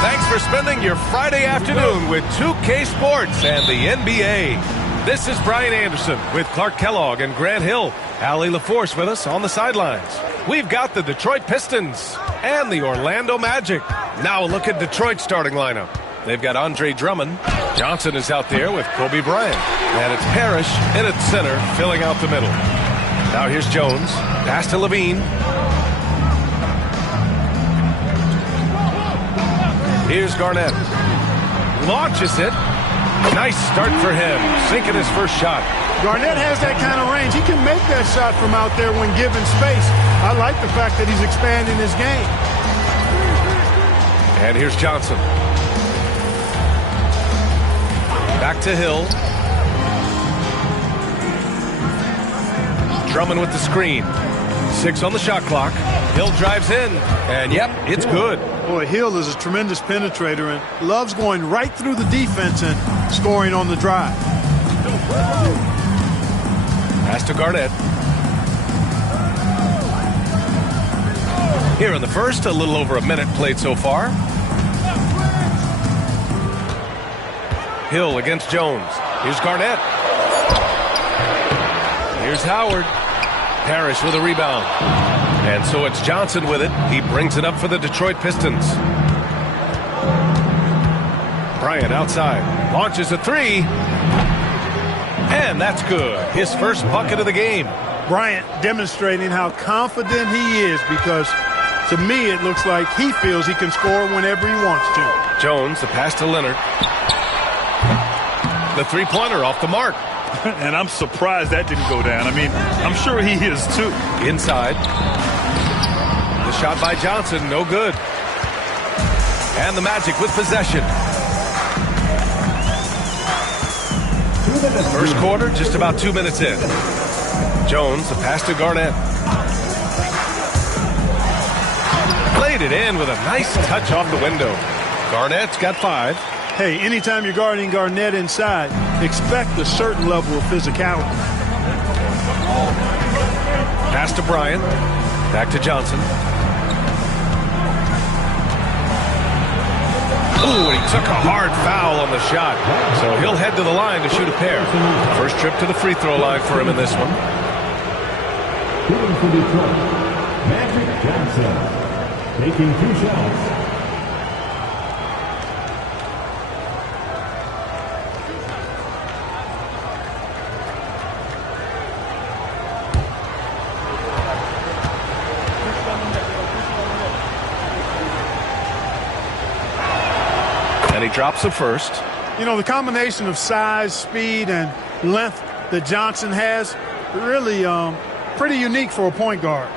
Thanks for spending your Friday afternoon with 2K Sports and the NBA. This is Brian Anderson with Clark Kellogg and Grant Hill. Allie LaForce with us on the sidelines. We've got the Detroit Pistons and the Orlando Magic. Now a look at Detroit's starting lineup. They've got Andre Drummond. Johnson is out there with Kobe Bryant. And it's Parrish in at center, filling out the middle. Now here's Jones. Pass to Levine. Here's Garnett. Launches it. Nice start for him. Sinking his first shot. Garnett has that kind of range. He can make that shot from out there when given space. I like the fact that he's expanding his game. And here's Johnson. Back to Hill. Drummond with the screen. 6 on the shot clock. Hill drives in, and yep, it's good. Boy, Hill is a tremendous penetrator and loves going right through the defense and scoring on the drive. Pass to Garnett. Here in the first, a little over a minute played so far. Hill against Jones. Here's Garnett. Here's Howard. Parrish with a rebound. And so it's Johnson with it. He brings it up for the Detroit Pistons. Bryant outside. Launches a three. And that's good. His first bucket of the game. Bryant demonstrating how confident he is because to me it looks like he feels he can score whenever he wants to. Jones, the pass to Leonard. The three-pointer off the mark. And I'm surprised that didn't go down. I mean, I'm sure he is too. Inside. The shot by Johnson, no good. And the Magic with possession. First quarter, just about 2 minutes in. Jones, the pass to Garnett. Played it in with a nice touch off the window. Garnett's got 5. Hey, anytime you're guarding Garnett inside, expect a certain level of physicality. Pass to Bryant. Back to Johnson. Ooh, he took a hard foul on the shot. So he'll head to the line to shoot a pair. First trip to the free throw line for him in this one. For Detroit, Magic Johnson, taking 2 shots. And he drops the first. You know, the combination of size, speed, and length that Johnson has really pretty unique for a point guard.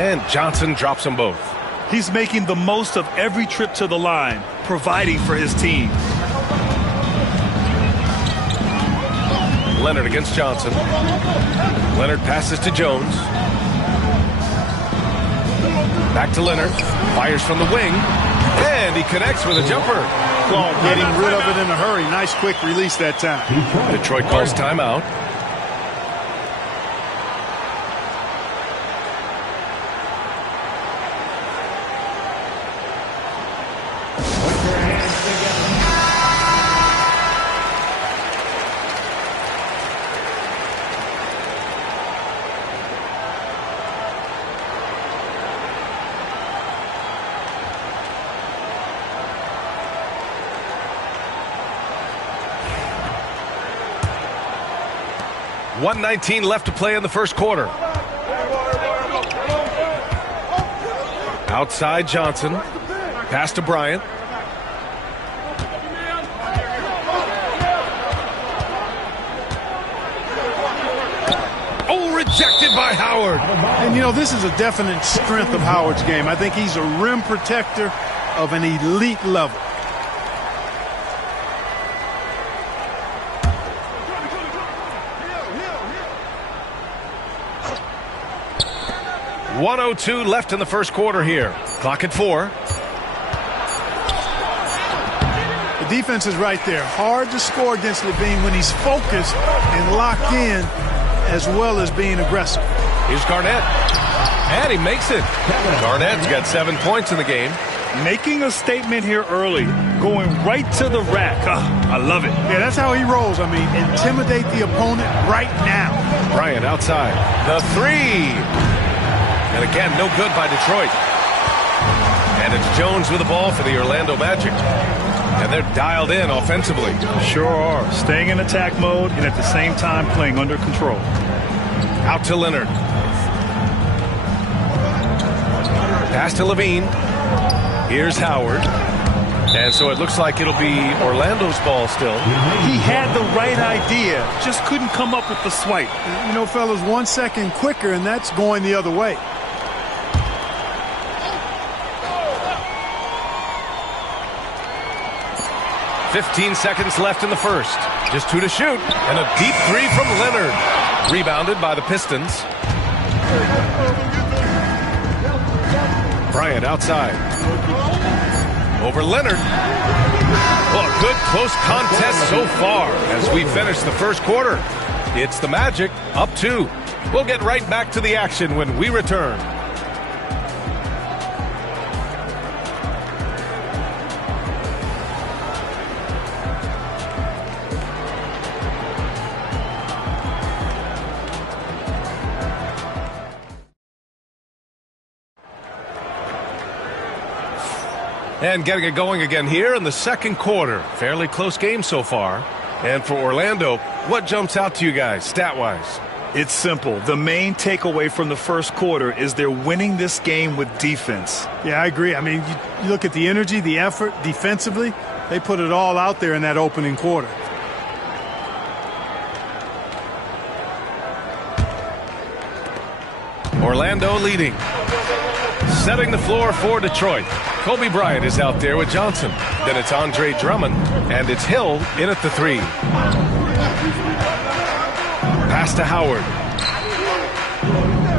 And Johnson drops them both. He's making the most of every trip to the line, providing for his team. Leonard against Johnson. Leonard passes to Jones. Back to Leonard. Fires from the wing. And he connects with a jumper. Well, getting rid of it in a hurry. Nice quick release that time. Detroit calls timeout. .119 left to play in the first quarter. Outside Johnson. Pass to Bryant. Oh, rejected by Howard. And, you know, this is a definite strength of Howard's game. I think he's a rim protector of an elite level. .102 left in the first quarter here. Clock at 4. The defense is right there. Hard to score against Levine when he's focused and locked in as well as being aggressive. Here's Garnett. And he makes it. Garnett's got 7 points in the game. Making a statement here early. Going right to the rack. I love it. Yeah, that's how he rolls. I mean, intimidate the opponent right now. Bryant outside. The 3. And again, no good by Detroit. And it's Jones with the ball for the Orlando Magic. And they're dialed in offensively. Sure are. Staying in attack mode and at the same time playing under control. Out to Leonard. Pass to Levine. Here's Howard. And so it looks like it'll be Orlando's ball still. He had the right idea, just couldn't come up with the swipe. You know, fellas, 1 second quicker, and that's going the other way. "15 seconds left in the first. Just 2 to shoot. And a deep three from Leonard. Rebounded by the Pistons. Bryant outside. Over Leonard. Well, a good close contest so far as we finish the first quarter. It's the Magic up 2. We'll get right back to the action when we return. And getting it going again here in the second quarter. Fairly close game so far. And for Orlando, what jumps out to you guys, stat-wise? It's simple. The main takeaway from the first quarter is they're winning this game with defense. Yeah, I agree. I mean, you look at the energy, the effort defensively, they put it all out there in that opening quarter. Orlando leading. Setting the floor for Detroit. Kobe Bryant is out there with Johnson. Then it's Andre Drummond, and it's Hill in at the 3. Pass to Howard.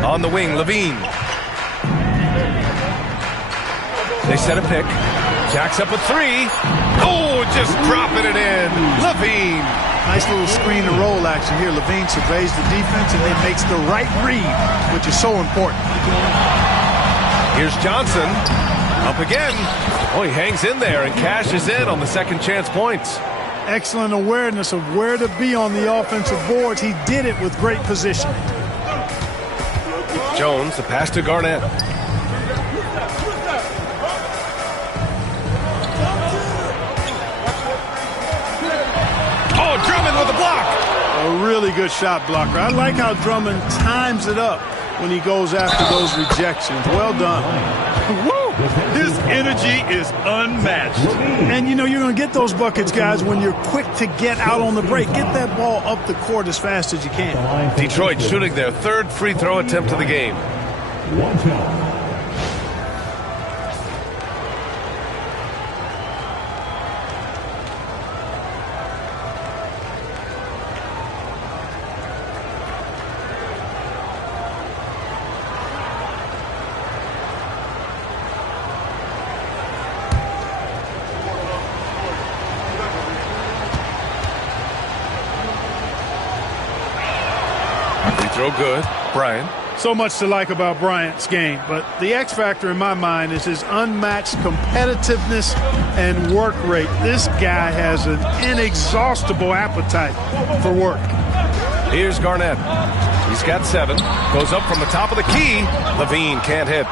On the wing, Levine. They set a pick. Jacks up a 3. Oh, just dropping it in. Levine. Nice little screen and roll action here. Levine surveys the defense and then makes the right read, which is so important. Here's Johnson. Up again. Oh, he hangs in there and cashes in on the second chance points. Excellent awareness of where to be on the offensive boards. He did it with great positioning. Jones, the pass to Garnett. Oh, Drummond with a block. A really good shot blocker. I like how Drummond times it up when he goes after those rejections. Well done. Woo! His energy is unmatched. And, you know, you're going to get those buckets, guys, when you're quick to get out on the break. Get that ball up the court as fast as you can. Detroit shooting their 3rd free throw attempt of the game. Watch out. Throw good. Bryant. So much to like about Bryant's game, but the X factor in my mind is his unmatched competitiveness and work rate. This guy has an inexhaustible appetite for work. Here's Garnett. He's got 7. Goes up from the top of the key. Levine can't hit.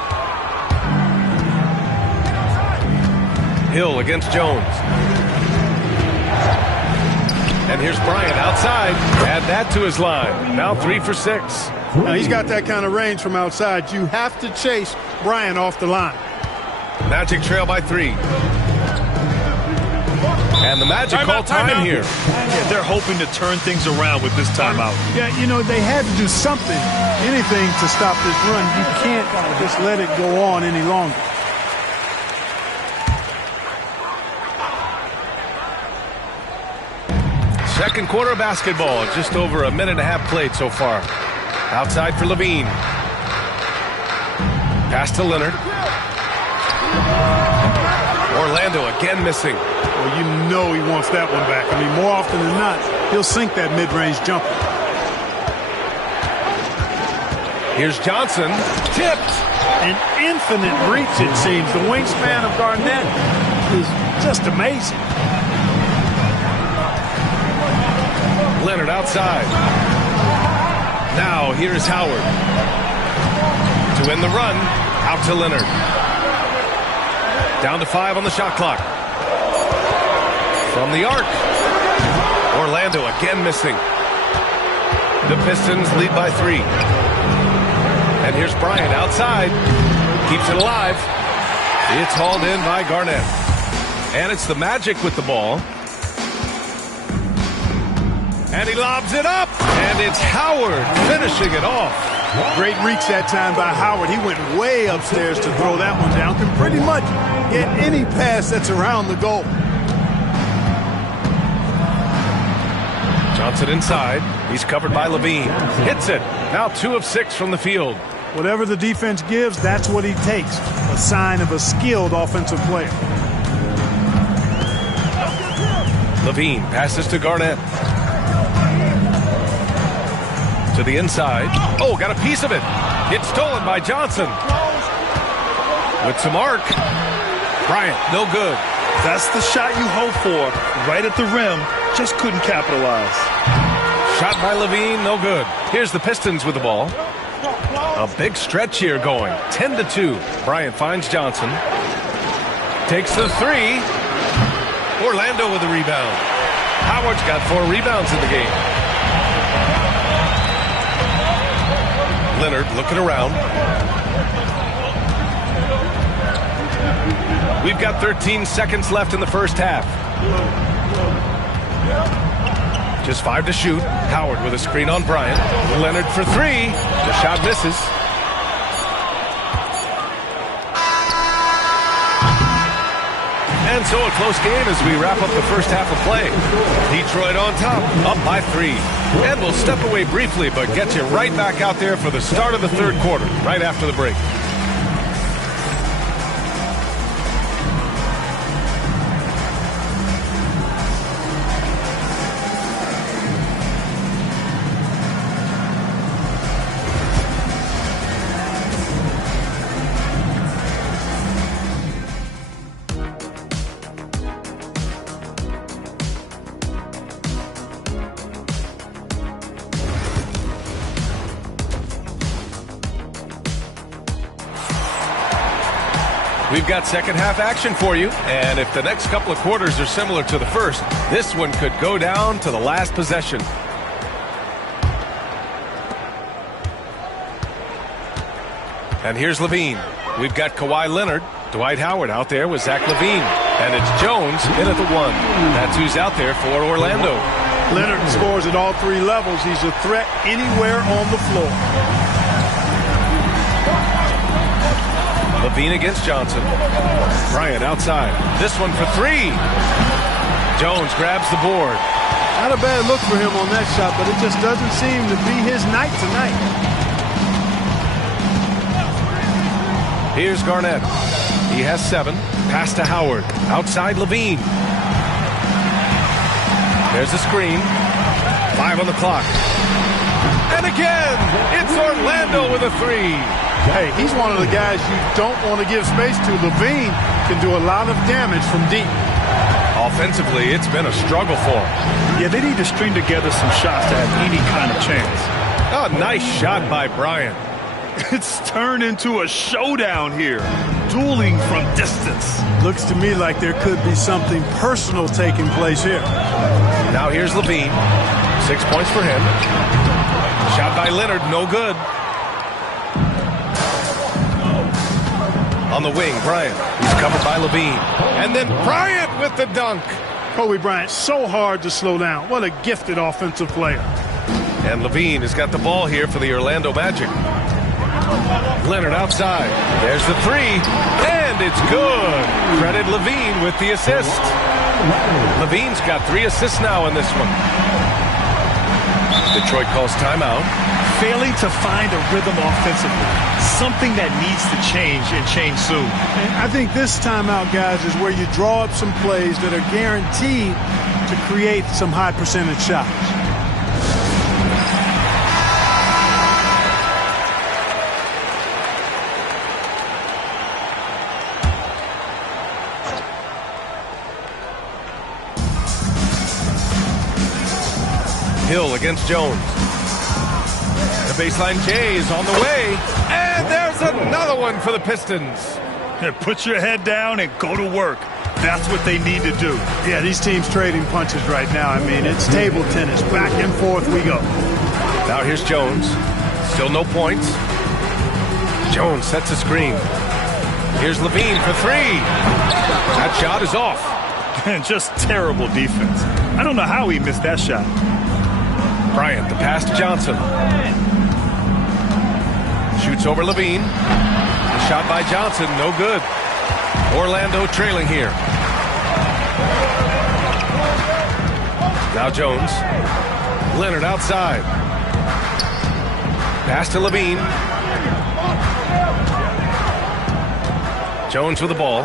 Hill against Jones. And here's Bryant outside. Add that to his line. Now 3 for 6. Now he's got that kind of range from outside. You have to chase Bryant off the line. Magic trail by 3. And the Magic call time here. Yeah, they're hoping to turn things around with this timeout. Yeah, you know, they had to do something, anything to stop this run. You can't just let it go on any longer. Second quarter of basketball. Just over a minute and a half played so far. Outside for Levine. Pass to Leonard. Orlando again missing. Well, you know he wants that one back. I mean, more often than not, he'll sink that mid-range jumper. Here's Johnson. Tipped. An infinite reach, it seems. The wingspan of Garnett is just amazing. Leonard outside. Now here's Howard. To end the run, out to Leonard. Down to 5 on the shot clock. From the arc. Orlando again missing. The Pistons lead by 3. And here's Bryant outside. Keeps it alive. It's hauled in by Garnett. And it's the Magic with the ball. And he lobs it up. And it's Howard finishing it off. Great reach that time by Howard. He went way upstairs to throw that one down. Can pretty much get any pass that's around the goal. Johnson inside. He's covered by Levine. Hits it. Now 2 of 6 from the field. Whatever the defense gives, that's what he takes. A sign of a skilled offensive player. Levine passes to Garnett. To the inside. Oh, got a piece of it. It's stolen by Johnson. With some arc. Bryant, no good. That's the shot you hope for. Right at the rim. Just couldn't capitalize. Shot by Levine, no good. Here's the Pistons with the ball. A big stretch here going. 10-2. Bryant finds Johnson. Takes the 3. Orlando with the rebound. Howard's got 4 rebounds in the game. Leonard looking around. We've got 13 seconds left in the first half. Just 5 to shoot. Howard with a screen on Bryant. Leonard for 3. The shot misses. And so a close game as we wrap up the first half of play. Detroit on top, up by 3. And we'll step away briefly, but get you right back out there for the start of the third quarter, right after the break. We've got second half action for you, and if the next couple of quarters are similar to the first, this one could go down to the last possession. And here's Levine. We've got Kawhi Leonard, Dwight Howard out there with Zach Levine, and it's Jones in at the 1. That's who's out there for Orlando. Leonard scores at all 3 levels. He's a threat anywhere on the floor. Levine against Johnson. Bryant outside. This one for 3. Jones grabs the board. Not a bad look for him on that shot, but it just doesn't seem to be his night tonight. Here's Garnett. He has 7. Pass to Howard. Outside Levine. There's the screen. 5 on the clock. And again, it's Orlando with a 3. Hey, he's one of the guys you don't want to give space to. Levine can do a lot of damage from deep. Offensively, it's been a struggle for him. Yeah, they need to string together some shots to have any kind of chance. A nice shot by Bryant. It's turned into a showdown here. Dueling from distance. Looks to me like there could be something personal taking place here. Now here's Levine. 6 points for him. Shot by Leonard, no good. On the wing, Bryant. He's covered by Levine. And then Bryant with the dunk. Kobe Bryant, so hard to slow down. What a gifted offensive player. And Levine has got the ball here for the Orlando Magic. Leonard outside. There's the 3. And it's good. Credit Levine with the assist. Levine's got 3 assists now in this one. Detroit calls timeout. Failing to find a rhythm offensively. Something that needs to change and change soon. And I think this timeout, guys, is where you draw up some plays that are guaranteed to create some high percentage shots. Hill against Jones. The baseline J is on the way. And there's another one for the Pistons. Yeah, put your head down and go to work. That's what they need to do. Yeah, these teams trading punches right now. I mean, it's table tennis. Back and forth we go. Now here's Jones. Still no points. Jones sets a screen. Here's Levine for 3. That shot is off. And just terrible defense. I don't know how he missed that shot. Bryant, the pass to Johnson. Shoots over Levine. The shot by Johnson, no good. Orlando trailing here. Now Jones. Leonard outside. Pass to Levine. Jones with the ball.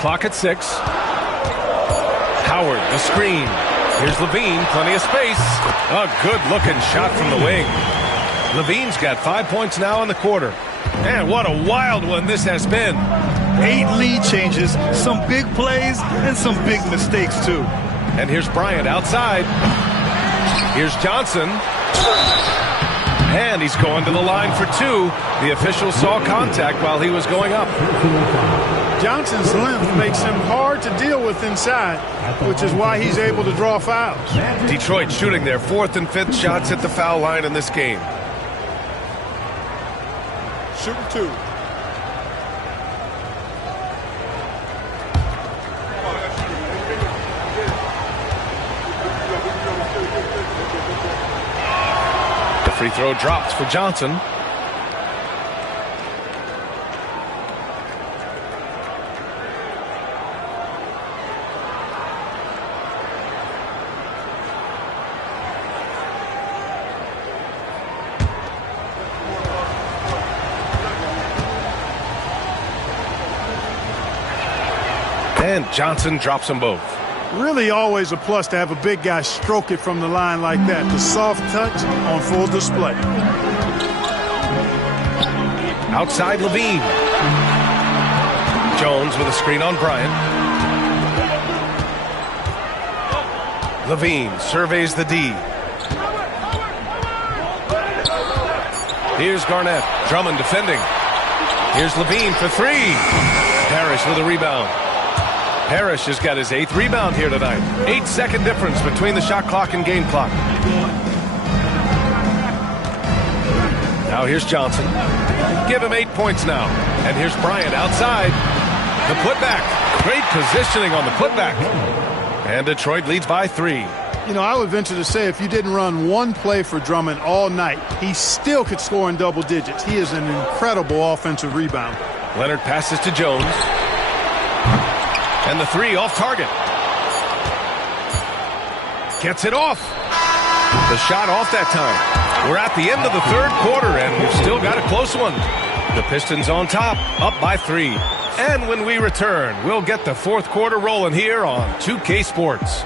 Clock at 6. Howard, the screen. Here's Levine, plenty of space. A good-looking shot from the wing. Levine's got 5 points now in the quarter. And what a wild one this has been. 8 lead changes, some big plays, and some big mistakes, too. And here's Bryant outside. Here's Johnson. And he's going to the line for 2. The official saw contact while he was going up. Johnson's length makes him hard to deal with inside, which is why he's able to draw fouls. Detroit shooting their 4th and 5th shots at the foul line in this game. Shooting 2. The free throw drops for Johnson. And Johnson drops them both. Really always a plus to have a big guy stroke it from the line like that. The soft touch on full display. Outside Levine. Jones with a screen on Bryant. Levine surveys the D. Here's Garnett. Drummond defending. Here's Levine for 3. Parrish with a rebound. Parrish has got his 8th rebound here tonight. 8-second difference between the shot clock and game clock. Now here's Johnson. Give him 8 points now. And here's Bryant outside. The putback. Great positioning on the putback. And Detroit leads by 3. You know, I would venture to say if you didn't run one play for Drummond all night, he still could score in double digits. He is an incredible offensive rebound. Leonard passes to Jones. And the 3 off target. Gets it off. The shot off that time. We're at the end of the 3rd quarter, and we've still got a close one. The Pistons on top, up by 3. And when we return, we'll get the 4th quarter rolling here on 2K Sports.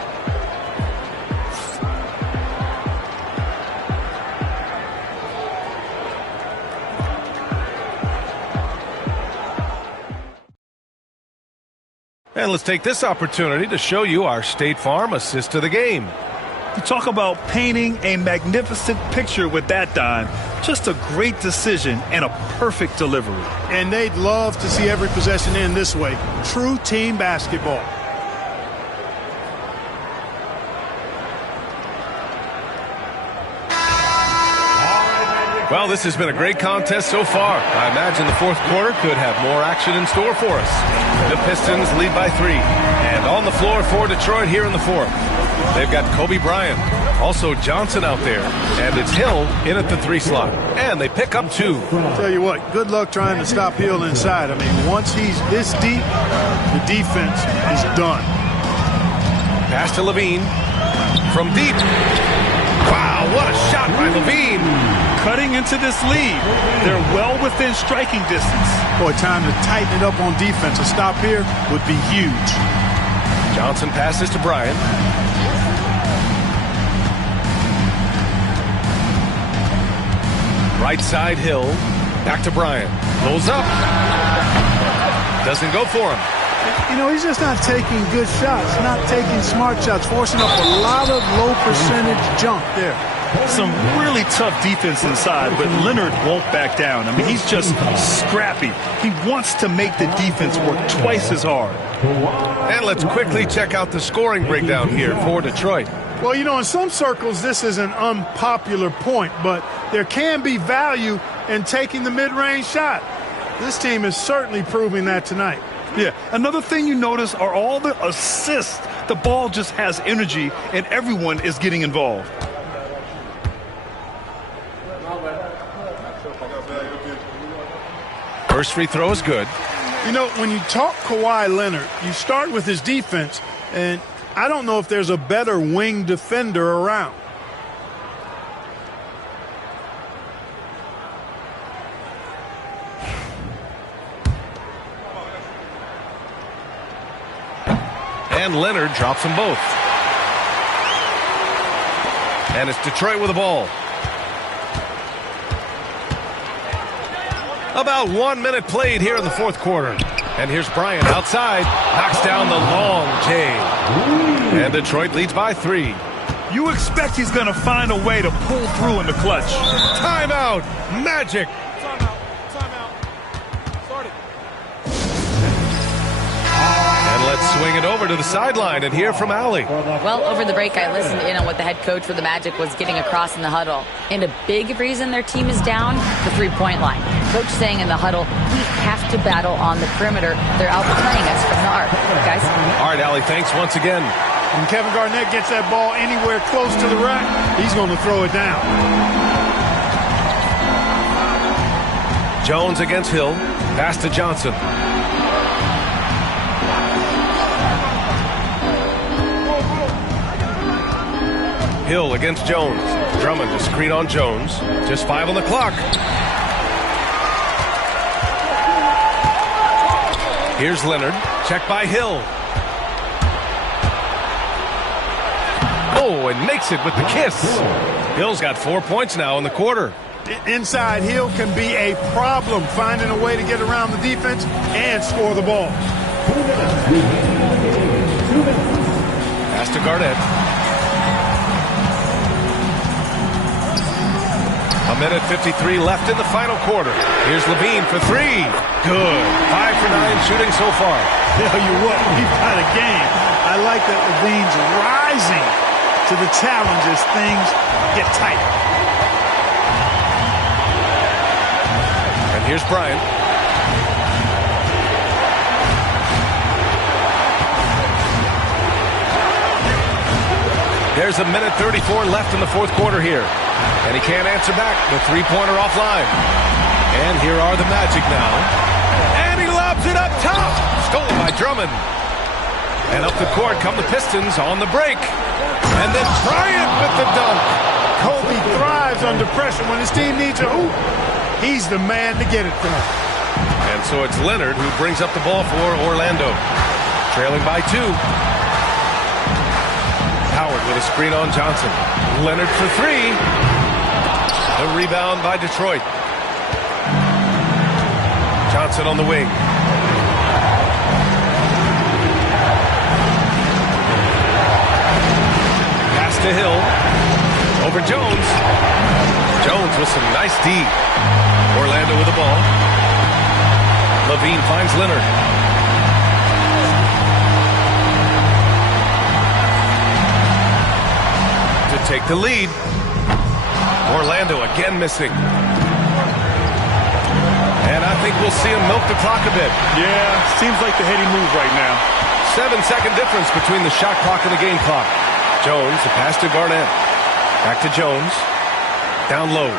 And let's take this opportunity to show you our State Farm assist to the game. You talk about painting a magnificent picture with that dime. Just a great decision and a perfect delivery. And they'd love to see every possession end this way. True team basketball. Well, this has been a great contest so far. I imagine the 4th quarter could have more action in store for us. The Pistons lead by 3. And on the floor for Detroit here in the 4th. They've got Kobe Bryant, also Johnson out there, and it's Hill in at the 3 slot. And they pick up 2. Tell you what, good luck trying to stop Hill inside. I mean, once he's this deep, the defense is done. Pass to Levine from deep. Wow, what a shot by Levine. Cutting into this lead. They're well within striking distance. Boy, time to tighten it up on defense. A stop here would be huge. Johnson passes to Bryant. Right side Hill. Back to Bryant. Pulls up. Doesn't go for him. You know, he's just not taking good shots, not taking smart shots, forcing up a lot of low percentage jump there. Some really tough defense inside, but Leonard won't back down. I mean, he's just scrappy. He wants to make the defense work twice as hard. And let's quickly check out the scoring breakdown here for Detroit. Well, you know, in some circles, this is an unpopular point, but there can be value in taking the mid-range shot. This team is certainly proving that tonight. Yeah, another thing you notice are all the assists. The ball just has energy, and everyone is getting involved. First free throw is good. You know, when you talk Kawhi Leonard, you start with his defense, and I don't know if there's a better wing defender around. And Leonard drops them both. And it's Detroit with the ball. About 1 minute played here in the fourth quarter. And here's Bryant outside. Knocks down the long J. And Detroit leads by 3. You expect he's going to find a way to pull through in the clutch. Timeout. Magic. Let's swing it over to the sideline and hear from Allie. Well, over the break, I listened in on what the head coach for the Magic was getting across in the huddle. And a big reason their team is down, the three-point line. Coach saying in the huddle, we have to battle on the perimeter. They're outplaying us from the arc. Guys? All right, Allie, thanks once again. When Kevin Garnett gets that ball anywhere close to the rack, he's going to throw it down. Jones against Hill. Pass to Johnson. Hill against Jones. Drummond to screen on Jones. Just 5 on the clock. Here's Leonard. Check by Hill. Oh, and makes it with the kiss. Hill's got 4 points now in the quarter. Inside, Hill can be a problem, finding a way to get around the defense and score the ball. Pass to Garnett. A minute 53 left in the final quarter. Here's Levine for 3. Good. 5 for 9 shooting so far. Tell you what, we've got a game. I like that Levine's rising to the challenge as things get tight. And here's Bryant. There's a minute 34 left in the fourth quarter here. And he can't answer back. The three-pointer offline. And here are the Magic now. And he lobs it up top. Stolen by Drummond. And up the court come the Pistons on the break. And then Bryant with the dunk. Kobe thrives under pressure. When his team needs a hoop, he's the man to get it done. And so it's Leonard who brings up the ball for Orlando. Trailing by 2. Howard with a screen on Johnson. Leonard for 3. The rebound by Detroit. Johnson on the wing. Pass to Hill. Over Jones. Jones with some nice D. Orlando with the ball. Levine finds Leonard. To take the lead. Orlando again missing. And I think we'll see him milk the clock a bit. Yeah, seems like the heady move right now. 7-second difference between the shot clock and the game clock. Jones, the pass to Garnett. Back to Jones. Down low.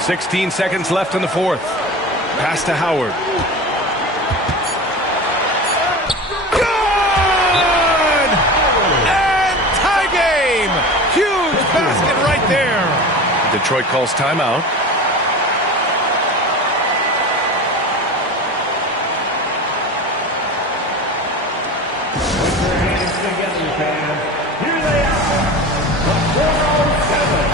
16 seconds left in the fourth. Pass to Howard. Basket right there. Detroit calls timeout. Put your hands together, fans. Here they are. The 407.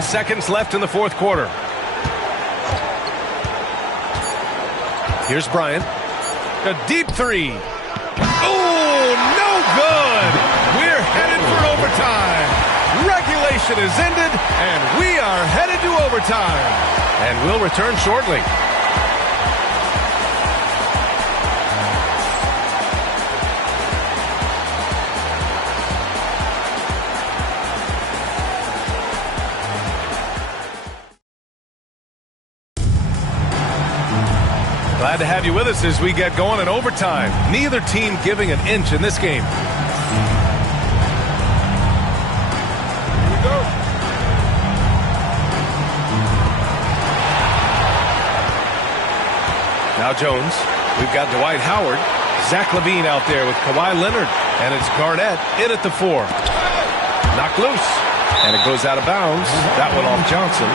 Seconds left in the fourth quarter. Here's Bryant. A deep 3. Oh, no good. We're headed for overtime. Regulation is ended, and we are headed to overtime. And we'll return shortly. Glad to have you with us as we get going in overtime. Neither team giving an inch in this game. Here we go. Now Jones. We've got Dwight Howard. Zach LaVine out there with Kawhi Leonard. And it's Garnett in at the 4. Knocked loose. And it goes out of bounds. That one off Johnson.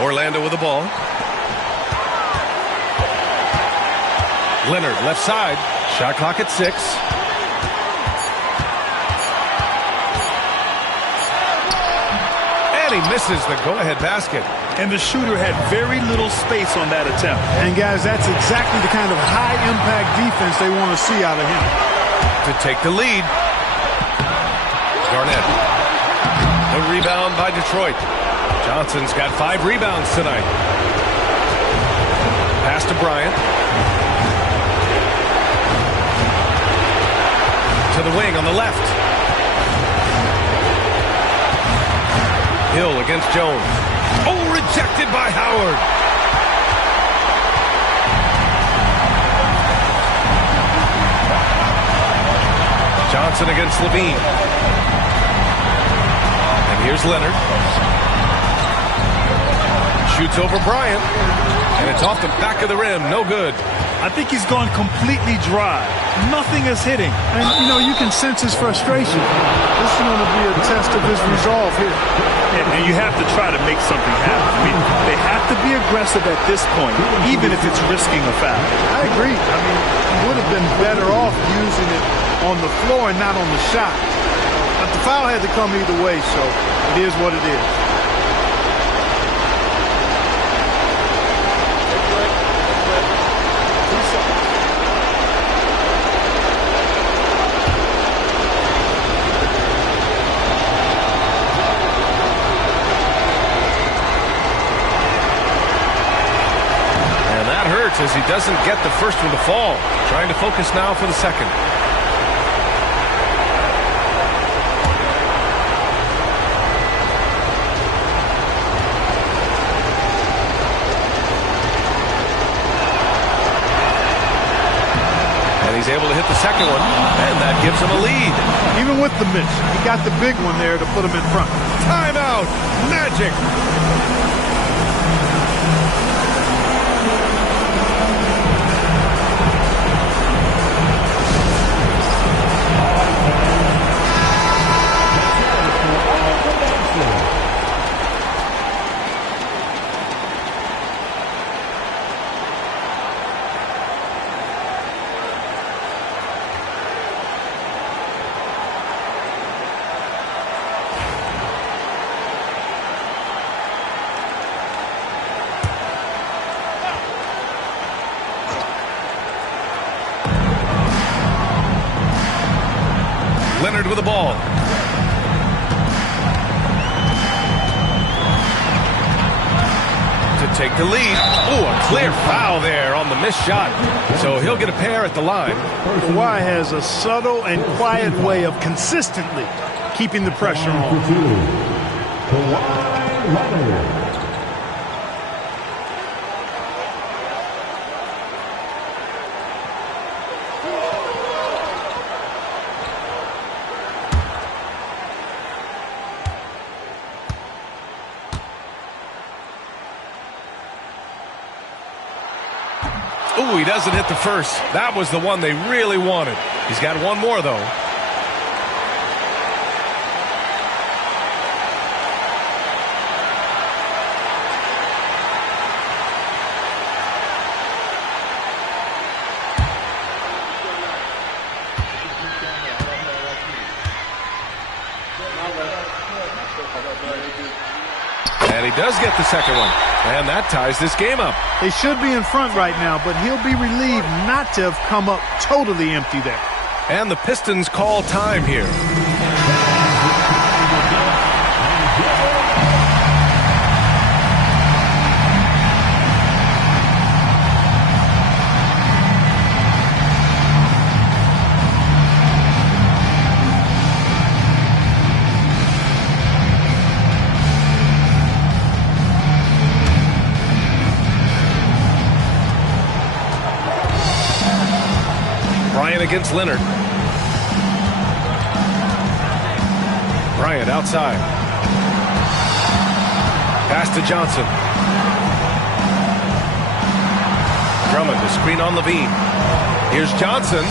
Orlando with the ball. Leonard left side. Shot clock at 6. And he misses the go-ahead basket. And the shooter had very little space on that attempt. And guys, that's exactly the kind of high-impact defense they want to see out of him. To take the lead. Garnett. The rebound by Detroit. Johnson's got 5 rebounds tonight. Pass to Bryant. To the wing on the left. Hill against Jones. Oh, rejected by Howard. Johnson against LaVine. And here's Leonard. Shoots over Bryant, and it's off the back of the rim. No good. I think he's gone completely dry. Nothing is hitting. And, you know, you can sense his frustration. This is going to be a test of his resolve here. And you have to try to make something happen. I mean, they have to be aggressive at this point, even if it's risking a foul. I agree. I mean, he would have been better off using it on the floor and not on the shot. But the foul had to come either way, so it is what it is. As he doesn't get the first one to fall. Trying to focus now for the second. And he's able to hit the second one. And that gives him a lead. Even with the miss, he got the big one there to put him in front. Timeout. Magic. Leonard with the ball. To take the lead. Oh, a clear foul there on the missed shot. So he'll get a pair at the line. Kawhi has a subtle and quiet way of consistently keeping the pressure on. Kawhi Leonard. Ooh, he doesn't hit the first. That was the one they really wanted. He's got one more, though. And he does get the second one. And that ties this game up. They should be in front right now, but he'll be relieved not to have come up totally empty there. And the Pistons call time here. Bryant against Leonard. Bryant outside. Pass to Johnson. Drummond, the screen on Levine. Here's Johnson.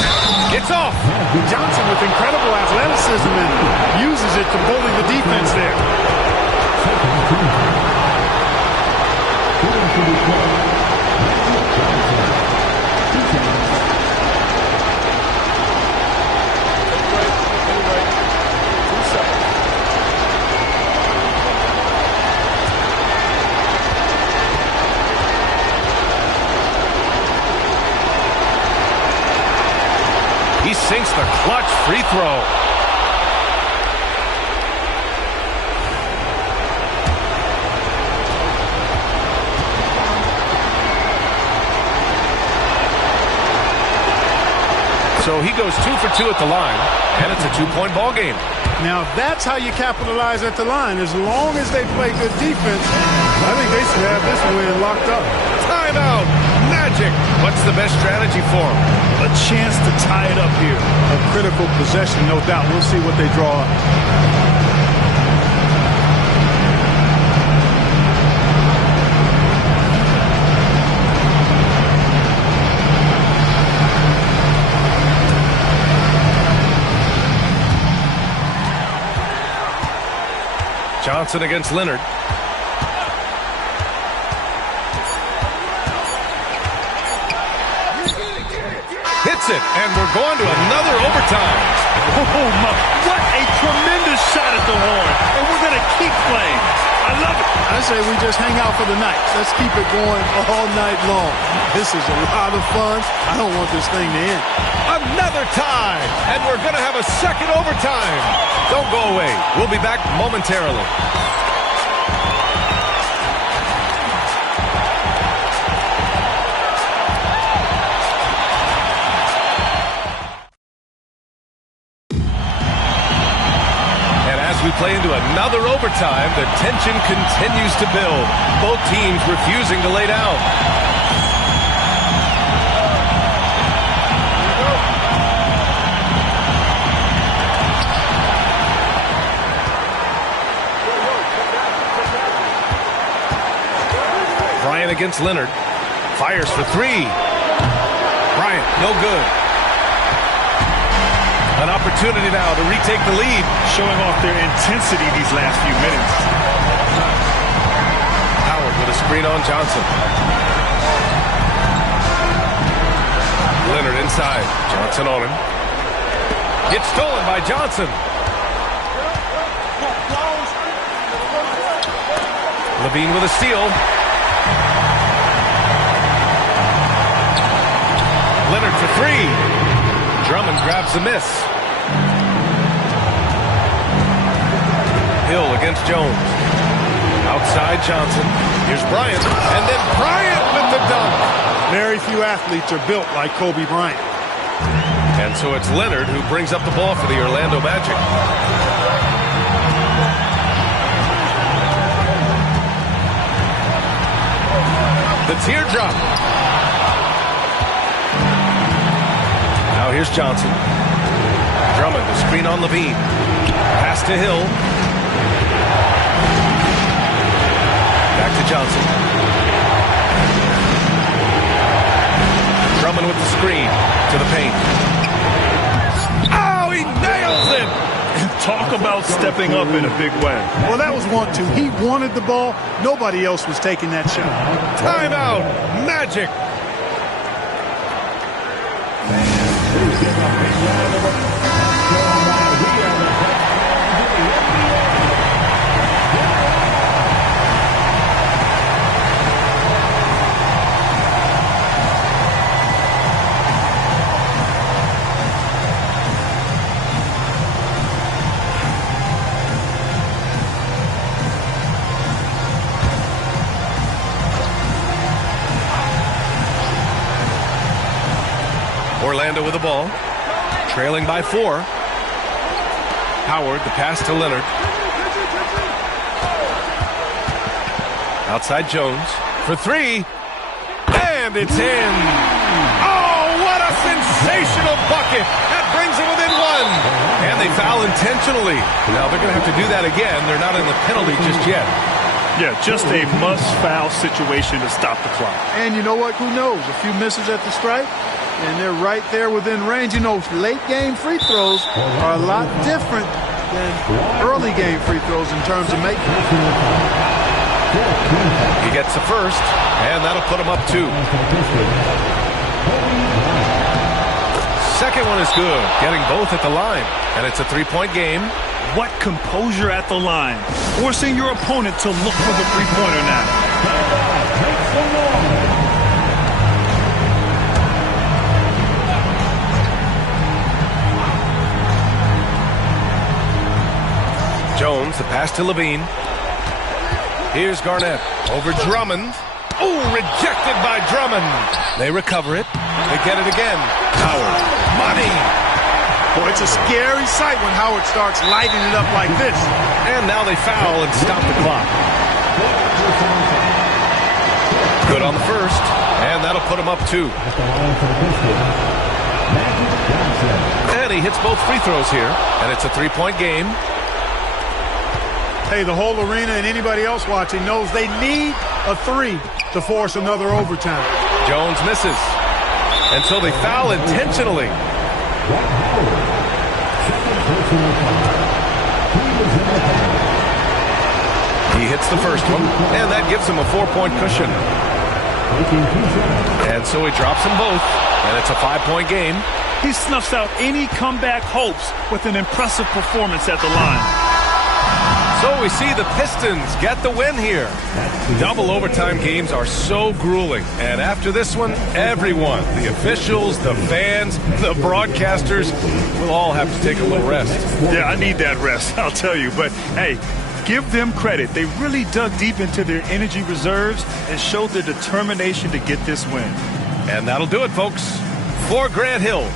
Gets off. Johnson with incredible athleticism and uses it to bully the defense there. He sinks the clutch free throw. So he goes 2 for 2 at the line, and it's a 2-point ball game. Now that's how you capitalize at the line. As long as they play good defense, I think they should have this win locked up. Timeout. Magic. What's the best strategy for him? A chance to tie it up here. A critical possession, no doubt. We'll see what they draw up. Johnson against Leonard. Hits it, and we're going to another overtime. Oh, my. What a tremendous shot at the horn. And we're going to keep playing. I love it. I say we just hang out for the night. Let's keep it going all night long. This is a lot of fun. I don't want this thing to end. Another tie, and we're going to have a second overtime. Don't go away. We'll be back momentarily. We play into another overtime. The tension continues to build. Both teams refusing to lay down. Bryant against Leonard. Fires for three. Bryant, no good. An opportunity now to retake the lead. Showing off their intensity these last few minutes. Howard with a screen on Johnson. Leonard inside. Johnson on him. Gets stolen by Johnson. Levine with a steal. Leonard for three. Drummond grabs the miss. Hill against Jones. Outside Johnson. Here's Bryant. And then Bryant with the dunk. Very few athletes are built like Kobe Bryant. And so it's Leonard who brings up the ball for the Orlando Magic. The teardrop. Now here's Johnson. Drummond, the screen on Levine. Pass to Hill. Back to Johnson. Drummond with the screen to the paint. Oh, he nails it! Talk about stepping up in a big way. Well, that was 1-2. He wanted the ball. Nobody else was taking that shot. Timeout. Magic. Orlando with the ball. Trailing by 4. Howard, the pass to Leonard. Outside Jones for 3. And it's in. Oh, what a sensational bucket. That brings them within 1. And they foul intentionally. Now they're going to have to do that again. They're not in the penalty just yet. Yeah, just a must-foul situation to stop the clock. And you know what? Who knows? A few misses at the stripe, and they're right there within range. You know, late-game free throws are a lot different than early-game free throws in terms of making. He gets the first, and that'll put him up 2. Second one is good, getting both at the line. And it's a 3-point game. What composure at the line, forcing your opponent to look for the three-pointer now. Jones, the pass to Levine. Here's Garnett over Drummond. Oh, rejected by Drummond. They recover it. They get it again. Howard. Money. Boy, it's a scary sight when Howard starts lighting it up like this. And now they foul and stop the clock. Good on the first. And that'll put him up 2. And he hits both free throws here. And it's a 3-point game. Hey, the whole arena and anybody else watching knows they need a 3 to force another overtime. Jones misses. And so they foul intentionally. He hits the first one, and that gives him a 4-point cushion. And so he drops them both, and it's a 5-point game. He snuffs out any comeback hopes with an impressive performance at the line. So we see the Pistons get the win here. Double overtime games are so grueling. And after this one, everyone, the officials, the fans, the broadcasters, will all have to take a little rest. Yeah, I need that rest, I'll tell you. But, hey, give them credit. They really dug deep into their energy reserves and showed their determination to get this win. And that'll do it, folks. For Grant Hill.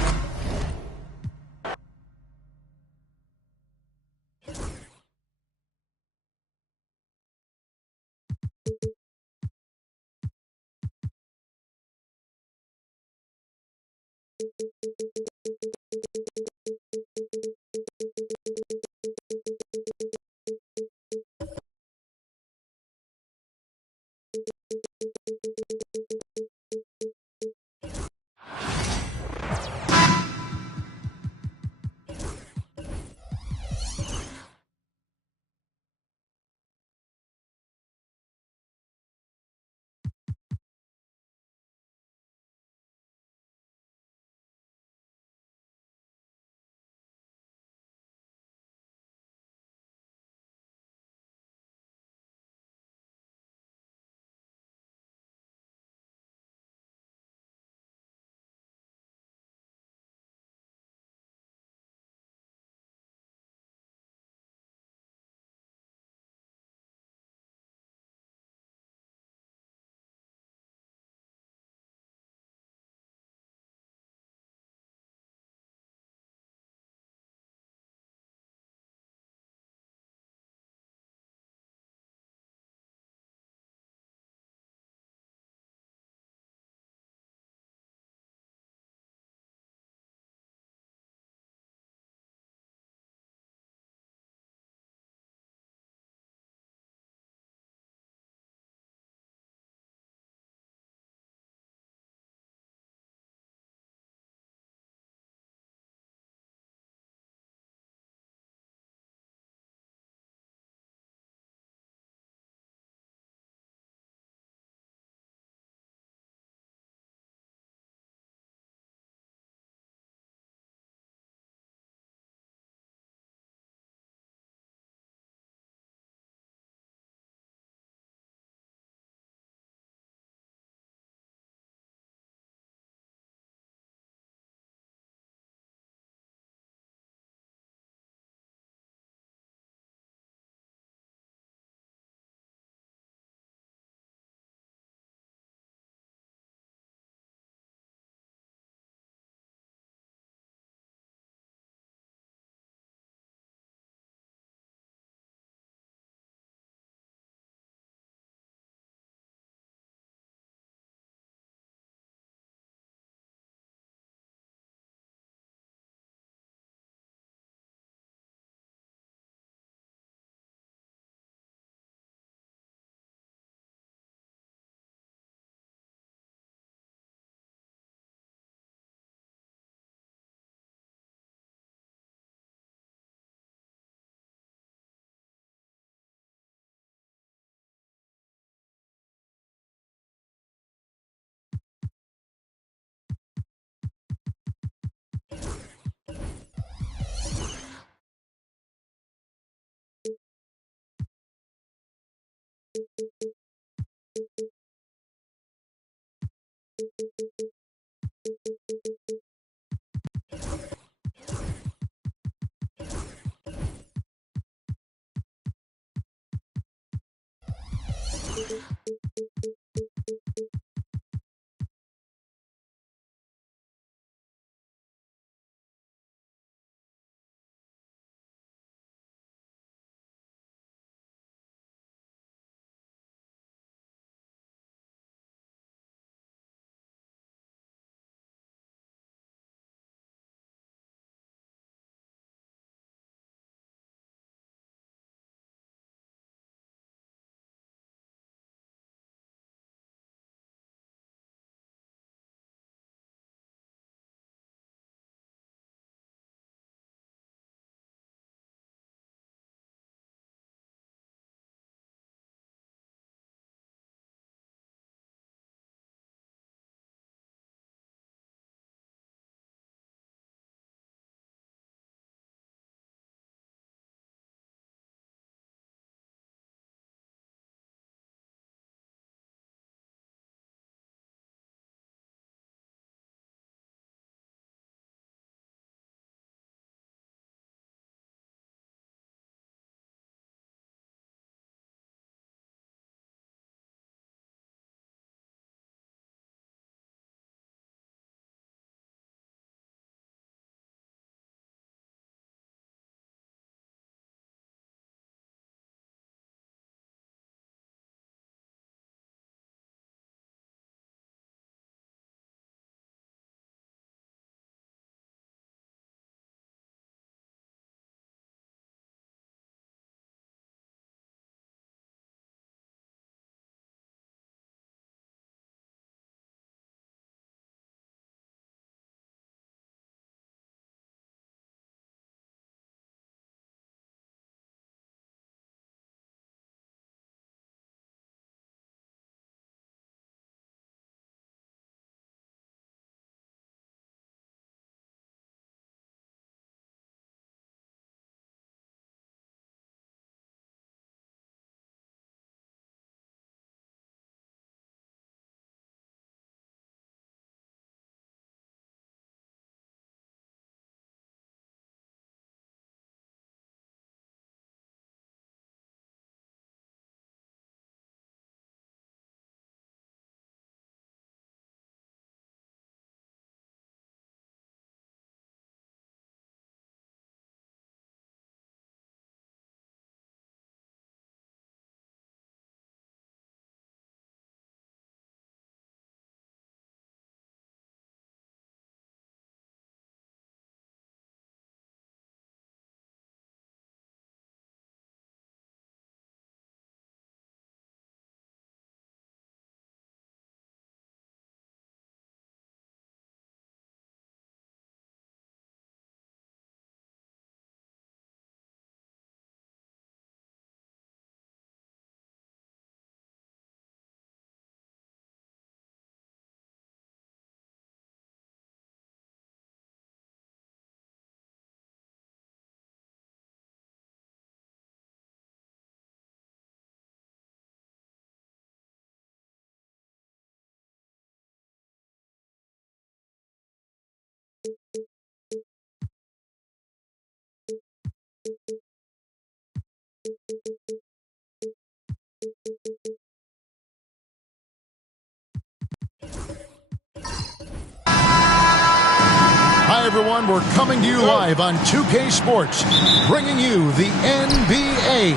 Hi, everyone. We're coming to you live on 2K Sports, bringing you the NBA.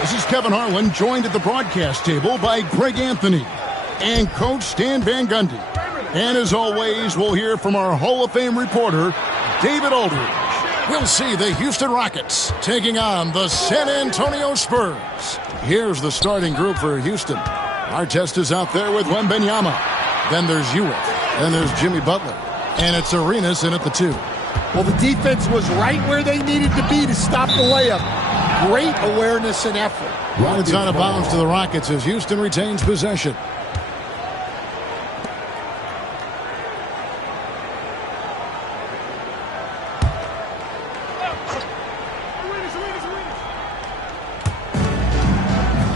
This is Kevin Harlan, joined at the broadcast table by Greg Anthony and Coach Stan Van Gundy. And as always, we'll hear from our Hall of Fame reporter, David Aldridge. We'll see the Houston Rockets taking on the San Antonio Spurs. Here's the starting group for Houston. Artest is out there with Wembanyama. Then there's Ewing. Then there's Jimmy Butler. And it's Arenas in at the 2. Well, the defense was right where they needed to be to stop the layup. Great awareness and effort. Well, it's out of bounds to the Rockets as Houston retains possession.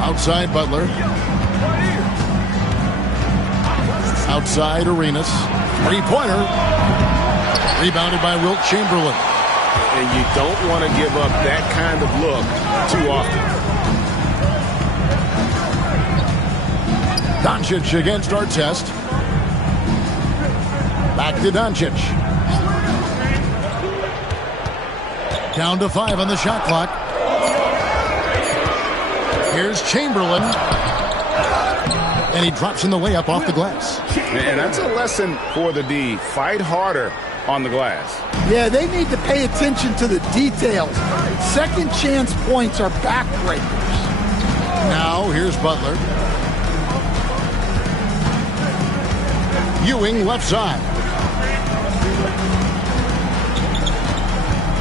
Outside Butler. Outside Arenas. Three-pointer. Rebounded by Wilt Chamberlain. And you don't want to give up that kind of look too often. Doncic against Artest. Back to Doncic. Down to 5 on the shot clock. Here's Chamberlain. And he drops in the layup off the glass. And that's a lesson for the D. Fight harder on the glass. Yeah, they need to pay attention to the details. Second chance points are backbreakers. Now here's Butler. Ewing left side.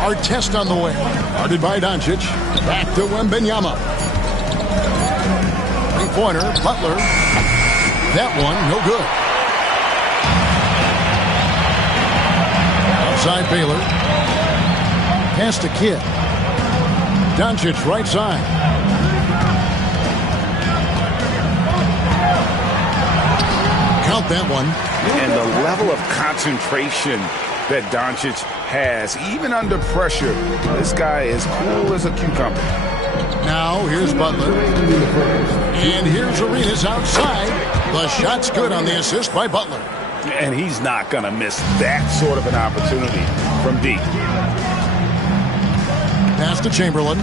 Artest on the way. Guarded by Doncic. Back to Wembanyama. Three-pointer. Butler. That one, no good. Outside Baylor. Pass to Kidd. Doncic right side. Count that one. And the level of concentration that Doncic has, even under pressure, this guy is cool as a cucumber. Now here's Butler. And here's Arenas outside. The shot's good on the assist by Butler. And he's not going to miss that sort of an opportunity from deep. Pass to Chamberlain.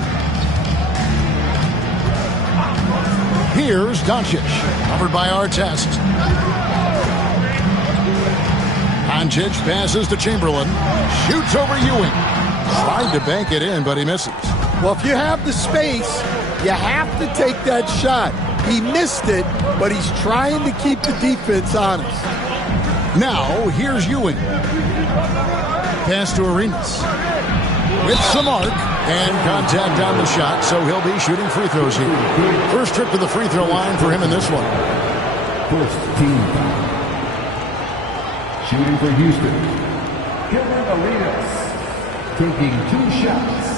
Here's Doncic. Covered by Artest. Doncic passes to Chamberlain. Shoots over Ewing. Tried to bank it in, but he misses. Well, if you have the space, you have to take that shot. He missed it, but he's trying to keep the defense honest. Now, here's Ewing. Pass to Arenas. With some arc and contact on the shot, so he'll be shooting free throws here. First trip to the free throw line for him in this one. First team foul. Shooting for Houston, Gilbert Arenas, taking 2 shots.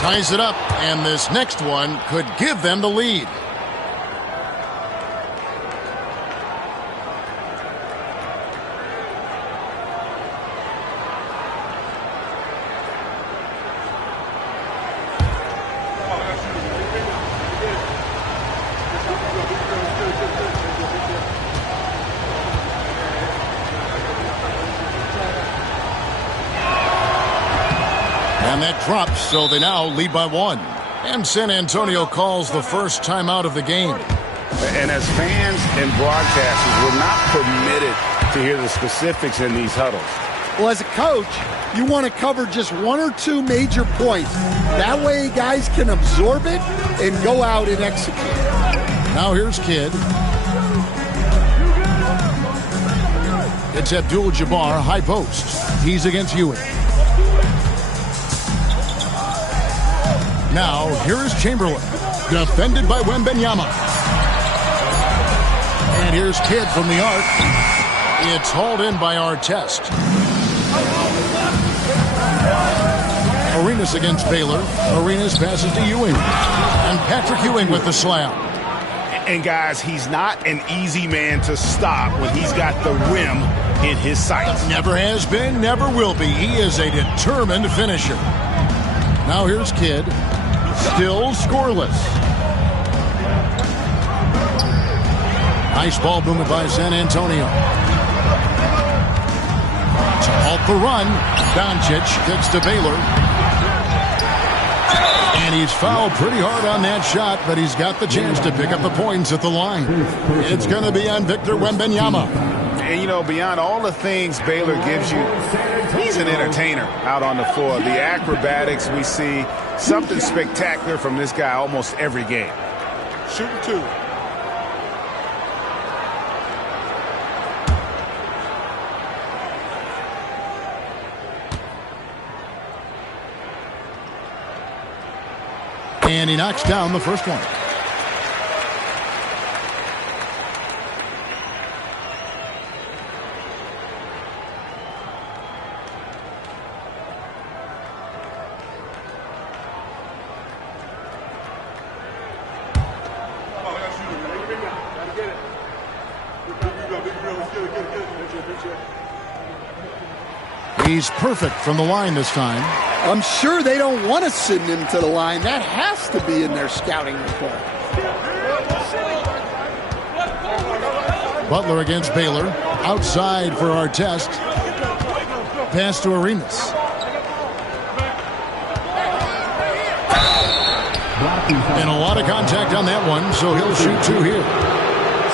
Ties it up, and this next one could give them the lead. And that drops, so they now lead by 1. And San Antonio calls the first timeout of the game. And as fans and broadcasters, we're not permitted to hear the specifics in these huddles. Well, as a coach, you want to cover just 1 or 2 major points. That way guys can absorb it and go out and execute. Now here's Kidd. It's Abdul-Jabbar, high post. He's against Ewing. Now, here is Chamberlain, defended by Wembanyama. And here's Kidd from the arc. It's hauled in by Artest. Arenas against Baylor. Arenas passes to Ewing. And Patrick Ewing with the slam. And guys, he's not an easy man to stop when he's got the rim in his sights. Never has been, never will be. He is a determined finisher. Now here's Kidd. Still scoreless. Nice ball movement by San Antonio. To halt the run, Doncic kicks to Baylor. And he's fouled pretty hard on that shot, but he's got the chance to pick up the points at the line. It's going to be on Victor Wembanyama. And, you know, beyond all the things Baylor gives you, he's an entertainer out on the floor. The acrobatics we see, something spectacular from this guy almost every game. Shooting 2. And he knocks down the first one. He's perfect from the line this time. I'm sure they don't want to send him to the line. That has to be in their scouting report. Butler against Baylor. Outside for Artest. Pass to Arenas. And a lot of contact on that one, so he'll shoot two here.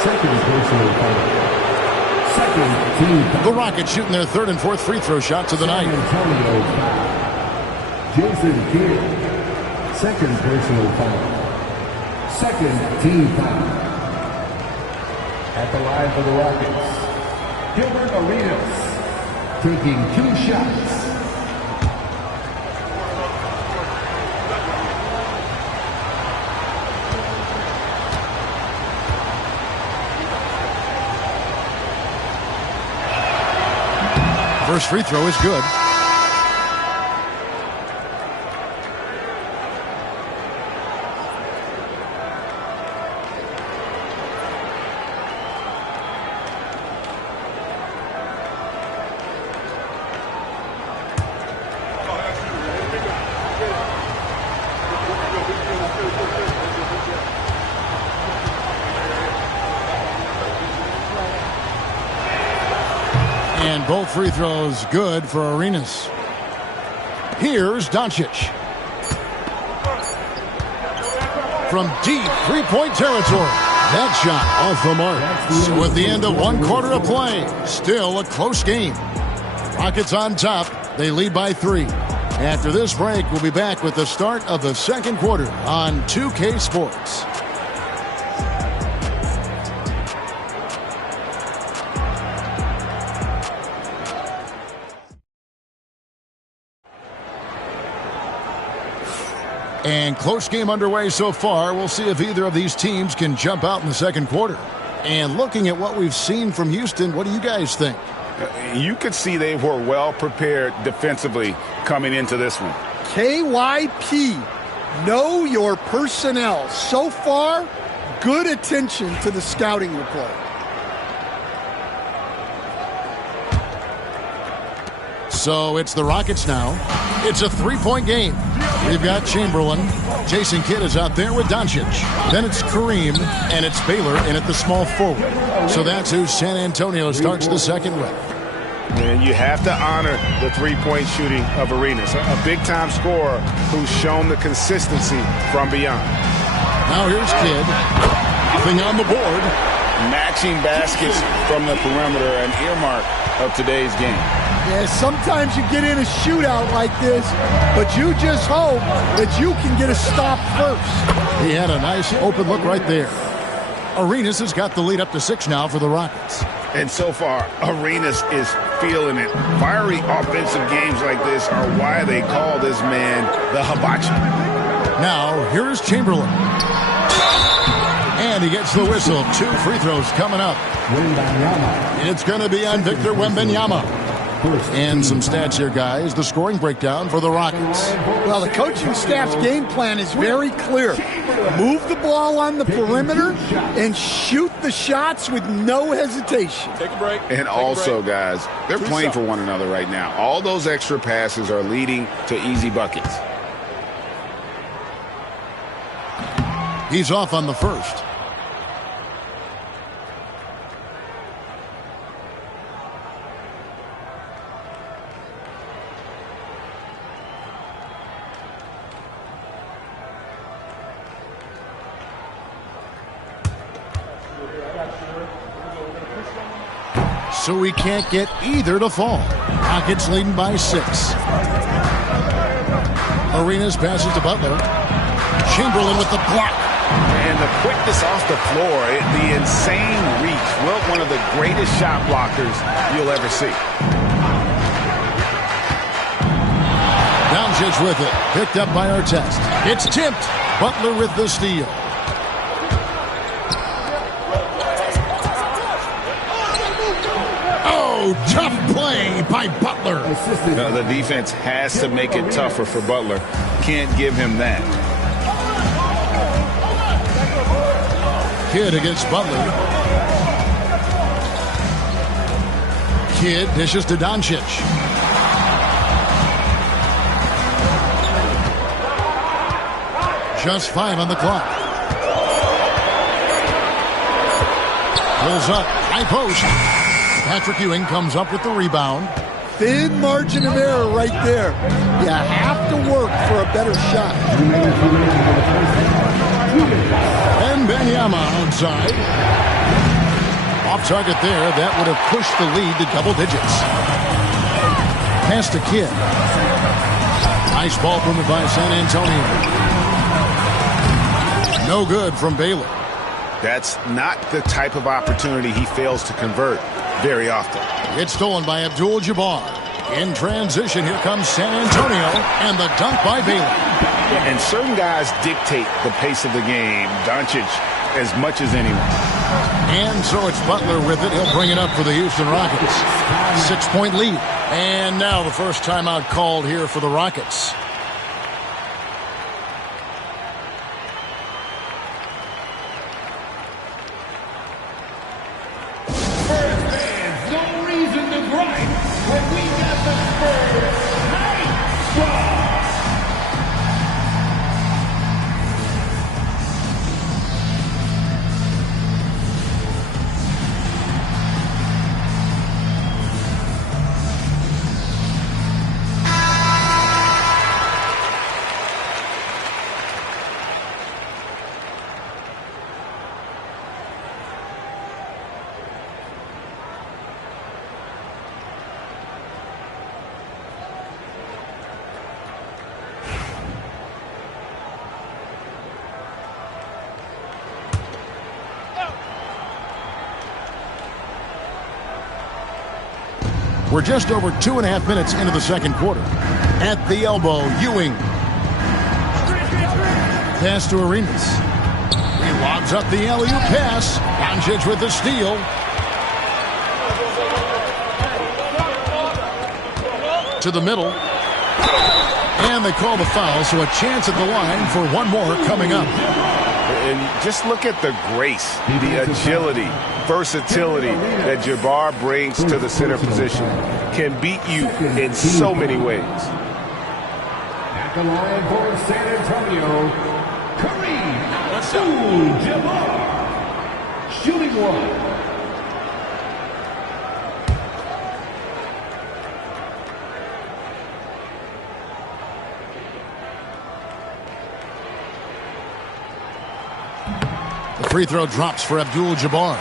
Second personal foul. Second team foul. The Rockets shooting their third and fourth free throw shots of the night. Antonio foul. Jason Kidd. Second personal foul. Second team foul. At the line for the Rockets, Gilbert Arenas taking 2 shots. First free throw is good. And both free throws good for Arenas. Here's Doncic. From deep three-point territory. That shot off the mark. So at the end of 1 quarter of play, still a close game. Rockets on top. They lead by 3. After this break, we'll be back with the start of the second quarter on 2K Sports. And close game underway so far. We'll see if either of these teams can jump out in the second quarter. And looking at what we've seen from Houston, what do you guys think? You could see they were well prepared defensively coming into this one. KYP, know your personnel. So far, good attention to the scouting report. So it's the Rockets now. It's a 3-point game. We've got Chamberlain. Jason Kidd is out there with Doncic. Then it's Kareem, and it's Baylor in at the small forward. So that's who San Antonio starts the second with. And you have to honor the three-point shooting of Arenas, a big-time scorer who's shown the consistency from beyond. Now here's Kidd. Nothing on the board. Matching baskets from the perimeter, an earmark of today's game. Yeah, sometimes you get in a shootout like this, but you just hope that you can get a stop first. He had a nice open look right there. Arenas has got the lead up to 6 now for the Rockets. And so far, Arenas is feeling it. Fiery offensive games like this are why they call this man the Hibachi. Now, here is Chamberlain. And he gets the whistle. 2 free throws coming up. It's going to be on Victor Wembanyama. And some stats here, guys. The scoring breakdown for the Rockets. Well, the coaching staff's game plan is very clear. Move the ball on the perimeter and shoot the shots with no hesitation. Take a break. And also, guys, they're playing for one another right now. All those extra passes are leading to easy buckets. He's off on the first. So we can't get either to fall. Rockets leading by 6. Arenas passes to Butler. Chamberlain with the block. And the quickness off the floor, the insane reach. Well, one of the greatest shot blockers you'll ever see. Doncic with it. Picked up by Artest. It's tipped. Butler with the steal. Oh, tough play by Butler. No, the defense has to make it tougher for Butler. Can't give him that. Kidd against Butler. Kidd dishes to Doncic. Just 5 on the clock. Pulls up, high post. Patrick Ewing comes up with the rebound. Thin margin of error right there. You have to work for a better shot. And Wembanyama outside. Off target there. That would have pushed the lead to double digits. Pass to Kidd. Nice ball movement by San Antonio. No good from Baylor. That's not the type of opportunity he fails to convert very often. It's stolen by Abdul-Jabbar. In transition, here comes San Antonio, and the dunk by Baylor. And certain guys dictate the pace of the game. Doncic as much as anyone. And so it's Butler with it. He'll bring it up for the Houston Rockets. 6-point lead. And now the first timeout called here for the Rockets. We're just over 2.5 minutes into the second quarter. At the elbow, Ewing. Pass to Arenas. He lobs up the alley-oop pass. Doncic with the steal. To the middle. And they call the foul, so a chance at the line for one more coming up. And just look at the grace, the agility, versatility that Jabbar brings to the center position. Can beat you in so many ways. At the line for San Antonio, Kareem Abdul-Jabbar, shooting one. Free throw drops for Abdul-Jabbar.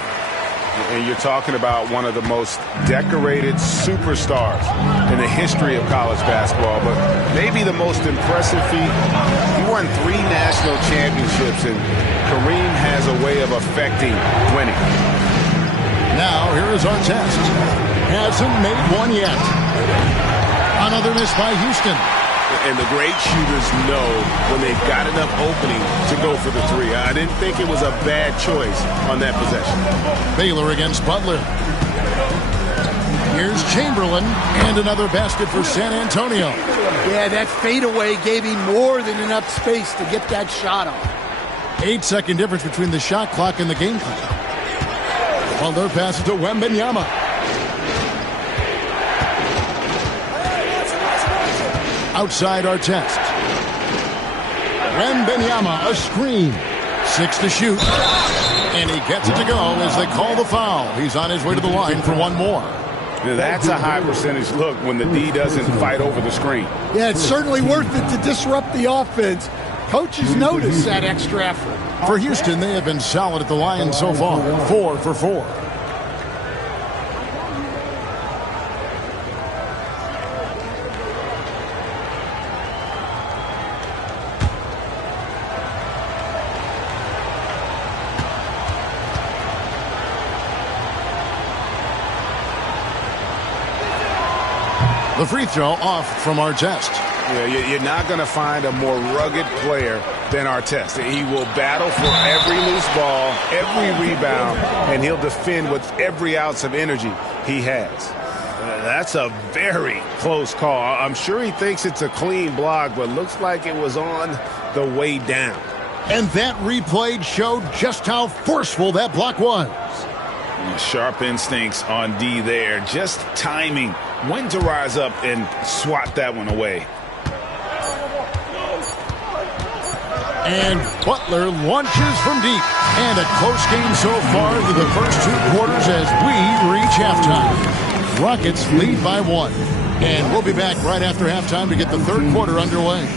And you're talking about one of the most decorated superstars in the history of college basketball, but maybe the most impressive feat. He won 3 national championships, and Kareem has a way of affecting winning. Now, here is our test. Hasn't made one yet. Another miss by Houston. And the great shooters know when they've got enough opening to go for the 3. I didn't think it was a bad choice on that possession. Baylor against Butler. Here's Chamberlain, and another basket for San Antonio. Yeah, that fadeaway gave him more than enough space to get that shot off. 8-second difference between the shot clock and the game clock. Butler passes to Wembanyama. Outside our test. Wembanyama, a screen. 6 to shoot. And he gets it to go as they call the foul. He's on his way to the line for one more. Now that's a high percentage look when the D doesn't fight over the screen. Yeah, it's certainly worth it to disrupt the offense. Coaches notice that extra effort. For Houston, they have been solid at the line so far. 4 for 4. The free throw off from our test. Yeah, you're not going to find a more rugged player than Artest. He will battle for every loose ball, every rebound, and he'll defend with every ounce of energy he has. That's a very close call. I'm sure he thinks it's a clean block, but looks like it was on the way down. And that replay showed just how forceful that block was. Sharp instincts on D there. Just timing when to rise up and swat that one away. And Butler launches from deep. And a close game so far through the first 2 quarters as we reach halftime. Rockets lead by 1. And we'll be back right after halftime to get the third quarter underway.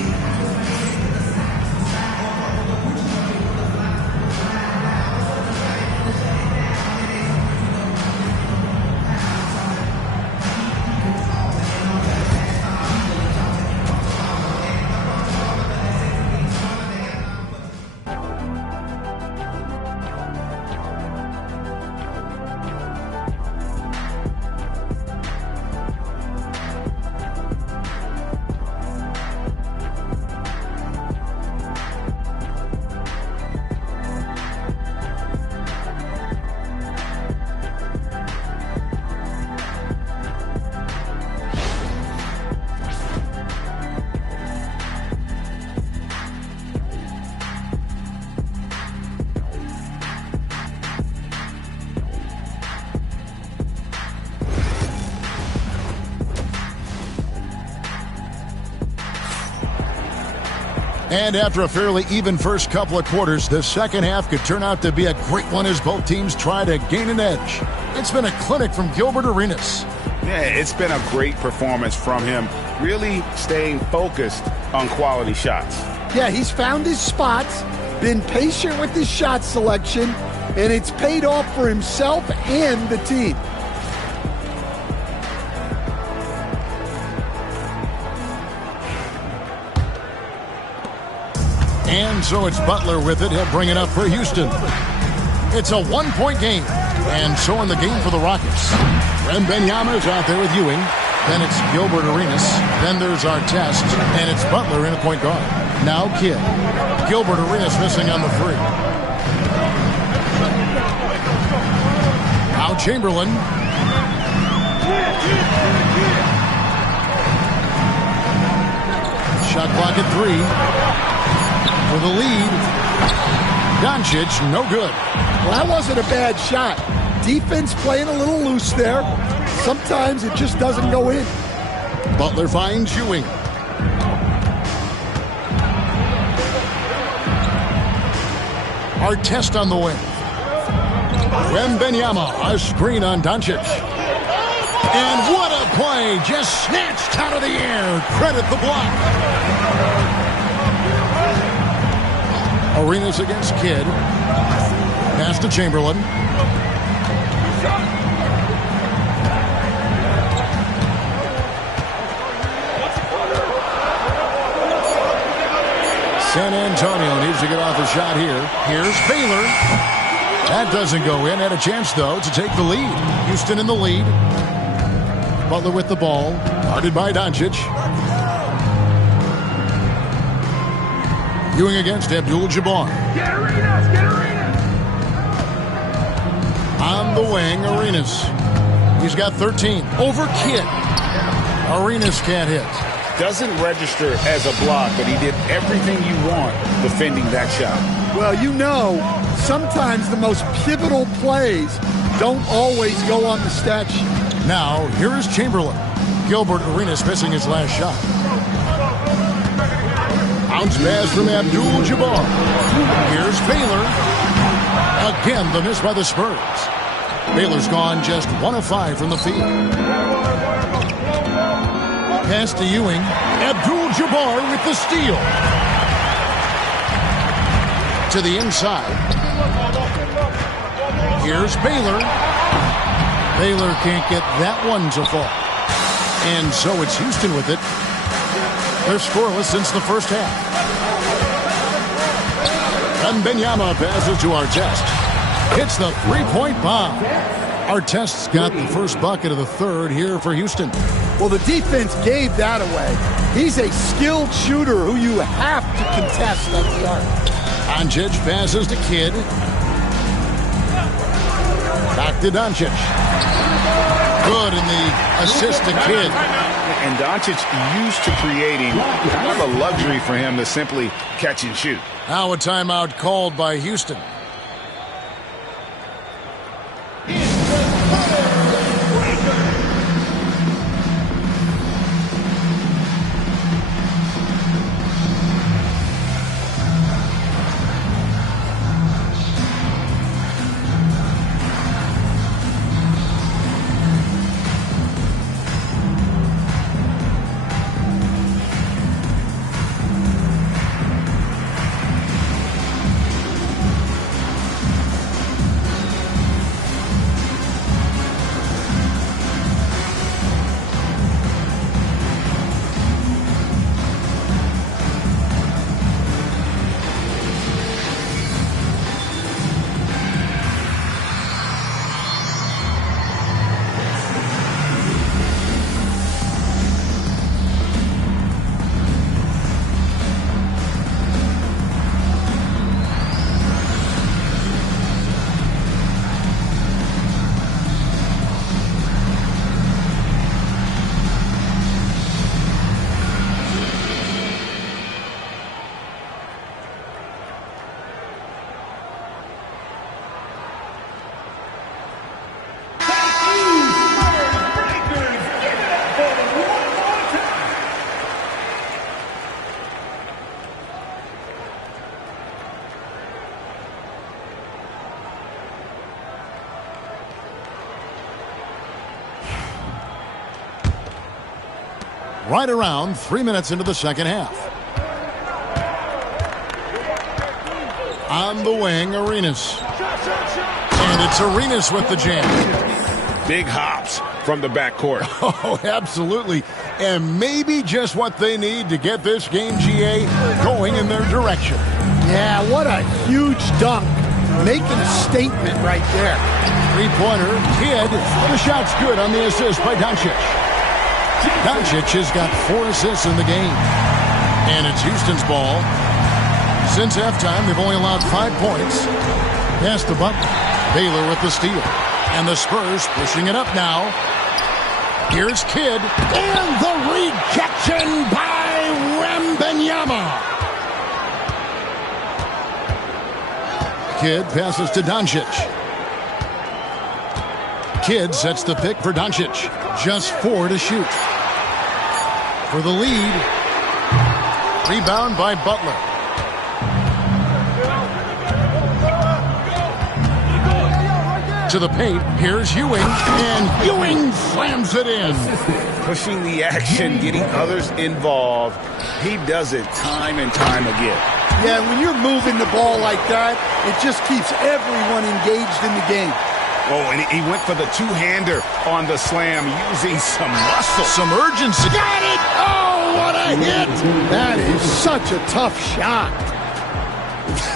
And after a fairly even first couple of quarters, the second half could turn out to be a great one as both teams try to gain an edge. It's been a clinic from Gilbert Arenas. Yeah, it's been a great performance from him, really staying focused on quality shots. Yeah, he's found his spots, been patient with his shot selection, and it's paid off for himself and the team. And so it's Butler with it. He'll bring it up for Houston. It's a 1-point game. And so in the game for the Rockets. Wembanyama is out there with Ewing. Then it's Gilbert Arenas. Then there's Artest. And it's Butler in a point guard. Now Kidd. Gilbert Arenas missing on the 3. Now Chamberlain. Shot clock at 3. For the lead. Doncic, no good. Well, that wasn't a bad shot. Defense playing a little loose there. Sometimes it just doesn't go in. Butler finds Ewing. Artest on the wing. Wembanyama, a screen on Doncic. And what a play! Just snatched out of the air. Credit the block. Arenas against Kidd. Pass to Chamberlain. San Antonio needs to get off a shot here. Here's Baylor. That doesn't go in. Had a chance, though, to take the lead. Houston in the lead. Butler with the ball. Guarded by Doncic. Ewing against Abdul-Jabbar. Get Arenas! Get Arenas! On the wing, Arenas. He's got 13. Over Kidd. Arenas can't hit. Doesn't register as a block, but he did everything you want defending that shot. Well, you know, sometimes the most pivotal plays don't always go on the stat sheet. Now, here is Chamberlain. Gilbert Arenas missing his last shot. Bounce pass from Abdul-Jabbar. Here's Baylor. Again, the miss by the Spurs. Baylor's gone just 1 of 5 from the field. Pass to Ewing. Abdul-Jabbar with the steal. To the inside. Here's Baylor. Baylor can't get that one to fall. And so it's Houston with it. They're scoreless since the first half. Wembanyama passes to Artest. Hits the three-point bomb. Artest's got the first bucket of the third here for Houston. Well, the defense gave that away. He's a skilled shooter who you have to contest at the arc. Doncic passes to Kidd. Back to Doncic. Good in the assist to Kidd. And Doncic used to creating kind of a luxury for him to simply catch and shoot. Now a timeout called by Houston. Right around 3 minutes into the second half. On the wing, Arenas. And it's Arenas with the jam. Big hops from the backcourt. Oh, absolutely. And maybe just what they need to get this game, GA, going in their direction. Yeah, what a huge dunk. Making a statement right there. Three-pointer, Kidd. The shot's good on the assist by Doncic. Doncic has got 4 assists in the game. And it's Houston's ball. Since halftime, they've only allowed 5 points. Pass to Butler. Baylor with the steal. And the Spurs pushing it up now. Here's Kidd. And the rejection by Wembanyama. Kidd passes to Doncic. Kidd sets the pick for Doncic. Just 4 to shoot. For the lead. Rebound by Butler. To the paint. Here's Ewing. And Ewing slams it in. Pushing the action, getting others involved. He does it time and time again. Yeah, when you're moving the ball like that, it just keeps everyone engaged in the game. Oh, and he went for the two-hander on the slam, using some muscle. Some urgency. Got it! Oh, what a hit! That is such a tough shot.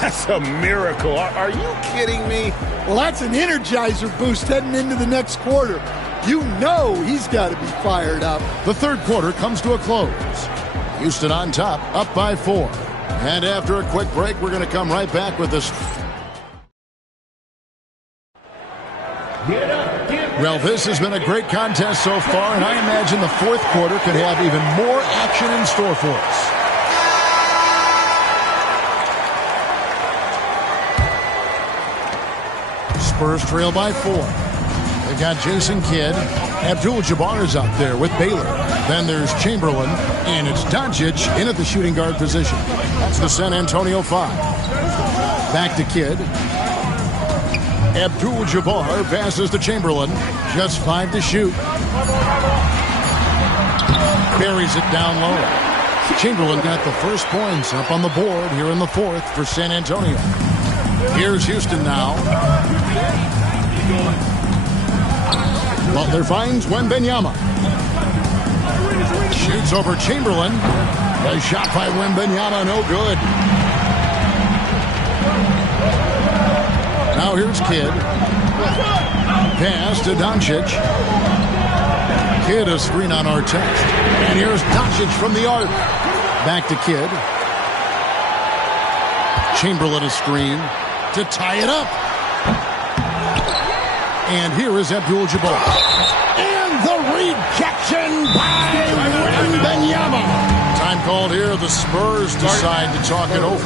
That's a miracle. Are you kidding me? Well, that's an energizer boost heading into the next quarter. You know he's got to be fired up. The third quarter comes to a close. Houston on top, up by 4. And after a quick break, we're going to come right back with this. Well, this has been a great contest so far, and I imagine the fourth quarter could have even more action in store for us. Spurs trail by 4. They've got Jason Kidd. Abdul-Jabbar is out there with Baylor. Then there's Chamberlain, and it's Doncic in at the shooting guard position. That's the San Antonio 5. Back to Kidd. Abdul-Jabbar passes to Chamberlain. Just 5 to shoot. Buries it down low. Chamberlain got the first points up on the board here in the fourth for San Antonio. Here's Houston now. Butler finds Wembanyama. Shoots over Chamberlain. The shot by Wembanyama, no good. Now here's Kidd. Pass to Doncic. Kidd a screen on Artest. And here's Doncic from the arc. Back to Kidd. Chamberlain a screen to tie it up. And here is Abdul-Jabbar. And the rejection by Wembanyama. Time called here. The Spurs decide to talk it over.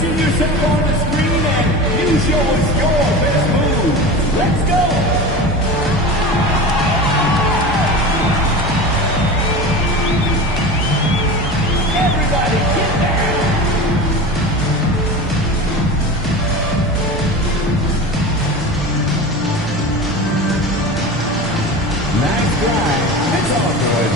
See yourself on the screen and you show us your best move. Let's go. Everybody get down. Nice drive. It's all good.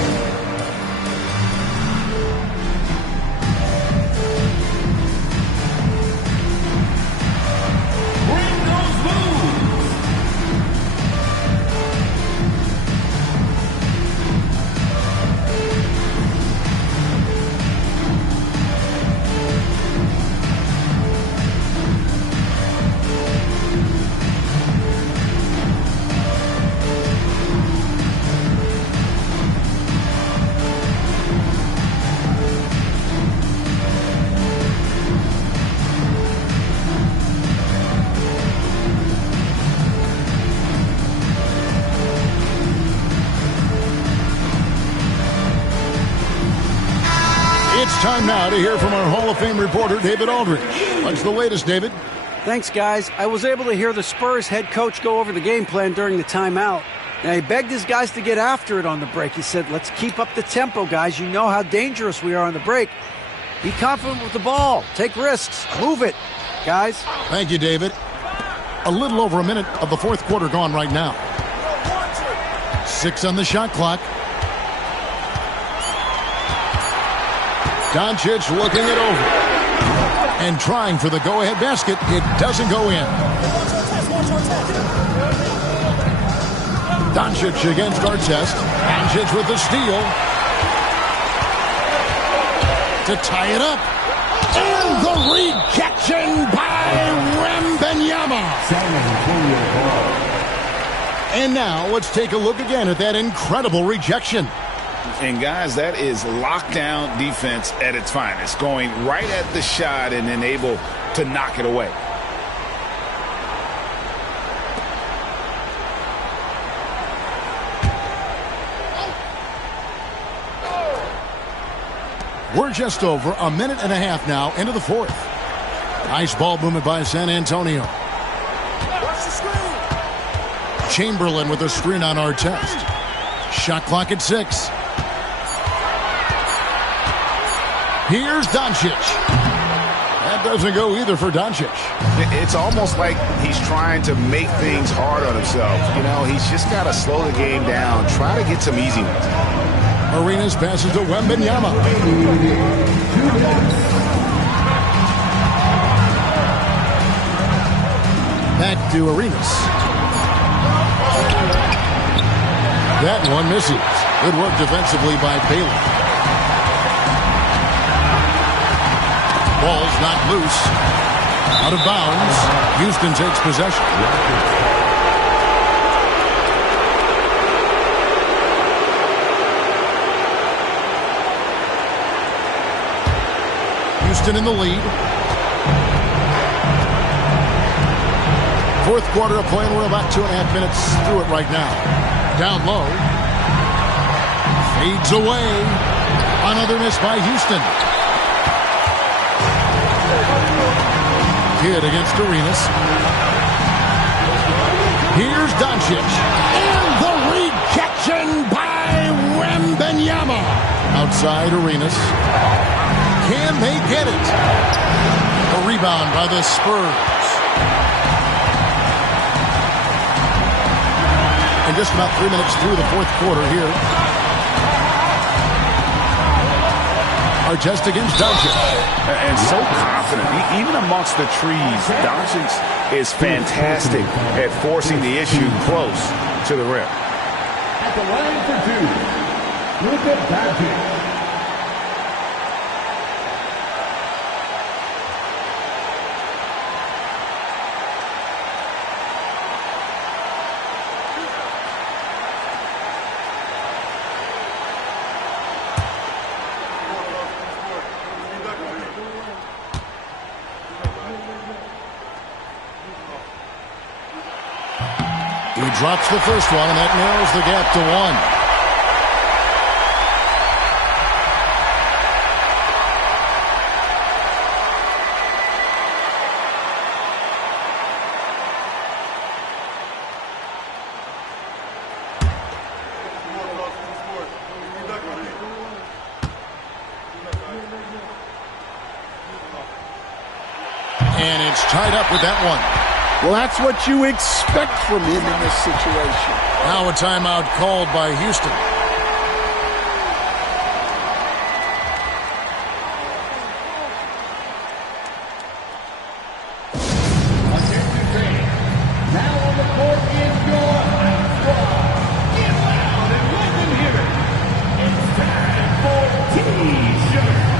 It's time now to hear from our Hall of Fame reporter, David Aldridge. What's the latest, David? Thanks, guys. I was able to hear the Spurs head coach go over the game plan during the timeout. Now, he begged his guys to get after it on the break. He said, let's keep up the tempo, guys. You know how dangerous we are on the break. Be confident with the ball. Take risks. Move it, guys. Thank you, David. A little over a minute of the fourth quarter gone right now. 6 on the shot clock. Doncic looking it over and trying for the go-ahead basket. It doesn't go in. Doncic against Artest. Doncic with the steal to tie it up. And the rejection by Wembanyama. And now let's take a look again at that incredible rejection. And, guys, that is lockdown defense at its finest, going right at the shot and then able to knock it away. We're just over a minute and a half now into the fourth. Nice ball movement by San Antonio. Chamberlain with a screen on Artest. Shot clock at 6. Here's Doncic. That doesn't go either for Doncic. It's almost like he's trying to make things hard on himself. You know, he's just got to slow the game down, try to get some easy ones. Arenas passes to Wembanyama. Back to Arenas. That one misses. Good work defensively by Bailey. Ball's not loose. Out of bounds. Houston takes possession. Houston in the lead. Fourth quarter of play, and we're about 2.5 minutes through it right now. Down low. Fades away. Another miss by Houston. Kidd against Arenas. Here's Doncic. And the rejection by Wembanyama. Outside Arenas. Can they get it? A rebound by the Spurs. And just about 3 minutes through the fourth quarter here. Artest against Doncic. And so confident. Even amongst the trees, Doncic is fantastic at forcing the issue close to the rim. At the line for 2, Luka Doncic. He drops the first one, and that narrows the gap to 1. And it's tied up with that one. Well, that's what you expect from him in this situation. Now a timeout called by Houston. Now on the court is your high squad. Get loud and let them hear it. It's time for T-shirts.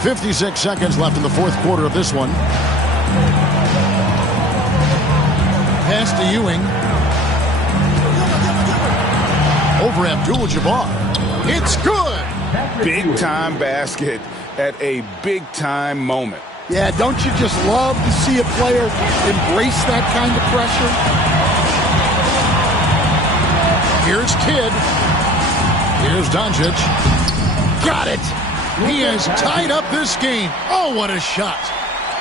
.56 seconds left in the fourth quarter of this one. Pass to Ewing. Over Abdul-Jabbar. It's good! Big-time basket at a big-time moment. Yeah, don't you just love to see a player embrace that kind of pressure? Here's Kidd. Here's Doncic. Got it! He has tied up this game. Oh, what a shot.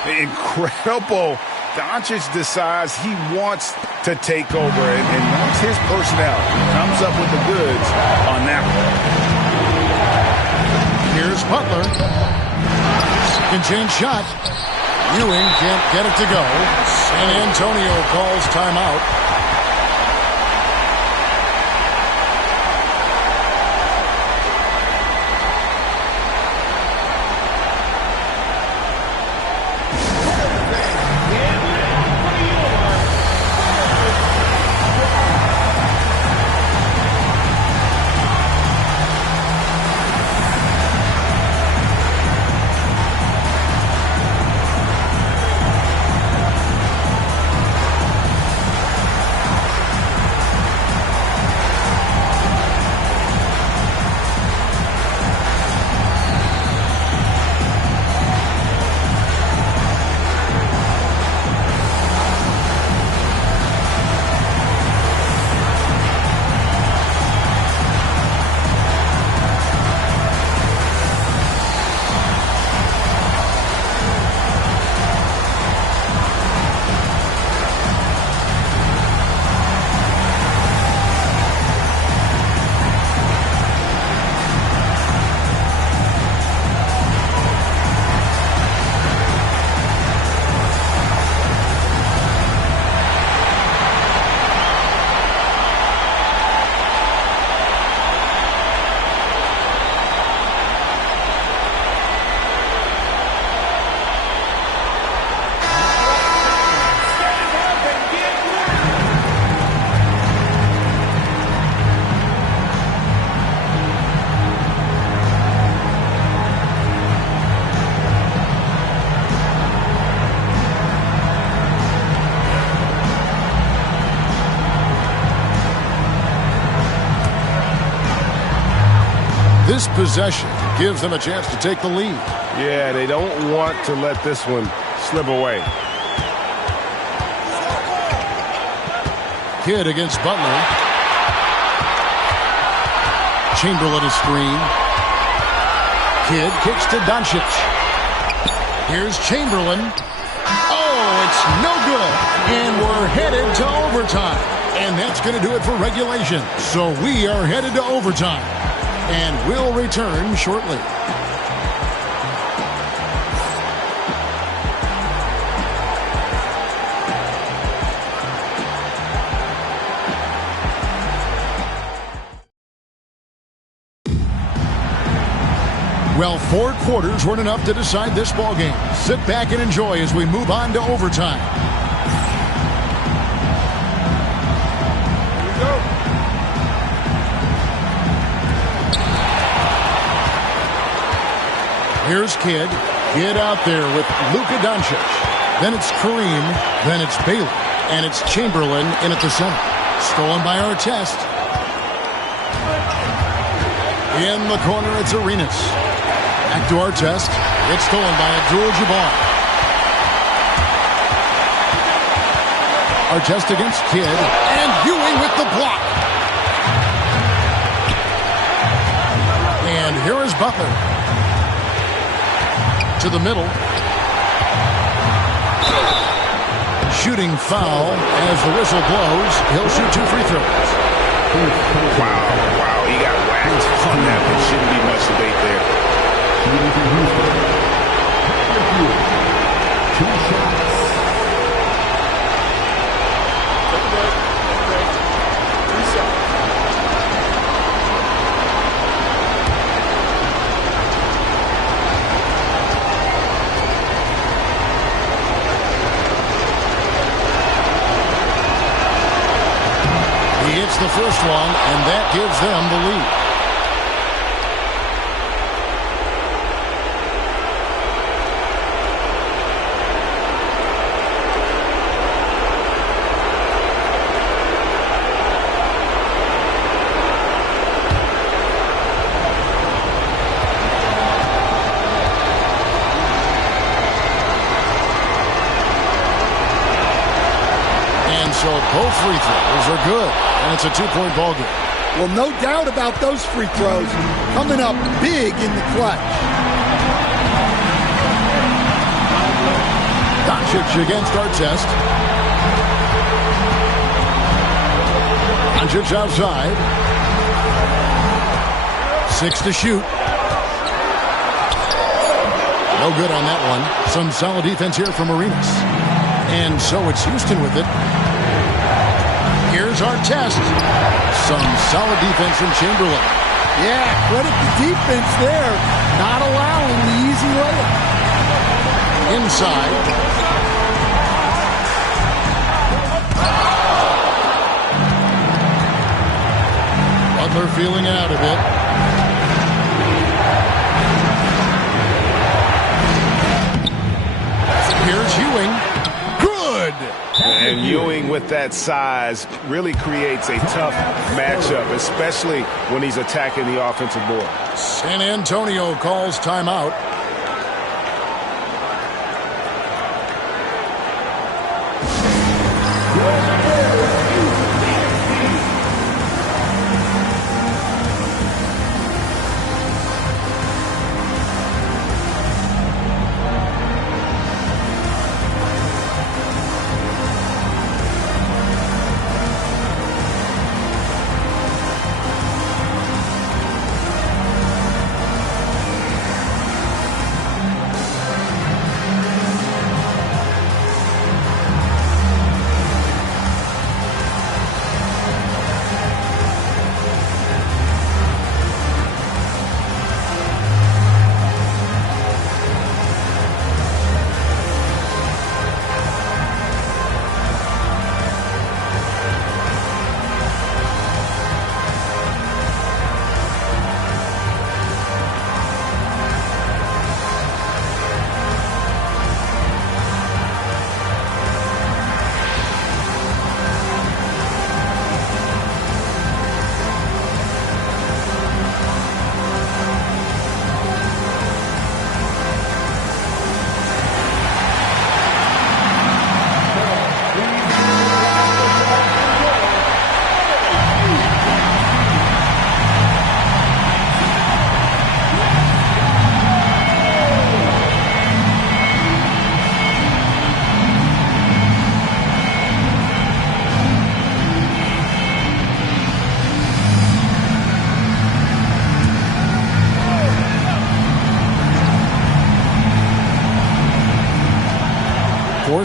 Incredible. Doncic decides he wants to take over, and once his personnel comes up with the goods on that one. Here's Butler. Second chance shot. Ewing can't get it to go. San Antonio calls timeout. This possession gives them a chance to take the lead. Yeah, they don't want to let this one slip away. Kidd against Butler. Chamberlain a screen. Kidd kicks to Doncic. Here's Chamberlain. Oh, it's no good. And we're headed to overtime. And that's going to do it for regulation. So we are headed to overtime. And we'll return shortly. Well, 4 quarters weren't enough to decide this ball game. Sit back and enjoy as we move on to overtime. Here we go. Here's Kidd. Kidd out there with Luka Doncic. Then it's Kareem. Then it's Bailey. And it's Chamberlain in at the center. Stolen by Artest. In the corner, it's Arenas. Back to Artest. It's stolen by Abdul-Jabbar. Artest against Kidd. And Ewing with the block. And here is Butler. To the middle. Shooting foul as the whistle blows. He'll shoot 2 free throws. Wow, he got whacked on that one. Shouldn't be much debate there. 2 shots. He hits the first one, and that gives them the lead. So both free throws are good, and it's a 2-point ball game. Well, no doubt about those free throws coming up big in the clutch. Doncic against Artest. Doncic outside. 6 to shoot. No good on that one. Some solid defense here from Arenas. And so it's Houston with it. Here's Artest. Some solid defense from Chamberlain. Yeah, credit the defense there. Not allowing the easy layup. Inside. Butler feeling out of it. Here's Ewing. Good! And Ewing with that size really creates a tough matchup, especially when he's attacking the offensive board. San Antonio calls timeout.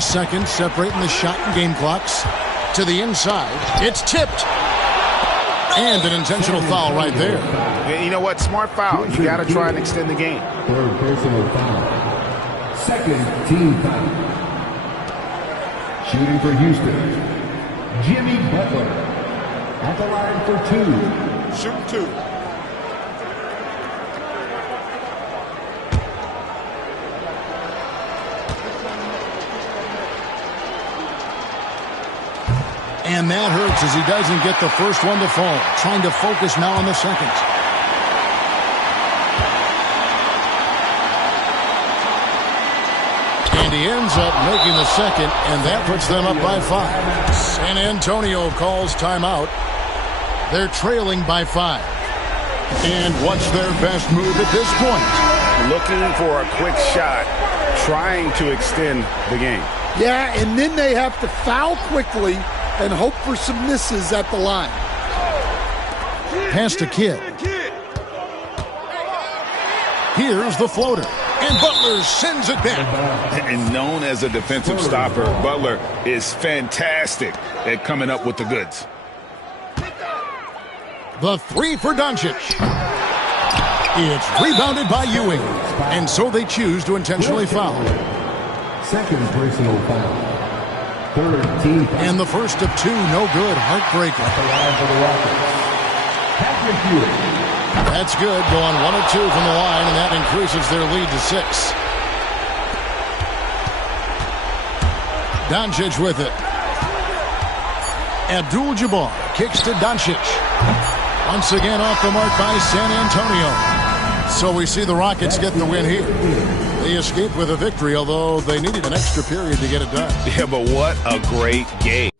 seconds separating the shot and game clocks. To the inside. It's tipped. And an intentional foul right there. You know what? Smart foul. You got to try and extend the game. Third personal foul. Second team foul. Shooting for Houston, Jimmy Butler. At the line for 2. Shoot 2. And that hurts as he doesn't get the first one to fall. Trying to focus now on the second. And he ends up making the second, and that puts them up by 5. San Antonio calls timeout. They're trailing by 5. And what's their best move at this point? Looking for a quick shot, trying to extend the game. Yeah, and then they have to foul quickly and hope for some misses at the line. Pass to Kidd. Here's the floater. And Butler sends it back. And known as a defensive stopper, Butler is fantastic at coming up with the goods. The 3 for Doncic. It's rebounded by Ewing. And so they choose to intentionally foul. Second personal foul. Third team foul. And the first of 2, no good. Heartbreaker. At the line for the Rockets, Patrick Ewing. That's good. Going 1 of 2 from the line, and that increases their lead to 6. Doncic with it. Abdul-Jabbar kicks to Doncic. Once again off the mark by San Antonio. So we see the Rockets get the win here. They escaped with a victory, although they needed an extra period to get it done. Yeah, but what a great game.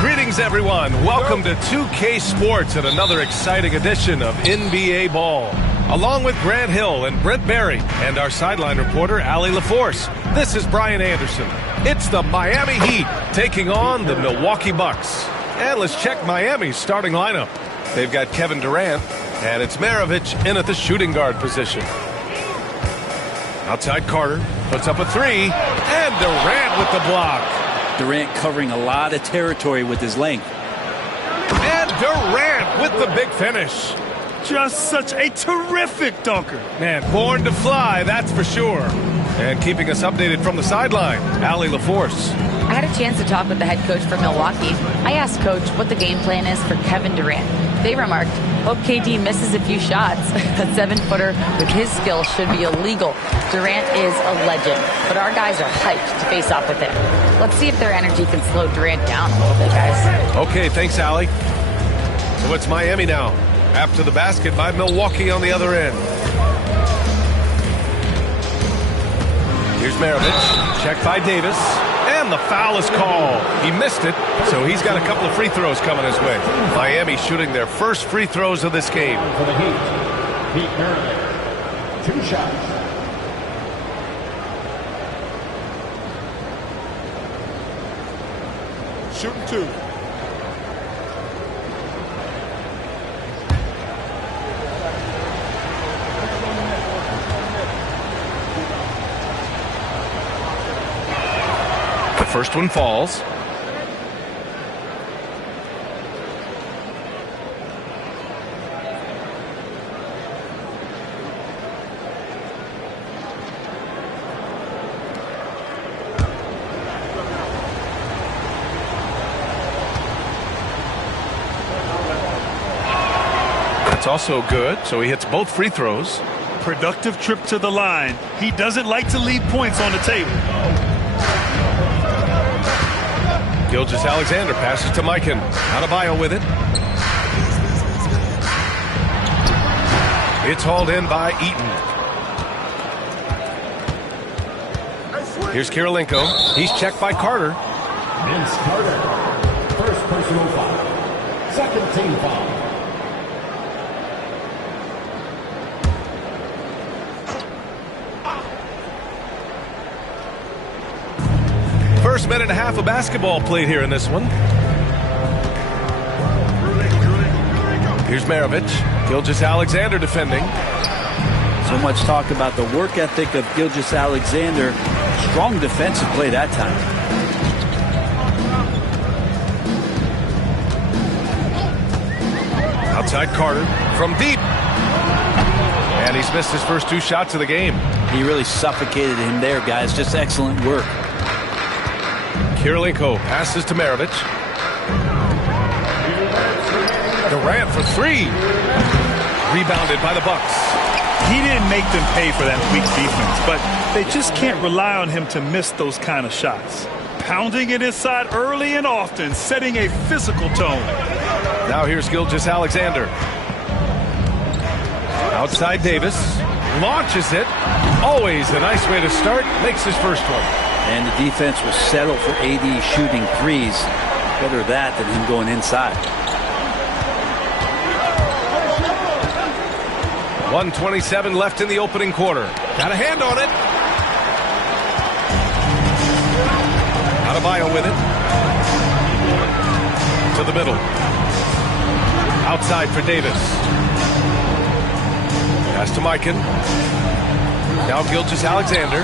Greetings, everyone. Welcome to 2K Sports and another exciting edition of NBA Ball. Along with Grant Hill and Brent Barry and our sideline reporter, Allie LaForce, this is Brian Anderson. It's the Miami Heat taking on the Milwaukee Bucks. And let's check Miami's starting lineup. They've got Kevin Durant, and it's Maravich in at the shooting guard position. Outside Carter puts up a three, and Durant with the block. Durant covering a lot of territory with his length. And Durant with the big finish. Just such a terrific dunker. Man, born to fly, that's for sure. And keeping us updated from the sideline, Allie LaForce. I had a chance to talk with the head coach for Milwaukee. I asked Coach what the game plan is for Kevin Durant. They remarked, hope KD misses a few shots. A 7-footer with his skill should be illegal. Durant is a legend, but our guys are hyped to face off with him. Let's see if their energy can slow Durant down a little bit, guys. Okay, thanks, Allie. So it's Miami now, after the basket by Milwaukee on the other end. Here's Maravich, checked by Davis, and the foul is called. He missed it, so he's got a couple of free throws coming his way. Miami shooting their first free throws of this game. For the Heat, Maravich, 2 shots. Shooting 2. The first one falls. That's also good, so he hits both free throws. Productive trip to the line. He doesn't like to leave points on the table. Gilgeous-Alexander passes to Mikan. Adebayo with it. It's hauled in by Eaton. Here's Kirilenko. He's checked by Carter. Vince Carter, first personal foul. Second team foul. First minute and a half of basketball played here in this one. Here's Maravich. Gilgeous-Alexander defending. So much talk about the work ethic of Gilgeous-Alexander. Strong defensive play that time. Outside Carter from deep. And he's missed his first 2 shots of the game. He really suffocated him there, guys. Just excellent work. Kirilenko passes to Maravich. Durant for 3. Rebounded by the Bucks. He didn't make them pay for that weak defense, but they just can't rely on him to miss those kind of shots. Pounding it inside early and often, setting a physical tone. Now here's Gilgeous-Alexander. Outside Davis. Launches it. Always a nice way to start. Makes his first one. And the defense was settled for AD shooting threes. Better that than him going inside. 1:27 left in the opening quarter. Got a hand on it. Adebayo with it. To the middle. Outside for Davis. Pass to Mikan. Now Gilgeous-Alexander.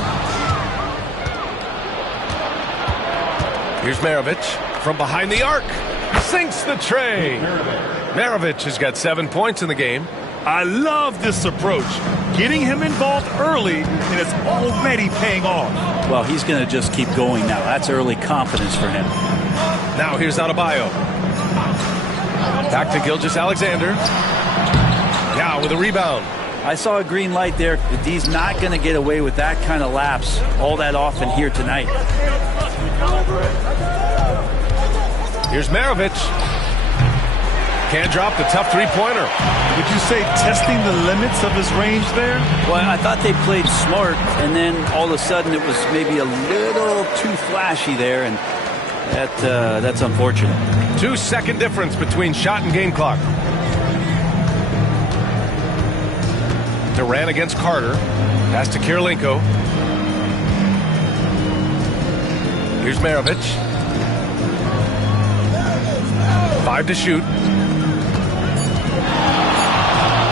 Here's Maravich from behind the arc. sinks the tray. Maravich has got 7 points in the game. I love this approach. Getting him involved early, and it's already paying off. Well, he's going to just keep going now. That's early confidence for him. Now here's Adebayo. Back to Gilgeous-Alexander. Now with a rebound. I saw a green light there. The D's not going to get away with that kind of lapse all that often here tonight. Here's Maravich. Can't drop the tough three-pointer. Would you say testing the limits of his range there? Well, I thought they played smart, and then all of a sudden it was maybe a little too flashy there, and that's unfortunate. 2-second difference between shot and game clock. Durant against Carter. Pass to Kirilenko. Here's Maravich. 5 to shoot.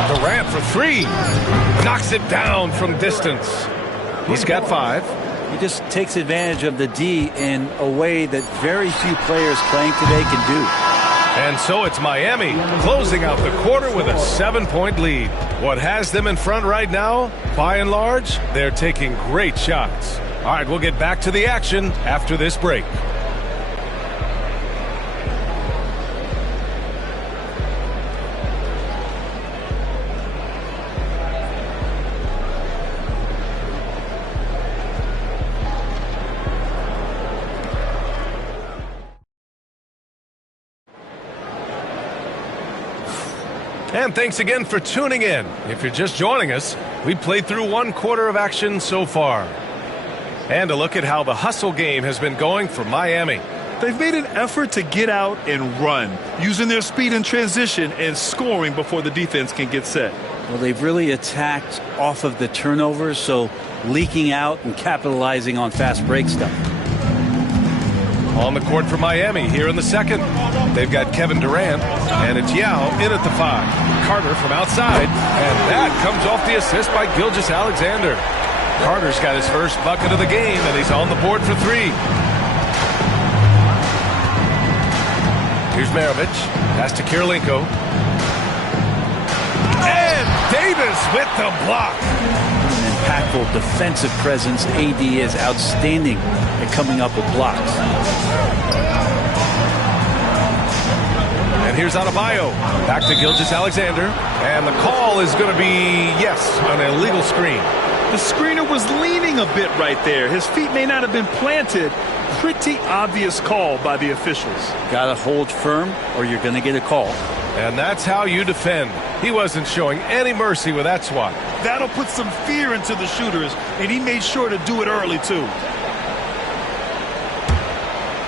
Durant for 3. Knocks it down from distance. He's got 5. He just takes advantage of the D in a way that very few players playing today can do. And so it's Miami closing out the quarter with a 7-point lead. What has them in front right now? By and large, they're taking great shots. All right, we'll get back to the action after this break. And thanks again for tuning in. If you're just joining us, we played through 1 quarter of action so far. And a look at how the hustle game has been going for Miami. They've made an effort to get out and run, using their speed in transition and scoring before the defense can get set. Well, they've really attacked off of the turnovers, so leaking out and capitalizing on fast break stuff. On the court for Miami here in the second. They've got Kevin Durant, and it's Yao in at the 5. Carter from outside, and that comes off the assist by Gilgeous-Alexander. Carter's got his first bucket of the game, and he's on the board for 3. Here's Maravich. Pass to Kirilenko. And Davis with the block. An impactful defensive presence. AD is outstanding at coming up with blocks. And here's Adebayo. Back to Gilgeous-Alexander. And the call is going to be, yes, an illegal screen. The screener was leaning a bit right there. His feet may not have been planted. Pretty obvious call by the officials. Got to hold firm or you're going to get a call. And that's how you defend. He wasn't showing any mercy with that swat. That'll put some fear into the shooters, and he made sure to do it early, too.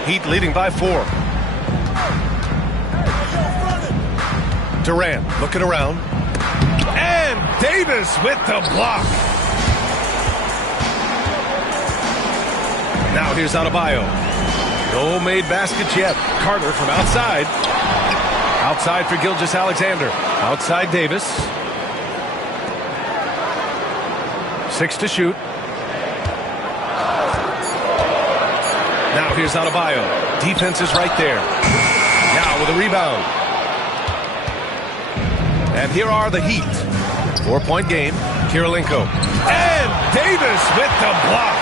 Heat leading by 4. Durant looking around. And Davis with the block. Now here's Adebayo. No made baskets yet. Carter from outside. Outside for Gilgeous-Alexander. Outside Davis. 6 to shoot. Now here's Adebayo. Defense is right there. Now with a rebound. And here are the Heat. 4-point game. Kirilenko. And Davis with the block.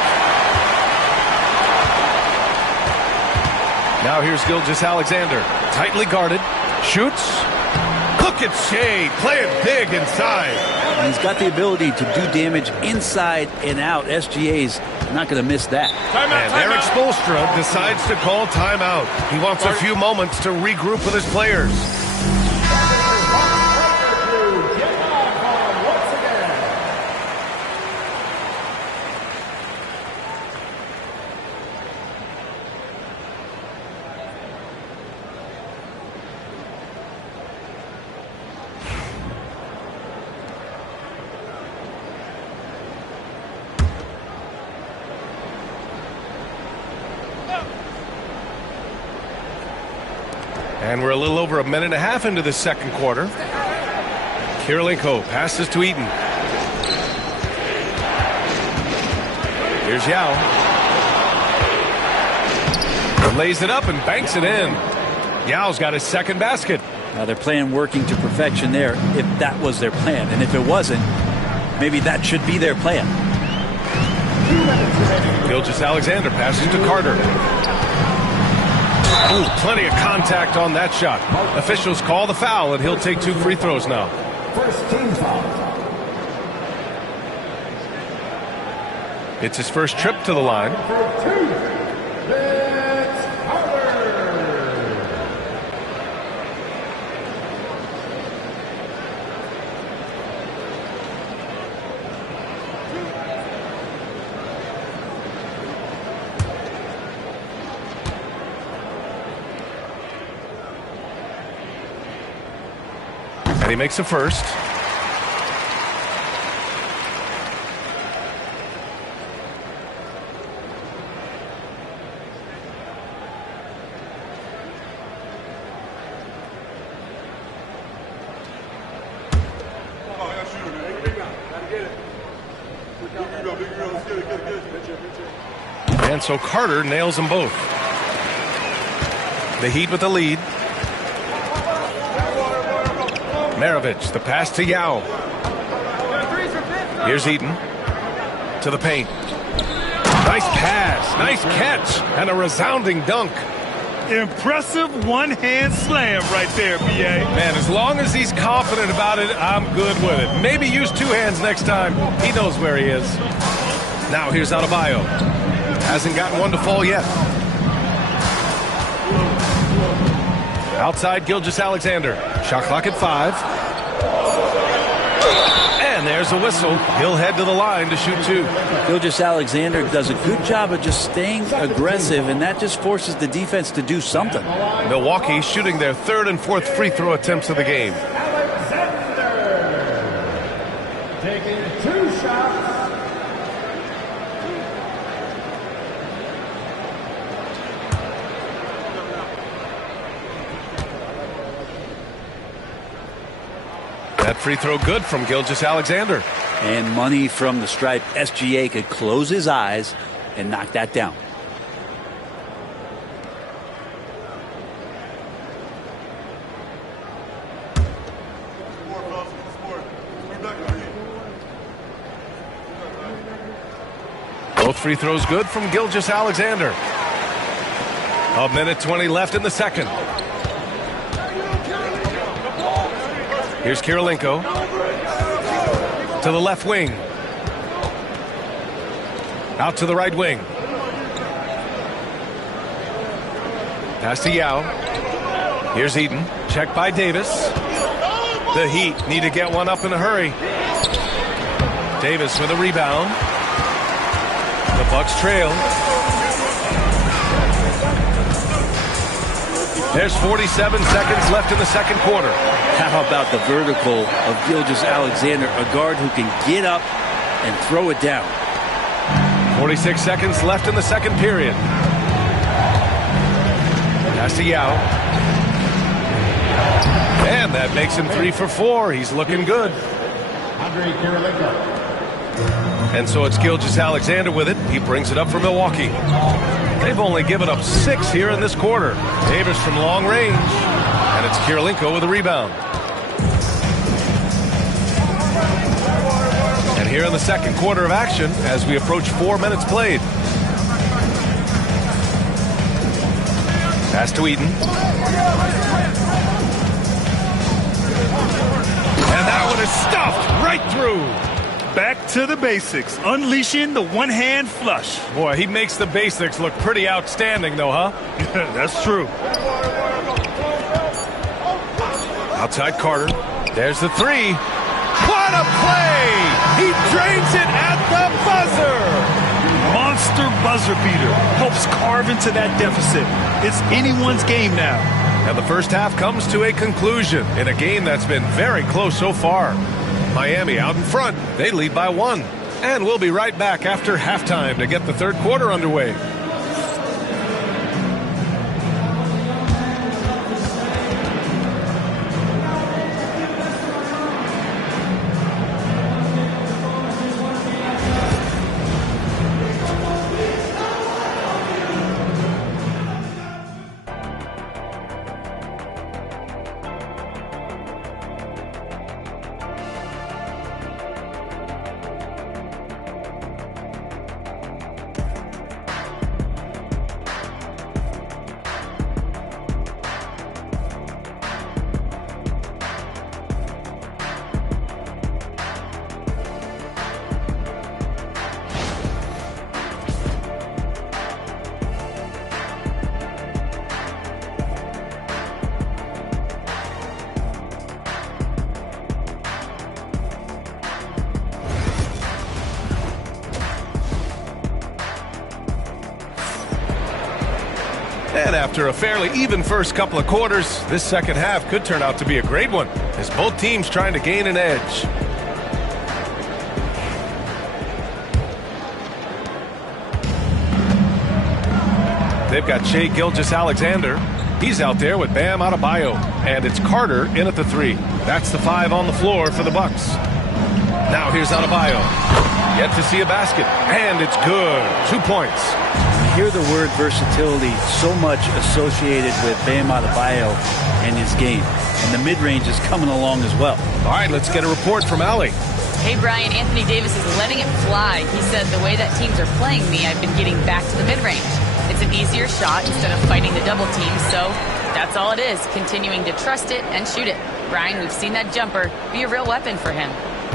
Now here's Gilgeous-Alexander. Tightly guarded. Shoots. Look at Shea playing big inside. And he's got the ability to do damage inside and out. SGA's not going to miss that. And Eric Spoelstra decides to call timeout. He wants a few moments to regroup with his players. And we're a little over a minute and a half into the second quarter. Kirilenko passes to Eaton. Here's Yao. Lays it up and banks it in. Yao's got his second basket. Now they're playing working to perfection there, if that was their plan. And if it wasn't, maybe that should be their plan. Gilgeous-Alexander passes to Carter. Ooh, plenty of contact on that shot. Officials call the foul, and he'll take 2 free throws now. First team foul. It's his first trip to the line. And he makes a first. And so Carter nails them both. The Heat with the lead. Maravich, the pass to Yao. Here's Eaton to the paint. Nice pass, nice catch, and a resounding dunk. Impressive one-hand slam right there, B.A. Man, as long as he's confident about it, I'm good with it. Maybe use 2 hands next time. He knows where he is. Now here's Adebayo. Hasn't gotten one to fall yet. Outside Gilgeous-Alexander. Shot clock at 5. And there's a whistle. He'll head to the line to shoot 2. Gilgeous-Alexander does a good job of just staying aggressive, and that just forces the defense to do something. Milwaukee shooting their 3rd and 4th free throw attempts of the game. Taking 2 shots. That free throw good from Gilgeous-Alexander. And money from the stripe. SGA could close his eyes and knock that down. Both free throws good from Gilgeous-Alexander. 1:20 left in the second. Here's Kirilenko to the left wing. Out to the right wing. Pass to Yao. Here's Eaton. Checked by Davis. The Heat need to get one up in a hurry. Davis with a rebound. The Bucks trail. There's 47 seconds left in the second quarter. How about the vertical of Gilgeous-Alexander, a guard who can get up and throw it down. 46 seconds left in the second period. Pass to Yao. And that makes him 3 for 4. He's looking good. Andre Kirilenko. And so it's Gilgeous-Alexander with it. He brings it up for Milwaukee. They've only given up 6 here in this quarter. Davis from long range. And it's Kirilenko with a rebound. And here in the second quarter of action, as we approach 4 minutes played. Pass to Eaton. And that one is stuffed right through. Back to the basics, unleashing the one-hand flush. Boy, he makes the basics look pretty outstanding, though, huh? That's true. Outside Carter. There's the 3. What a play! He drains it at the buzzer! Monster buzzer beater. Helps carve into that deficit. It's anyone's game now. And the first half comes to a conclusion in a game that's been very close so far. Miami out in front. They lead by 1. And we'll be right back after halftime to get the third quarter underway. And after a fairly even first couple of quarters, this second half could turn out to be a great one, as both teams trying to gain an edge. They've got Shai Gilgeous-Alexander. He's out there with Bam Adebayo. And it's Carter in at the 3. That's the 5 on the floor for the Bucks. Now here's Adebayo. Yet to see a basket. And it's good. 2 points. You hear the word versatility so much associated with Bam Adebayo and his game. And the mid-range is coming along as well. All right, let's get a report from Allie. Hey, Brian, Anthony Davis is letting it fly. He said, the way that teams are playing me, I've been getting back to the mid-range. It's an easier shot instead of fighting the double team, so that's all it is, continuing to trust it and shoot it. Brian, we've seen that jumper be a real weapon for him.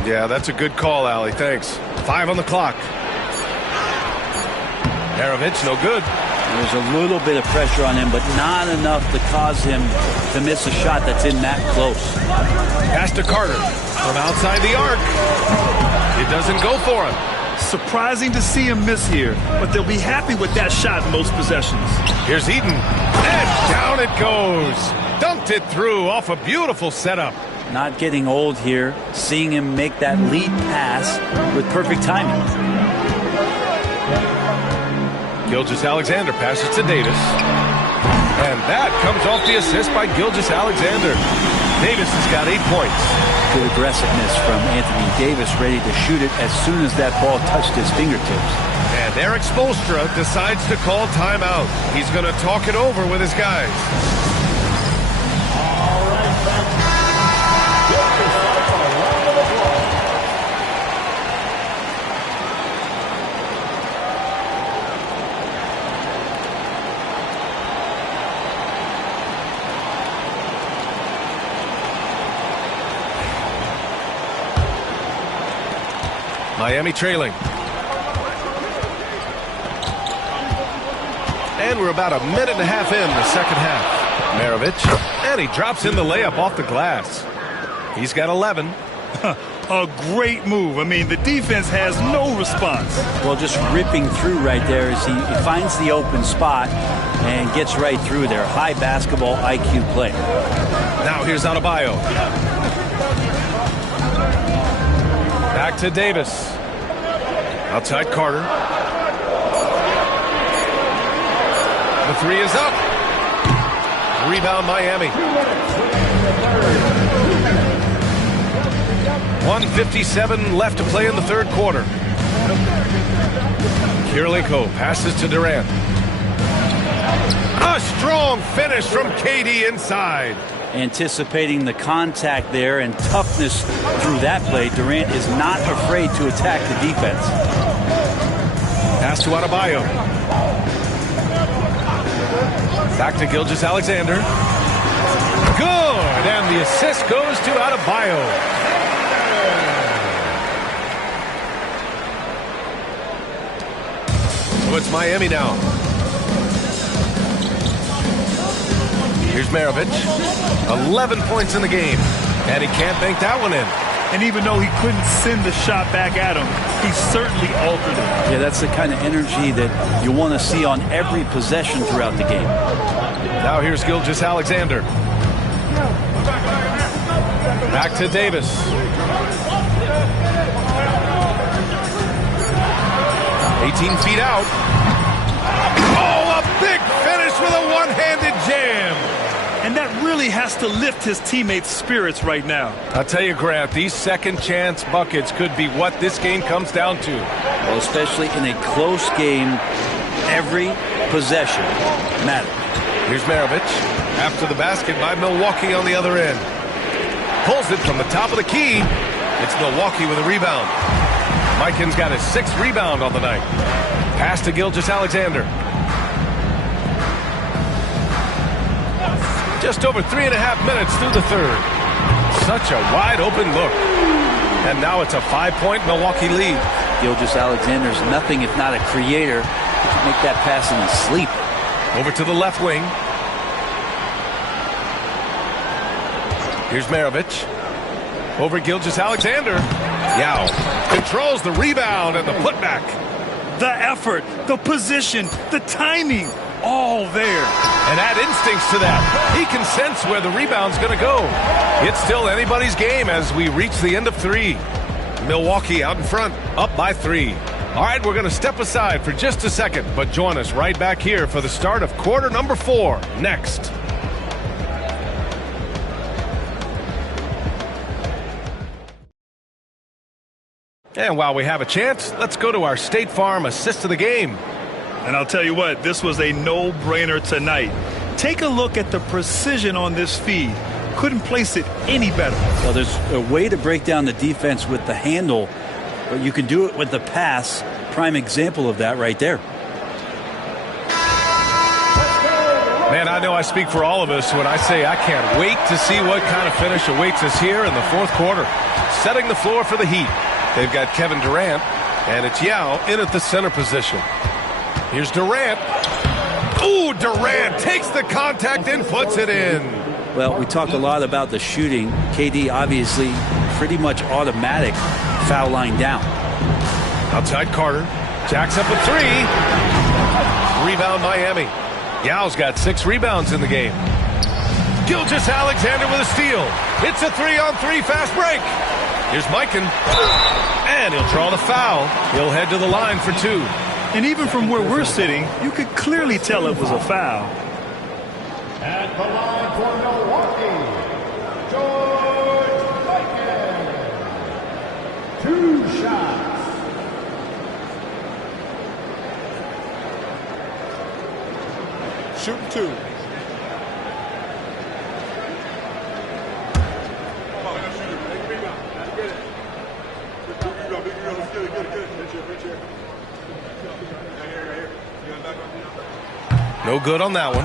Yeah, that's a good call, Allie. Thanks. 5 on the clock. Maravich, no good. There's a little bit of pressure on him, but not enough to cause him to miss a shot that's in that close. Pass to Carter from outside the arc. It doesn't go for him. Surprising to see him miss here, but they'll be happy with that shot most possessions. Here's Eaton. And down it goes. Dunked it through off a beautiful setup. Not getting old here, seeing him make that lead pass with perfect timing. Gilgeous-Alexander passes to Davis. And that comes off the assist by Gilgeous-Alexander. Davis has got 8 points. Good aggressiveness from Anthony Davis, ready to shoot it as soon as that ball touched his fingertips. And Eric Spoelstra decides to call timeout. He's going to talk it over with his guys. Miami trailing. And we're about a minute and a half in the second half. Maravich, and he drops in the layup off the glass. He's got 11. A great move. I mean, the defense has no response. Well, just ripping through right there as he finds the open spot and gets right through there. High basketball IQ play. Now here's Adebayo. Back to Davis. Outside Carter. The 3 is up. Rebound Miami. 1:57 left to play in the third quarter. Kirilenko passes to Durant. A strong finish from KD inside. Anticipating the contact there and toughness through that play, Durant is not afraid to attack the defense. Pass to Adebayo. Back to Gilgeous-Alexander. Good, and the assist goes to Adebayo. So it's Miami now. Here's Maravich. 11 points in the game. And he can't bank that one in. And even though he couldn't send the shot back at him, he certainly altered it. Yeah, that's the kind of energy that you want to see on every possession throughout the game. Now here's Gilgeous-Alexander. Back to Davis. "18 feet out. Oh, a big finish with a one-handed jam. And that really has to lift his teammates' spirits right now. I'll tell you, Grant, these second-chance buckets could be what this game comes down to. Well, especially in a close game, every possession matters. Here's Maravich. After the basket by Milwaukee on the other end. Pulls it from the top of the key. It's Milwaukee with a rebound. Mikan's got his 6th rebound on the night. Pass to Gilgeous-Alexander. Just over 3.5 minutes through the third. Such a wide open look. And now it's a 5-point Milwaukee lead. Gilgeous-Alexander's nothing if not a creator. Make that pass in his sleep. Over to the left wing. Here's Maravich. Over Gilgeous-Alexander. Yao controls the rebound and the putback. The effort, the position, the timing. all there. And add instincts to that. He can sense where the rebound's going to go. It's still anybody's game as we reach the end of 3. Milwaukee out in front, up by 3. All right, we're going to step aside for just a second, but join us right back here for the start of quarter number 4 next. And while we have a chance, let's go to our State Farm assist of the game. And I'll tell you what, this was a no-brainer tonight. Take a look at the precision on this feed. Couldn't place it any better. Well, there's a way to break down the defense with the handle, but you can do it with the pass. Prime example of that right there. Man, I know I speak for all of us when I say I can't wait to see what kind of finish awaits us here in the 4th quarter. Setting the floor for the Heat. They've got Kevin Durant, and it's Yao in at the center position. Here's Durant. Ooh, Durant takes the contact and puts it in. Well, we talk a lot about the shooting. KD obviously pretty much automatic foul line down. Outside Carter. Jacks up a 3. Rebound Miami. Yao's got 6 rebounds in the game. Gilgeous-Alexander with a steal. It's a 3-on-3 fast break. Here's Mikan. And he'll draw the foul. He'll head to the line for 2. And even from where we're sitting, you could clearly tell it was a foul. At the line for Milwaukee, George Mikan. 2 shots. Shooting 2. No good on that one.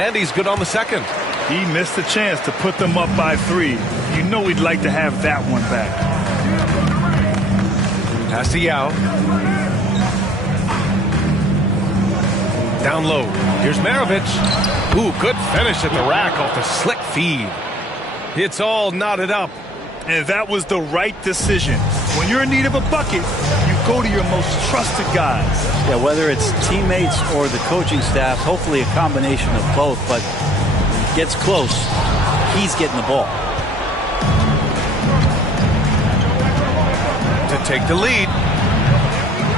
And he's good on the second. He missed a chance to put them up by 3. You know he'd like to have that one back. Pass to Yao. Down low. Here's Maravich. Ooh, good finish at the rack off the slick feed. It's all knotted up. And that was the right decision. When you're in need of a bucket, you go to your most trusted guys. Yeah, whether it's teammates or the coaching staff, hopefully a combination of both, but when it gets close, he's getting the ball. To take the lead.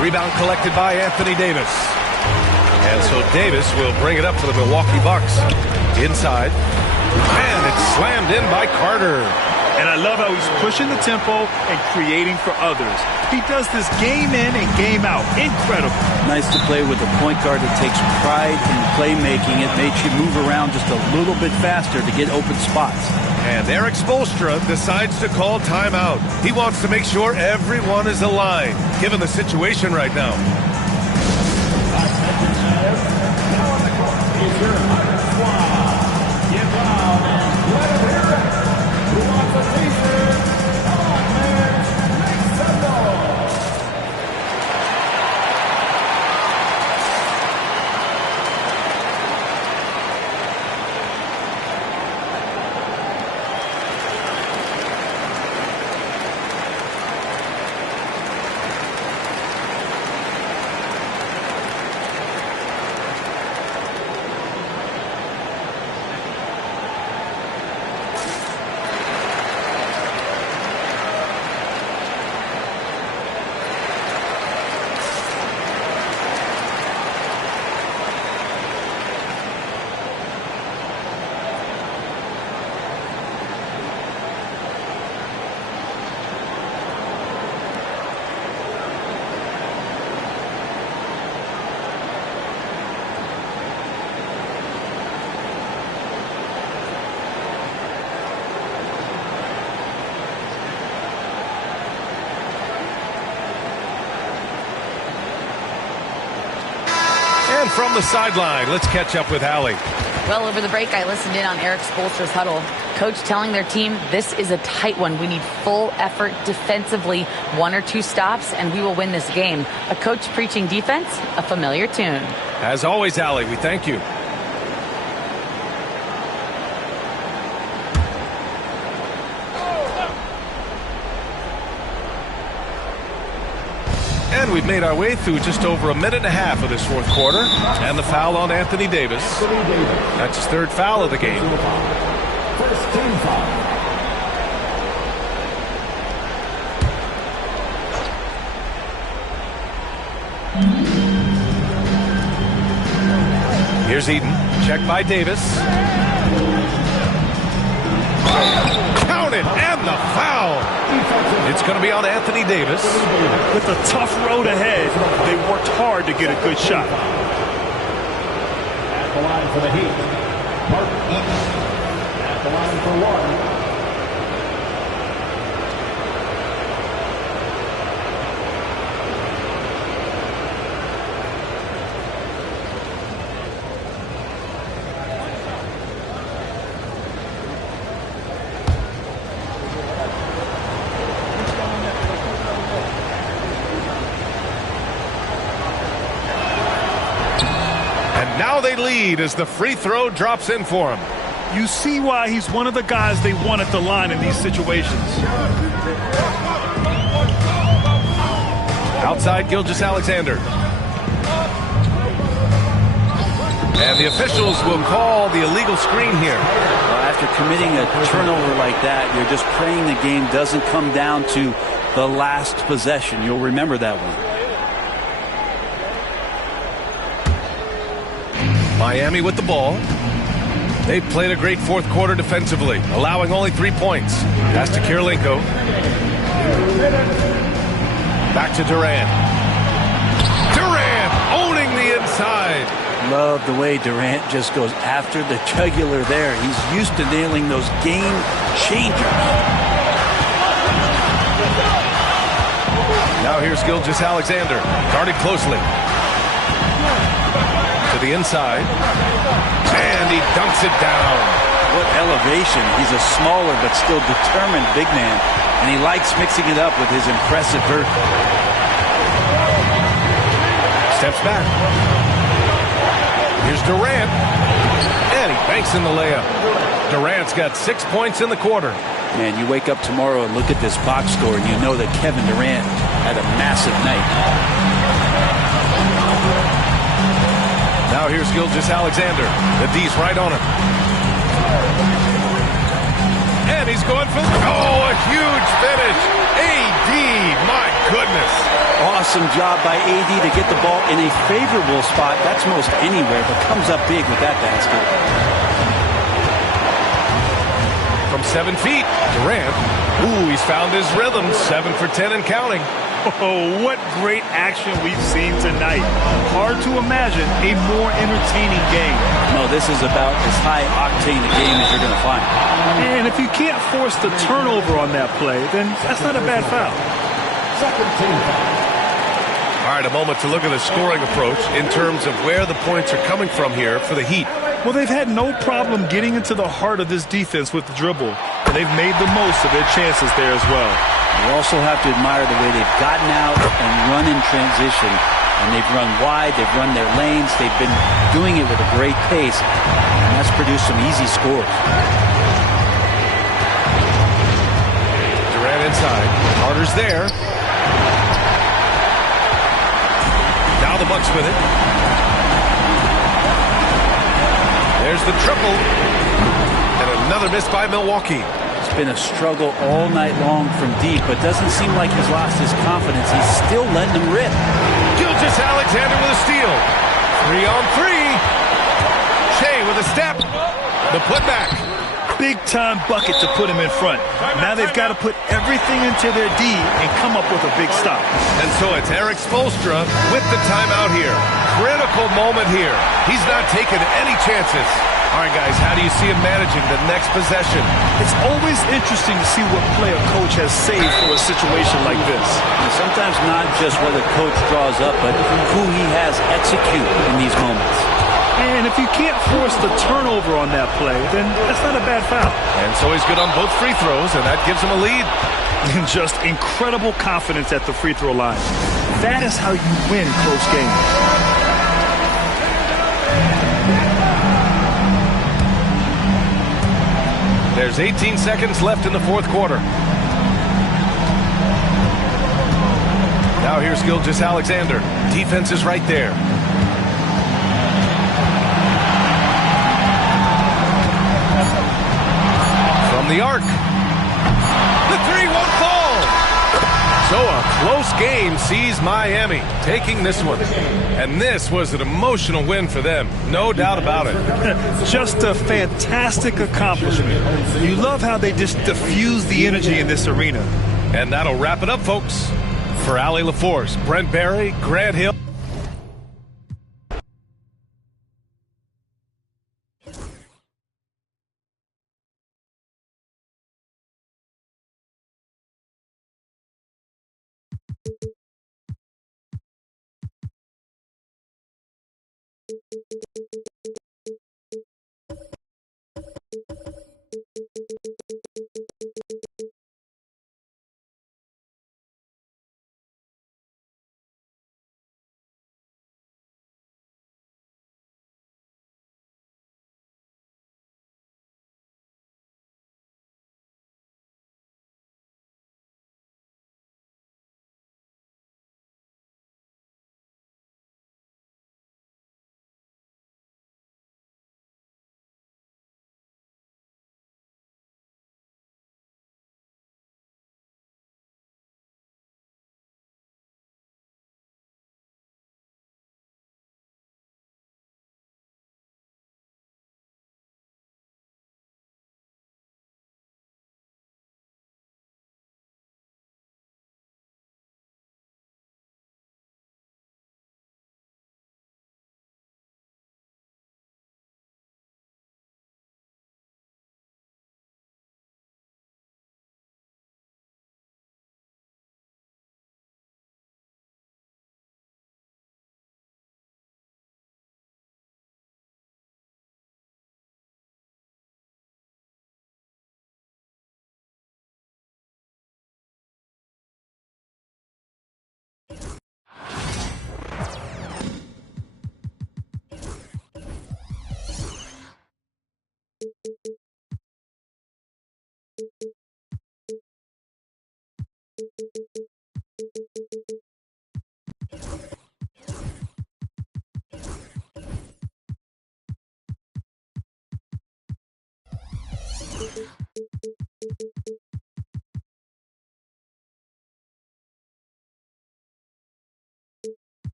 Rebound collected by Anthony Davis. And so Davis will bring it up for the Milwaukee Bucks. Inside. And it's slammed in by Carter. And I love how he's pushing the tempo and creating for others. He does this game in and game out. Incredible. Nice to play with a point guard that takes pride in playmaking. It makes you move around just a little bit faster to get open spots. And Eric Spoelstra decides to call timeout. He wants to make sure everyone is aligned, given the situation right now. And from the sideline, let's catch up with Allie. Well, over the break, I listened in on Eric Spoelstra's huddle. Coach telling their team, this is a tight one. We need full effort defensively, 1 or 2 stops, and we will win this game. A coach preaching defense, a familiar tune. As always, Allie, we thank you. And we've made our way through just over a minute and a half of this fourth quarter. And the foul on Anthony Davis. That's his 3rd foul of the game. First team foul. Here's Eden. Check by Davis. Count it, and the foul. It's going to be on Anthony Davis. With a tough road ahead, they worked hard to get a good shot. At the line for the Heat, Mark Eaton. At the line for 1. Now they lead as the free throw drops in for him. You see why he's one of the guys they want at the line in these situations. Outside Gilgeous-Alexander. And the officials will call the illegal screen here. Well, after committing a turnover like that, you're just praying the game doesn't come down to the last possession. You'll remember that one. Miami with the ball. They played a great fourth quarter defensively, allowing only 3 points. Pass to Kirilenko. Back to Durant. Durant owning the inside. Love the way Durant just goes after the jugular there. He's used to nailing those game changers. Now here's Gilgeous-Alexander, guarded closely. To the inside, and he dunks it down. What elevation. He's a smaller but still determined big man, and he likes mixing it up with his impressive vert. Steps back. Here's Durant, and he banks in the layup. Durant's got 6 points in the quarter. Man, you wake up tomorrow and look at this box score, and you know that Kevin Durant had a massive night. Now here's Gilgeous-Alexander. The D's right on him. And he's going for a huge finish. AD, my goodness. Awesome job by AD to get the ball in a favorable spot. That's most anywhere, but comes up big with that basket. From 7 feet, Durant. Ooh, he's found his rhythm. 7 for 10 and counting. Oh, what great action we've seen tonight. Hard to imagine a more entertaining game. No, this is about as high-octane a game as you're going to find. And if you can't force the turnover on that play, then that's not a bad foul. Second team foul. All right, a moment to look at the scoring approach in terms of where the points are coming from here for the Heat. Well, they've had no problem getting into the heart of this defense with the dribble, and they've made the most of their chances there as well. You also have to admire the way they've gotten out and run in transition. And they've run wide, they've run their lanes, they've been doing it with a great pace, and that's produced some easy scores. Durant inside. Carter's there. Now the Bucks with it. There's the triple. And another miss by Milwaukee. It's been a struggle all night long from deep, but doesn't seem like he's lost his confidence. He's still letting them rip. Gilgeous-Alexander with a steal. 3 on 3. Shea with a step. The putback. Big-time bucket to put him in front. Now they've got to put everything into their D and come up with a big stop. And so it's Eric Spoelstra with the timeout here. Critical moment here. He's not taking any chances. All right, guys, how do you see him managing the next possession? It's always interesting to see what play a coach has saved for a situation like this. And sometimes not just what the coach draws up, but who he has execute in these moments. And if you can't force the turnover on that play, then that's not a bad foul. And so he's good on both free throws, and that gives him a lead. And just incredible confidence at the free throw line. That is how you win close games. There's 18 seconds left in the fourth quarter. Now here's Gilgeous-Alexander. Defense is right there. From the arc. The three won't fall. So a close game sees Miami taking this one. And this was an emotional win for them. No doubt about it. Just a fantastic accomplishment. You love how they just diffuse the energy in this arena. And that'll wrap it up, folks. For Allie LaForce, Brent Barry, Grant Hill.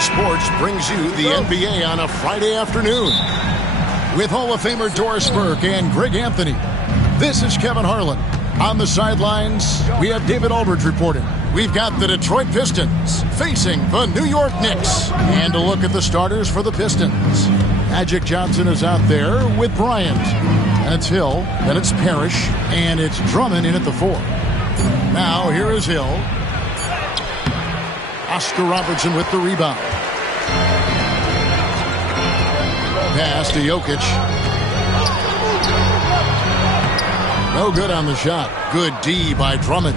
Sports brings you the NBA on a Friday afternoon with Hall of Famer Doris Burke and Greg Anthony. This is Kevin Harlan. On the sidelines, we have David Aldridge reporting. We've got the Detroit Pistons facing the New York Knicks. And a look at the starters for the Pistons. Magic Johnson is out there with Bryant. And it's Hill, then it's Parrish, and it's Drummond in at the 4. Now here is Hill. Oscar Robertson with the rebound. Pass to Jokic. No good on the shot. Good D by Drummond.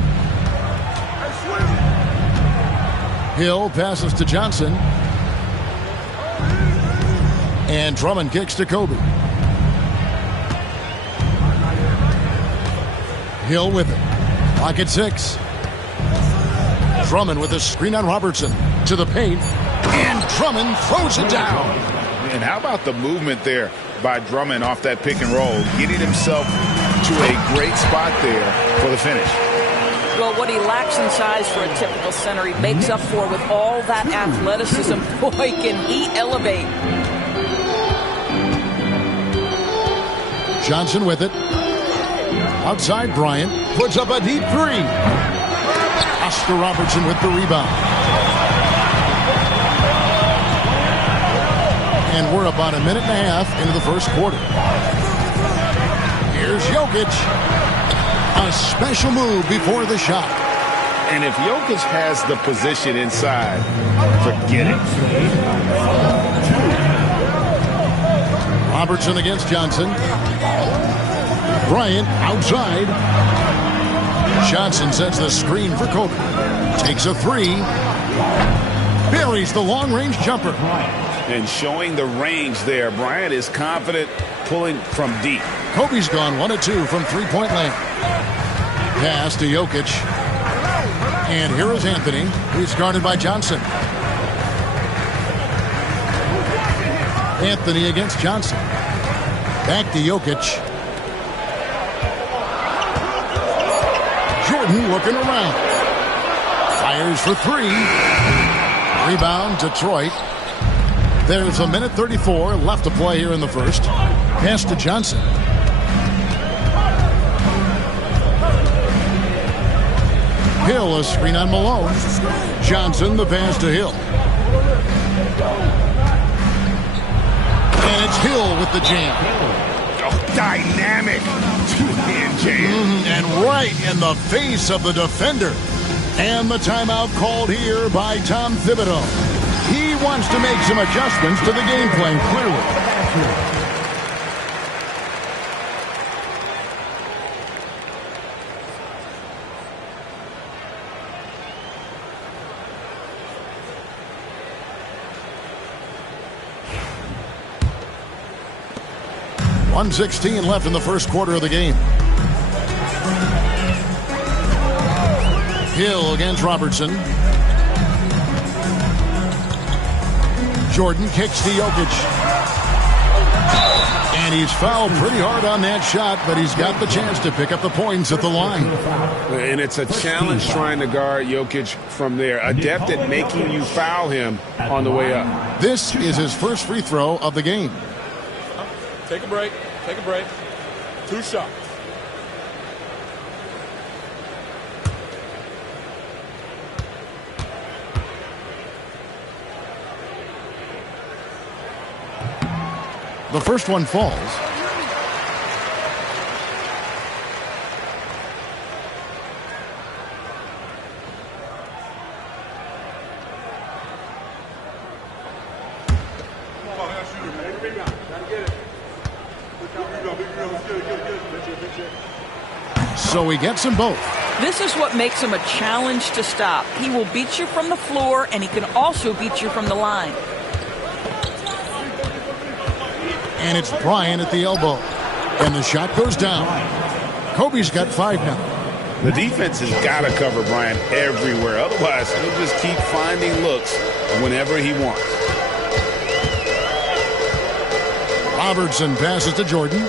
Hill passes to Johnson. And Drummond kicks to Kobe. Hill with it. Clock at 6. Drummond with a screen on Robertson. To the paint. And Drummond throws it down. And how about the movement there by Drummond off that pick and roll, getting himself to a great spot there for the finish. Well, what he lacks in size for a typical center, he makes up for with all that athleticism. Boy, can he elevate. Johnson with it. Outside, Bryant puts up a deep 3. Oscar Robertson with the rebound. And we're about a minute and a half into the first quarter. Here's Jokic. A special move before the shot. And if Jokic has the position inside, forget it. Robertson against Johnson. Bryant outside. Johnson sets the screen for Kobe. Takes a three. Buries the long-range jumper. And showing the range there, Bryant is confident pulling from deep. Kobe's gone 1 of 2 from three-point land. Pass to Jokic. And here is Anthony. He's guarded by Johnson. Anthony against Johnson. Back to Jokic. Jordan looking around. Fires for three. Rebound, Detroit. There's a minute 34 left to play here in the first. Pass to Johnson. Hill, a screen on Malone. Johnson, the pass to Hill. And it's Hill with the jam. Oh, dynamic two-hand jam. And right in the face of the defender. And the timeout called here by Tom Thibodeau. He wants to make some adjustments to the game plan, clearly. .116 left in the first quarter of the game. Hill against Robertson. Jordan kicks to Jokic. And he's fouled pretty hard on that shot, but he's got the chance to pick up the points at the line. And it's a challenge trying to guard Jokic from there. Adept at making you foul him on the way up. This is his first free throw of the game. Take a break. Take a break. 2 shots. The first one falls. So he gets them both. This is what makes him a challenge to stop. He will beat you from the floor, and he can also beat you from the line. And it's Bryant at the elbow. And the shot goes down. Kobe's got 5 now. The defense has got to cover Bryant everywhere. Otherwise, he'll just keep finding looks whenever he wants. Robertson passes to Jordan.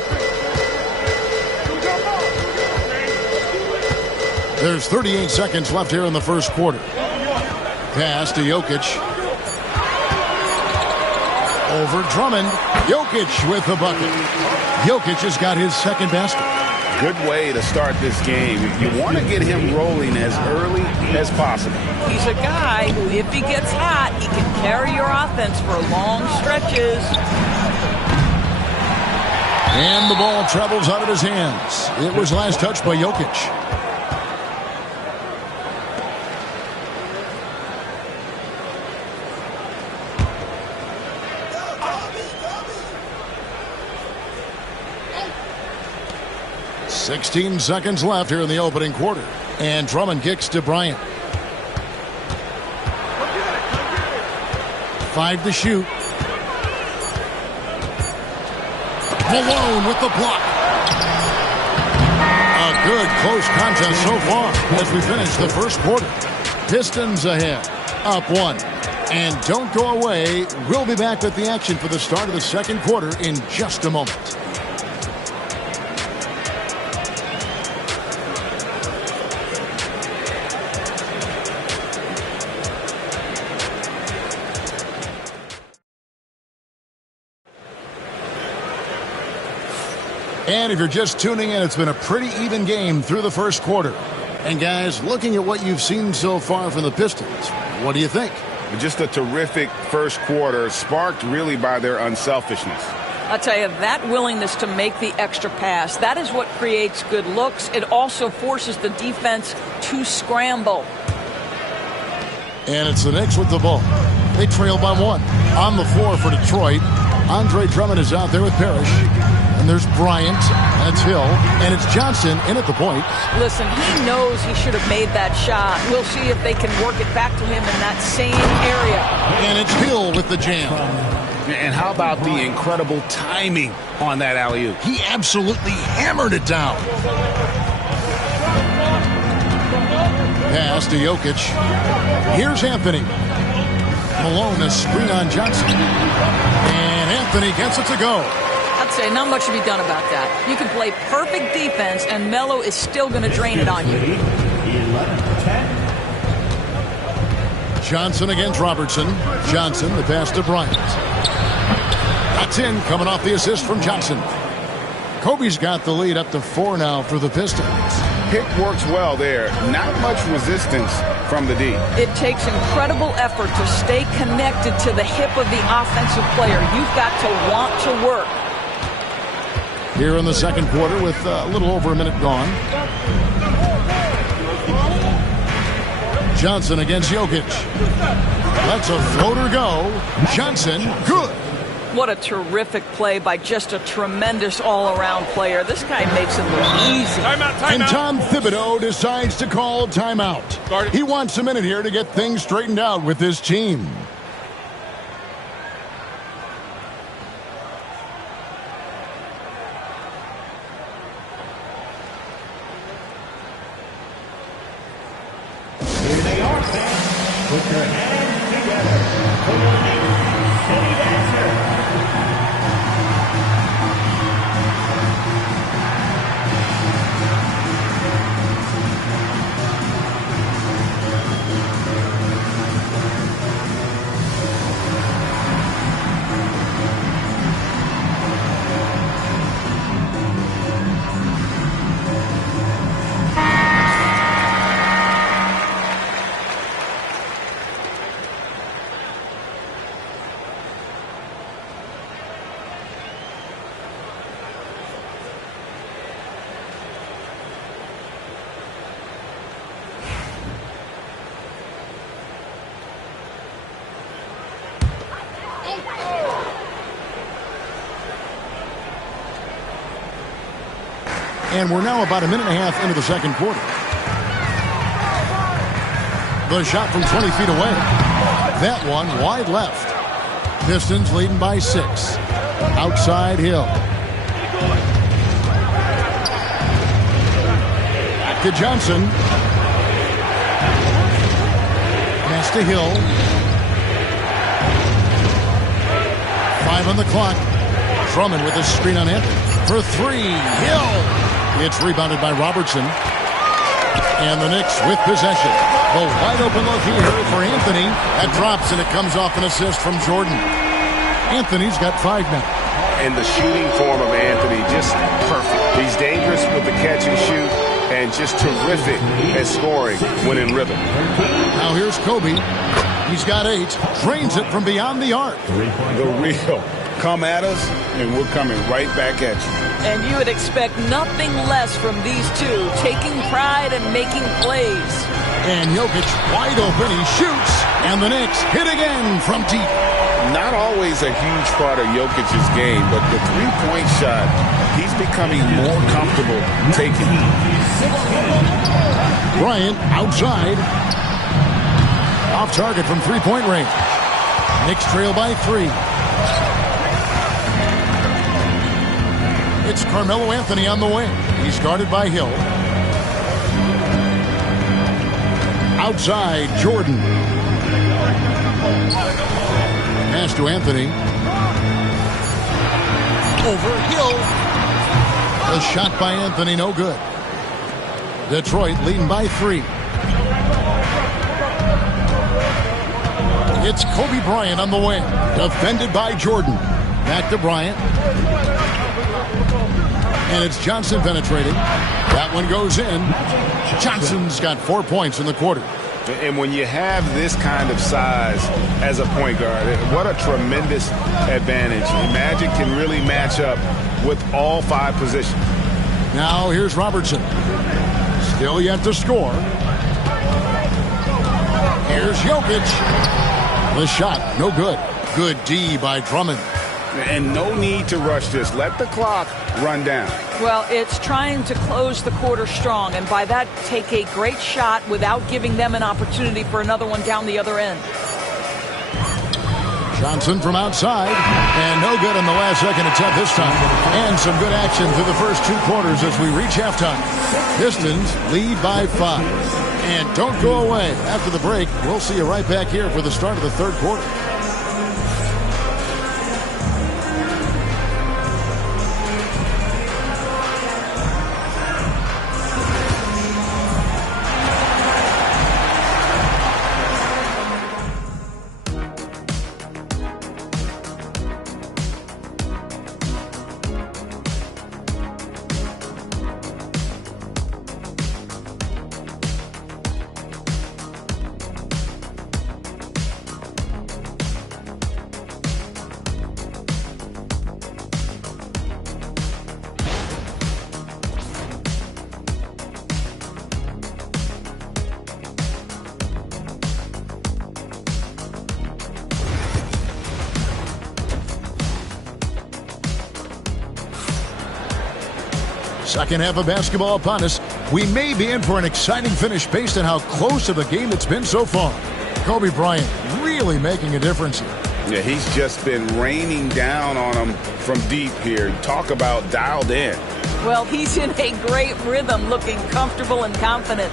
There's 38 seconds left here in the first quarter. Pass to Jokic. Over Drummond. Jokic with the bucket. Jokic has got his second basket. Good way to start this game. You want to get him rolling as early as possible. He's a guy who, if he gets hot, he can carry your offense for long stretches. And the ball travels out of his hands. It was last touched by Jokic. .16 seconds left here in the opening quarter. And Drummond kicks to Bryant. 5 to shoot. Malone with the block. A good close contest so far as we finish the first quarter. Pistons ahead, up 1. And don't go away. We'll be back with the action for the start of the second quarter in just a moment. And if you're just tuning in, it's been a pretty even game through the first quarter. And guys, looking at what you've seen so far from the Pistons, what do you think? Just a terrific first quarter, sparked really by their unselfishness. I'll tell you, that willingness to make the extra pass, that is what creates good looks. It also forces the defense to scramble. And it's the Knicks with the ball. They trail by 1. On the floor for Detroit, Andre Drummond is out there with Parrish. And there's Bryant, that's Hill, and it's Johnson in at the point. Listen, he knows he should have made that shot. We'll see if they can work it back to him in that same area. And it's Hill with the jam. And how about the incredible timing on that alley-oop? He absolutely hammered it down. Pass to Jokic. Here's Anthony. Malone, a screen on Johnson. And Anthony gets it to go. I'd say not much to be done about that. You can play perfect defense, and Melo is still going to drain it on you. 11-10. Johnson against Robertson. Johnson, the pass to Bryant. That's in, coming off the assist from Johnson. Kobe's got the lead up to 4 now for the Pistons. Pick works well there. Not much resistance from the D. It takes incredible effort to stay connected to the hip of the offensive player. You've got to want to work. Here in the second quarter with a little over a minute gone. Johnson against Jokic. Lets a floater go. Johnson, good. What a terrific play by just a tremendous all-around player. This guy makes it look easy. And Tom Thibodeau decides to call timeout. He wants a minute here to get things straightened out with his team. Here they are, fans. Put your hands together for the Knicks City Dancer. And we're now about a minute and a half into the second quarter. The shot from 20 feet away. That one wide left. Pistons leading by 6. Outside Hill. Back to Johnson. Pass to Hill. 5 on the clock. Drummond with a screen on Anthony. For 3. Hill. It's rebounded by Robertson. And the Knicks with possession. The wide open look here for Anthony. That drops and it comes off an assist from Jordan. Anthony's got 5 now. And the shooting form of Anthony, just perfect. He's dangerous with the catch and shoot and just terrific at scoring when in rhythm. Now here's Kobe. He's got 8. Drains it from beyond the arc. The real. Come at us, and we're coming right back at you. And you would expect nothing less from these two, taking pride and making plays. And Jokic wide open, he shoots, and the Knicks hit again from deep. Not always a huge part of Jokic's game, but the three-point shot, he's becoming more comfortable taking. Bryant outside. Off target from three-point range. Knicks trail by 3. It's Carmelo Anthony on the wing. He's guarded by Hill. Outside, Jordan. Pass to Anthony. Over Hill. A shot by Anthony, no good. Detroit leading by 3. It's Kobe Bryant on the wing. Defended by Jordan. Back to Bryant. And it's Johnson penetrating. That one goes in. Johnson's got 4 points in the quarter. And when you have this kind of size as a point guard, what a tremendous advantage. Magic can really match up with all 5 positions. Now here's Robertson. Still yet to score. Here's Jokic. The shot, no good. Good D by Drummond. And no need to rush this. Let the clock run down. Well, it's trying to close the quarter strong, and by that, take a great shot without giving them an opportunity for another one down the other end. Johnson from outside, and no good in the last second attempt this time. And some good action through the first 2 quarters as we reach halftime. Pistons lead by 5. And don't go away. After the break, we'll see you right back here for the start of the 3rd quarter. Second half of basketball upon us. We may be in for an exciting finish based on how close to the game it's been so far. Kobe Bryant really making a difference here. Yeah, he's just been raining down on them from deep here. Talk about dialed in. Well, he's in a great rhythm, looking comfortable and confident.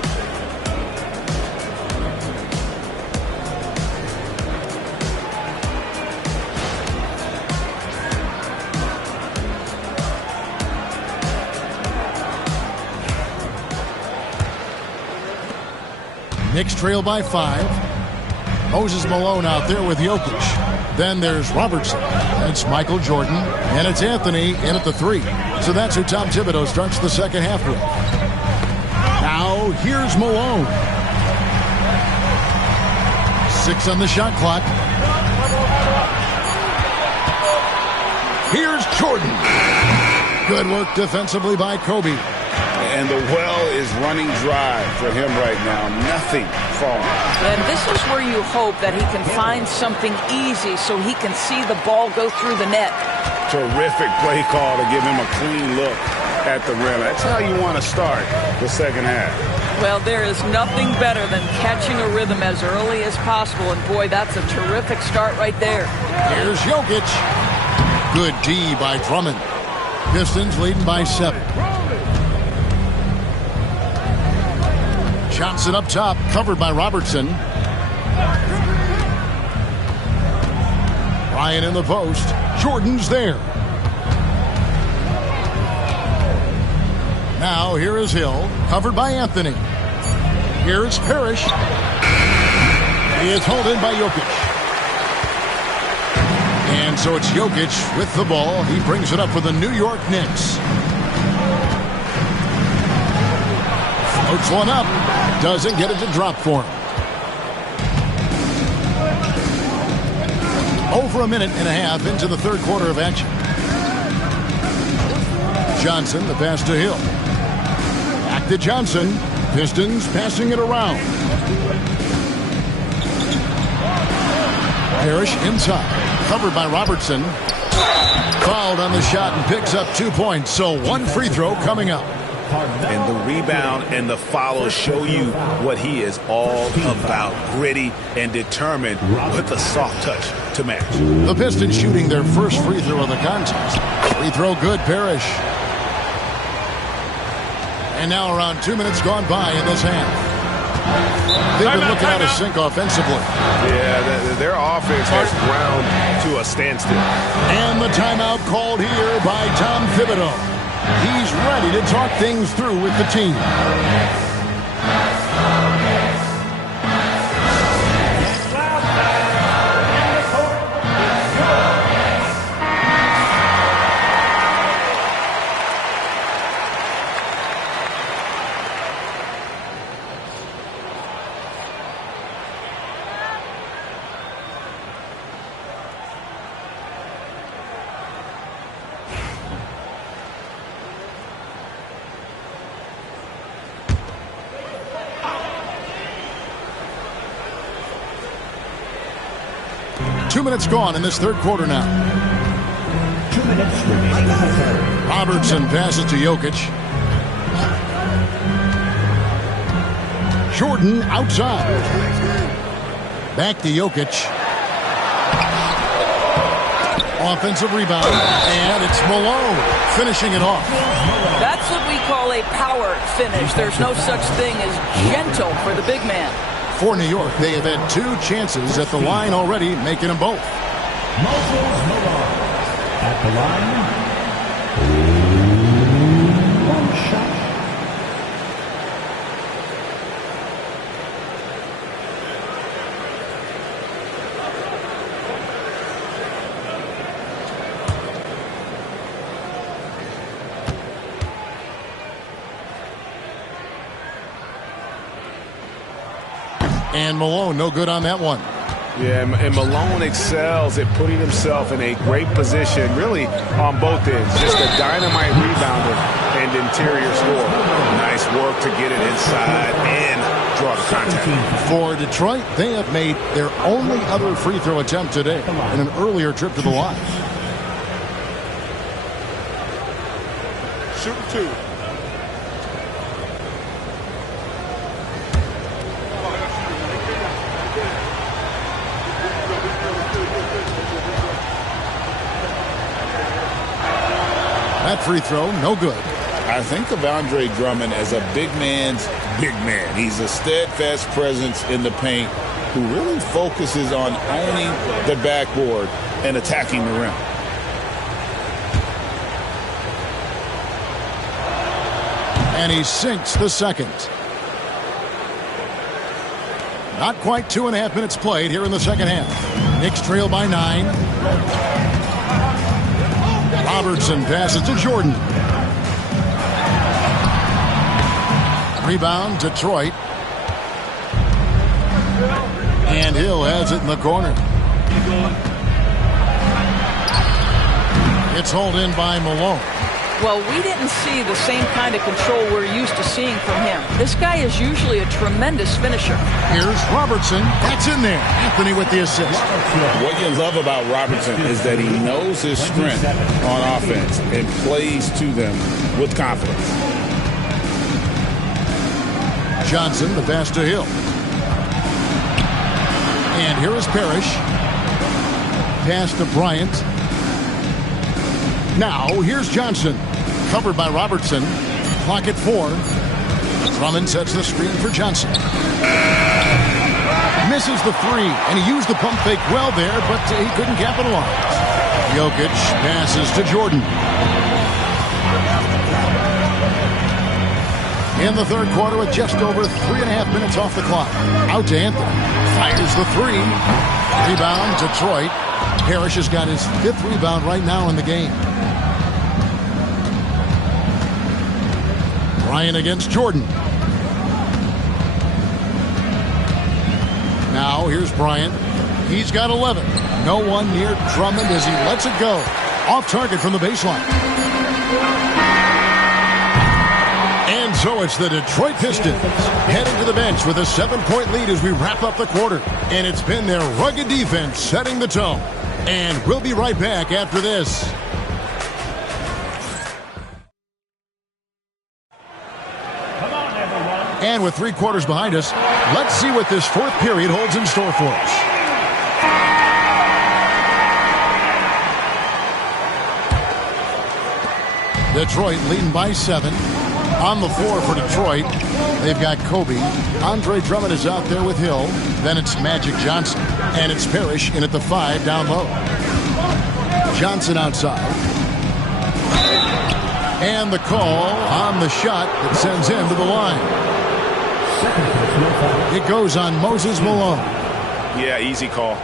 Knicks trail by 5. Moses Malone out there with Jokic. Then there's Robertson. It's Michael Jordan. And it's Anthony in at the 3. So that's who Tom Thibodeau starts the second half with. Now here's Malone. 6 on the shot clock. Here's Jordan. Good work defensively by Kobe. And the well is running dry for him right now. Nothing falling. And this is where you hope that he can find something easy so he can see the ball go through the net. Terrific play call to give him a clean look at the rim. That's how you want to start the second half. Well, there is nothing better than catching a rhythm as early as possible. And, boy, that's a terrific start right there. Here's Jokic. Good D by Drummond. Pistons leading by 7. Johnson up top, covered by Robertson. Ryan in the post. Jordan's there. Now here is Hill, covered by Anthony. Here's Parrish. He is hauled in by Jokic. And so it's Jokic with the ball. He brings it up for the New York Knicks. Floats one up. Doesn't get it to drop for him. Over a minute and a half into the 3rd quarter of action. Johnson, the pass to Hill. Back to Johnson. Pistons passing it around. Parrish inside. Covered by Robertson. Fouled on the shot and picks up 2 points. So 1 free throw coming up. And the rebound and the follow show you what he is all about. Gritty and determined with a soft touch to match. The Pistons shooting their first free throw of the contest. Free throw good, Parrish. And now around 2 minutes gone by in this half. They've been looking out of sync offensively. Yeah, their offense has ground to a standstill. And the timeout called here by Tom Thibodeau. He's ready to talk things through with the team. 2 minutes gone in this third quarter now. 2 minutes remaining in the third. Robertson passes to Jokic. Jordan outside. Back to Jokic. Offensive rebound, and it's Malone finishing it off. That's what we call a power finish. There's no such thing as gentle for the big man. For New York, they have had 2 chances at the line already, making them both. Moses Malone at the line. 1 shot. And Malone, no good on that one. Yeah, and Malone excels at putting himself in a great position, really on both ends. Just a dynamite rebounder and interior scorer. Nice work to get it inside and draw the contact. For Detroit, they have made their only other free throw attempt today in an earlier trip to the line. Shooting 2. That free throw, no good. I think of Andre Drummond as a big man's big man. He's a steadfast presence in the paint who really focuses on owning the backboard and attacking the rim. And he sinks the second. Not quite 2.5 minutes played here in the second half. Knicks trail by 9. Robertson passes to Jordan. Rebound, Detroit. And Hill has it in the corner. It's hauled in by Malone. Well, we didn't see the same kind of control we're used to seeing from him. This guy is usually a tremendous finisher. Here's Robertson. That's in there. Anthony with the assist. What you love about Robertson is that he knows his strength on offense and plays to them with confidence. Johnson, the pass to Hill. And here is Parrish. Pass to Bryant. Now, here's Johnson. Covered by Robertson. Clock at 4. Drummond sets the screen for Johnson. Misses the 3, and he used the pump fake well there, but he couldn't capitalize. Jokic passes to Jordan. In the third quarter with just over 3.5 minutes off the clock. Out to Anthony. Fires the 3. Rebound, Detroit. Parrish has got his 5th rebound right now in the game. Bryant against Jordan. Now here's Bryant. He's got 11. No one near Drummond as he lets it go. Off target from the baseline. And so it's the Detroit Pistons heading to the bench with a 7-point lead as we wrap up the quarter. And it's been their rugged defense setting the tone. And we'll be right back after this. And with 3 quarters behind us, let's see what this 4th period holds in store for us. Detroit leading by 7. On the floor for Detroit, they've got Kobe. Andre Drummond is out there with Hill. Then it's Magic Johnson. And it's Parrish in at the 5 down low. Johnson outside. And the call on the shot that sends him to the line. It goes on Moses Malone. Yeah, easy call.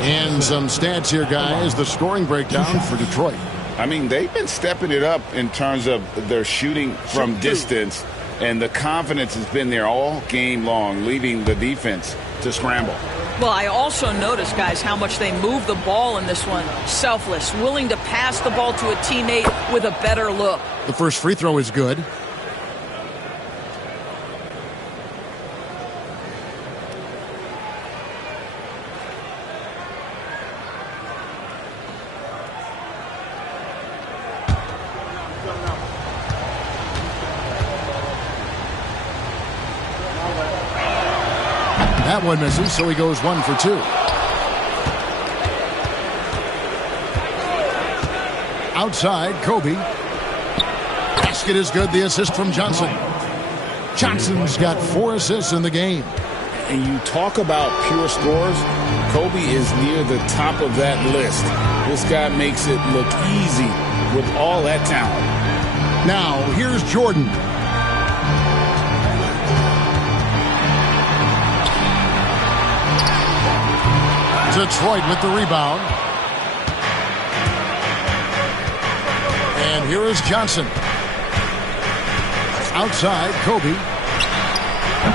And some stats here, guys. The scoring breakdown for Detroit. I mean, they've been stepping it up in terms of their shooting from distance, and the confidence has been there all game long, leaving the defense to scramble. Well, I also noticed, guys, how much they move the ball in this one. Selfless, willing to pass the ball to a teammate with a better look. The first free throw is good. That one misses, so he goes 1 for 2. Outside, Kobe. Basket is good. The assist from Johnson. Johnson's got 4 assists in the game. And you talk about pure scores, Kobe is near the top of that list. This guy makes it look easy with all that talent. Now, here's Jordan. Detroit with the rebound. And here is Johnson. Outside, Kobe.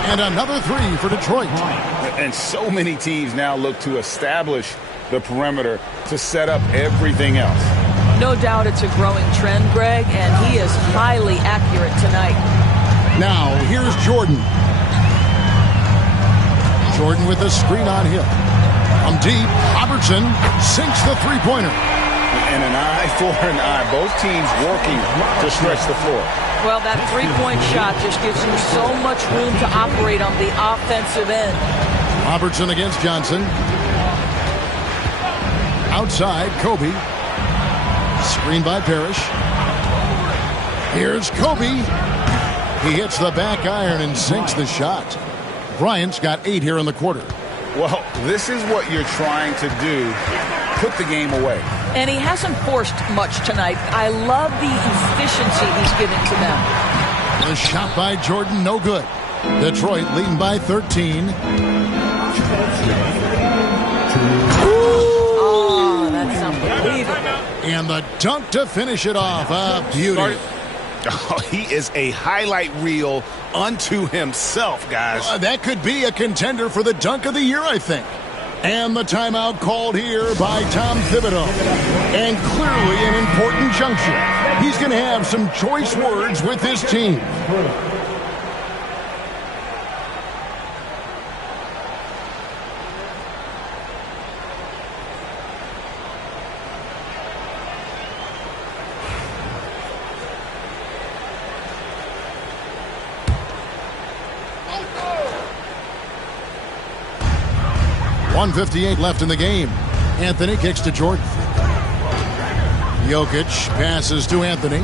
And another 3 for Detroit. And so many teams now look to establish the perimeter to set up everything else. No doubt it's a growing trend, Greg, and he is highly accurate tonight. Now, here's Jordan. Jordan with a screen on Hill. From deep, Robertson sinks the three-pointer. And an eye for an eye. Both teams working to stretch the floor. Well, that three-point shot just gives you so much room to operate on the offensive end. Robertson against Johnson. Outside, Kobe. Screen by Parrish. Here's Kobe. He hits the back iron and sinks the shot. Bryant's got 8 here in the quarter. Well, this is what you're trying to do. Put the game away. And he hasn't forced much tonight. I love the efficiency he's giving to them. The shot by Jordan, no good. Detroit leading by 13. Oh, that's unbelievable. And the dunk to finish it off. A beauty. Oh, he is a highlight reel unto himself, guys. That could be a contender for the dunk of the year, I think. And the timeout called here by Tom Thibodeau. And clearly an important juncture. He's going to have some choice words with his team. .158 left in the game. Anthony kicks to Jordan. Jokic passes to Anthony.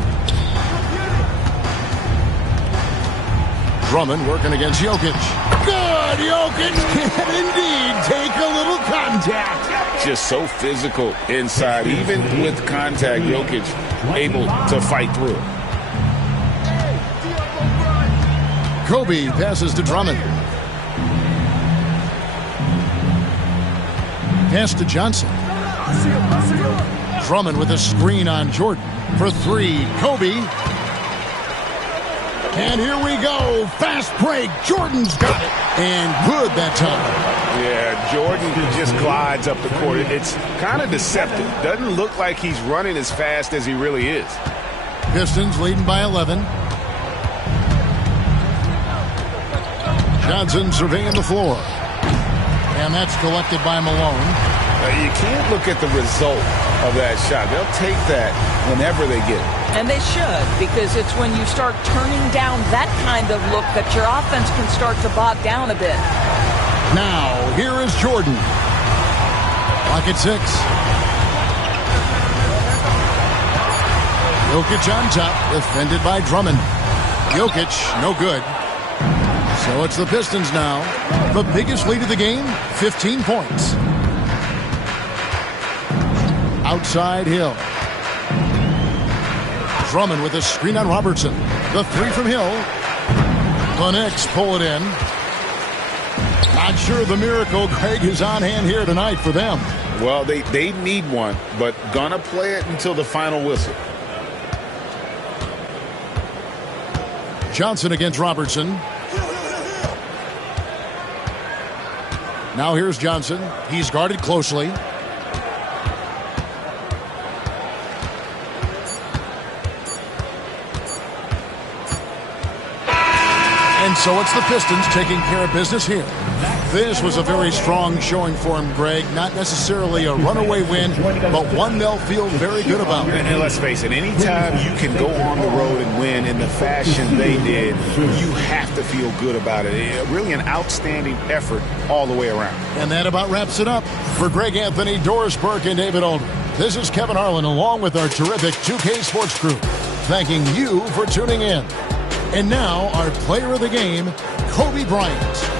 Drummond working against Jokic. Good! Jokic can indeed take a little contact. Just so physical inside. Even with contact, Jokic able to fight through it. Kobe passes to Drummond. Pass to Johnson. Drummond with a screen on Jordan for 3. Kobe. And here we go. Fast break. Jordan's got it. And good that time. Yeah, Jordan just glides up the court. It's kind of deceptive. Doesn't look like he's running as fast as he really is. Pistons leading by 11. Johnson surveying the floor. And that's collected by Malone. You can't look at the result of that shot. They'll take that whenever they get it. And they should, because it's when you start turning down that kind of look that your offense can start to bog down a bit. Now, here is Jordan. Clock at 6. Jokic on top, defended by Drummond. Jokic, no good. So it's the Pistons now. The biggest lead of the game, 15 points. Outside Hill. Drummond with a screen on Robertson. The 3 from Hill. The Knicks pull it in. Not sure the miracle, Greg, is on hand here tonight for them. Well, they need one, but gonna play it until the final whistle. Johnson against Robertson. Now here's Johnson. He's guarded closely. And so it's the Pistons taking care of business here. This was a very strong showing for him, Greg. Not necessarily a runaway win, but one they'll feel very good about. And let's face it, anytime you can go on the road and win in the fashion they did, you have to feel good about it. Really an outstanding effort all the way around. And that about wraps it up. For Greg Anthony, Doris Burke, and David Aldridge, this is Kevin Harlan along with our terrific 2K Sports crew, thanking you for tuning in. And now, our player of the game, Kobe Bryant.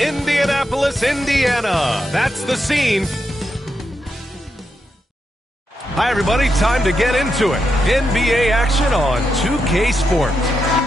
Indianapolis, Indiana. That's the scene. Hi, everybody. Time to get into it. NBA action on 2K Sports.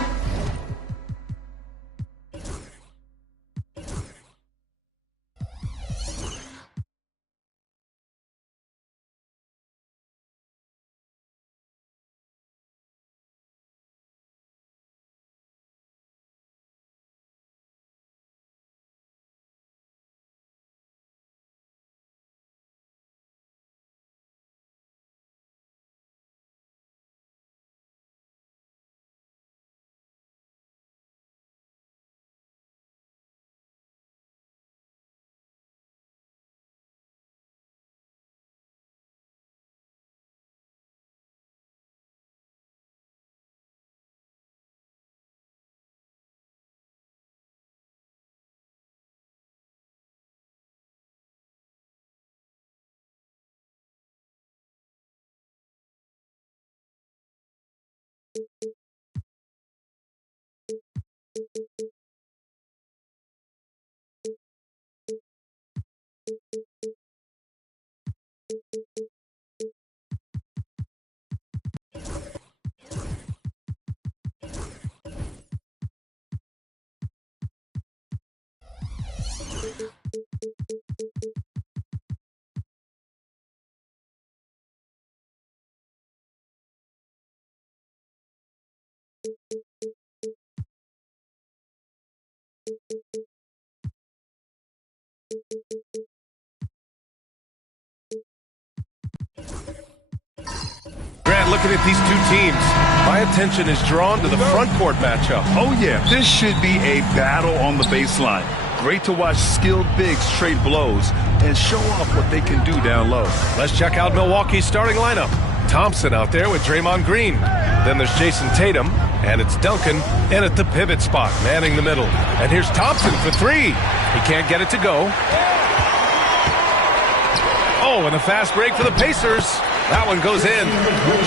Looking at these two teams, my attention is drawn to the front court matchup. Oh, yeah. This should be a battle on the baseline. Great to watch skilled bigs trade blows and show off what they can do down low. Let's check out Milwaukee's starting lineup. Thompson out there with Draymond Green. Then there's Jason Tatum, and it's Duncan in at the pivot spot, manning the middle. And here's Thompson for three. He can't get it to go. Oh, and a fast break for the Pacers. That one goes in.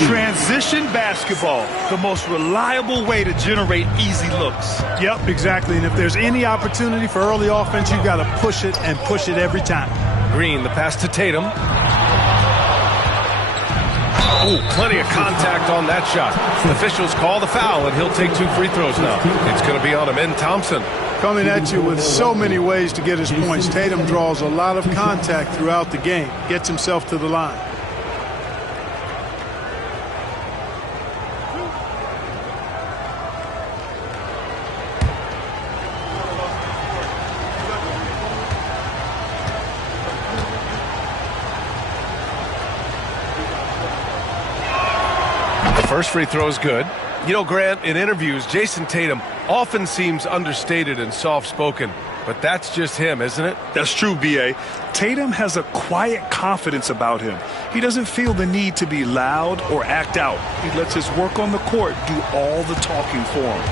Transition basketball, the most reliable way to generate easy looks. Yep, exactly. And if there's any opportunity for early offense, you've got to push it and push it every time. Green, the pass to Tatum. Oh, plenty of contact on that shot. Officials call the foul, and he'll take 2 free throws now. It's going to be on him in Thompson. Coming at you with so many ways to get his points. Tatum draws a lot of contact throughout the game. Gets himself to the line. First free throw is good. You know, Grant, in interviews, Jason Tatum often seems understated and soft-spoken, but that's just him, isn't it? That's true, B.A. Tatum has a quiet confidence about him. He doesn't feel the need to be loud or act out. He lets his work on the court do all the talking for him.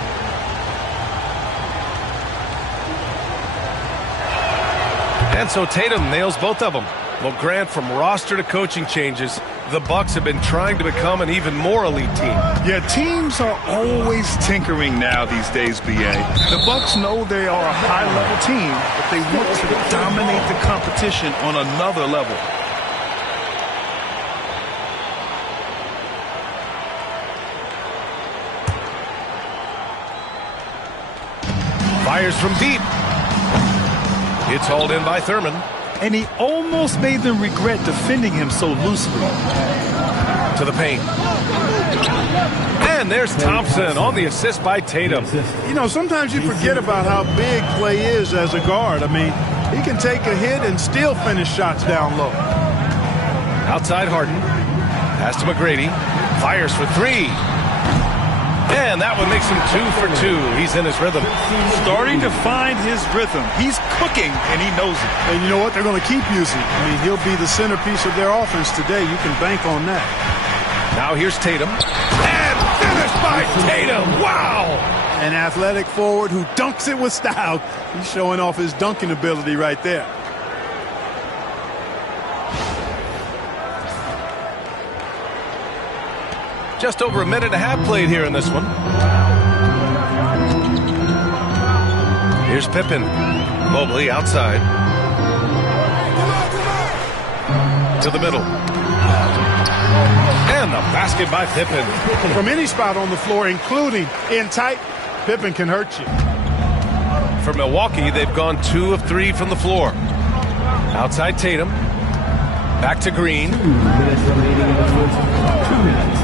And so Tatum nails both of them. Well, Grant, from roster to coaching changes, the Bucks have been trying to become an even more elite team. Yeah, teams are always tinkering now these days, B.A. The Bucks know they are a high-level team, but they want to dominate the competition on another level. Fires from deep. It's hauled in by Thurman. And he almost made them regret defending him so loosely. To the paint. And there's Thompson on the assist by Tatum. You know, sometimes you forget about how big Klay is as a guard. I mean, he can take a hit and still finish shots down low. Outside Harden. Pass to McGrady. Fires for three. And that one makes him 2 for 2. He's in his rhythm. Starting to find his rhythm. He's cooking, and he knows it. And you know what? They're going to keep using. I mean, he'll be the centerpiece of their offense today. You can bank on that. Now here's Tatum. And finished by Tatum. Wow! An athletic forward who dunks it with style. He's showing off his dunking ability right there. Just over a minute and a half played here in this one. Here's Pippen. Mobley outside. To the middle. And the basket by Pippen. From any spot on the floor, including in tight, Pippen can hurt you. For Milwaukee, they've gone 2 of 3 from the floor. Outside Tatum. Back to Green. 2 minutes remaining in the first 2 minutes.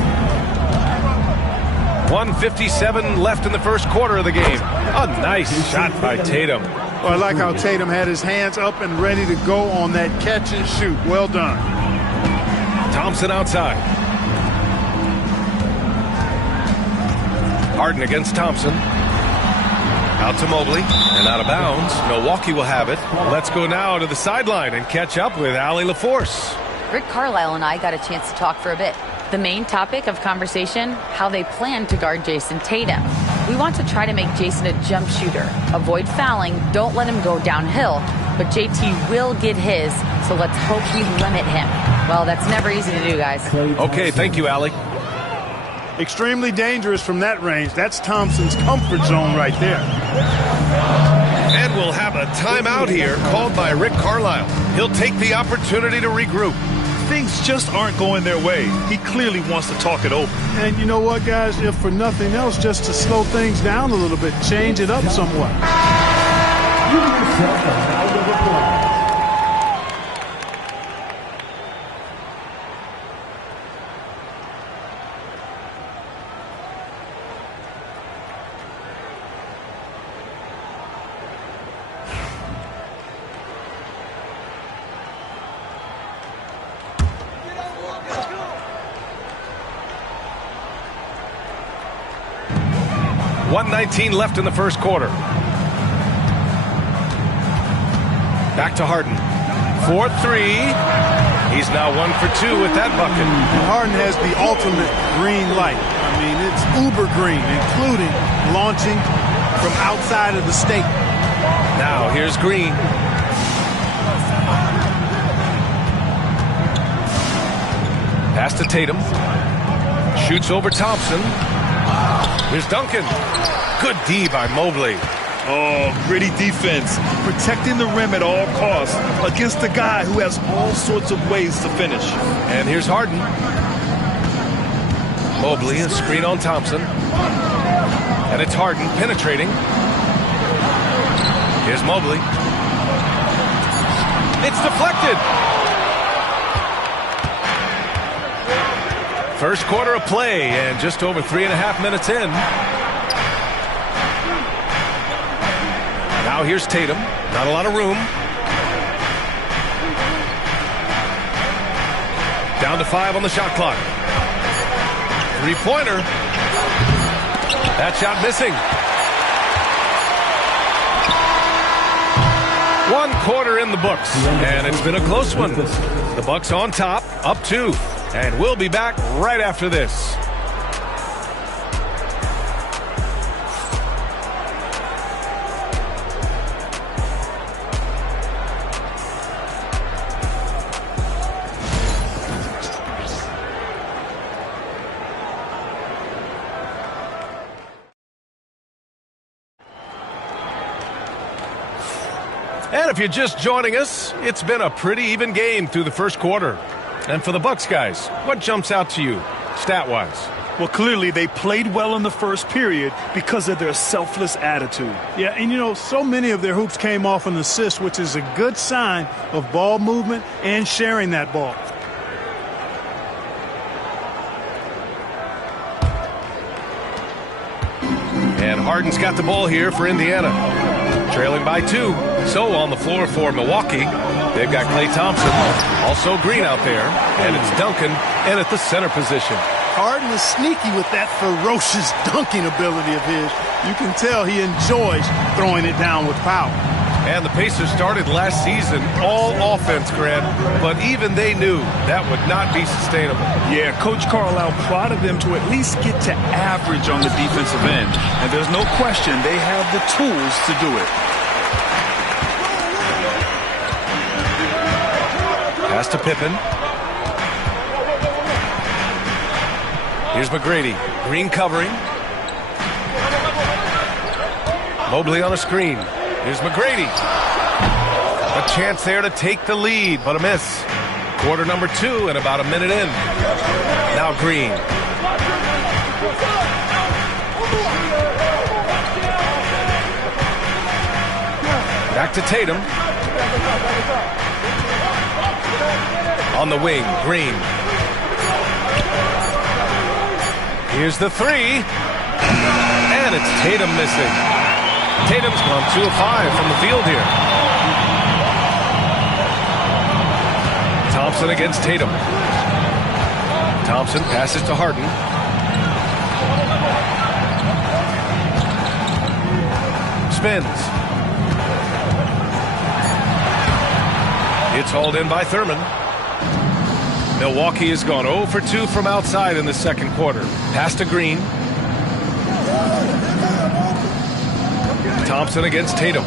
1:57 left in the first quarter of the game. A nice shot by Tatum. Well, I like how Tatum had his hands up and ready to go on that catch and shoot. Well done. Thompson outside. Harden against Thompson. Out to Mobley and out of bounds. Milwaukee will have it. Let's go now to the sideline and catch up with Allie LaForce. Rick Carlisle and I got a chance to talk for a bit. The main topic of conversation, how they plan to guard Jason Tatum. We want to try to make Jason a jump shooter. Avoid fouling, don't let him go downhill, but JT will get his, so let's hope we limit him. Well, that's never easy to do, guys. Okay, thank you, Allie. Extremely dangerous from that range. That's Thompson's comfort zone right there. And we'll have a timeout here called by Rick Carlisle. He'll take the opportunity to regroup. Things just aren't going their way. He clearly wants to talk it over. And you know what, guys? If for nothing else, just to slow things down a little bit, change it up somewhat. You yourself are out of the play. 1:19 left in the first quarter. Back to Harden. 4-3. He's now 1 for 2 with that bucket. Harden has the ultimate green light. I mean, it's uber green, including launching from outside of the state. Now here's Green. Pass to Tatum. Shoots over Thompson. Here's Duncan. Good D by Mobley. Oh, gritty defense. Protecting the rim at all costs against a guy who has all sorts of ways to finish. And here's Harden. Mobley, a screen on Thompson. And it's Harden penetrating. Here's Mobley. It's deflected. First quarter of play and just over 3.5 minutes in. Now here's Tatum. Not a lot of room. Down to 5 on the shot clock. Three-pointer. That shot missing. 1 quarter in the books, and it's been a close one. The Bucks on top, up 2, and we'll be back right after this. And if you're just joining us, it's been a pretty even game through the first quarter. And for the Bucks guys, what jumps out to you, stat-wise? Well, clearly they played well in the first period because of their selfless attitude. Yeah, and you know, so many of their hoops came off an assist, which is a good sign of ball movement and sharing that ball. And Harden's got the ball here for Indiana. Trailing by 2. So on the floor for Milwaukee, they've got Klay Thompson, also Green out there, and it's Duncan in at the center position. Harden is sneaky with that ferocious dunking ability of his. You can tell he enjoys throwing it down with power. And the Pacers started last season all offense, Grant, but even they knew that would not be sustainable. Yeah, Coach Carlisle prodded them to at least get to average on the defensive end. And there's no question they have the tools to do it. Pass to Pippen. Here's McGrady. Green covering. Mobley on a screen. Here's McGrady. A chance there to take the lead, but a miss. Quarter number 2 and about a minute in. Now Green. Back to Tatum. On the wing, Green. Here's the 3. And it's Tatum missing. Tatum's gone 2 of 5 from the field here. Thompson against Tatum. Thompson passes to Harden. Spins. It's hauled in by Thurman. Milwaukee has gone 0 for 2 from outside in the second quarter. Pass to Green. Thompson against Tatum.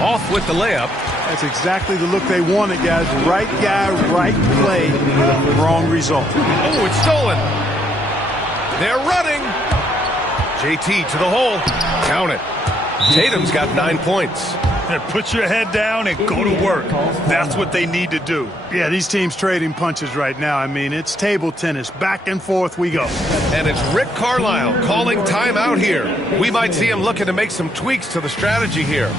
Off with the layup. That's exactly the look they wanted, guys. Right guy, right play, wrong result. Oh, it's stolen. They're running. JT to the hole. Count it. Tatum's got 9 points. Put your head down and go to work. That's what they need to do. Yeah, these teams trading punches right now. I mean, it's table tennis. Back and forth we go. And it's Rick Carlisle calling timeout here. We might see him looking to make some tweaks to the strategy here.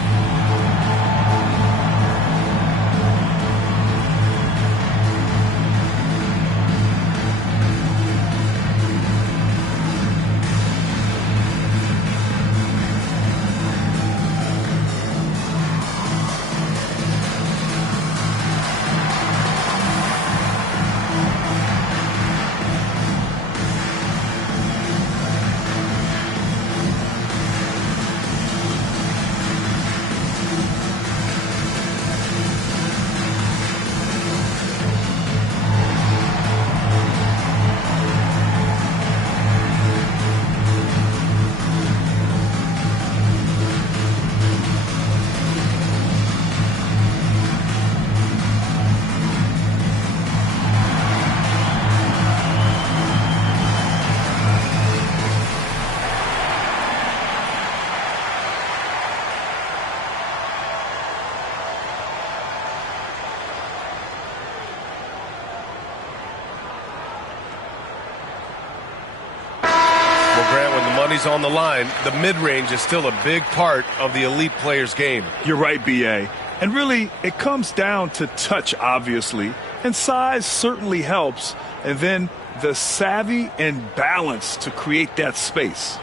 money's on the line, the mid-range is still a big part of the elite player's game. You're right, B.A. And really, it comes down to touch, obviously, and size certainly helps, and then the savvy and balance to create that space.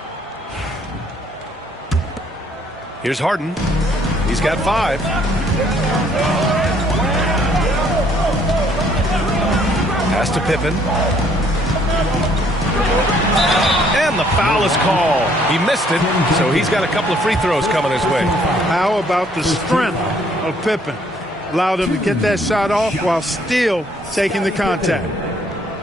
Here's Harden. He's got 5. Pass to Pippen. And the foul is called. He missed it, so he's got a couple of free throws coming his way. How about the strength of Pippen? Allowed him to get that shot off while still taking the contact.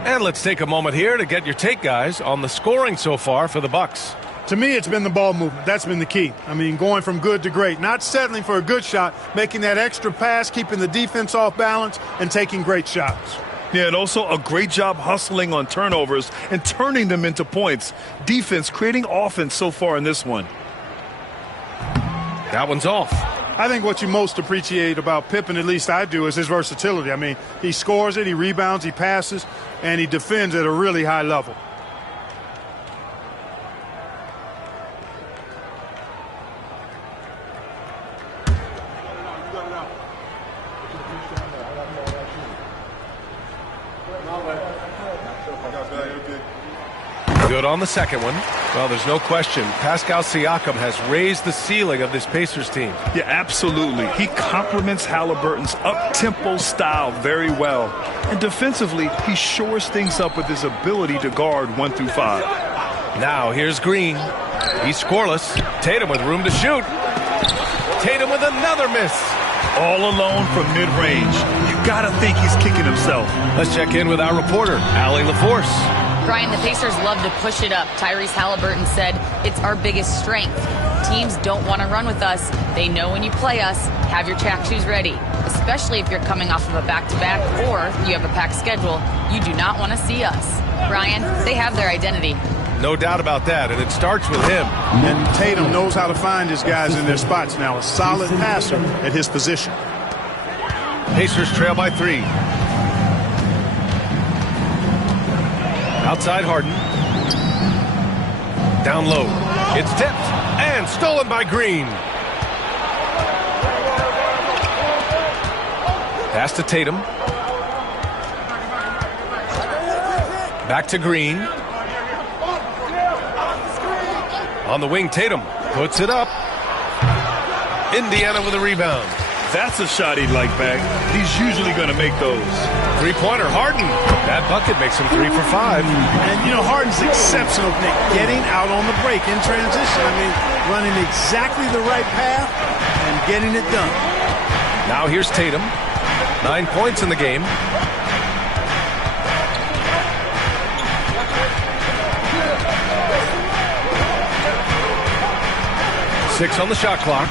And let's take a moment here to get your take, guys, on the scoring so far for the Bucks. To me, it's been the ball movement. That's been the key. I mean, going from good to great. Not settling for a good shot, making that extra pass, keeping the defense off balance, and taking great shots. Yeah, and also a great job hustling on turnovers and turning them into points. Defense creating offense so far in this one. That one's off. I think what you most appreciate about Pippen, at least I do, is his versatility. I mean, he scores it, he rebounds, he passes, and he defends at a really high level. Good on the second one. Well, there's no question. Pascal Siakam has raised the ceiling of this Pacers team. Yeah, absolutely. He complements Halliburton's up-tempo style very well. And defensively, he shores things up with his ability to guard 1 through 5. Now here's Green. He's scoreless. Tatum with room to shoot. Tatum with another miss. All alone from mid-range. You gotta think he's kicking himself. Let's check in with our reporter, Allie LaForce. Brian, the Pacers love to push it up. Tyrese Halliburton said it's our biggest strength. Teams don't want to run with us. They know when you play us, have your track shoes ready. Especially if you're coming off of a back-to-back or you have a packed schedule. You do not want to see us. Brian, they have their identity. No doubt about that, and it starts with him. And Tatum knows how to find his guys in their spots now. A solid passer at his position. Pacers trail by 3. Outside Harden. Down low. It's tipped and stolen by Green. Pass to Tatum. Back to Green. On the wing, Tatum puts it up. Indiana with a rebound. That's a shot he'd like back. He's usually going to make those. Three-pointer, Harden. That bucket makes him 3 for 5. And, you know, Harden's exceptional, Nick, getting out on the break in transition. I mean, running exactly the right path and getting it done. Now here's Tatum. 9 points in the game. Six on the shot clock.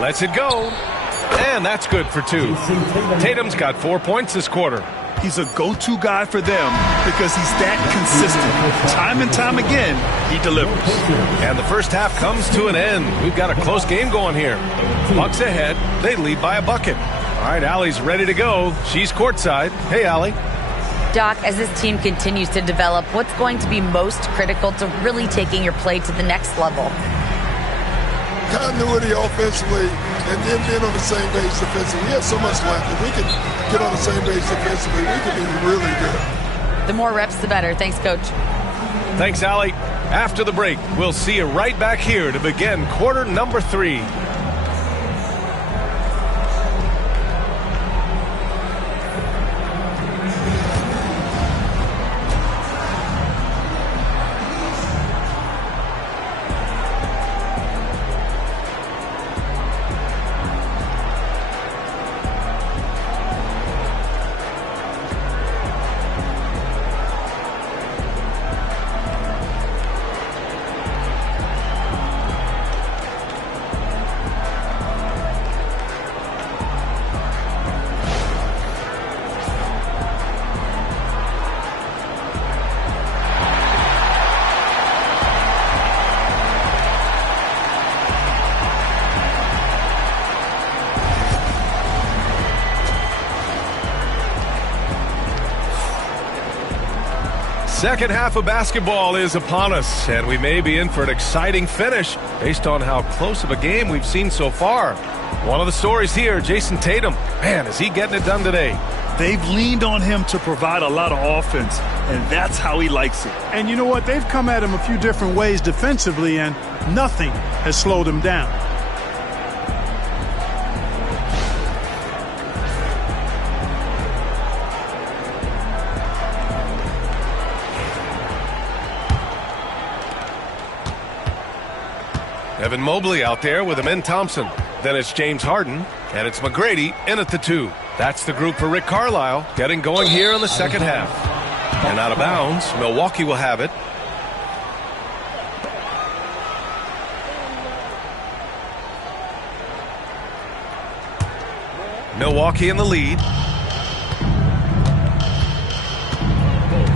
Lets it go. And that's good for 2. Tatum's got 4 points this quarter. He's a go-to guy for them because he's that consistent. Time and time again, he delivers. And the first half comes to an end. We've got a close game going here. Bucks ahead. They lead by a bucket. All right, Allie's ready to go. She's courtside. Hey, Allie. Doc, as this team continues to develop, what's going to be most critical to really taking your play to the next level? Continuity offensively and then being on the same page defensively. We have so much left. If we can get on the same page defensively, we can be really good. The more reps, the better. Thanks, Coach. Thanks, Allie. After the break, we'll see you right back here to begin quarter number 3. Second half of basketball is upon us, and we may be in for an exciting finish based on how close of a game we've seen so far. One of the stories here, Jason Tatum. Man, is he getting it done today? They've leaned on him to provide a lot of offense, and that's how he likes it. And you know what? They've come at him a few different ways defensively, and nothing has slowed him down. Evan Mobley out there with Amen Thompson. Then it's James Harden, and it's McGrady in at the 2. That's the group for Rick Carlisle, getting going here in the second half. And out of bounds, Milwaukee will have it. Milwaukee in the lead.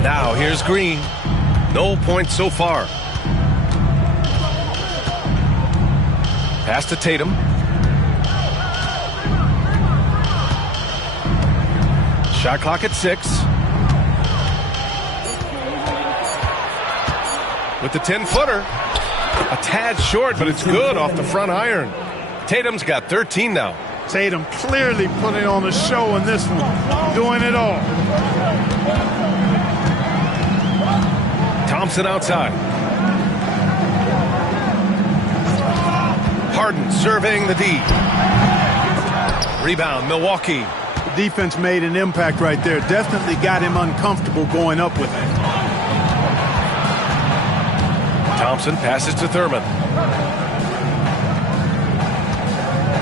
Now here's Green. No points so far. Pass to Tatum. Shot clock at 6. With the 10-footer. A tad short, but it's good off the front iron. Tatum's got 13 now. Tatum clearly putting on a show in this one. Doing it all. Thompson outside. Harden surveying the D. Rebound, Milwaukee. The defense made an impact right there. Definitely got him uncomfortable going up with it. Thompson passes to Thurman.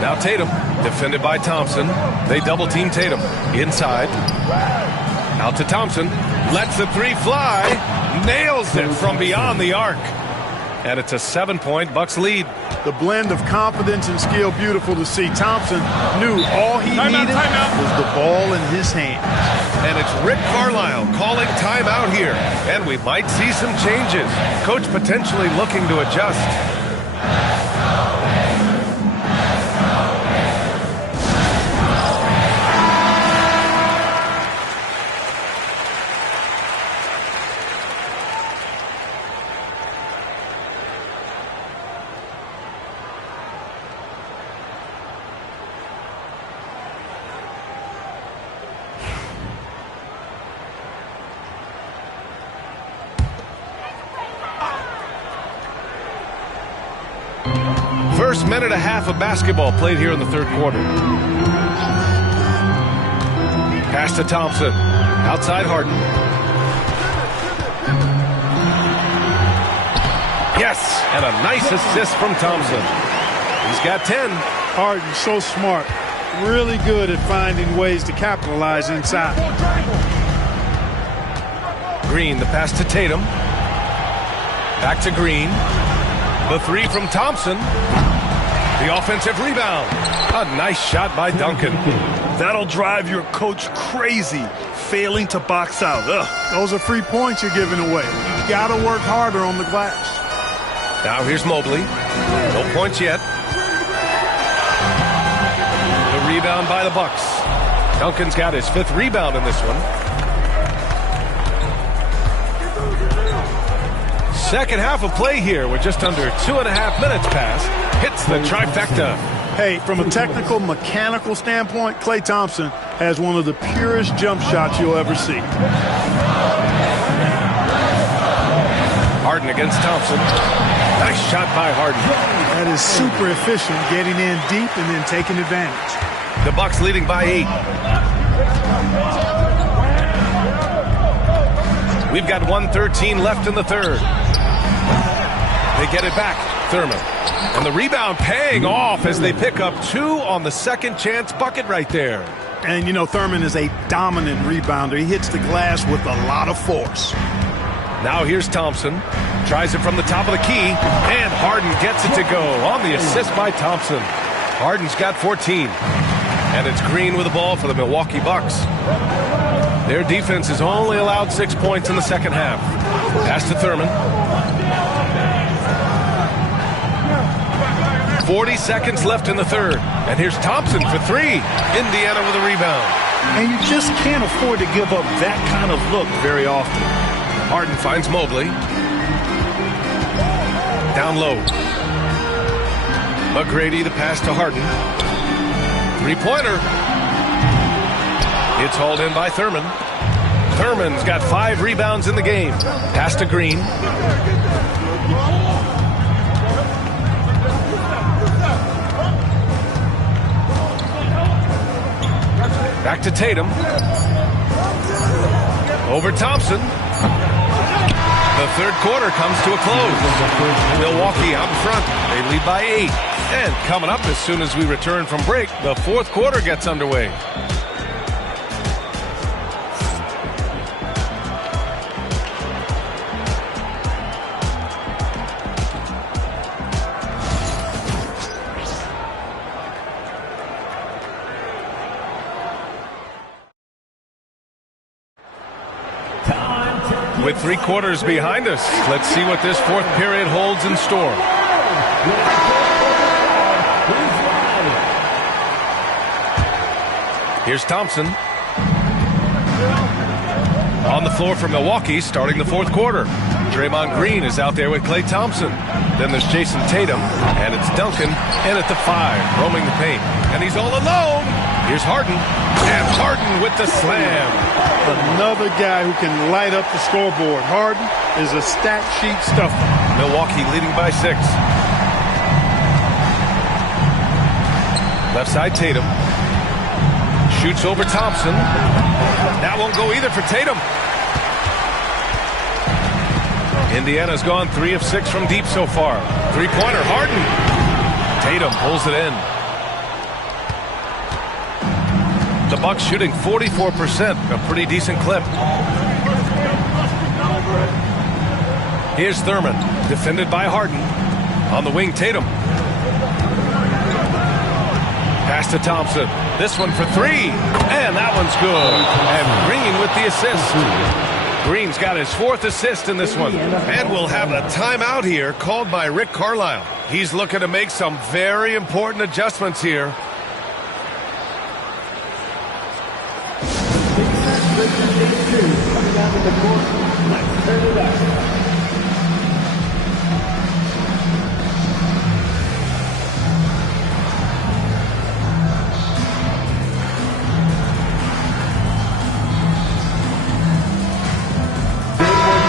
Now Tatum, defended by Thompson. They double-team Tatum. Inside. Out to Thompson. Lets the 3 fly. Nails it from beyond the arc. And it's a 7-point Bucks lead. The blend of confidence and skill, beautiful to see. Thompson knew all he needed was the ball in his hands. And it's Rick Carlisle calling timeout here. And we might see some changes. Coach potentially looking to adjust. First minute and a half of basketball played here in the third quarter. Pass to Thompson. Outside Harden. Yes, and a nice assist from Thompson. He's got 10. Harden, so smart. Really good at finding ways to capitalize inside. Green, the pass to Tatum. Back to Green. The 3 from Thompson. The offensive rebound. A nice shot by Duncan. That'll drive your coach crazy, failing to box out. Ugh. Those are free points you're giving away. You got to work harder on the glass. Now here's Mobley. No points yet. The rebound by the Bucks. Duncan's got his 5th rebound in this one. Second half of play here with just under 2.5 minutes passed. Hits the trifecta. Hey, from a technical, mechanical standpoint, Klay Thompson has one of the purest jump shots you'll ever see. Harden against Thompson. Nice shot by Harden. That is super efficient, getting in deep and then taking advantage. The Bucks leading by 8. We've got 1:13 left in the third. They get it back. Thurman. And the rebound paying off as they pick up 2 on the second chance bucket right there. And, you know, Thurman is a dominant rebounder. He hits the glass with a lot of force. Now here's Thompson. Tries it from the top of the key. And Harden gets it to go on the assist by Thompson. Harden's got 14. And it's Green with the ball for the Milwaukee Bucks. Their defense has only allowed 6 points in the second half. Pass to Thurman. 40 seconds left in the third. And here's Thompson for 3. Indiana with a rebound. And you just can't afford to give up that kind of look very often. Harden finds Mobley. Down low. McGrady the pass to Harden. Three-pointer. It's hauled in by Thurman. Thurman's got 5 rebounds in the game. Pass to Green. Back to Tatum. Over Thompson. The third quarter comes to a close. Milwaukee out in front. They lead by 8. And coming up as soon as we return from break, the fourth quarter gets underway. With 3 quarters behind us, let's see what this fourth period holds in store. Here's Thompson. On the floor for Milwaukee, starting the fourth quarter. Draymond Green is out there with Klay Thompson. Then there's Jason Tatum, and it's Duncan in at the 5, roaming the paint. And he's all alone. Here's Harden, and Harden with the slam. Another guy who can light up the scoreboard. Harden is a stat sheet stuffer. Milwaukee leading by 6. Left side Tatum. Shoots over Thompson. That won't go either for Tatum. Indiana's gone 3 of 6 from deep so far. Three-pointer, Harden. Tatum pulls it in. The Bucks shooting 44%, a pretty decent clip. Here's Thurman, defended by Harden. On the wing, Tatum. Pass to Thompson. This one for 3, and that one's good. And Green with the assist. Green's got his 4th assist in this one. And we'll have a timeout here called by Rick Carlisle. He's looking to make some very important adjustments here. Coming out of the court, let's turn it up.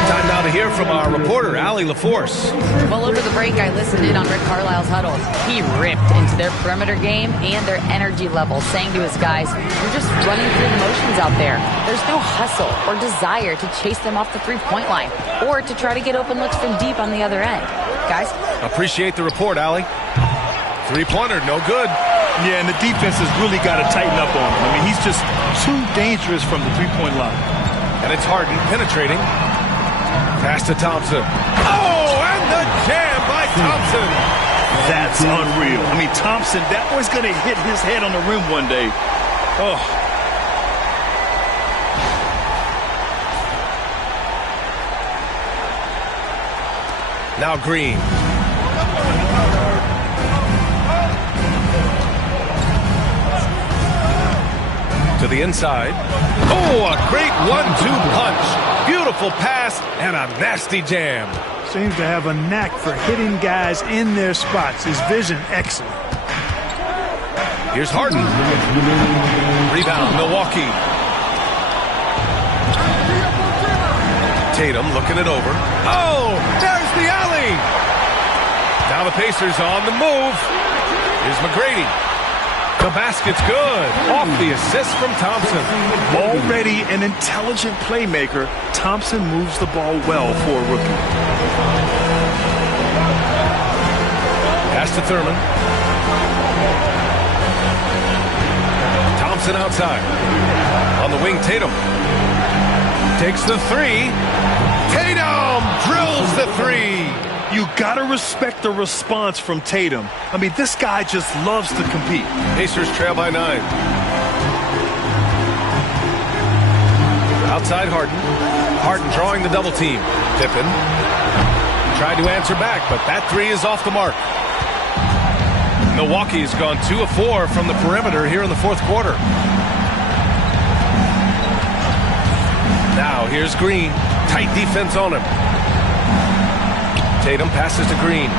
Time now to hear from our reporter, Allie LaForce. Well, over the break, I listened in on Rick Carlisle's huddles. He ripped into their perimeter game and their energy level, saying to his guys, "We're just running through the motions out there. There's no hustle or desire to chase them off the three-point line or to try to get open looks from deep on the other end." Guys? Appreciate the report, Allie. Three-pointer, no good. Yeah, and the defense has really got to tighten up on him. I mean, he's just too dangerous from the three-point line. And it's Harden penetrating. Pass to Thompson. Oh, and the jam by Thompson. That's unreal. I mean, Thompson, that boy's going to hit his head on the rim one day. Oh. Now Green. To the inside. Oh, a great 1-2 punch. Beautiful pass and a nasty jam. Seems to have a knack for hitting guys in their spots. His vision, excellent. Here's Harden. Rebound, Milwaukee. Tatum looking it over. Oh, there's the alley. Now the Pacers on the move. Here's McGrady. The basket's good. Off the assist from Thompson. Already an intelligent playmaker, Thompson moves the ball well for a rookie. Pass to Thurman. Thompson outside. On the wing, Tatum. Takes the 3. Tatum drills the 3. You got to respect the response from Tatum. I mean, this guy just loves to compete. Pacers trail by 9. Outside Harden. Harden drawing the double team. Pippen tried to answer back, but that 3 is off the mark. Milwaukee has gone 2 of 4 from the perimeter here in the fourth quarter. Now here's Green. Tight defense on him. Tatum passes to Green.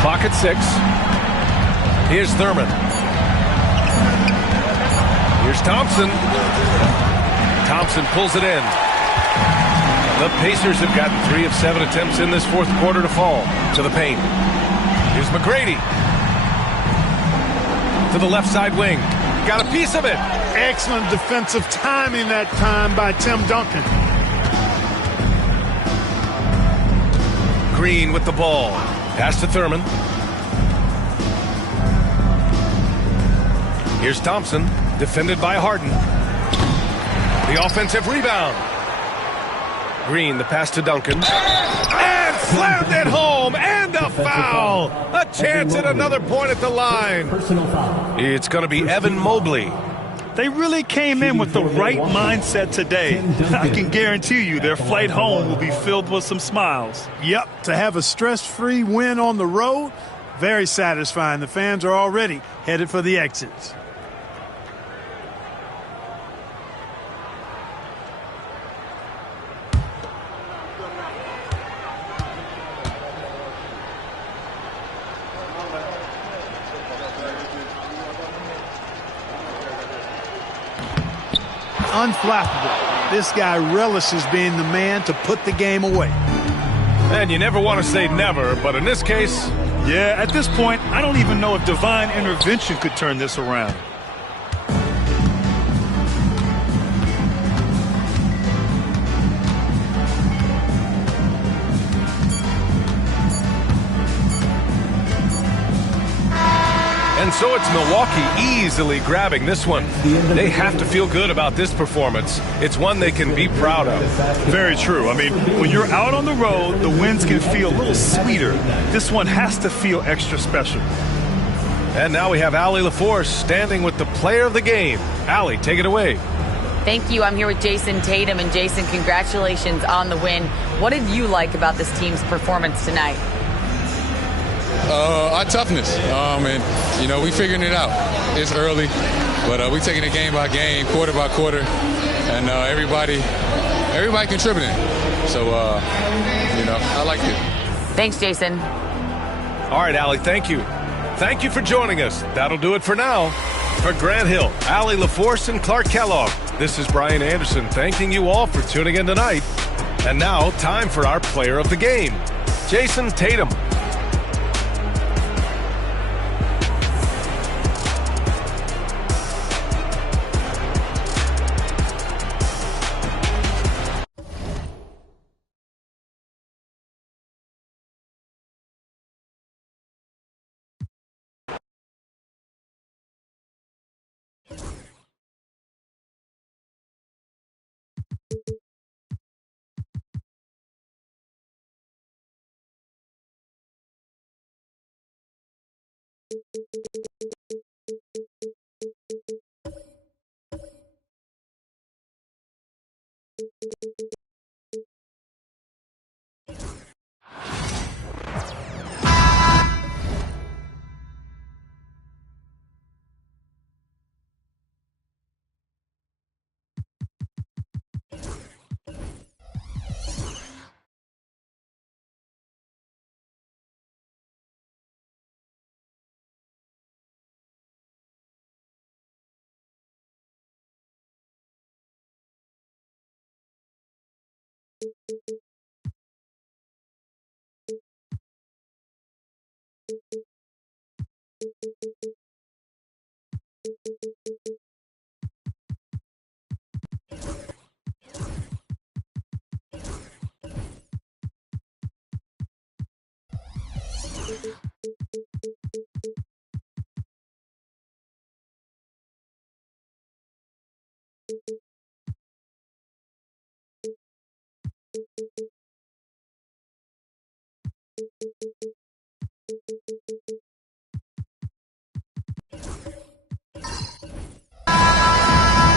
Clock at 6. Here's Thurman. Here's Thompson. Thompson pulls it in. The Pacers have gotten 3 of 7 attempts in this fourth quarter to fall to the paint. Here's McGrady. To the left side wing. Got a piece of it. Excellent defensive timing that time by Tim Duncan. Green with the ball. Pass to Thurman. Here's Thompson. Defended by Harden. The offensive rebound. Green, the pass to Duncan. And slammed it home. And a foul. A chance at another point at the line. It's going to be Evan Mobley. They really came in with the right mindset today. I can guarantee you their flight home will be filled with some smiles. Yep, to have a stress-free win on the road, very satisfying. The fans are already headed for the exits. Unflappable. This guy relishes being the man to put the game away. And you never want to say never, but in this case... Yeah, at this point, I don't even know if divine intervention could turn this around. And so it's Milwaukee easily grabbing this one. They have to feel good about this performance. It's one they can be proud of. Very true. I mean, when you're out on the road, the wins can feel a little sweeter. This one has to feel extra special. And now we have Allie LaForce standing with the player of the game. Allie, take it away. Thank you. I'm here with Jason Tatum. And Jason, congratulations on the win. What did you like about this team's performance tonight? Our toughness, and you know, we figuring it out. It's early, but we taking it game by game, quarter by quarter, and everybody contributing. So you know, I like it. Thanks, Jason. All right, Allie, thank you. Thank you for joining us. That'll do it for now. For Grant Hill, Allie LaForce, and Clark Kellogg, this is Brian Anderson thanking you all for tuning in tonight. And now, time for our player of the game, Jason Tatum.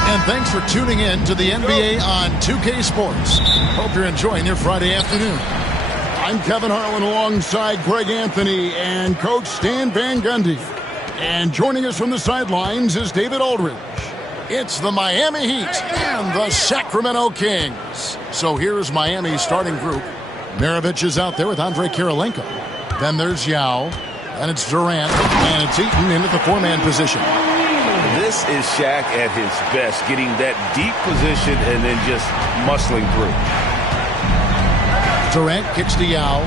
And thanks for tuning in to the NBA on 2K Sports. Hope you're enjoying your Friday afternoon. I'm Kevin Harlan alongside Greg Anthony and Coach Stan Van Gundy. And joining us from the sidelines is David Aldridge. It's the Miami Heat and the Sacramento Kings. So here's Miami's starting group. Maravich is out there with Andrei Kirilenko. Then there's Yao. And it's Durant. And it's Eaton into the four-man position. This is Shaq at his best, getting that deep position and then just muscling through. Durant kicks to Yao.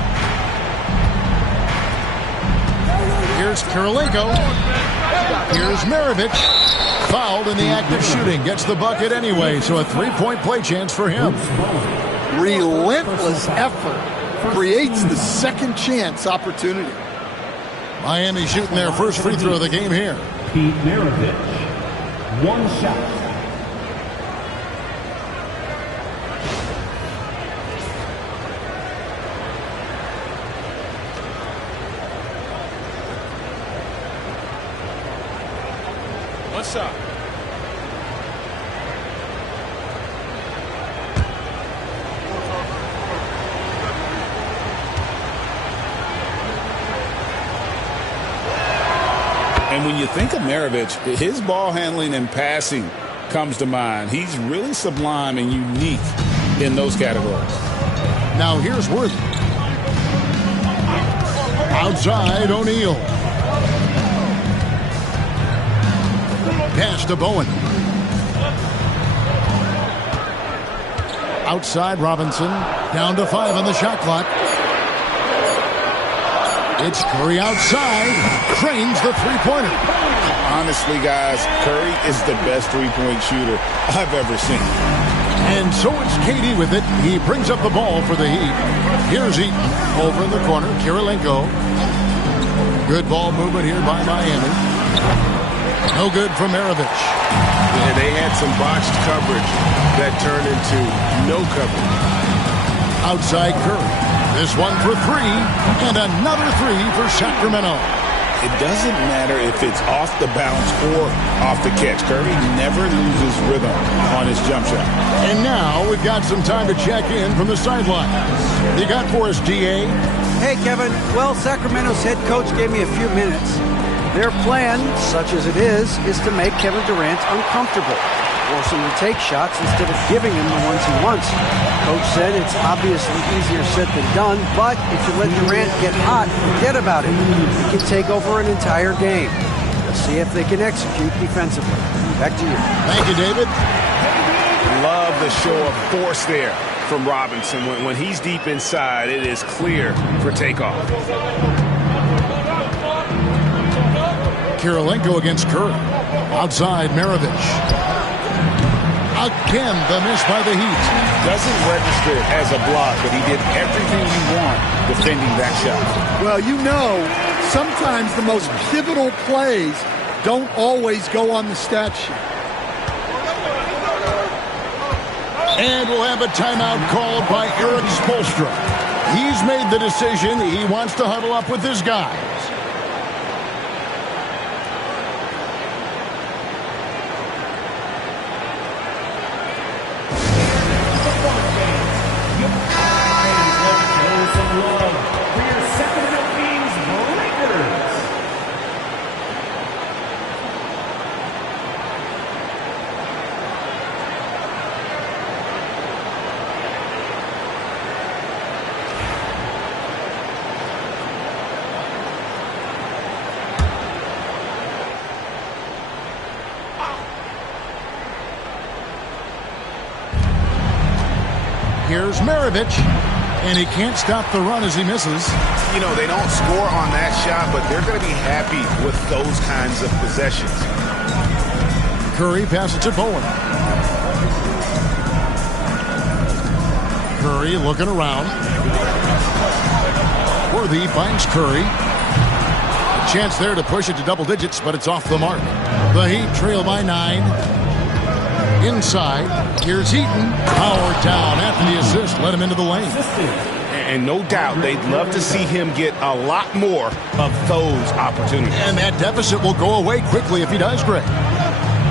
Here's Kirilenko. Here's Maravich. Fouled in the act of shooting. Gets the bucket anyway, so a three-point play chance for him. Relentless effort creates the second chance opportunity. Miami shooting their first free throw of the game here. Pete Maravich, one shot. One shot. And when you think of Maravich, his ball handling and passing comes to mind. He's really sublime and unique in those categories. Now here's Worthy. Outside, O'Neal. Pass to Bowen. Outside, Robinson. Down to 5 on the shot clock. It's Curry outside. Cranes the three-pointer. Honestly, guys, Curry is the best three-point shooter I've ever seen. And so it's KD with it. He brings up the ball for the Heat. Here's Eaton over in the corner. Kirilenko. Good ball movement here by Miami. No good from Maravich. Yeah, they had some botched coverage that turned into no coverage. Outside Curry. This one for 3, and another 3 for Sacramento. It doesn't matter if it's off the bounce or off the catch. Curry never loses rhythm on his jump shot. And now we've got some time to check in from the sidelines. You got for us, DA? Hey, Kevin. Well, Sacramento's head coach gave me a few minutes. Their plan, such as it is to make Kevin Durant uncomfortable. Force him to take shots instead of giving him the ones he wants. Coach said it's obviously easier said than done, but if you let Durant get hot, forget about it. He can take over an entire game. Let's see if they can execute defensively. Back to you. Thank you, David. Love the show of force there from Robinson. When he's deep inside, it is clear for takeoff. Kirilenko against Curry. Outside, Maravich. Again, the miss by the Heat. Doesn't register as a block, but he did everything you want defending that shot. Well, you know, sometimes the most pivotal plays don't always go on the stat sheet. And we'll have a timeout called by Eric Spoelstra. He's made the decision. He wants to huddle up with his guys. Here's Maravich, and he can't stop the run as he misses. You know, they don't score on that shot, but they're going to be happy with those kinds of possessions. Curry passes to Bowen. Curry looking around. Worthy finds Curry. A chance there to push it to double digits, but it's off the mark. The Heat trail by 9. Inside, here's Eaton. Powered down after the assist. Let him into the lane. And no doubt they'd love to see him get a lot more of those opportunities. And that deficit will go away quickly if he does, Greg.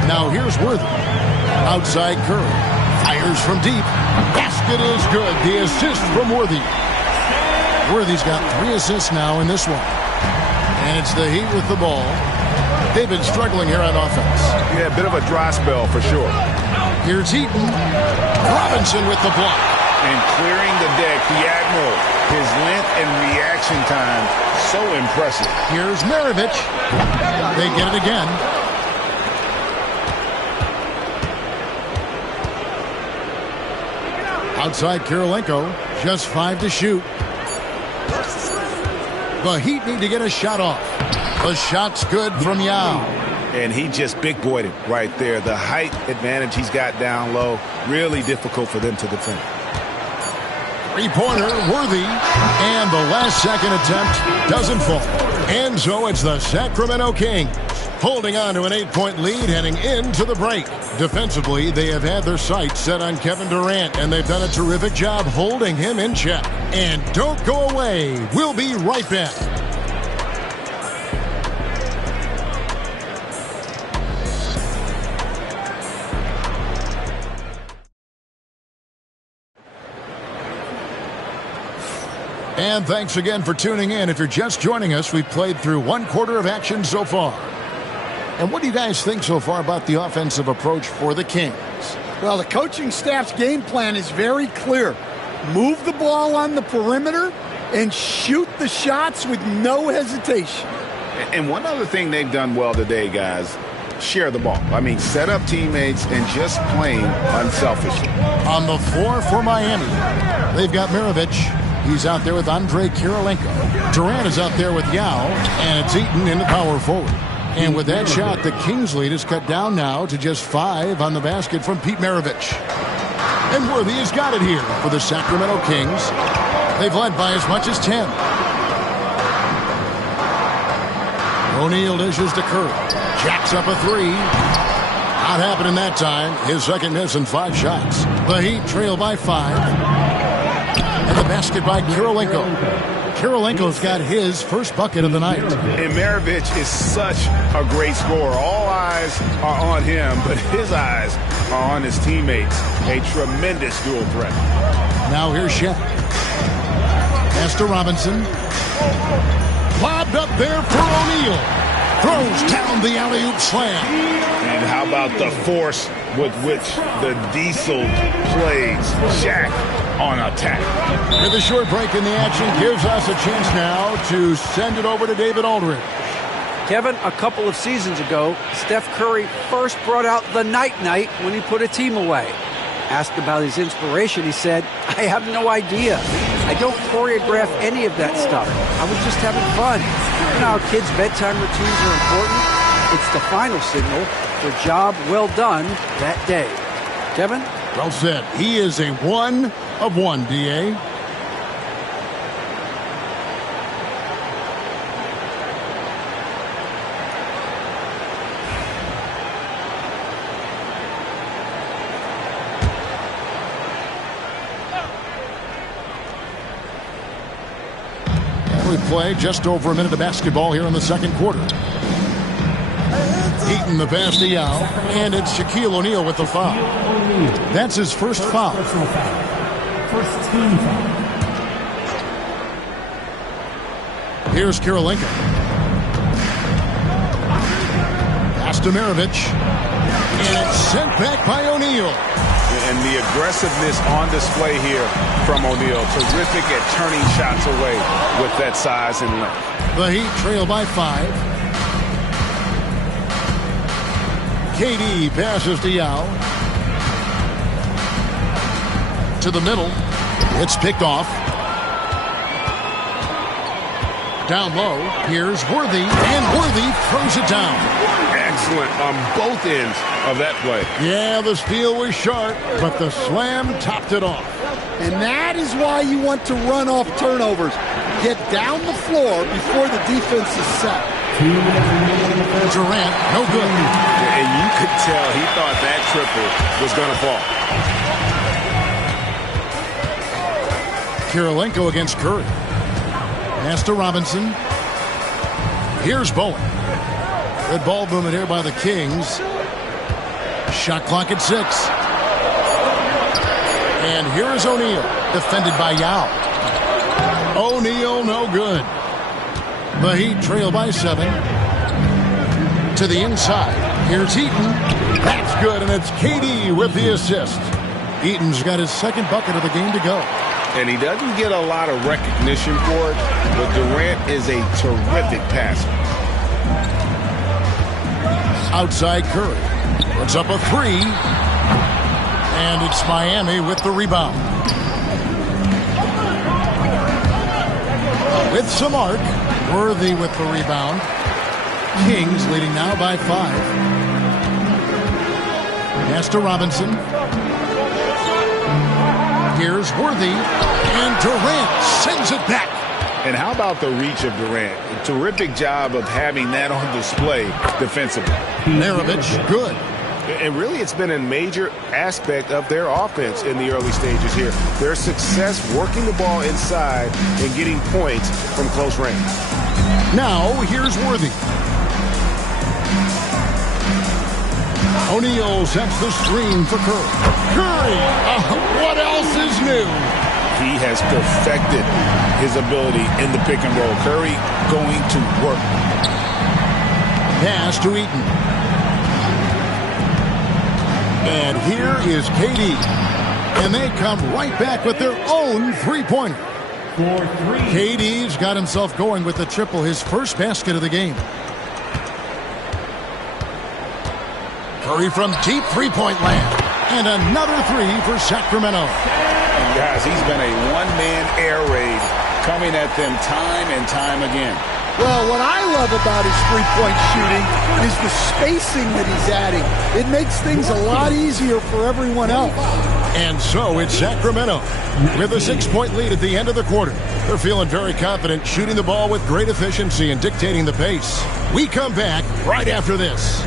Now here's Worthy. Outside Curry. Fires from deep. Basket is good. The assist from Worthy. Worthy's got 3 assists now in this one. And it's the Heat with the ball. They've been struggling here on offense. Yeah, a bit of a dry spell for sure. Here's Eaton. Robinson with the block. And clearing the deck, the Admiral. His length and reaction time, so impressive. Here's Maravich. They get it again. Outside Kirilenko, just 5 to shoot. The Heat need to get a shot off. The shot's good from Yao. And he just big-boyed it right there. The height advantage he's got down low, really difficult for them to defend. Three-pointer, Worthy. And the last-second attempt doesn't fall. And so it's the Sacramento Kings holding on to an 8-point lead heading into the break. Defensively, they have had their sights set on Kevin Durant, and they've done a terrific job holding him in check. And don't go away. We'll be right back. And thanks again for tuning in. If you're just joining us, we've played through 1 quarter of action so far. And what do you guys think so far about the offensive approach for the Kings? Well, the coaching staff's game plan is very clear. Move the ball on the perimeter and shoot the shots with no hesitation. And one other thing they've done well today, guys, share the ball. I mean, set up teammates and just playing unselfishly. On the floor for Miami, they've got Maravich. He's out there with Andrei Kirilenko. Durant is out there with Yao, and it's Eaton in the power forward. And with that shot, the Kings lead is cut down now to just 5 on the basket from Pete Maravich. And Worthy has got it here for the Sacramento Kings. They've led by as much as 10. O'Neal dishes to Curry. Jacks up a 3. Not happening that time. His second miss in 5 shots. The Heat trail by 5. And the basket by Kirilenko. Kirilenko's got his first bucket of the night. And Maravich is such a great scorer. All eyes are on him, but his eyes are on his teammates. A tremendous dual threat. Now here's Shaq. Pass to Robinson. Lobbed up there for O'Neal. Throws down the alley-oop slam. And how about the force with which the Diesel plays Shaq on attack. With a short break in the action gives us a chance now to send it over to David Aldridge. Kevin, a couple of seasons ago, Steph Curry first brought out the night-night when he put a team away. Asked about his inspiration, he said, I have no idea. I don't choreograph any of that stuff. I was just having fun. You know how kids' bedtime routines are important? It's the final signal for job well done that day. Kevin? Well said. He is a 1 of 1, D.A. And we play just over a minute of basketball here in the second quarter. Eaton the pass to Yao, and it's Shaquille O'Neal with the foul. That's his first foul. First team foul. Here's Kirilenko. Pass to Maravich. And it's sent back by O'Neal. And the aggressiveness on display here from O'Neal. Terrific at turning shots away with that size and length. The Heat trail by 5. KD passes to Yao. To the middle. It's picked off. Down low. Here's Worthy. And Worthy throws it down. Excellent on both ends of that play. Yeah, the steal was sharp, but the slam topped it off. And that is why you want to run off turnovers. Get down the floor before the defense is set. Durant, no good. And you could tell he thought that triple was going to fall. Kirilenko against Curry. Pass to Robinson. Here's Bowen. Good ball movement here by the Kings. Shot clock at 6. And here is O'Neal, defended by Yao. O'Neal, no good. The Heat trail by 7. To the inside. Here's Eaton. That's good, and it's KD with the assist. Eaton's got his second bucket of the game to go. And he doesn't get a lot of recognition for it, but Durant is a terrific passer. Outside Curry. Puts up a three. And it's Miami with the rebound. With some arc. Worthy with the rebound. Kings leading now by 5. Pass to Robinson. Here's Worthy. And Durant sends it back. And how about the reach of Durant? A terrific job of having that on display defensively. Maravich, good. And really, it's been a major aspect of their offense in the early stages here. Their success working the ball inside and getting points from close range. Now, here's Worthy. O'Neal sets the screen for Curry. Curry! What else is new? He has perfected his ability in the pick and roll. Curry going to work. Pass to Eaton. And here is KD. And they come right back with their own three-pointer. KD's got himself going with the triple, his first basket of the game. Curry from deep three-point land. And another three for Sacramento. And guys, he's been a one-man air raid coming at them time and time again. Well, what I love about his three-point shooting is the spacing that he's adding. It makes things a lot easier for everyone else. And so it's Sacramento with a 6-point lead at the end of the quarter. They're feeling very confident, shooting the ball with great efficiency and dictating the pace. We come back right after this.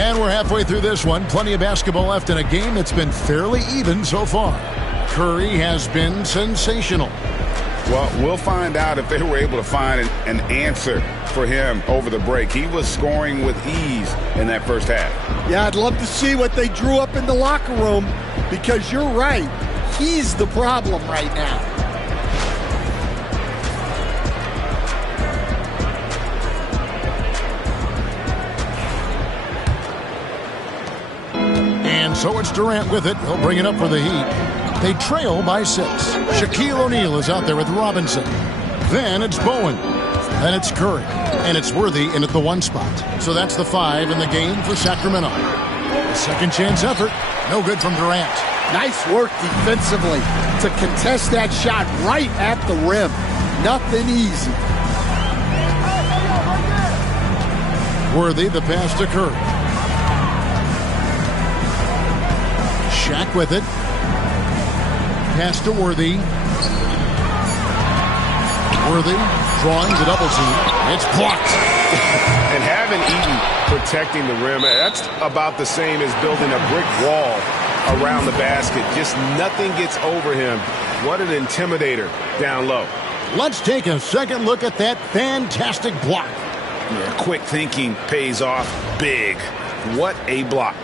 And we're halfway through this one. Plenty of basketball left in a game that's been fairly even so far. Curry has been sensational. Well, we'll find out if they were able to find an answer for him over the break. He was scoring with ease in that first half. Yeah, I'd love to see what they drew up in the locker room, because you're right. He's the problem right now. So it's Durant with it. He'll bring it up for the Heat. They trail by 6. Shaquille O'Neal is out there with Robinson. Then it's Bowen. Then it's Curry. And it's Worthy in at the 1 spot. So that's the 5 in the game for Sacramento. A second chance effort. No good from Durant. Nice work defensively to contest that shot right at the rim. Nothing easy. Worthy, the pass to Curry. Shaq with it. Pass to Worthy. Worthy drawing the double team. It's blocked. And having Eaton protecting the rim, that's about the same as building a brick wall around the basket. Just nothing gets over him. What an intimidator down low. Let's take a second look at that fantastic block. Yeah, quick thinking pays off big. What a block.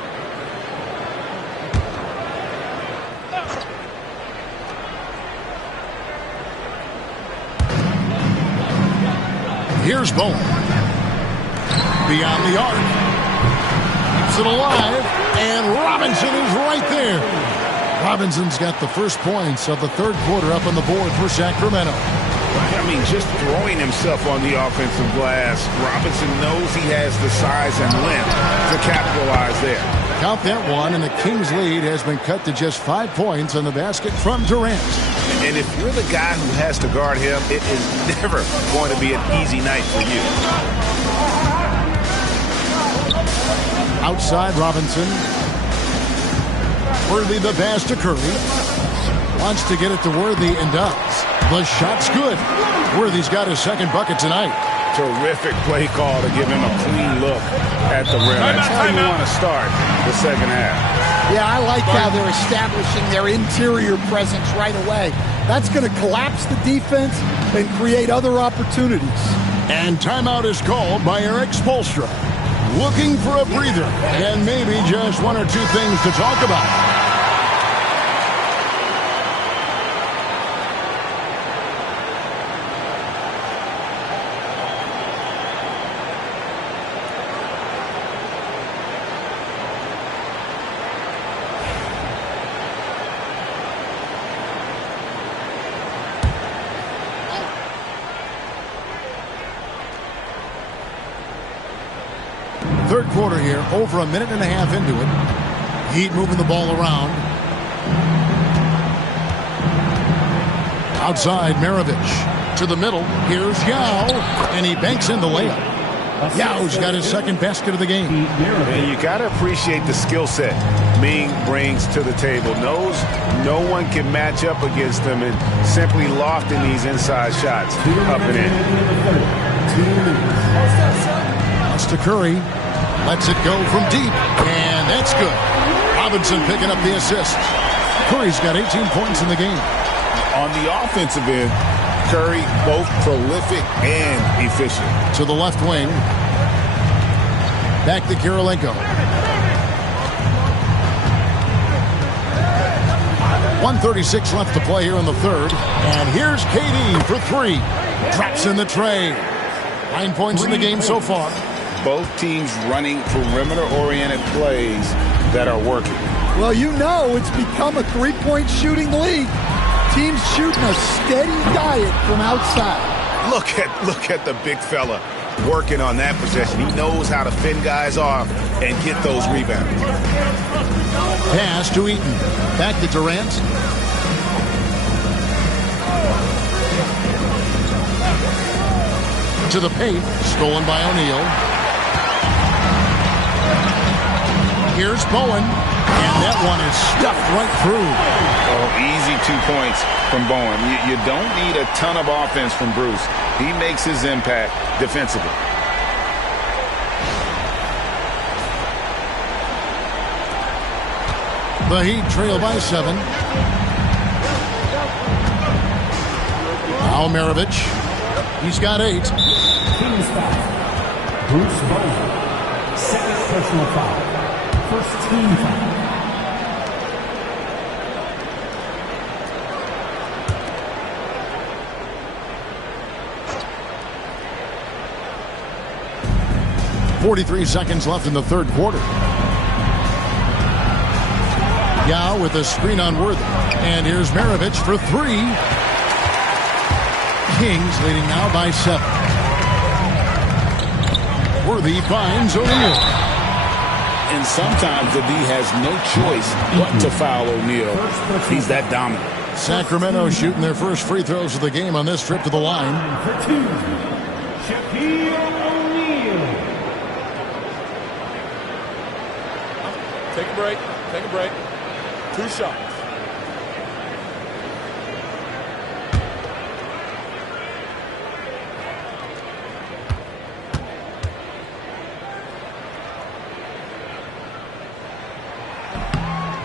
Here's Bowen. Beyond the arc. Keeps it alive. And Robinson is right there. Robinson's got the first points of the third quarter up on the board for Sacramento. I mean, just throwing himself on the offensive glass. Robinson knows he has the size and length to capitalize there. Count that one, and the Kings' lead has been cut to just 5 points on the basket from Durant. And if you're the guy who has to guard him, it is never going to be an easy night for you. Outside Robinson. Worthy the pass to Curry. Wants to get it to Worthy and does. The shot's good. Worthy's got his second bucket tonight. Terrific play call to give him a clean look at the rim. That's how you want to start the second half. Yeah, I like how they're establishing their interior presence right away. That's going to collapse the defense and create other opportunities. And timeout is called by Eric Spoelstra. Looking for a breather and maybe just one or two things to talk about. Third quarter here, over a minute and a half into it. Heat moving the ball around. Outside, Maravich to the middle. Here's Yao, and he banks in the layup. Yao's got his second basket of the game. And you got to appreciate the skill set Ming brings to the table. Knows no one can match up against him and simply lofting these inside shots up and in. Pass to Curry. Lets it go from deep, and that's good. Robinson picking up the assist. Curry's got 18 points in the game. On the offensive end, Curry both prolific and efficient. To the left wing. Back to Kirilenko. 1:36 left to play here in the third. And here's KD for three. Drops in the tray. 9 points in the game so far. Both teams running perimeter-oriented plays that are working. Well, you know it's become a three-point shooting league. Teams shooting a steady diet from outside. Look at the big fella working on that possession. He knows how to fend guys off and get those rebounds. Pass to Eaton. Back to Durant. To the paint. Stolen by O'Neal. Here's Bowen, and that one is stuffed right through. Oh, easy 2 points from Bowen. You don't need a ton of offense from Bruce. He makes his impact defensively. The Heat trail by 7. Now Maravich. He's got 8. Kings foul. Bruce Bowen. Second personal foul. First team foul. .43 seconds left in the third quarter. Yao with a screen on Worthy. And here's Maravich for three. Kings leading now by 7. Worthy finds O'Neal. And sometimes the D has no choice but to foul O'Neal. He's that dominant. Sacramento shooting their first free throws of the game on this trip to the line. For 2, Shaquille O'Neal. Take a break. Take a break. 2 shots.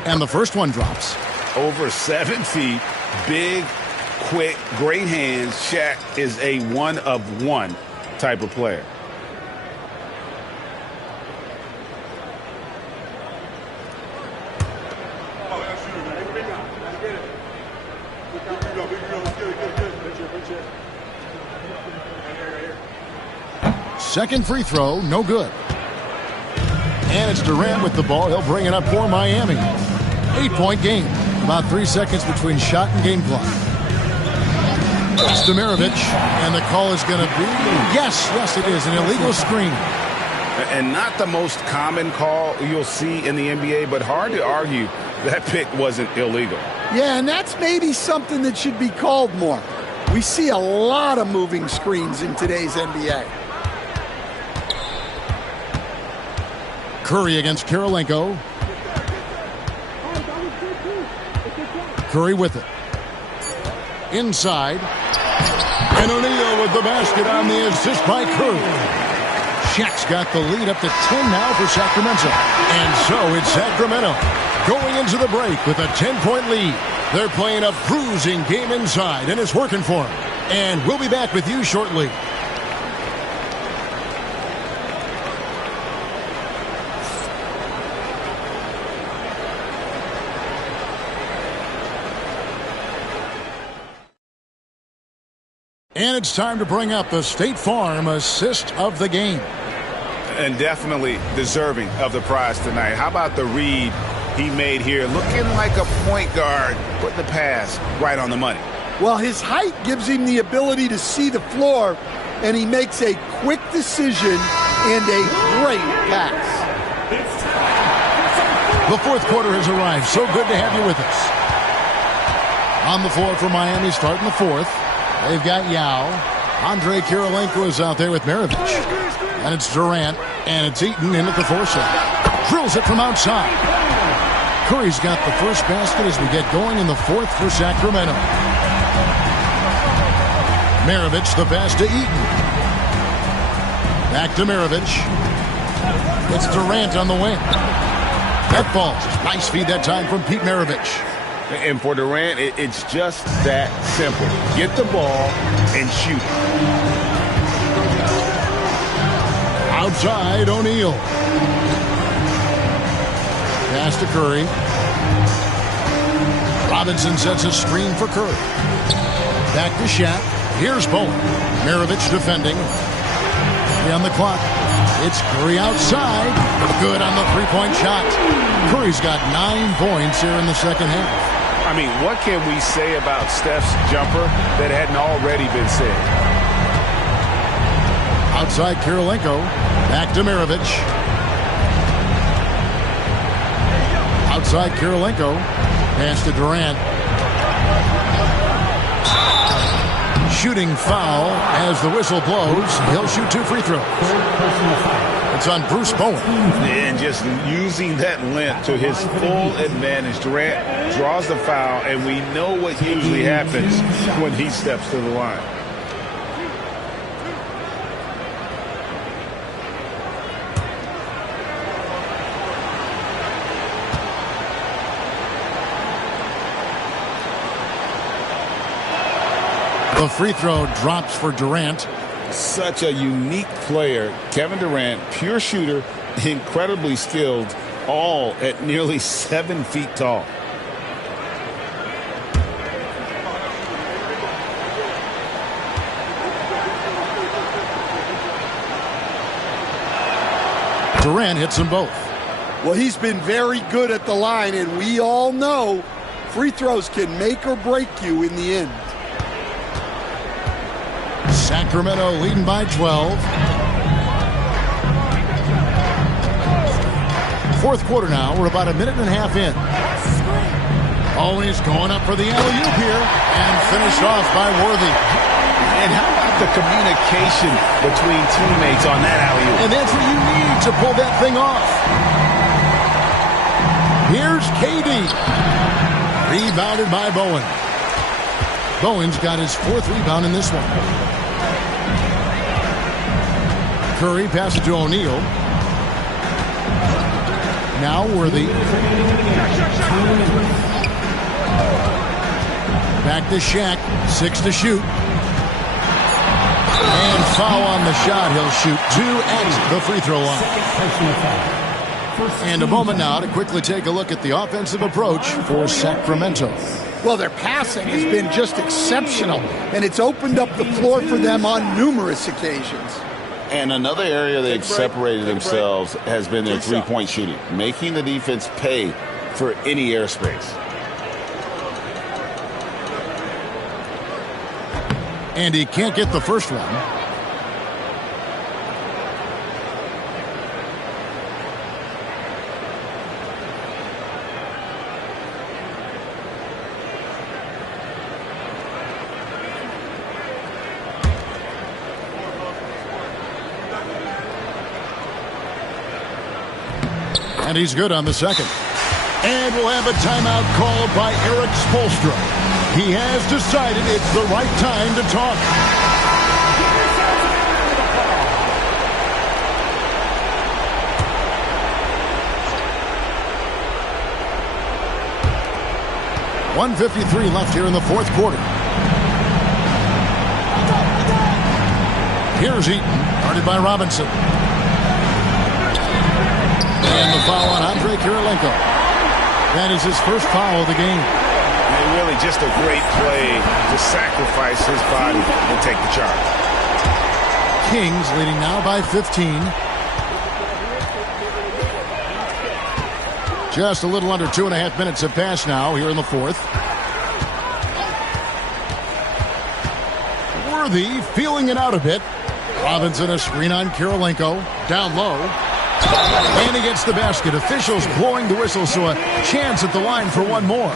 And the first one drops. Over 7 feet, big, quick, great hands. Shaq is a one-of-one type of player. Second free throw, no good. And it's Durant with the ball. He'll bring it up for Miami. 8-point game. About 3 seconds between shot and game clock. It's to Maravich, and the call is going to be, yes, it is, an illegal screen. And not the most common call you'll see in the NBA, but hard to argue that pick wasn't illegal. Yeah, and that's maybe something that should be called more. We see a lot of moving screens in today's NBA. Curry against Kirilenko. Curry with it. Inside. And O'Neal with the basket on the assist by Curry. Shaq's got the lead up to 10 now for Sacramento. And so it's Sacramento going into the break with a 10-point lead. They're playing a bruising game inside, and it's working for them. And we'll be back with you shortly. And it's time to bring up the State Farm assist of the game. And definitely deserving of the prize tonight. How about the read he made here? Looking like a point guard, putting the pass right on the money. Well, his height gives him the ability to see the floor, and he makes a quick decision and a great pass. The fourth quarter has arrived. So good to have you with us. On the floor for Miami starting the fourth. They've got Yao. Andre Kirilenko is out there with Maravich. And it's Durant. And it's Eaton in at the foresight. Drills it from outside. Curry's got the first basket as we get going in the fourth for Sacramento. Maravich the pass to Eaton. Back to Maravich. It's Durant on the wing. That falls. Nice feed that time from Pete Maravich. And for Durant, it's just that simple. Get the ball and shoot. Outside, O'Neal. Pass to Curry. Robinson sets a screen for Curry. Back to Shaq. Here's Bowen. Maravich defending. 3 on the clock. It's Curry outside. Good on the three-point shot. Curry's got 9 points here in the second half. I mean, what can we say about Steph's jumper that hadn't already been said? Outside Kirilenko. Back to Maravich. Outside Kirilenko. Pass to Durant. Shooting foul as the whistle blows. He'll shoot 2 free throws. It's on Bruce Bowen. And just using that length to his full advantage. Durant draws the foul, and we know what usually happens when he steps to the line. The free throw drops for Durant. Such a unique player. Kevin Durant, pure shooter, incredibly skilled, all at nearly 7 feet tall. Durant hits them both. Well, he's been very good at the line, and we all know free throws can make or break you in the end. Sacramento leading by 12. Fourth quarter now. We're about a minute and a half in. Always going up for the alley-oop here. And finished off by Worthy. And how about the communication between teammates on that alley-oop? And that's what you need to pull that thing off. Here's KD. Rebounded by Bowen. Bowen's got his 4th rebound in this one. Curry passes to O'Neal. Now Worthy. Back to Shaq. 6 to shoot. And foul on the shot. He'll shoot 2 at the free throw line. And a moment now to quickly take a look at the offensive approach for Sacramento. Well, their passing has been just exceptional, and it's opened up the floor for them on numerous occasions. And another area they've separated themselves has been their three-point shooting, making the defense pay for any airspace. And he can't get the first one. And he's good on the second. And we'll have a timeout called by Eric Spoelstra. He has decided it's the right time to talk. .153 left here in the fourth quarter. Here's Eaton, guarded by Robinson. And the foul on Andrei Kirilenko. That is his first foul of the game. And really just a great play to sacrifice his body and take the charge. Kings leading now by 15. Just a little under 2.5 minutes have passed now here in the fourth. Worthy feeling it out a bit. Robinson a screen on Kirilenko. Down low. And he gets the basket. Officials blowing the whistle, so a chance at the line for one more.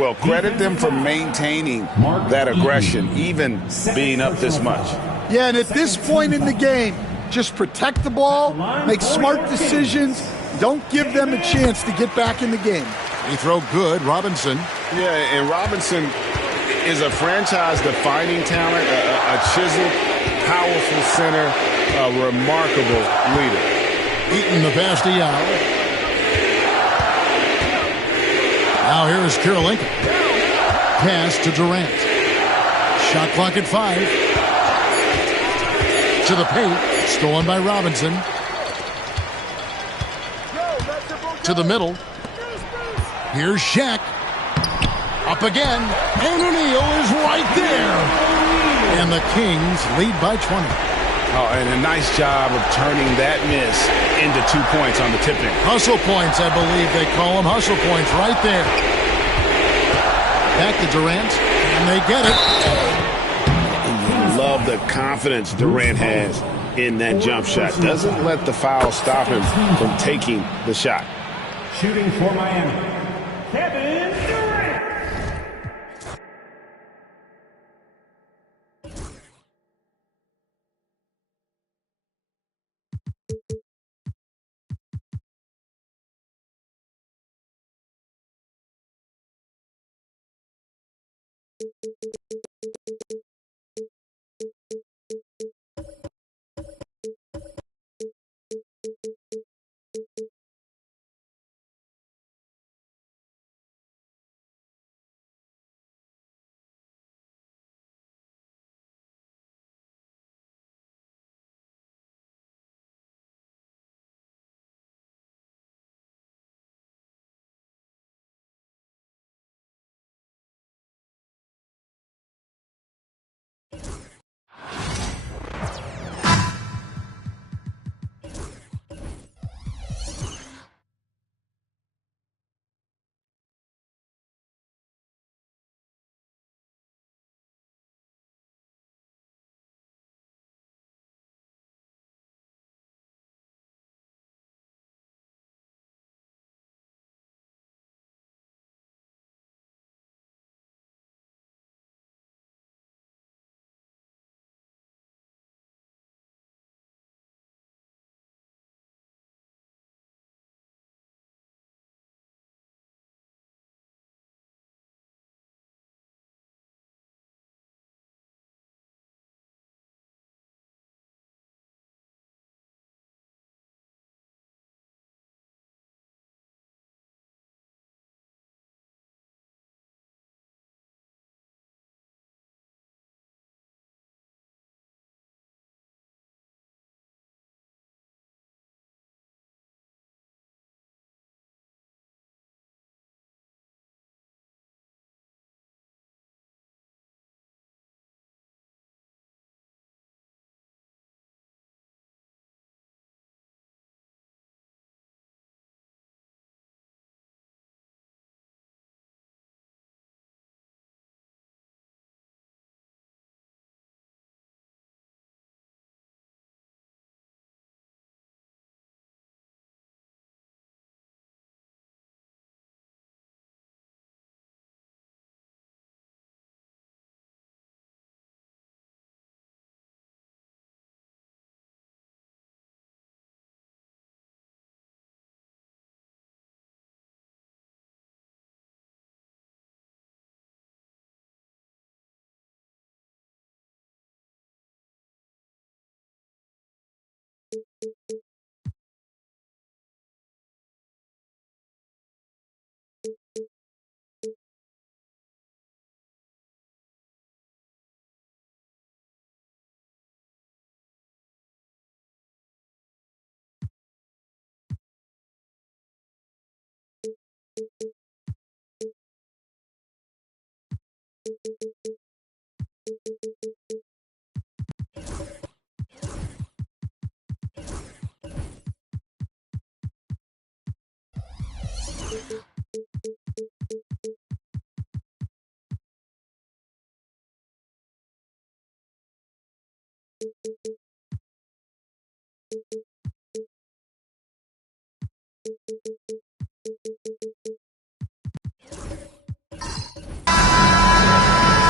Well, credit them for maintaining that aggression, even being up this much. Yeah, and at this point in the game, just protect the ball, make smart decisions. Don't give them a chance to get back in the game. He throw good, Robinson. Yeah, and Robinson is a franchise-defining talent, a chiseled, powerful center, a remarkable leader. Eaton the pass to Yao. Now here is Kirilenko. Pass to Durant. Shot clock at 5. To the paint. Stolen by Robinson. To the middle. Here's Shaq. Up again. And O'Neal is right there. And the Kings lead by 20. Oh, and a nice job of turning that miss into 2 points on the tip-in. Hustle points, I believe they call them. Hustle points right there. Back to Durant, and they get it. And you love the confidence Durant has in that jump shot. Doesn't let the foul stop him from taking the shot. Shooting for Miami, Kevin Durant.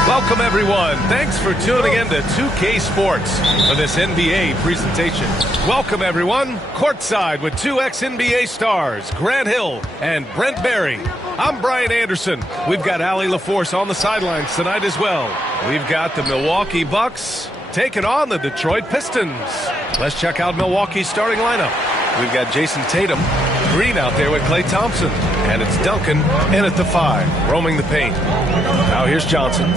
Welcome, everyone. Thanks for tuning in to 2K Sports for this NBA presentation. Welcome, everyone. Courtside with two ex-NBA stars, Grant Hill and Brent Barry. I'm Brian Anderson. We've got Allie LaForce on the sidelines tonight as well. We've got the Milwaukee Bucks taking on the Detroit Pistons. Let's check out Milwaukee's starting lineup. We've got Jason Tatum, Green out there with Klay Thompson, and it's Duncan in at the 5, roaming the paint. Now here's Johnson.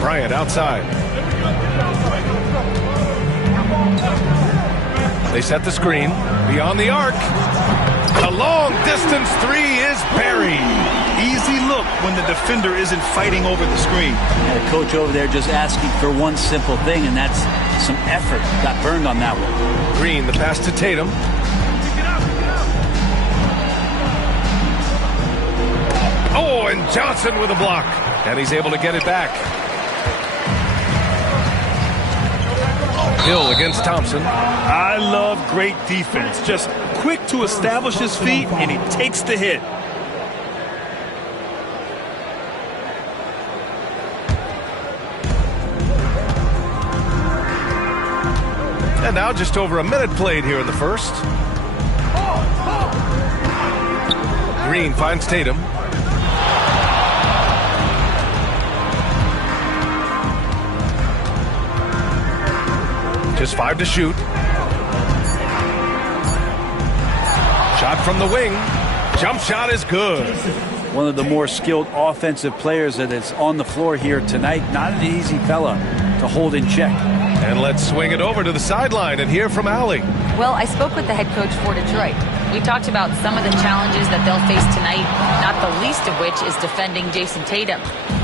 Bryant outside. They set the screen. Beyond the arc. The long-distance 3 is buried. Easy look when the defender isn't fighting over the screen. And the coach over there just asking for one simple thing, and that's some effort. Got burned on that one. Green, the pass to Tatum. Oh, and Johnson with a block. And he's able to get it back. Hill against Thompson. I love great defense. Just quick to establish his feet, and he takes the hit. And now just over a minute played here in the first. Green finds Tatum. Just 5 to shoot. Shot from the wing. Jump shot is good. One of the more skilled offensive players that is on the floor here tonight. Not an easy fella to hold in check. And let's swing it over to the sideline and hear from Allie. Well, I spoke with the head coach for Detroit. We talked about some of the challenges that they'll face tonight, not the least of which is defending Jason Tatum.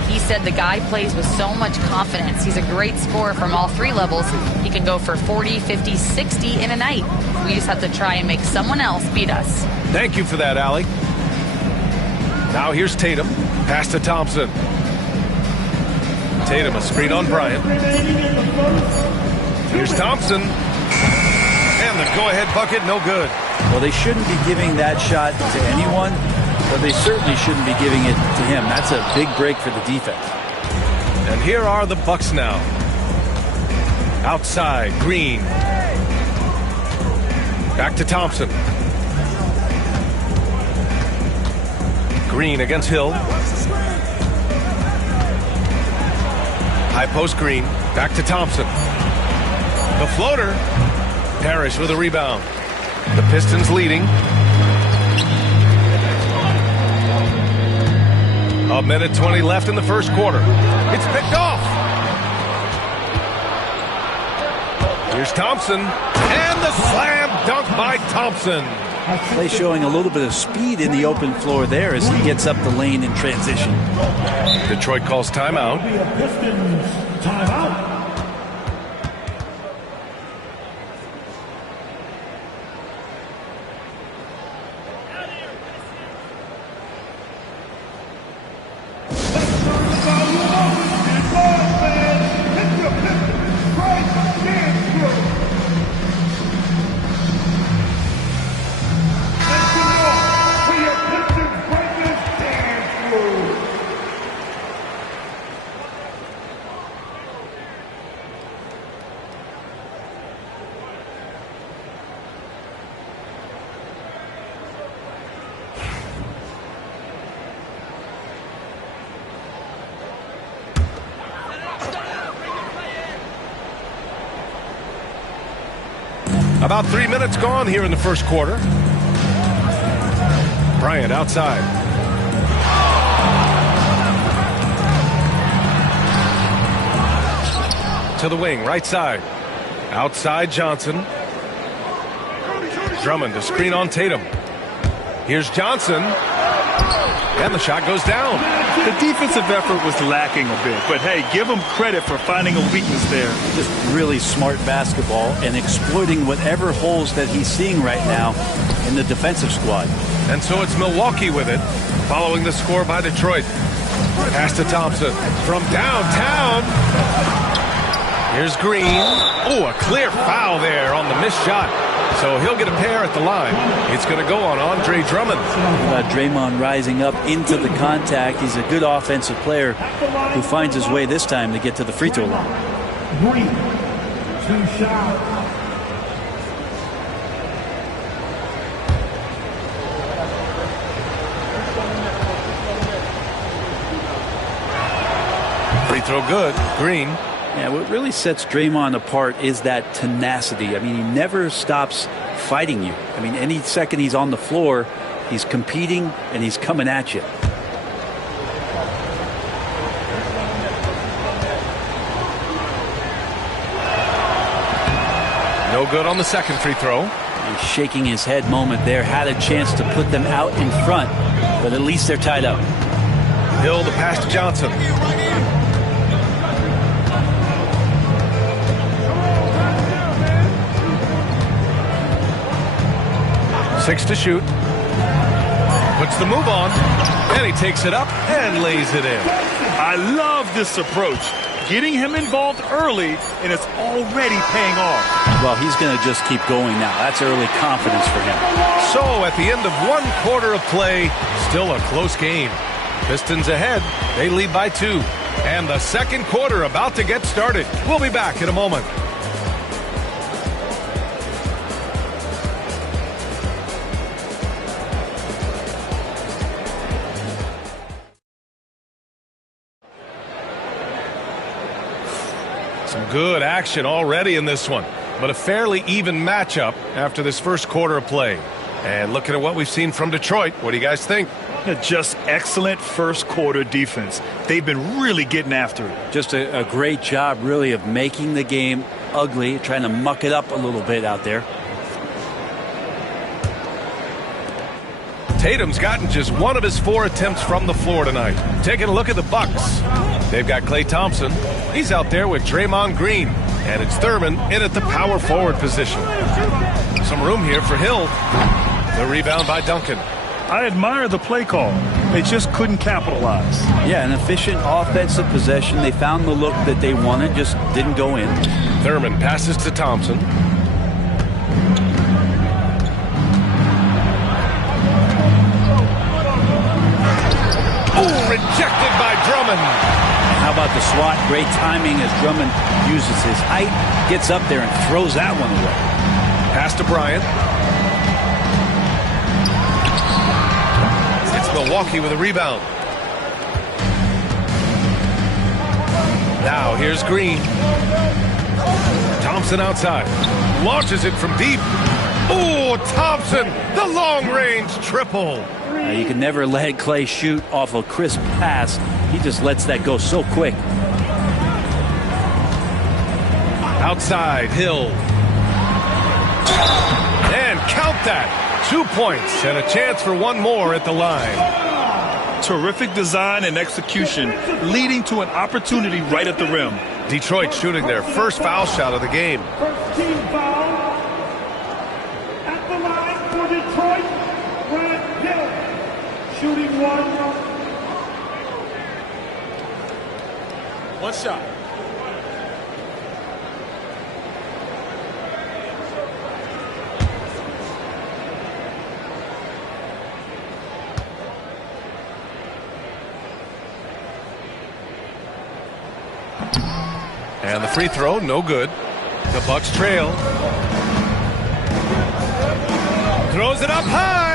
He said the guy plays with so much confidence. He's a great scorer from all 3 levels. He can go for 40, 50, 60 in a night. We just have to try and make someone else beat us. Thank you for that, Allie. Now here's Tatum. Pass to Thompson. Tatum, a screen on Bryant. Here's Thompson. And the go-ahead bucket, no good. Well, they shouldn't be giving that shot to anyone, but they certainly shouldn't be giving it to him. That's a big break for the defense. And here are the Bucks now. Outside, Green. Back to Thompson. Green against Hill. High post Green. Back to Thompson. The floater. Parrish with a rebound. The Pistons leading. A minute 20 left in the first quarter. It's picked off. Here's Thompson. And the slam dunk by Thompson. Play showing a little bit of speed in the open floor there as he gets up the lane in transition. Detroit calls timeout. Pistons timeout. About 3 minutes gone here in the first quarter. Bryant outside. To the wing, right side. Outside Johnson. Drummond to screen on Tatum. Here's Johnson. And the shot goes down. The defensive effort was lacking a bit, but hey, give him credit for finding a weakness there. Just really smart basketball and exploiting whatever holes that he's seeing right now in the defensive squad. And so it's Milwaukee with it, following the score by Detroit. Pass to Thompson from downtown. Here's Green. Oh, a clear foul there on the missed shot. So he'll get a pair at the line. It's going to go on Andre Drummond. Draymond rising up into the contact. He's a good offensive player who finds his way this time to get to the free throw line. Green, 2 shots. Free throw good. Green. Yeah, what really sets Draymond apart is that tenacity. I mean, he never stops fighting you. I mean, any second he's on the floor, he's competing and he's coming at you. No good on the second free throw. He's shaking his head moment there. Had a chance to put them out in front, but at least they're tied up. Hill the pass to Johnson. 6 to shoot. Puts the move on. And he takes it up and lays it in. I love this approach. Getting him involved early, and it's already paying off. Well, he's going to just keep going now. That's early confidence for him. So at the end of 1 quarter of play, still a close game. Pistons ahead. They lead by 2. And the second quarter about to get started. We'll be back in a moment. Some good action already in this one, but a fairly even matchup after this first quarter of play. And looking at what we've seen from Detroit, what do you guys think? Just excellent first quarter defense. They've been really getting after it. Just a great job, really, of making the game ugly, trying to muck it up a little bit out there. Tatum's gotten just 1 of his 4 attempts from the floor tonight. Taking a look at the Bucks. They've got Klay Thompson. He's out there with Draymond Green. And it's Thurman in at the power forward position. Some room here for Hill. The rebound by Duncan. I admire the play call. They just couldn't capitalize. Yeah, an efficient offensive possession. They found the look that they wanted, just didn't go in. Thurman passes to Thompson. Rejected by Drummond. How about the swat? Great timing as Drummond uses his height, gets up there and throws that one away. Pass to Bryant. It's Milwaukee with a rebound. Now here's Green. Thompson outside. Launches it from deep. Oh, Thompson, the long-range triple. You can never let Klay shoot off a crisp pass. He just lets that go so quick. Outside, Hill. And count that. 2 points and a chance for 1 more at the line. Terrific design and execution, leading to an opportunity right at the rim. Detroit shooting their first foul shot of the game. First team foul. At the line for Detroit, Grant Hill. Shooting 1. 1 shot. And the free throw, no good. The Bucks trail. Throws it up high.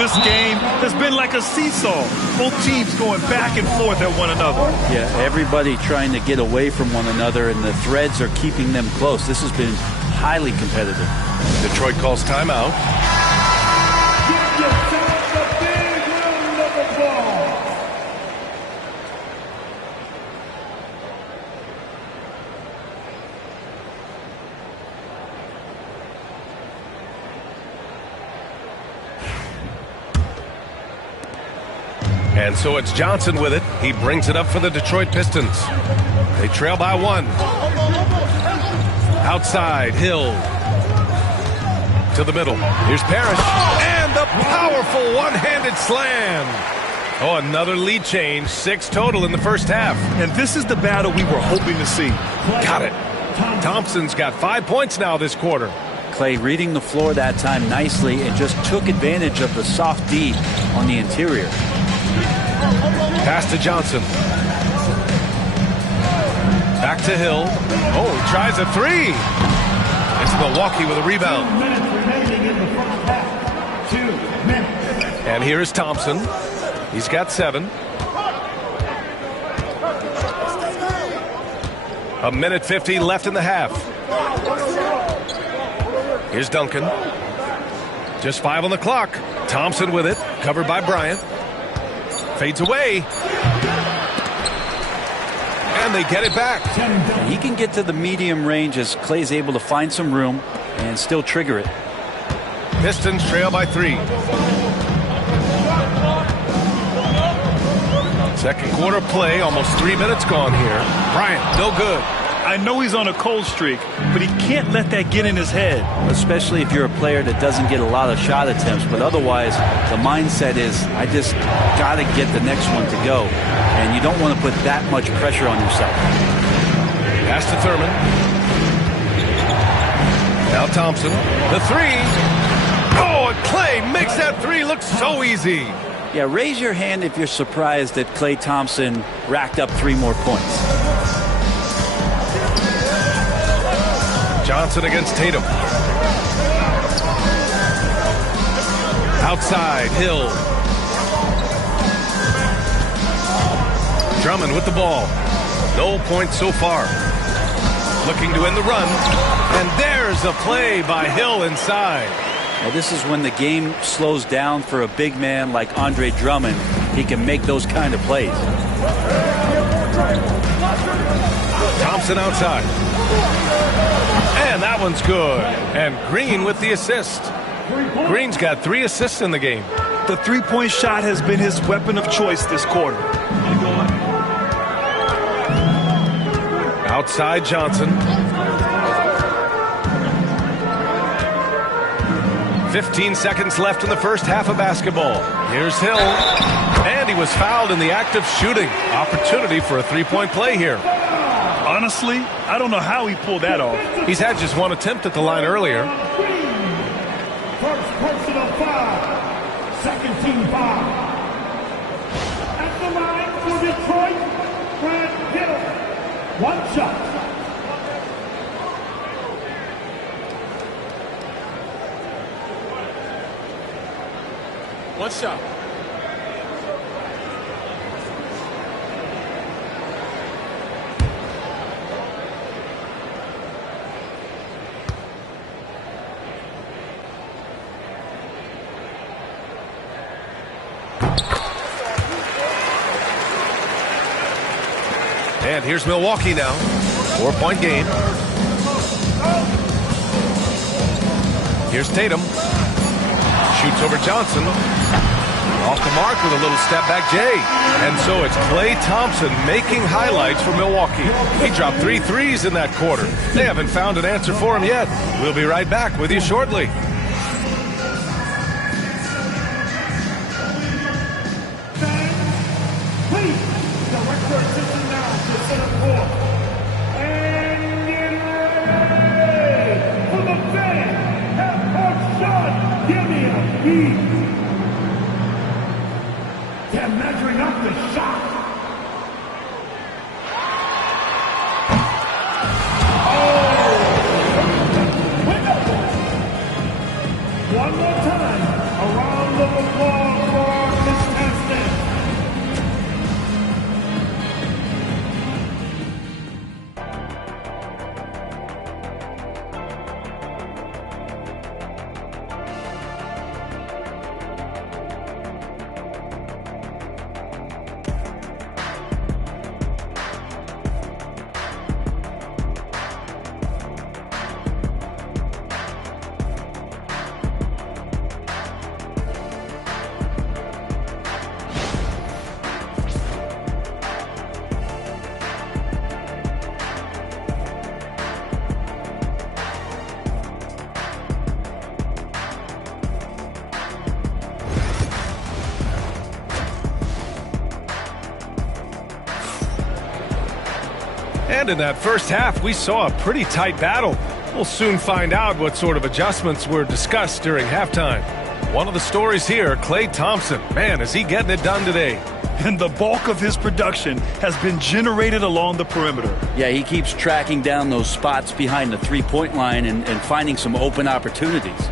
This game has been like a seesaw. Both teams going back and forth at one another. Yeah, everybody trying to get away from one another, and the threads are keeping them close. This has been highly competitive. Detroit calls timeout. Give yourself a big round of applause. And so it's Johnson with it. He brings it up for the Detroit Pistons. They trail by 1. Outside, Hill. To the middle. Here's Parrish. And the powerful one-handed slam. Oh, another lead change. 6 total in the first half. And this is the battle we were hoping to see. Got it. Thompson's got 5 points now this quarter. Clay reading the floor that time nicely and just took advantage of the soft D on the interior. Pass to Johnson. Back to Hill. Oh, he tries a 3. It's Milwaukee with a rebound. 2 minutes remaining in the first half. 2 minutes. And here is Thompson. He's got 7. A minute 50 left in the half. Here's Duncan. Just 5 on the clock. Thompson with it. Covered by Bryant. Fades away. And they get it back. He can get to the medium range as Clay's able to find some room and still trigger it. Pistons trail by 3. Second quarter play, almost 3 minutes gone here. Bryant, no good. I know he's on a cold streak, but he can't let that get in his head. Especially if you're a player that doesn't get a lot of shot attempts, but otherwise the mindset is, I just got to get the next one to go. And you don't want to put that much pressure on yourself. Pass to Thurman. Now Thompson. The 3. Oh, and Clay makes that 3 look so easy. Yeah, raise your hand if you're surprised that Klay Thompson racked up 3 more points. Johnson against Tatum. Outside, Hill. Drummond with the ball. No points so far. Looking to end the run. And there's a play by Hill inside. Now this is when the game slows down for a big man like Andre Drummond. He can make those kind of plays. Thompson outside. And that one's good. And Green with the assist. Green's got 3 assists in the game. The three-point shot has been his weapon of choice this quarter. Outside Johnson. 15 seconds left in the first half of basketball. Here's Hill. And he was fouled in the act of shooting. Opportunity for a 3-point play here. Honestly, I don't know how he pulled that off. He's had just 1 attempt at the line earlier. First personal foul. Second team foul. At the line for Detroit, Grant Hill. 1 shot. One shot. And here's Milwaukee now. 4-point game. Here's Tatum. Shoots over Johnson. Off the mark with a little step back J. And so it's Klay Thompson making highlights for Milwaukee. He dropped 3 threes in that quarter. They haven't found an answer for him yet. We'll be right back with you shortly. Please, direct your attention now to center court. And get ready for the fan. Head coach Sean, give me a beat. They're measuring up the shot. One more time, a round of applause for our contestants. And in that first half, we saw a pretty tight battle. We'll soon find out what sort of adjustments were discussed during halftime. One of the stories here, Klay Thompson. Man, is he getting it done today. And the bulk of his production has been generated along the perimeter. Yeah, he keeps tracking down those spots behind the three-point line and finding some open opportunities.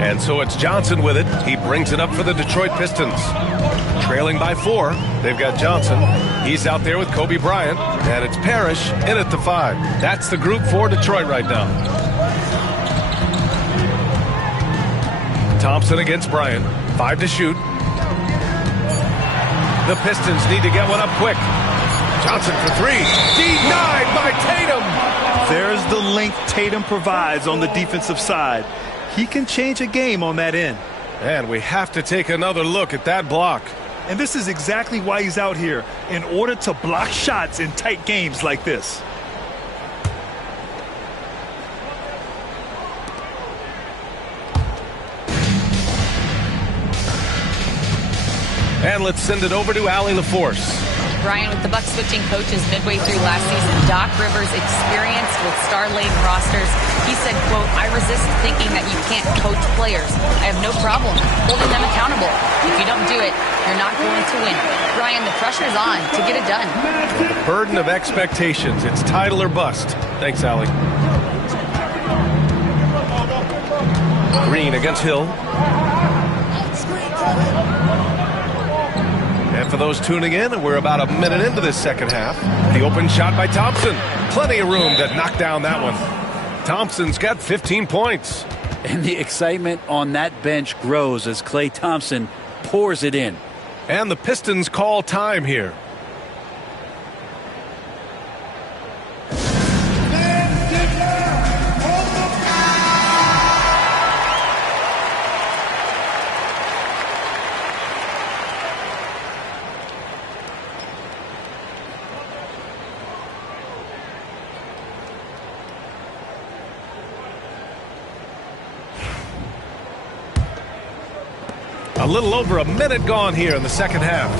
And so it's Johnson with it. He brings it up for the Detroit Pistons. Trailing by 4. They've got Johnson. He's out there with Kobe Bryant. And it's Parrish in at the 5. That's the group for Detroit right now. Thompson against Bryant. 5 to shoot. The Pistons need to get one up quick. Johnson for 3. Denied by Tatum. There's the length Tatum provides on the defensive side. He can change a game on that end. And we have to take another look at that block. And this is exactly why he's out here, in order to block shots in tight games like this. And let's send it over to Allie LaForce. Brian, with the Bucks switching coaches midway through last season, Doc Rivers' experience with star-laden rosters, he said, quote, "I resist thinking that you can't coach players. I have no problem holding them accountable. If you don't do it, you're not going to win." Brian, the pressure's on to get it done. The burden of expectations. It's title or bust. Thanks, Allie. Green against Hill. And for those tuning in, we're about a minute into this second half. The open shot by Thompson. Plenty of room to knock down that one. Thompson's got 15 points. And the excitement on that bench grows as Klay Thompson pours it in. And the Pistons call time here. A little over a minute gone here in the second half.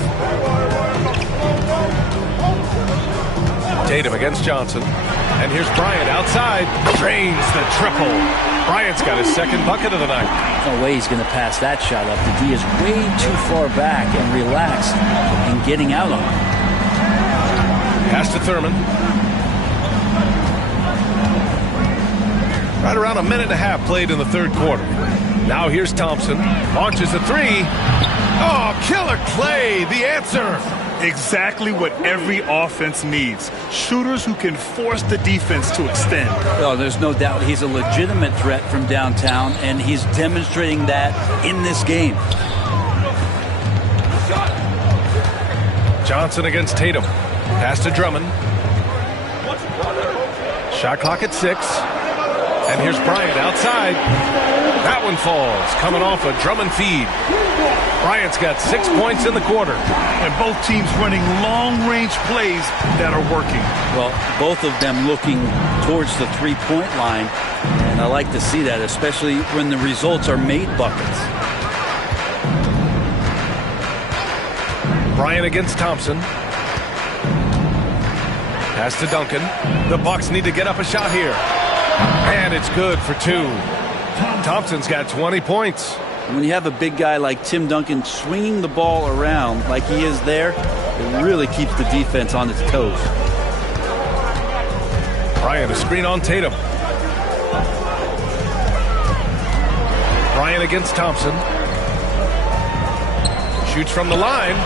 Tatum against Johnson. And here's Bryant outside. Drains the triple. Bryant's got his second bucket of the night. No way he's going to pass that shot up. The D is way too far back and relaxed and getting out on it. Pass to Thurman. Right around a minute and a half played in the third quarter. Now here's Thompson. Launches a 3. Oh, killer Klay, the answer. Exactly what every offense needs. Shooters who can force the defense to extend. Oh, there's no doubt he's a legitimate threat from downtown, and he's demonstrating that in this game. Johnson against Tatum. Pass to Drummond. Shot clock at 6. And here's Bryant outside. That one falls, coming off a Drummond feed. Bryant's got 6 points in the quarter. And both teams running long-range plays that are working. Well, both of them looking towards the three-point line. And I like to see that, especially when the results are made buckets. Bryant against Thompson. Pass to Duncan. The Bucks need to get up a shot here. And it's good for 2. Thompson's got 20 points. When you have a big guy like Tim Duncan swinging the ball around like he is there, it really keeps the defense on its toes. Bryant, a screen on Tatum. Bryant against Thompson. Shoots from the line.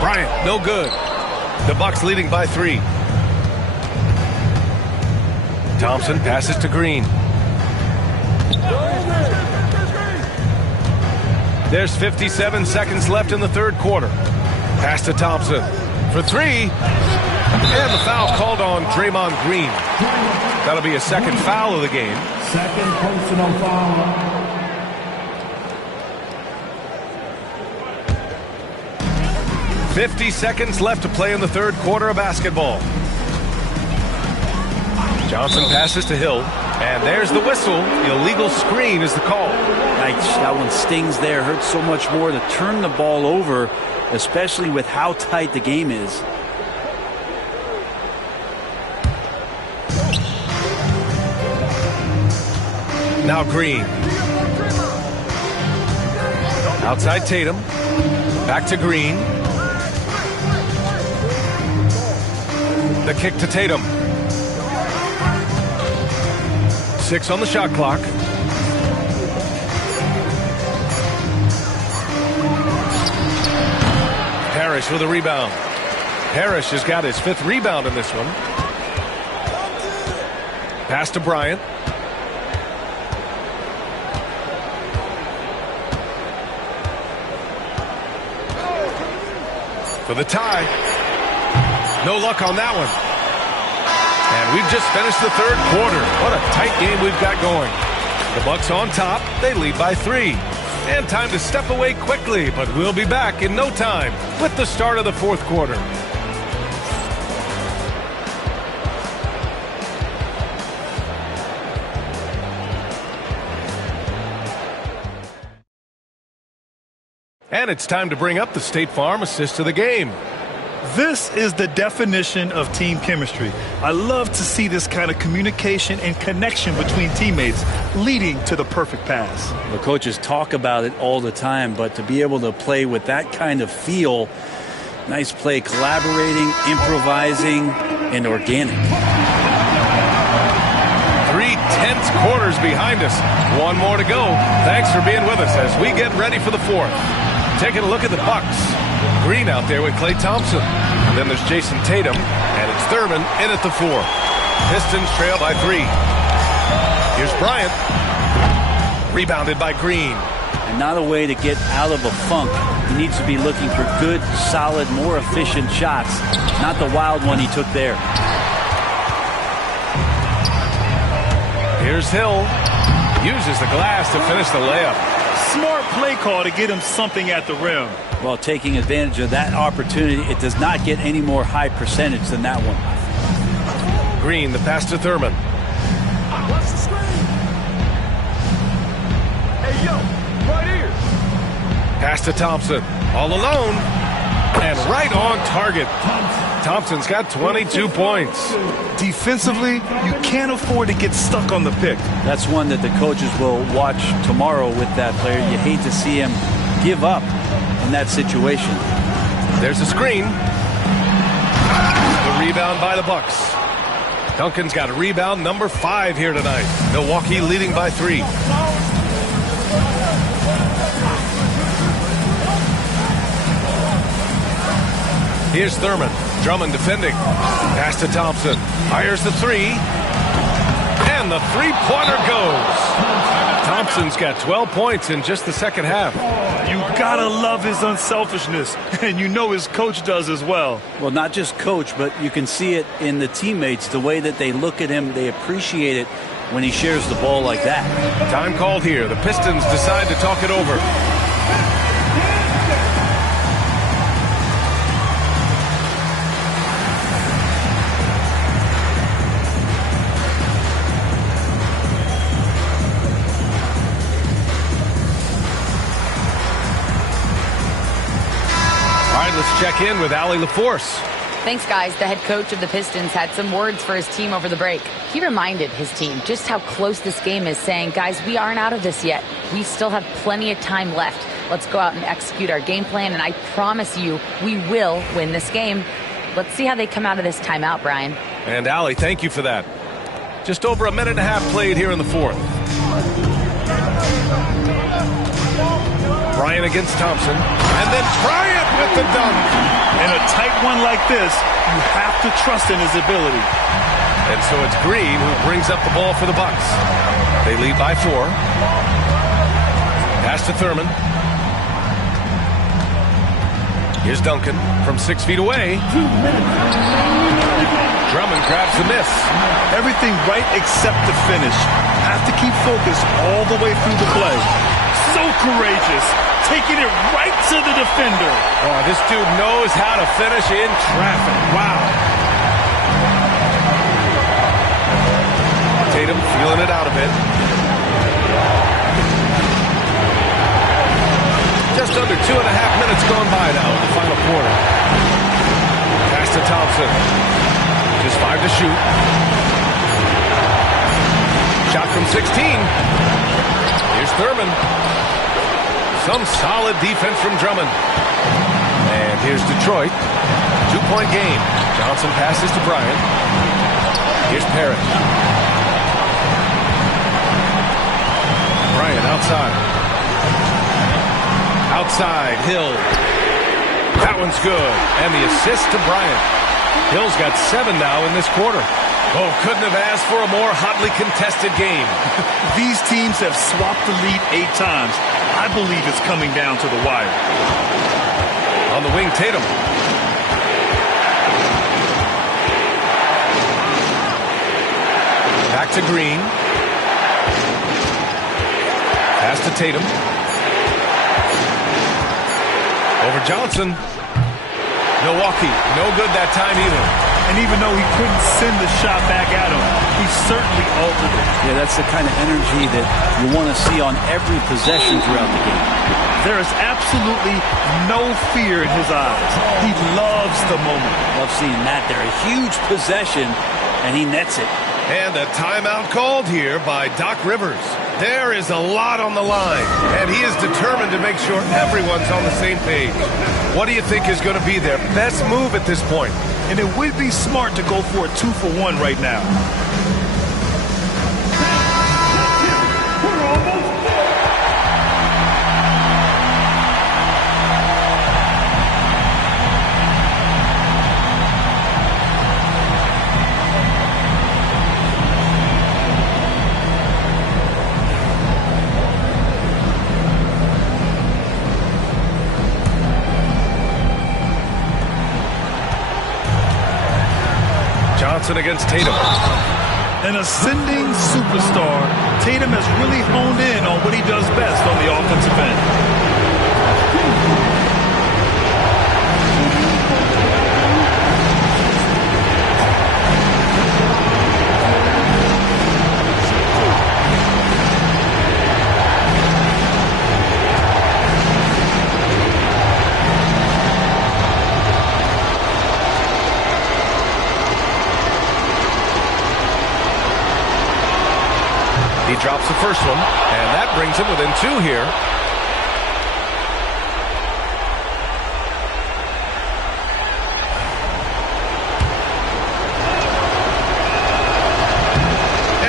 Bryant, no good. The Bucks leading by 3. Thompson passes to Green. There's 57 seconds left in the third quarter. Pass to Thompson for 3. And the foul called on Draymond Green. That'll be a second foul of the game. Second personal foul. 50 seconds left to play in the third quarter of basketball. Johnson passes to Hill. And there's the whistle. Illegal screen is the call. That one stings there. Hurts so much more to turn the ball over, especially with how tight the game is. Now Green. Outside Tatum. Back to Green. The kick to Tatum. 6 on the shot clock. Parrish with a rebound. Parrish has got his 5th rebound in this one. Pass to Bryant. For the tie. No luck on that one. And we've just finished the 3rd quarter. What a tight game we've got going. The Bucks on top. They lead by 3. And time to step away quickly, but we'll be back in no time with the start of the 4th quarter. And it's time to bring up the State Farm assist of the game. This is the definition of team chemistry. I love to see this kind of communication and connection between teammates leading to the perfect pass. The coaches talk about it all the time, but to be able to play with that kind of feel, nice play, collaborating, improvising, and organic. 3 tense quarters behind us. 1 more to go. Thanks for being with us as we get ready for the 4th. Taking a look at the Bucks. Green out there with Klay Thompson. And then there's Jason Tatum. And it's Thurman in at the 4. Pistons trail by 3. Here's Bryant. Rebounded by Green. And not a way to get out of a funk. He needs to be looking for good, solid, more efficient shots. Not the wild one he took there. Here's Hill. Uses the glass to finish the layup. Smart play call to get him something at the rim. Well, taking advantage of that opportunity, it does not get any more high percentage than that one. Green, the pass to Thurman. Watch the screen. Hey, yo, right here. Pass to Thompson. All alone. And right on target. Thompson's got 22 points. Defensively, you can't afford to get stuck on the pick. That's one that the coaches will watch tomorrow with that player. You hate to see him give up in that situation. There's a screen. The rebound by the Bucks. Duncan's got a rebound number 5 here tonight. Milwaukee leading by 3. Here's Thurman. Drummond defending. Pass to Thompson. Fires the 3. And the 3-pointer goes. Thompson's got 12 points in just the second half. You gotta love his unselfishness, and you know his coach does as well. Well, not just coach, but you can see it in the teammates, the way that they look at him. They appreciate it when he shares the ball like that. Time called here. The Pistons decide to talk it over. Let's check in with Allie LaForce. Thanks, guys. The head coach of the Pistons had some words for his team over the break. He reminded his team just how close this game is, saying, guys, we aren't out of this yet. We still have plenty of time left. Let's go out and execute our game plan, and I promise you we will win this game. Let's see how they come out of this timeout, Brian. And Allie, thank you for that. Just over a minute and a half played here in the 4th. Bryant against Thompson. And then Bryant with the dunk. In a tight one like this, you have to trust in his ability. And so it's Green who brings up the ball for the Bucks. They lead by 4. Pass to Thurman. Here's Duncan from 6 feet away. Drummond grabs the miss. Everything right except the finish. Have to keep focus all the way through the play. So courageous. Taking it right to the defender. Oh, this dude knows how to finish in traffic. Wow. Tatum feeling it out a bit. Just under 2.5 minutes gone by now in the final quarter. Pass to Thompson. Just 5 to shoot. Shot from 16. Here's Thurman. Some solid defense from Drummond. And here's Detroit. 2-point game. Johnson passes to Bryant. Here's Parrish. Bryant outside. Outside, Hill. That one's good. And the assist to Bryant. Hill's got 7 now in this quarter. Oh, couldn't have asked for a more hotly contested game. These teams have swapped the lead 8 times. I believe it's coming down to the wire. On the wing, Tatum. Back to Green. Pass to Tatum. Over Johnson. Milwaukee, no good that time either. And even though he couldn't send the shot back at him, he certainly altered it. Yeah, that's the kind of energy that you want to see on every possession throughout the game. There is absolutely no fear in his eyes. He loves the moment. Love seeing that there. A huge possession, and he nets it. And a timeout called here by Doc Rivers. There is a lot on the line, and he is determined to make sure everyone's on the same page. What do you think is going to be their best move at this point? And it would be smart to go for a 2-for-1 right now. Johnson against Tatum. An ascending superstar, Tatum has really honed in on what he does best on the offensive end. He drops the first one, and that brings him within 2 here.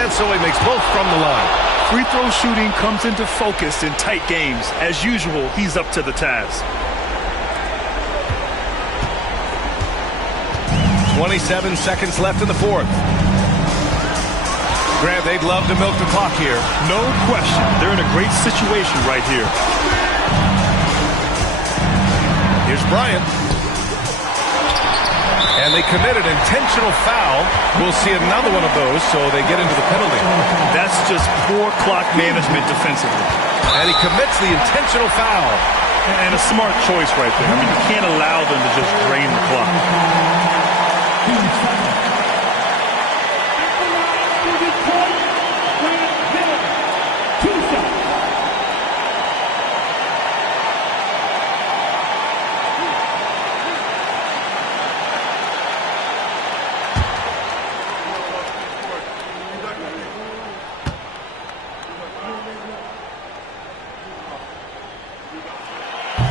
And so he makes both from the line. Free throw shooting comes into focus in tight games. As usual, he's up to the task. 27 seconds left in the fourth. Grant, they'd love to milk the clock here. No question. They're in a great situation right here. Here's Bryant. And they commit an intentional foul. We'll see another one of those, so they get into the penalty. That's just poor clock management defensively. And he commits the intentional foul. And a smart choice right there. I mean, you can't allow them to just drain the clock.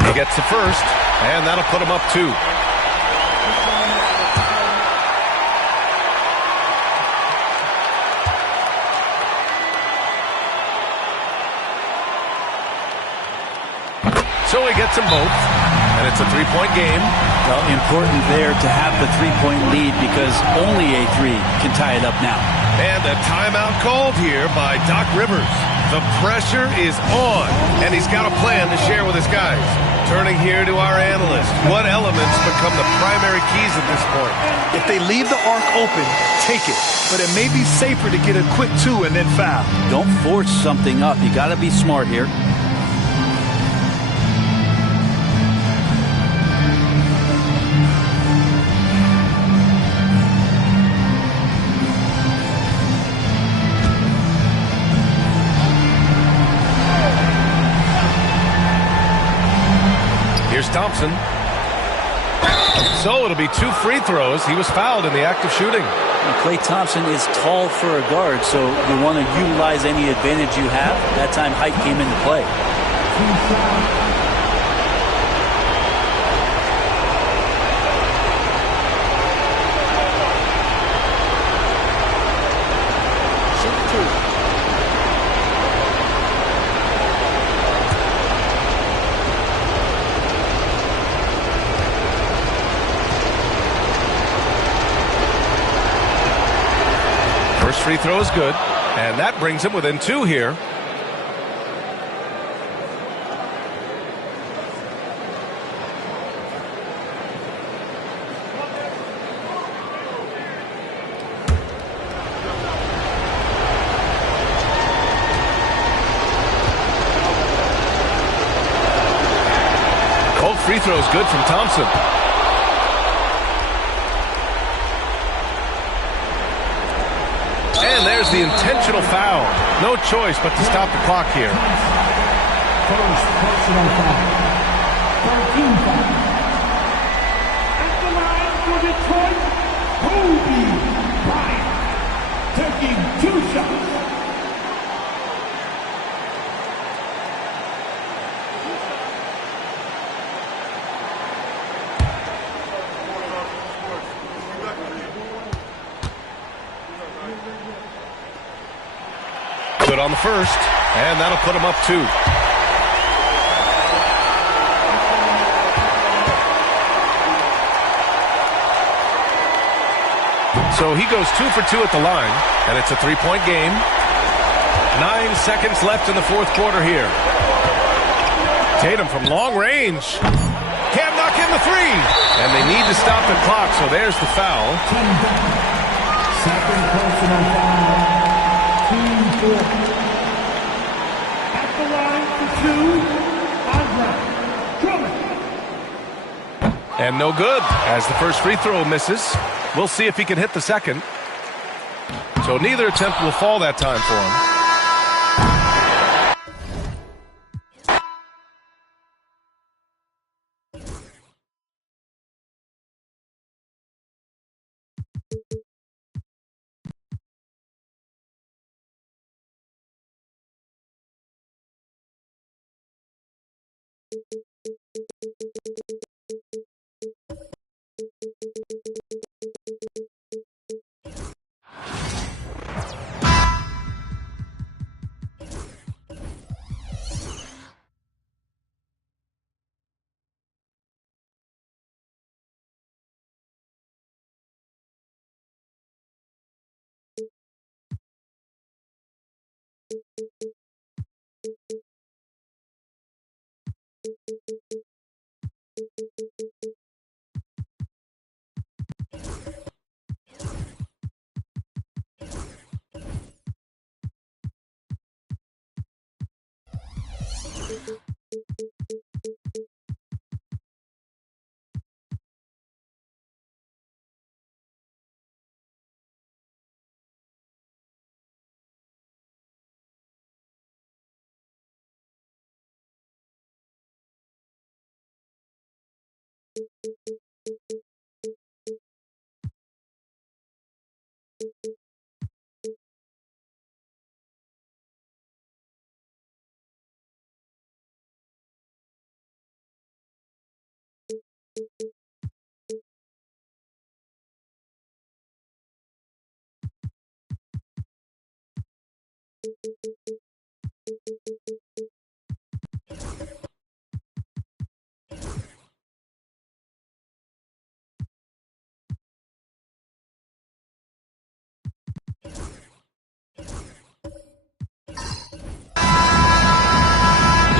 He gets the first, and that'll put him up 2. So he gets them both, and it's a 3-point game. Well, important there to have the 3-point lead because only a 3 can tie it up now. And a timeout called here by Doc Rivers. The pressure is on, and he's got a plan to share with his guys. Turning here to our analyst. What elements become the primary keys at this point? If they leave the arc open, take it. But it may be safer to get a quick 2 and then foul. Don't force something up. You got to be smart here. Thompson. So it'll be 2 free throws. He was fouled in the act of shooting. Klay Thompson is tall for a guard, so you want to utilize any advantage you have. That time height came into play. Free throw is good, and that brings him within 2 here. Both free throws good from Thompson. And there's the intentional foul. No choice but to stop the clock here. First personal foul. 13 foul. At the line for Detroit, Kobe Bryant, taking 2 shots. Good on the first, and that'll put him up 2. So he goes 2 for 2 at the line, and it's a 3-point game. 9 seconds left in the 4th quarter here. Tatum from long range. Can't knock in the 3. And they need to stop the clock, so there's the foul. Second personal foul. Team 4. At the line for 2, Andre Drummond. And no good, as the first free throw misses. We'll see if he can hit the second. So neither attempt will fall that time for him.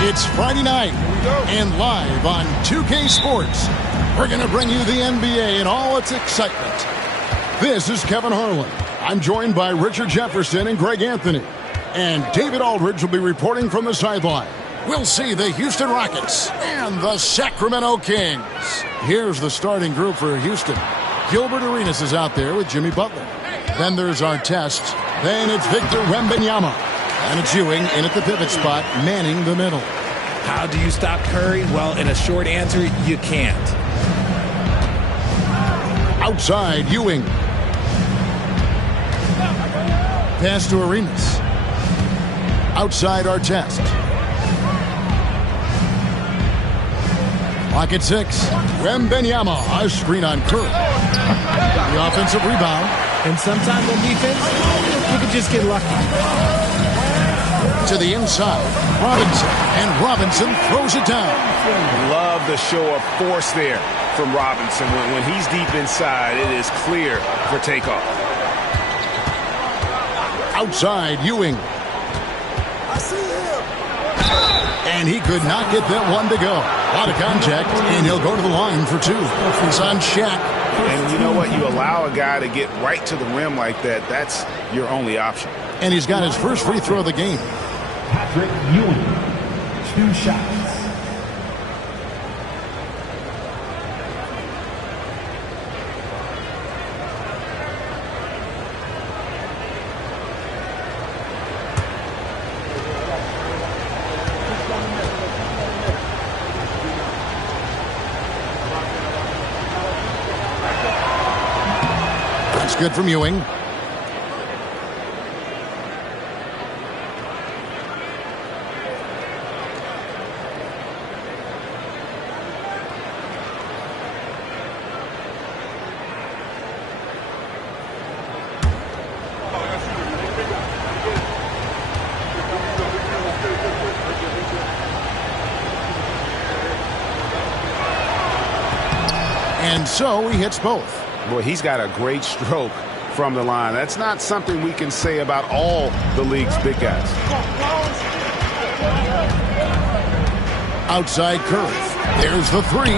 It's Friday night, and live on 2K Sports, we're going to bring you the NBA and all its excitement. This is Kevin Harlan. I'm joined by Richard Jefferson and Greg Anthony. And David Aldridge will be reporting from the sideline. We'll see the Houston Rockets and the Sacramento Kings. Here's the starting group for Houston. Gilbert Arenas is out there with Jimmy Butler. Then there's Artest. Then it's Victor Wembanyama. And it's Ewing in at the pivot spot, manning the middle. How do you stop Curry? Well, in a short answer, you can't. Outside, Ewing. Pass to Arenas. Outside, Artest. Clock at 6. Wembanyama, a screen on Curry. The offensive rebound. And sometimes on defense, you can just get lucky. To the inside, Robinson. And Robinson throws it down. Love the show of force there from Robinson. When he's deep inside, it is clear for takeoff. Outside, Ewing. And he could not get that one to go. A lot of contact, and he'll go to the line for 2. It's on Shaq. And you know what? You allow a guy to get right to the rim like that, that's your only option. And he's got his first free throw of the game. Patrick Ewing, 2 shots. That's good from Ewing. And so he hits both. Boy, he's got a great stroke from the line. That's not something we can say about all the league's big guys. Outside Curry. There's the 3.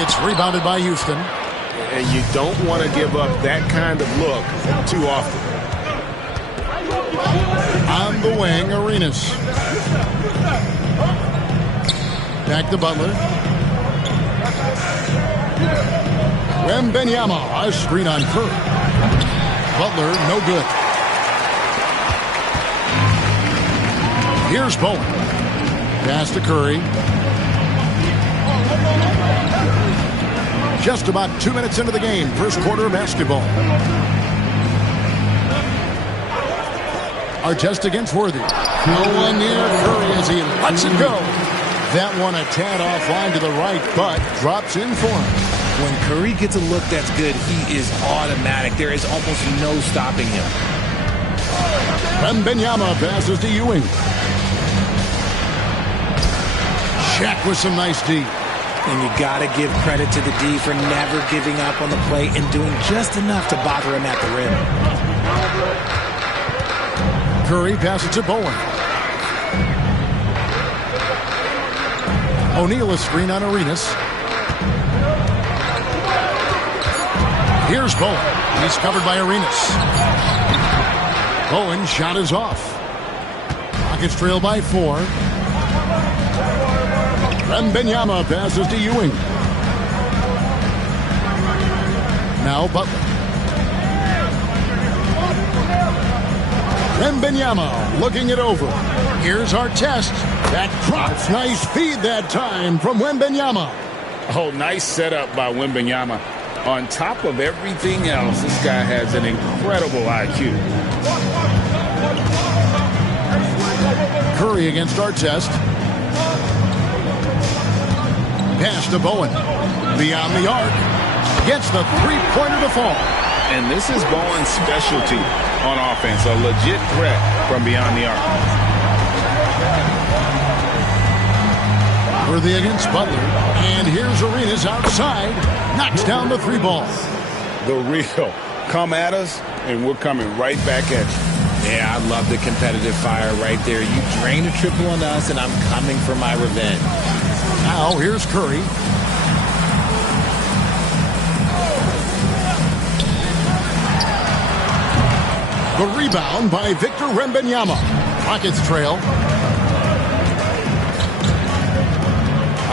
It's rebounded by Houston. And you don't want to give up that kind of look too often. On the wing, Arenas. Back to Butler. Wembanyama, a screen on Curry. Butler, no good. Here's Bowen. Pass to Curry. Just about 2 minutes into the game. First quarter of basketball. Artest against Worthy. No one near Curry as he lets it go. That one a tad offline to the right, but drops in for him. When Curry gets a look that's good, he is automatic. There is almost no stopping him. Wembanyama passes to Ewing. Shaq with some nice D. And you got to give credit to the D for never giving up on the play and doing just enough to bother him at the rim. Curry passes to Bowen. O'Neal a screen on Arenas. Here's Bowen. He's covered by Arenas. Bowen shot is off. Rockets trail by 4. Wembanyama passes to Ewing. Now Butler. Wembanyama looking it over. Here's Artest. That drops. Nice feed that time from Wembanyama. Oh, nice setup by Wembanyama. On top of everything else, this guy has an incredible IQ. Curry against Artest. Pass to Bowen. Beyond the arc. Gets the three-pointer to fall. And this is Bowen's specialty on offense. A legit threat from beyond the arc. Worthy against Butler. And here's Arenas outside. Knocks down the 3 ball. The real. Come at us, and we're coming right back at you. Yeah, I love the competitive fire right there. You drain a triple on us, and I'm coming for my revenge. Now here's Curry. The rebound by Victor Wembanyama. Rockets trail.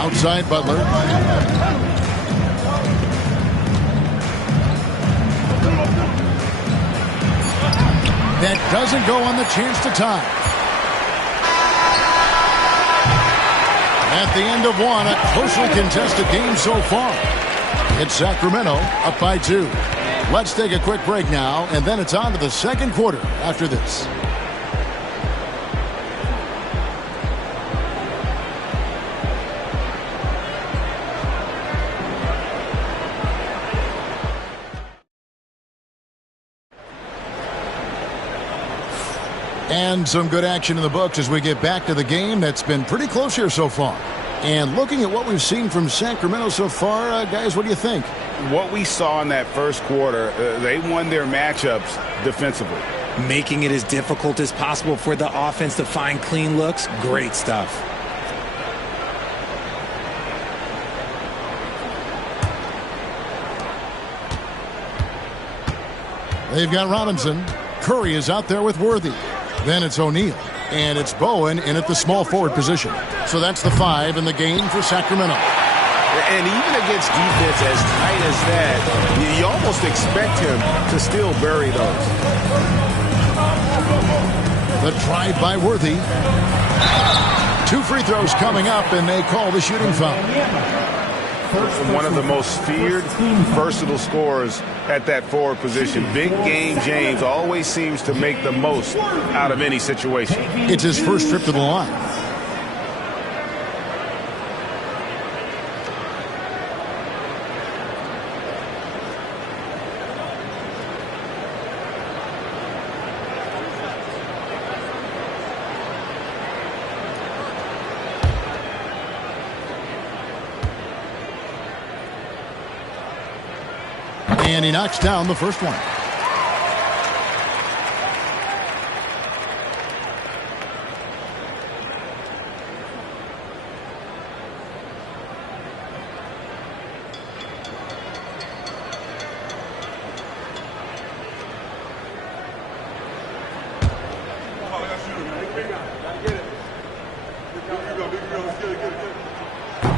Outside Butler. That doesn't go on the chance to tie. At the end of one, a closely contested game so far. It's Sacramento up by 2. Let's take a quick break now, and then it's on to the second quarter after this. And some good action in the books as we get back to the game that's been pretty close here so far. And looking at what we've seen from Sacramento so far, guys, what do you think? What we saw in that first quarter, they won their matchups defensively. Making it as difficult as possible for the offense to find clean looks. Great stuff. They've got Robinson. Curry is out there with Worthy. Then it's O'Neal. And it's Bowen in at the small forward position. So that's the 5 in the game for Sacramento. And even against defense as tight as that, you almost expect him to still bury those. The drive by Worthy. 2 free throws coming up, and they call the shooting foul. One of the most feared, versatile scorers at that forward position. Big game James always seems to make the most out of any situation. It's his first trip to the line. And he knocks down the first one.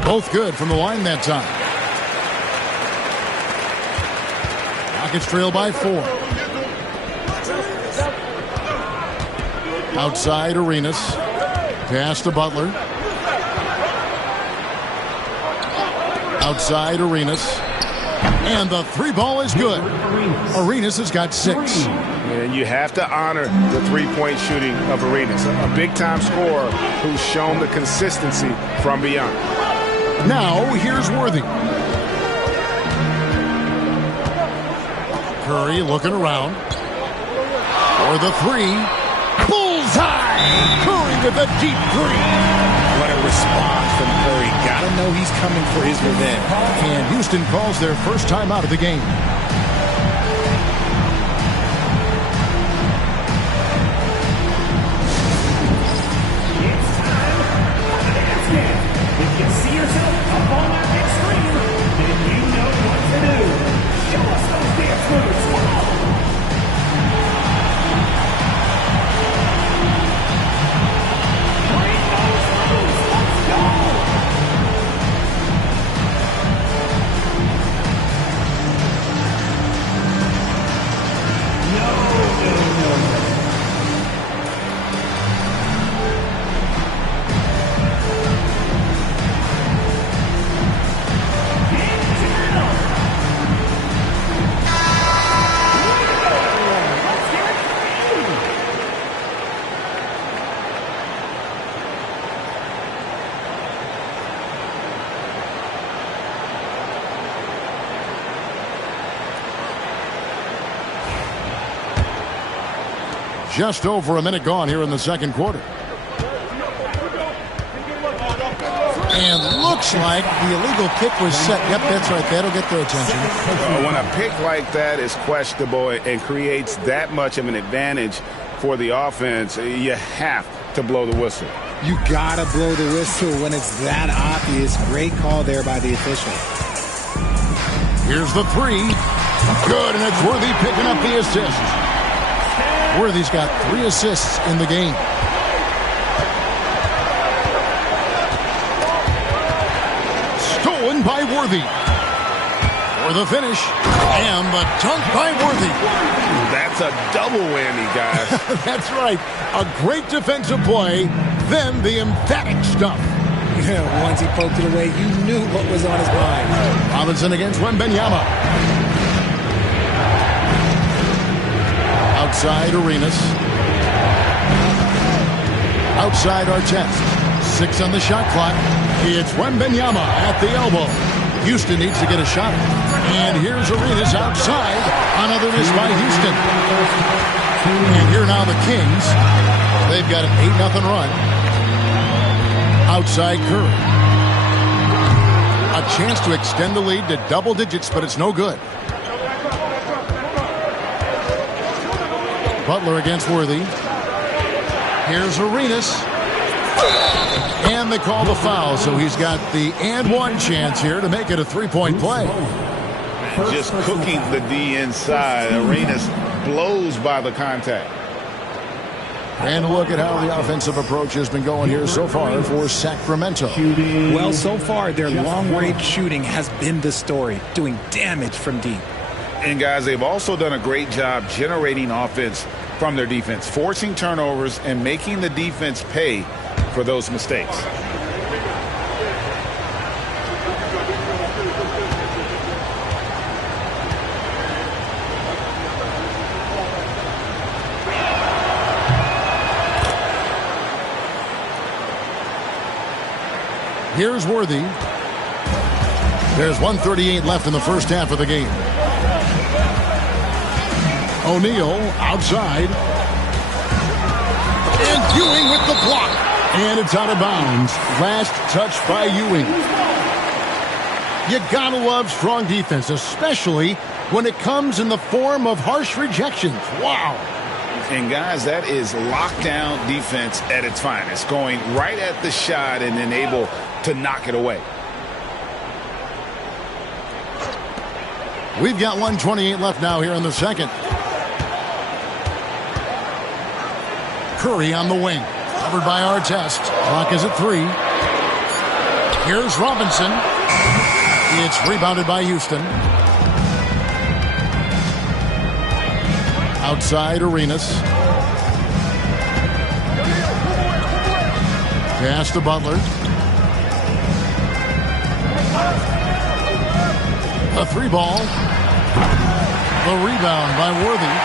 Both good from the line that time. Rockets trail by 4. Outside Arenas. Pass to Butler. Outside Arenas. And the 3 ball is good. Arenas has got 6. And you have to honor the three-point shooting of Arenas. A big-time scorer who's shown the consistency from beyond. Now here's Worthy. Curry looking around. For the 3. Bullseye! Curry with a deep 3. What a response from Curry. Gotta know he's coming for his revenge. And Houston calls their first time out of the game. If you see yourself up on that big screen, then you know what to do. Show us those dance moves. Come on. Bring those moves. Let's go. No. Just over a minute gone here in the second quarter. And looks like the illegal kick was set. Yep, that's right. That'll get their attention. When a pick like that is questionable and creates that much of an advantage for the offense, you have to blow the whistle. You gotta blow the whistle when it's that obvious. Great call there by the official. Here's the 3. Good, and it's Worthy picking up the assist. Worthy's got 3 assists in the game. Stolen by Worthy. For the finish. And the dunk by Worthy. That's a double whammy, guys. That's right. A great defensive play, then the emphatic stuff. Once he poked it away, you knew what was on his mind. Robinson against Wembanyama. Outside Arenas. Outside Artest. 6 on the shot clock. It's Wembanyama at the elbow. Houston needs to get a shot. And here's Arenas outside. Another miss by Houston. And here now the Kings. They've got an 8-0 run. Outside Curry. A chance to extend the lead to double digits, but it's no good. Butler against Worthy. Here's Arenas. And they call the foul, so he's got the and one chance here to make it a 3-point play. Just cooking the D inside. Arenas blows by the contact. And look at how the offensive approach has been going here so far for Sacramento. Well, so far, their long-range shooting has been the story, doing damage from deep. And, guys, they've also done a great job generating offense from their defense, forcing turnovers and making the defense pay for those mistakes. Here's Worthy. There's 1:38 left in the first half of the game. O'Neal outside. And Ewing with the block. And it's out of bounds. Last touch by Ewing. You gotta love strong defense, especially when it comes in the form of harsh rejections. Wow. And, guys, that is lockdown defense at its finest, going right at the shot and then able to knock it away. We've got 1:28 left now here in the second. Curry on the wing. Covered by Artest. Clock is at 3. Here's Robinson. It's rebounded by Houston. Outside Arenas. Pass to Butler. A 3-ball. The rebound by Worthy.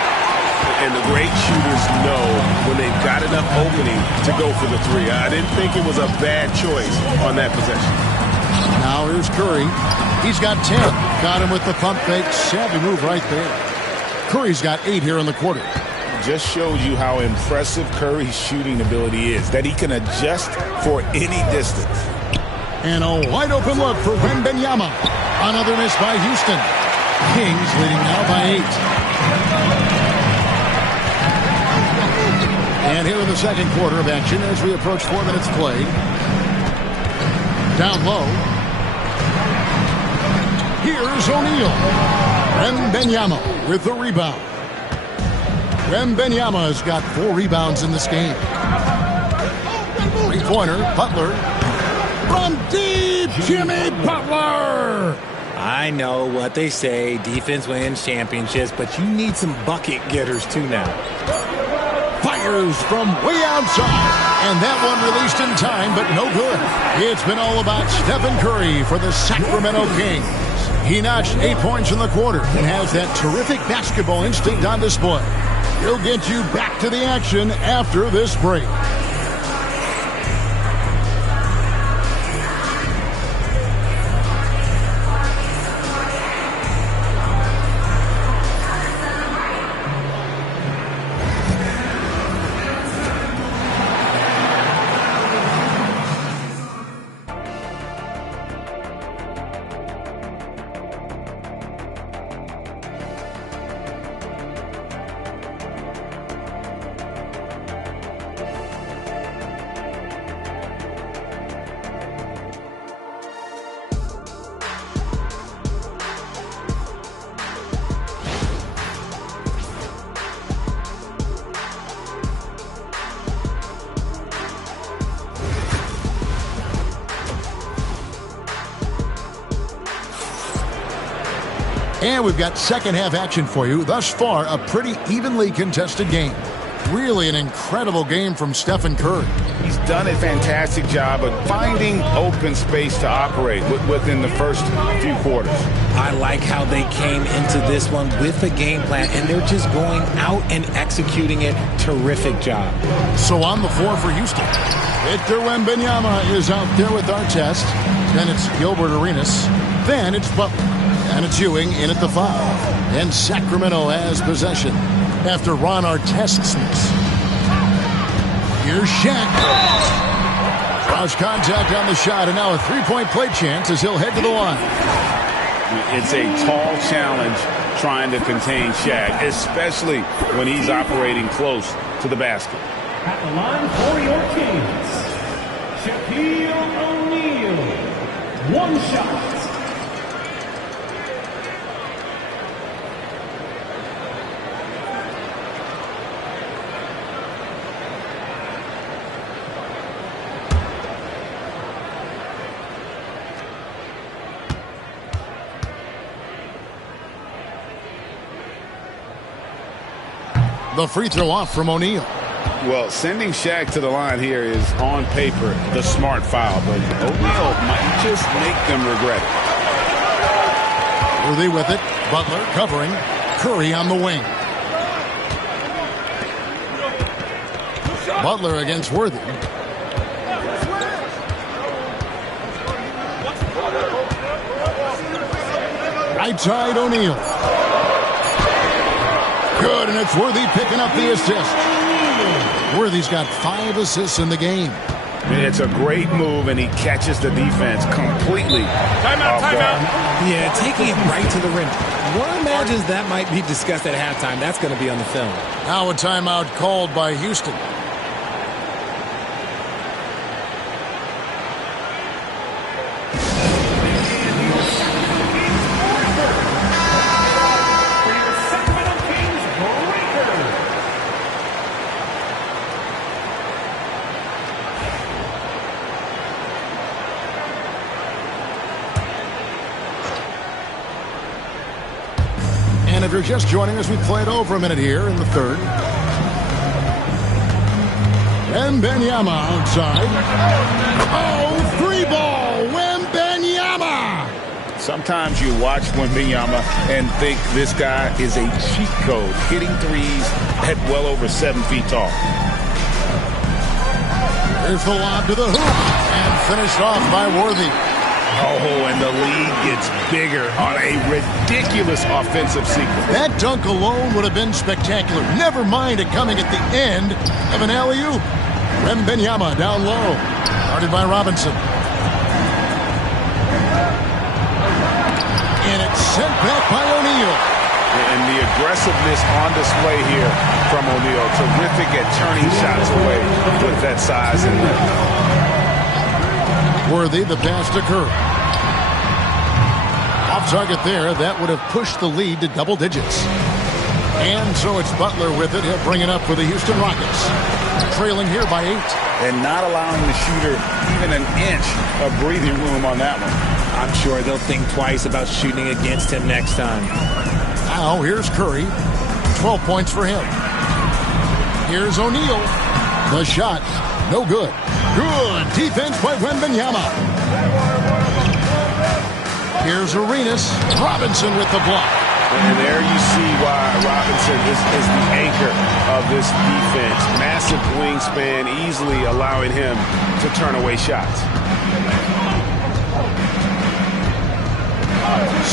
And the great shooters know when they've got enough opening to go for the 3. I didn't think it was a bad choice on that possession. Now here's Curry. He's got 10. Got him with the pump fake. Savvy move right there. Curry's got 8 here in the quarter. Just shows you how impressive Curry's shooting ability is, that he can adjust for any distance. And a wide open look for Wembanyama. Another miss by Houston. Kings leading now by 8. And here in the second quarter of action as we approach 4 minutes played. Down low. Here's O'Neal. Wembanyama with the rebound. Wembanyama has got 4 rebounds in this game. 3-pointer, Butler. From deep, Jimmy Butler. I know what they say, defense wins championships, but you need some bucket getters too now. Fires from way outside. And that one released in time, but no good. It's been all about Stephen Curry for the Sacramento Kings. He notched 8 points in the quarter and has that terrific basketball instinct on display. He'll get you back to the action after this break. And we've got second half action for you. Thus far, a pretty evenly contested game. Really an incredible game from Stephen Curry. He's done a fantastic job of finding open space to operate within the first few quarters. I like how they came into this one with a game plan, and they're just going out and executing it. Terrific job. So on the floor for Houston, Victor Wembanyama is out there with Artest. Then it's Gilbert Arenas. Then it's Butler. And it's Ewing in at the 5. And Sacramento has possession after Ron Artest's miss. Here's Shaq. Draws contact on the shot, and now a three-point play chance as he'll head to the line. It's a tall challenge trying to contain Shaq, especially when he's operating close to the basket. At the line for your Kings, Shaquille O'Neal. One shot. The free throw off from O'Neal. Well, sending Shaq to the line here is, on paper, the smart foul, but O'Neal might just make them regret it. Worthy with it. Butler covering. Curry on the wing. Butler against Worthy. Right side, O'Neal. Good, and it's Worthy picking up the assist. Worthy's got 5 assists in the game. It's a great move, and he catches the defense completely. Timeout. Yeah, taking it right to the rim. One imagines that might be discussed at halftime. That's going to be on the film. Now a timeout called by Houston. If you're just joining us, we played over a minute here in the third. Wembanyama outside. Oh, 3-ball. Wembanyama. Sometimes you watch Wembanyama and think this guy is a cheat code, hitting threes at well over 7 feet tall. Here's the lob to the hoop and finished off by Worthy. Oh, and the lead gets bigger on a ridiculous offensive sequence. That dunk alone would have been spectacular. Never mind it coming at the end of an alley-oop. Wembanyama down low. Guarded by Robinson. And it's sent back by O'Neal. And the aggressiveness on display here from O'Neal. Terrific at turning shots away with that size and length. Worthy, the pass to Curry. Off target there. That would have pushed the lead to double digits. And so it's Butler with it. He'll bring it up for the Houston Rockets. Trailing here by 8. And not allowing the shooter even an inch of breathing room on that one. I'm sure they'll think twice about shooting against him next time. Now here's Curry. 12 points for him. Here's O'Neal. The shot. No good. Good defense by Wembanyama. Here's Arenas. Robinson with the block. And there you see why Robinson is the anchor of this defense. Massive wingspan, easily allowing him to turn away shots.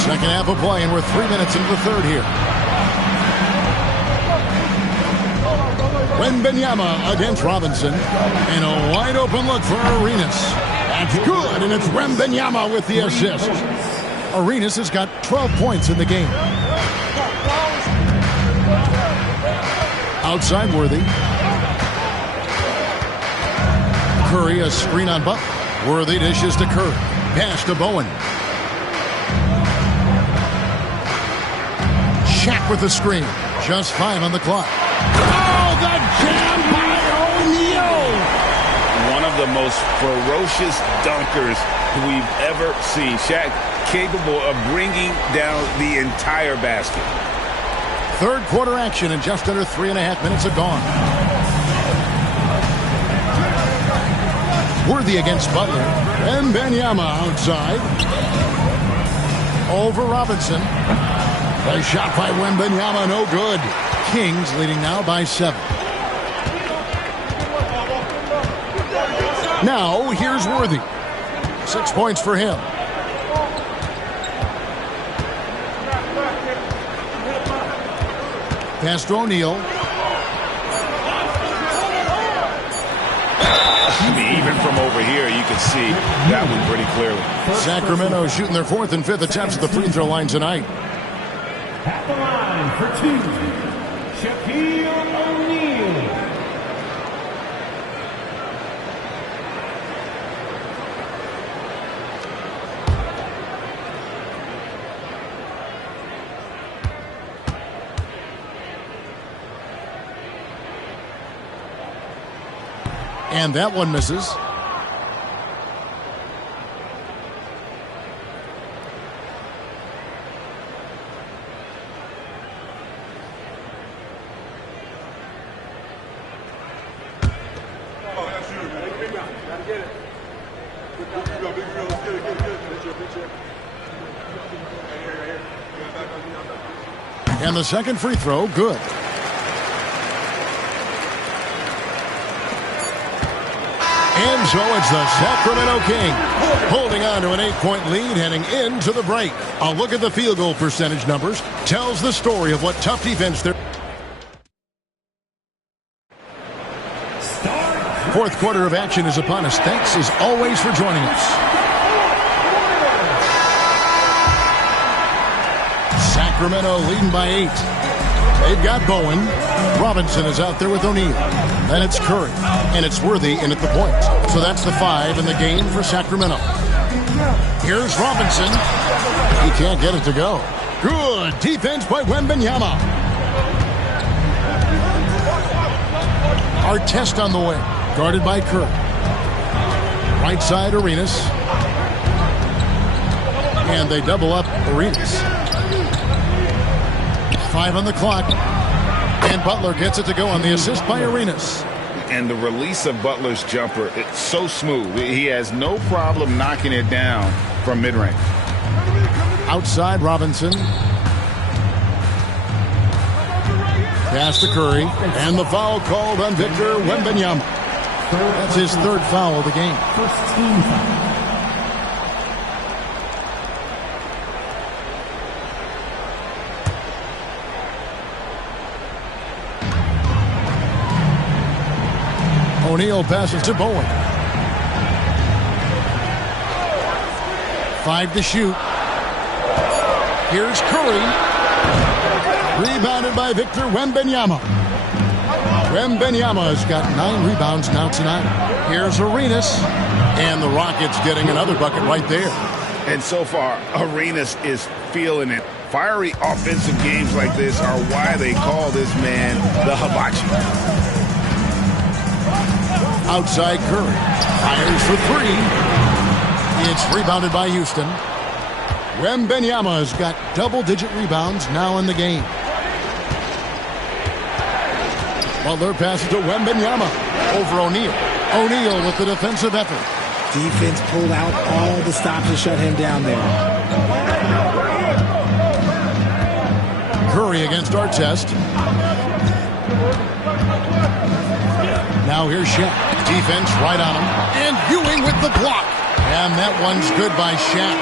Second half of play, and we're 3 minutes into the third here. Wembanyama against Robinson. And a wide open look for Arenas. That's good, and it's Wembanyama with the assist. Arenas has got 12 points in the game. Outside Worthy. Curry, a screen on Butler. Worthy dishes to Curry. Pass to Bowen. Shaq with the screen. Just 5 on the clock. Oh, the jam by O'Neal! One of the most ferocious dunkers we've ever seen. Shaq capable of bringing down the entire basket. Third quarter action in just under 3.5 minutes have gone. Worthy against Butler. And Wembanyama outside. Over Robinson. A shot by Wembanyama, no good. Kings leading now by 7. Now, here's Worthy. 6 points for him. Pass to O'Neal. Even from over here, you can see that one pretty clearly. Sacramento shooting their 4th and 5th attempts at the free throw line tonight. At the line for 2, Shaquille O'Neal. And that one misses. And the second free throw, good. And so it's the Sacramento Kings holding on to an 8-point lead heading into the break. A look at the field goal percentage numbers tells the story of what tough defense they're. Fourth quarter of action is upon us. Thanks as always for joining us. Sacramento leading by 8. They've got Bowen. Robinson is out there with O'Neal. Then it's Curry. And it's Worthy in at the point. So that's the 5 in the game for Sacramento. Here's Robinson. He can't get it to go. Good defense by Wembanyama. Artest on the way. Guarded by Curry. Right side, Arenas. And they double up Arenas. 5 on the clock. And Butler gets it to go on the assist by Arenas. And the release of Butler's jumper, it's so smooth. He has no problem knocking it down from mid-range. Outside, Robinson. Pass to Curry. And the foul called on Victor Wembanyama. That's his 3rd foul of the game. First team foul. O'Neal passes to Bowen. 5 to shoot. Here's Curry. Rebounded by Victor Wembanyama. Wembanyama's got 9 rebounds now tonight. Here's Arenas. And the Rockets getting another bucket right there. And so far, Arenas is feeling it. Fiery offensive games like this are why they call this man the Hibachi. Outside Curry. Fires for 3. It's rebounded by Houston. Wembanyama's got double-digit rebounds now in the game. Butler passes to Wembanyama over O'Neal. O'Neal with the defensive effort. Defense pulled out all the stops to shut him down there. Curry against Artest. Now here's Shaq. Defense right on him. And Ewing with the block. And that one's good by Shaq.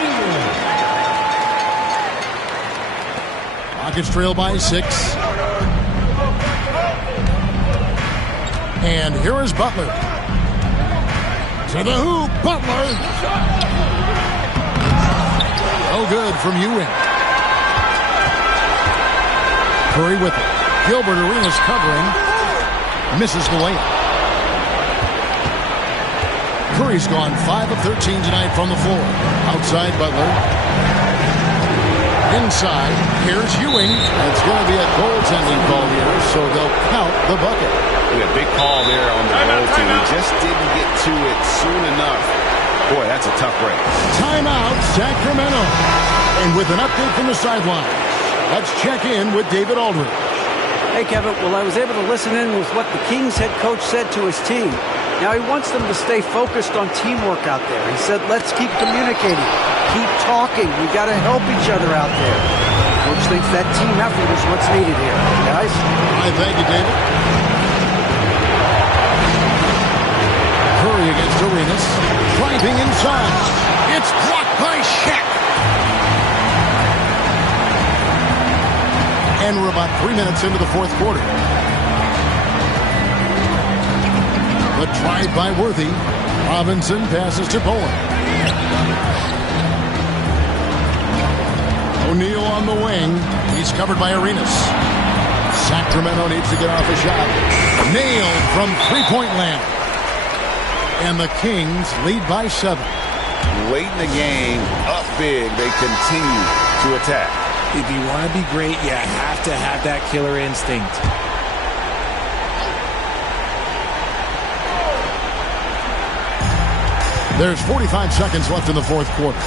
Rockets trail by 6. And here is Butler. To the hoop, Butler. Oh, good from Ewing. Curry with it. Gilbert Arenas covering. Misses the layup. Curry's gone 5 of 13 tonight from the floor. Outside Butler. Inside, here's Ewing. It's going to be a goaltending call here, so they'll count the bucket. Yeah, big call there on the goaltending. He just didn't get to it soon enough. Boy, that's a tough break. Timeout, Sacramento. And with an update from the sideline, Let's check in with David Aldridge. Hey, Kevin. Well, I was able to listen in with what the Kings head coach said to his team. Now, he wants them to stay focused on teamwork out there. He said, let's keep communicating, keep talking. We got to help each other out there. Coach thinks that team effort is what's needed here. Guys? All right, thank you, David. Curry against Arenas. Driving inside. It's blocked by Shaq. And we're about 3 minutes into the fourth quarter. The drive by Worthy. Robinson passes to Bowen. O'Neal on the wing. He's covered by Arenas. Sacramento needs to get off a shot. Nailed from three-point land. And the Kings lead by 7. Late in the game, up big, they continue to attack. If you want to be great, you have to have that killer instinct. There's 45 seconds left in the fourth quarter.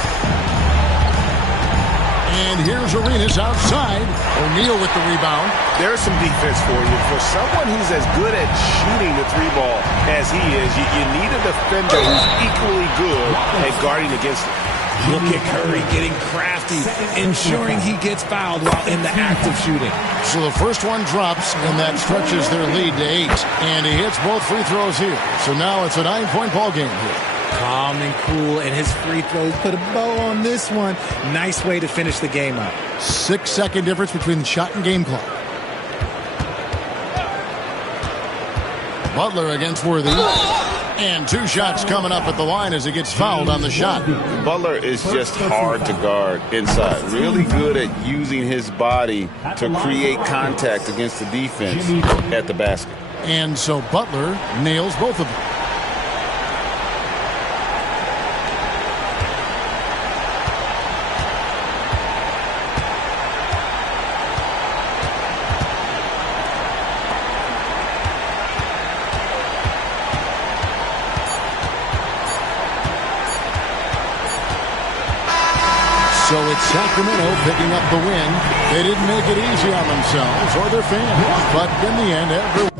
And here's Arenas outside. O'Neal with the rebound. There's some defense for you. For someone who's as good at shooting the three ball as he is, you need a defender who's equally good at guarding against it. Look at Curry getting crafty, ensuring he gets fouled while in the act of shooting. So the first one drops, and that stretches their lead to 8. And he hits both free throws here. So now it's a 9-point ball game here. Calm and cool, and his free throws put a bow on this one. Nice way to finish the game up. 6-second difference between the shot and game clock. Butler against Worthy. And 2 shots coming up at the line as he gets fouled on the shot. Butler is just hard to guard inside. Really good at using his body to create contact against the defense at the basket. And so Butler nails both of them. So it's Sacramento picking up the win. They didn't make it easy on themselves or their fans, but in the end, everyone.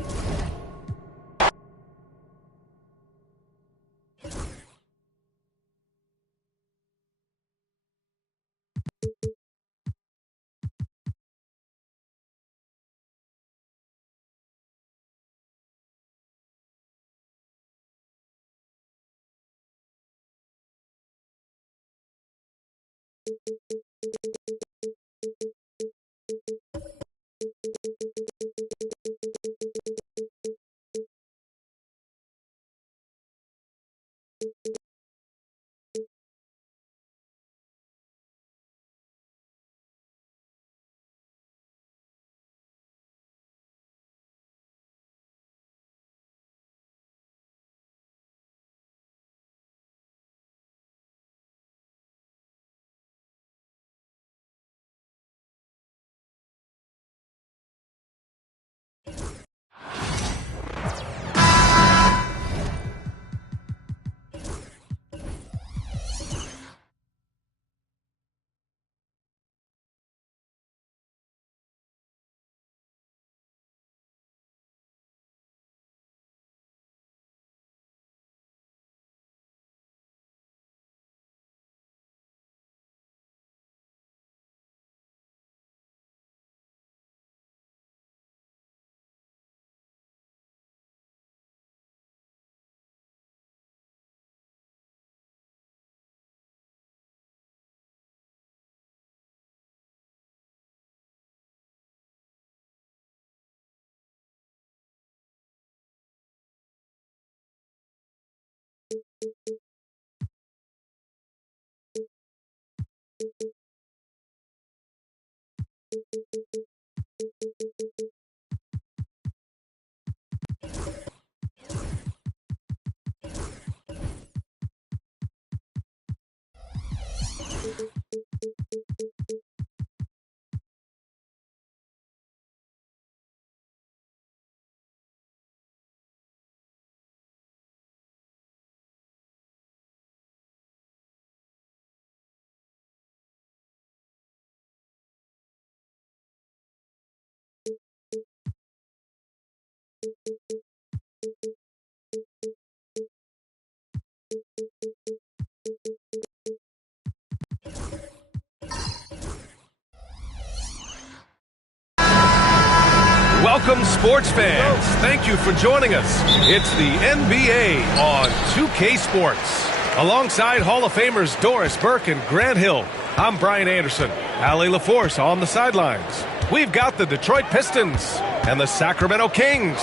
Welcome, sports fans. Thank you for joining us. It's the NBA on 2K Sports. Alongside Hall of Famers Doris Burke and Grant Hill, I'm Brian Anderson. Allie LaForce on the sidelines. We've got the Detroit Pistons and the Sacramento Kings.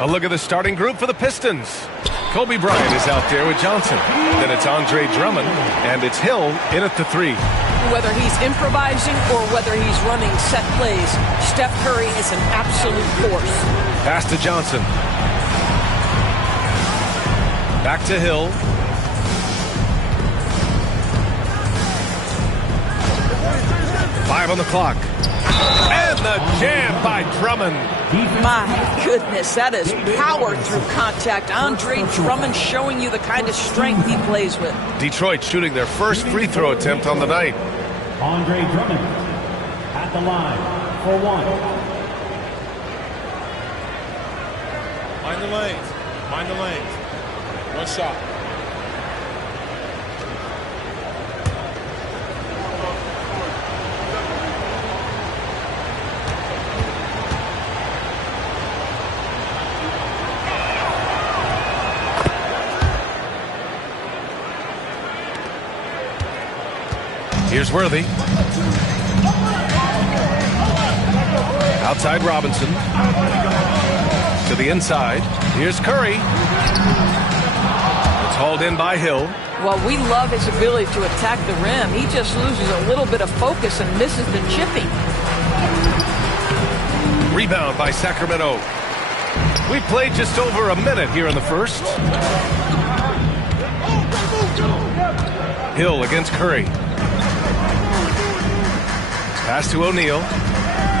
A look at the starting group for the Pistons. Kobe Bryant is out there with Johnson. Then it's Andre Drummond, and it's Hill in at the 3. Whether he's improvising or whether he's running set plays, Steph Curry is an absolute force. Pass to Johnson. Back to Hill. Five on the clock. And the jam by Drummond. My goodness, that is power through contact. Andre Drummond showing you the kind of strength he plays with. Detroit shooting their first free throw attempt on the night. Andre Drummond at the line for 1. Mind the lanes. Mind the lanes. One shot. Here's Worthy. Outside Robinson. To the inside. Here's Curry. It's hauled in by Hill. Well, we love his ability to attack the rim. He just loses a little bit of focus and misses the chipping. Rebound by Sacramento. We've played just over a minute here in the first. Hill against Curry. Pass to O'Neal.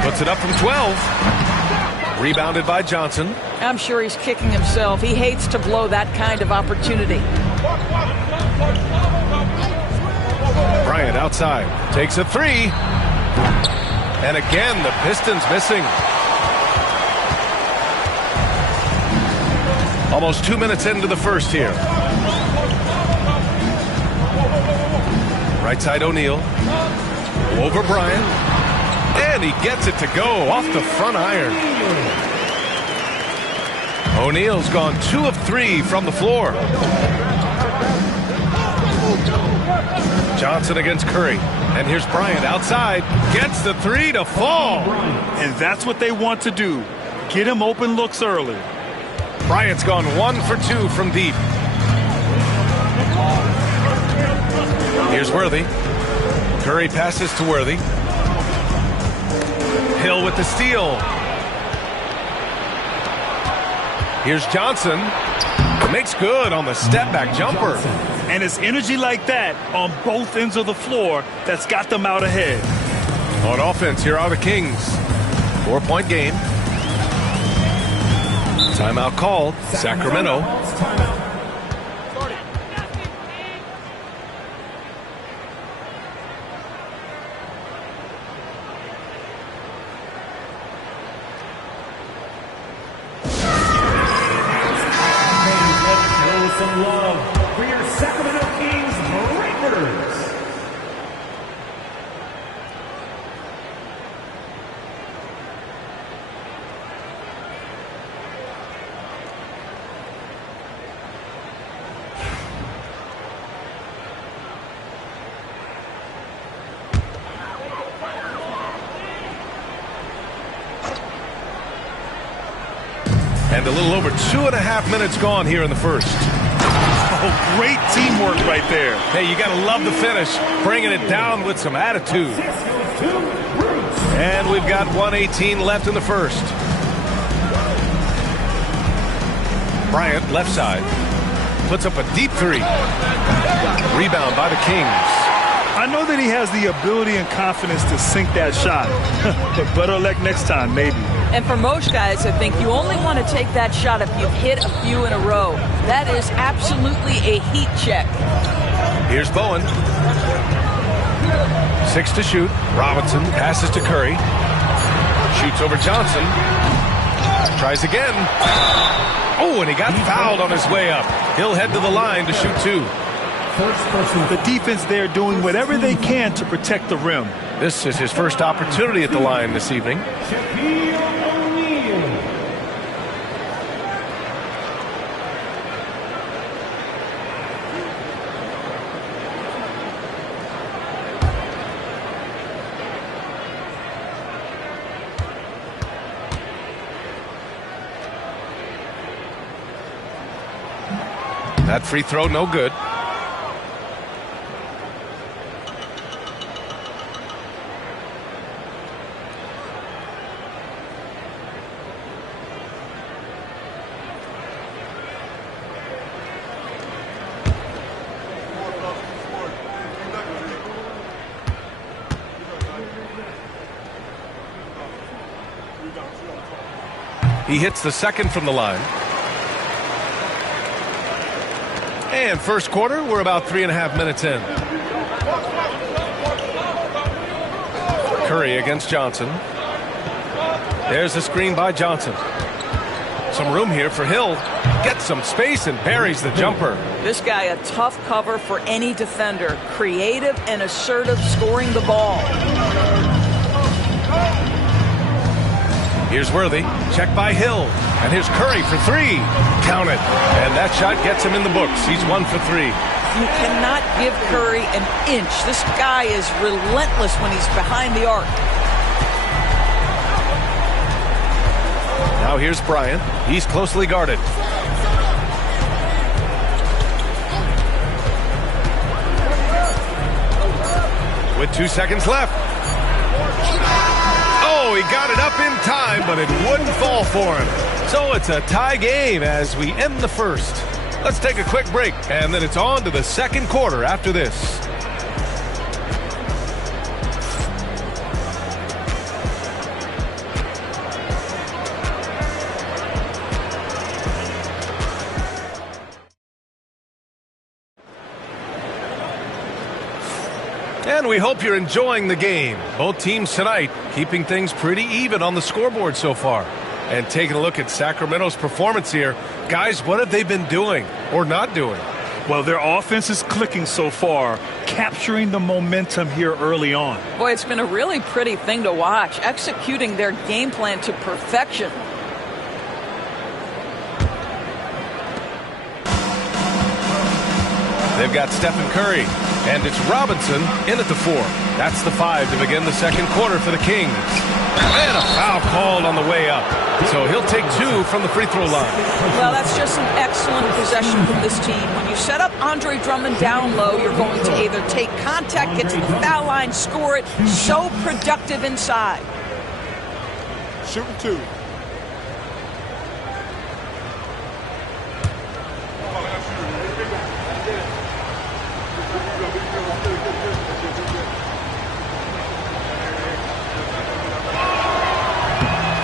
Puts it up from 12. Rebounded by Johnson. I'm sure he's kicking himself. He hates to blow that kind of opportunity. Bryant outside. Takes a 3. And again, the Pistons missing. Almost 2 minutes into the first here. Right side O'Neal. Over Bryant. And he gets it to go off the front iron. O'Neal's gone 2 of 3 from the floor. Johnson against Curry. And here's Bryant outside. Gets the 3 to fall. And that's what they want to do. Get him open looks early. Bryant's gone 1 for 2 from deep. Here's Worthy. Curry passes to Worthy. Hill with the steal. Here's Johnson. Makes good on the step-back jumper. And it's energy like that on both ends of the floor that's got them out ahead. On offense, here are the Kings. 4-point game. Timeout called. Sacramento. Some love for your Sacramento Kings Breakers. And a little over 2.5 minutes gone here in the first. Oh, great teamwork right there. Hey, you got to love the finish. Bringing it down with some attitude. And we've got 1:18 left in the first. Bryant, left side. Puts up a deep 3. Rebound by the Kings. I know that he has the ability and confidence to sink that shot. But better luck next time, maybe. And for most guys, I think you only want to take that shot if you've hit a few in a row. That is absolutely a heat check. Here's Bowen. 6 to shoot. Robinson passes to Curry. Shoots over Johnson. Tries again. Oh, and he got fouled on his way up. He'll head to the line to shoot 2. The defense there doing whatever they can to protect the rim. This is his first opportunity at the line this evening. That free throw, no good. He hits the second from the line. And first quarter, we're about 3.5 minutes in. Curry against Johnson. There's a screen by Johnson. Some room here for Hill. Gets some space and buries the jumper. This guy, a tough cover for any defender. Creative and assertive scoring the ball. Here's Worthy, checked by Hill, and here's Curry for three. Count it, and that shot gets him in the books. He's 1 for 3. You cannot give Curry an inch. This guy is relentless when he's behind the arc. Now here's Bryant. He's closely guarded. With 2 seconds left. Oh, he got it up in time, but it wouldn't fall for him. So it's a tie game as we end the first. Let's take a quick break, and then it's on to the second quarter after this. And we hope you're enjoying the game. Both teams tonight keeping things pretty even on the scoreboard so far. And taking a look at Sacramento's performance here. Guys, what have they been doing or not doing? Well, their offense is clicking so far, capturing the momentum here early on. Boy, it's been a really pretty thing to watch, executing their game plan to perfection. They've got Stephen Curry, and it's Robinson in at the 4. That's the 5 to begin the second quarter for the Kings. And a foul called on the way up. So he'll take 2 from the free throw line. Well, that's just an excellent possession from this team. When you set up Andre Drummond down low, you're going to either take contact, get to the foul line, score it. So productive inside. Shooting 2.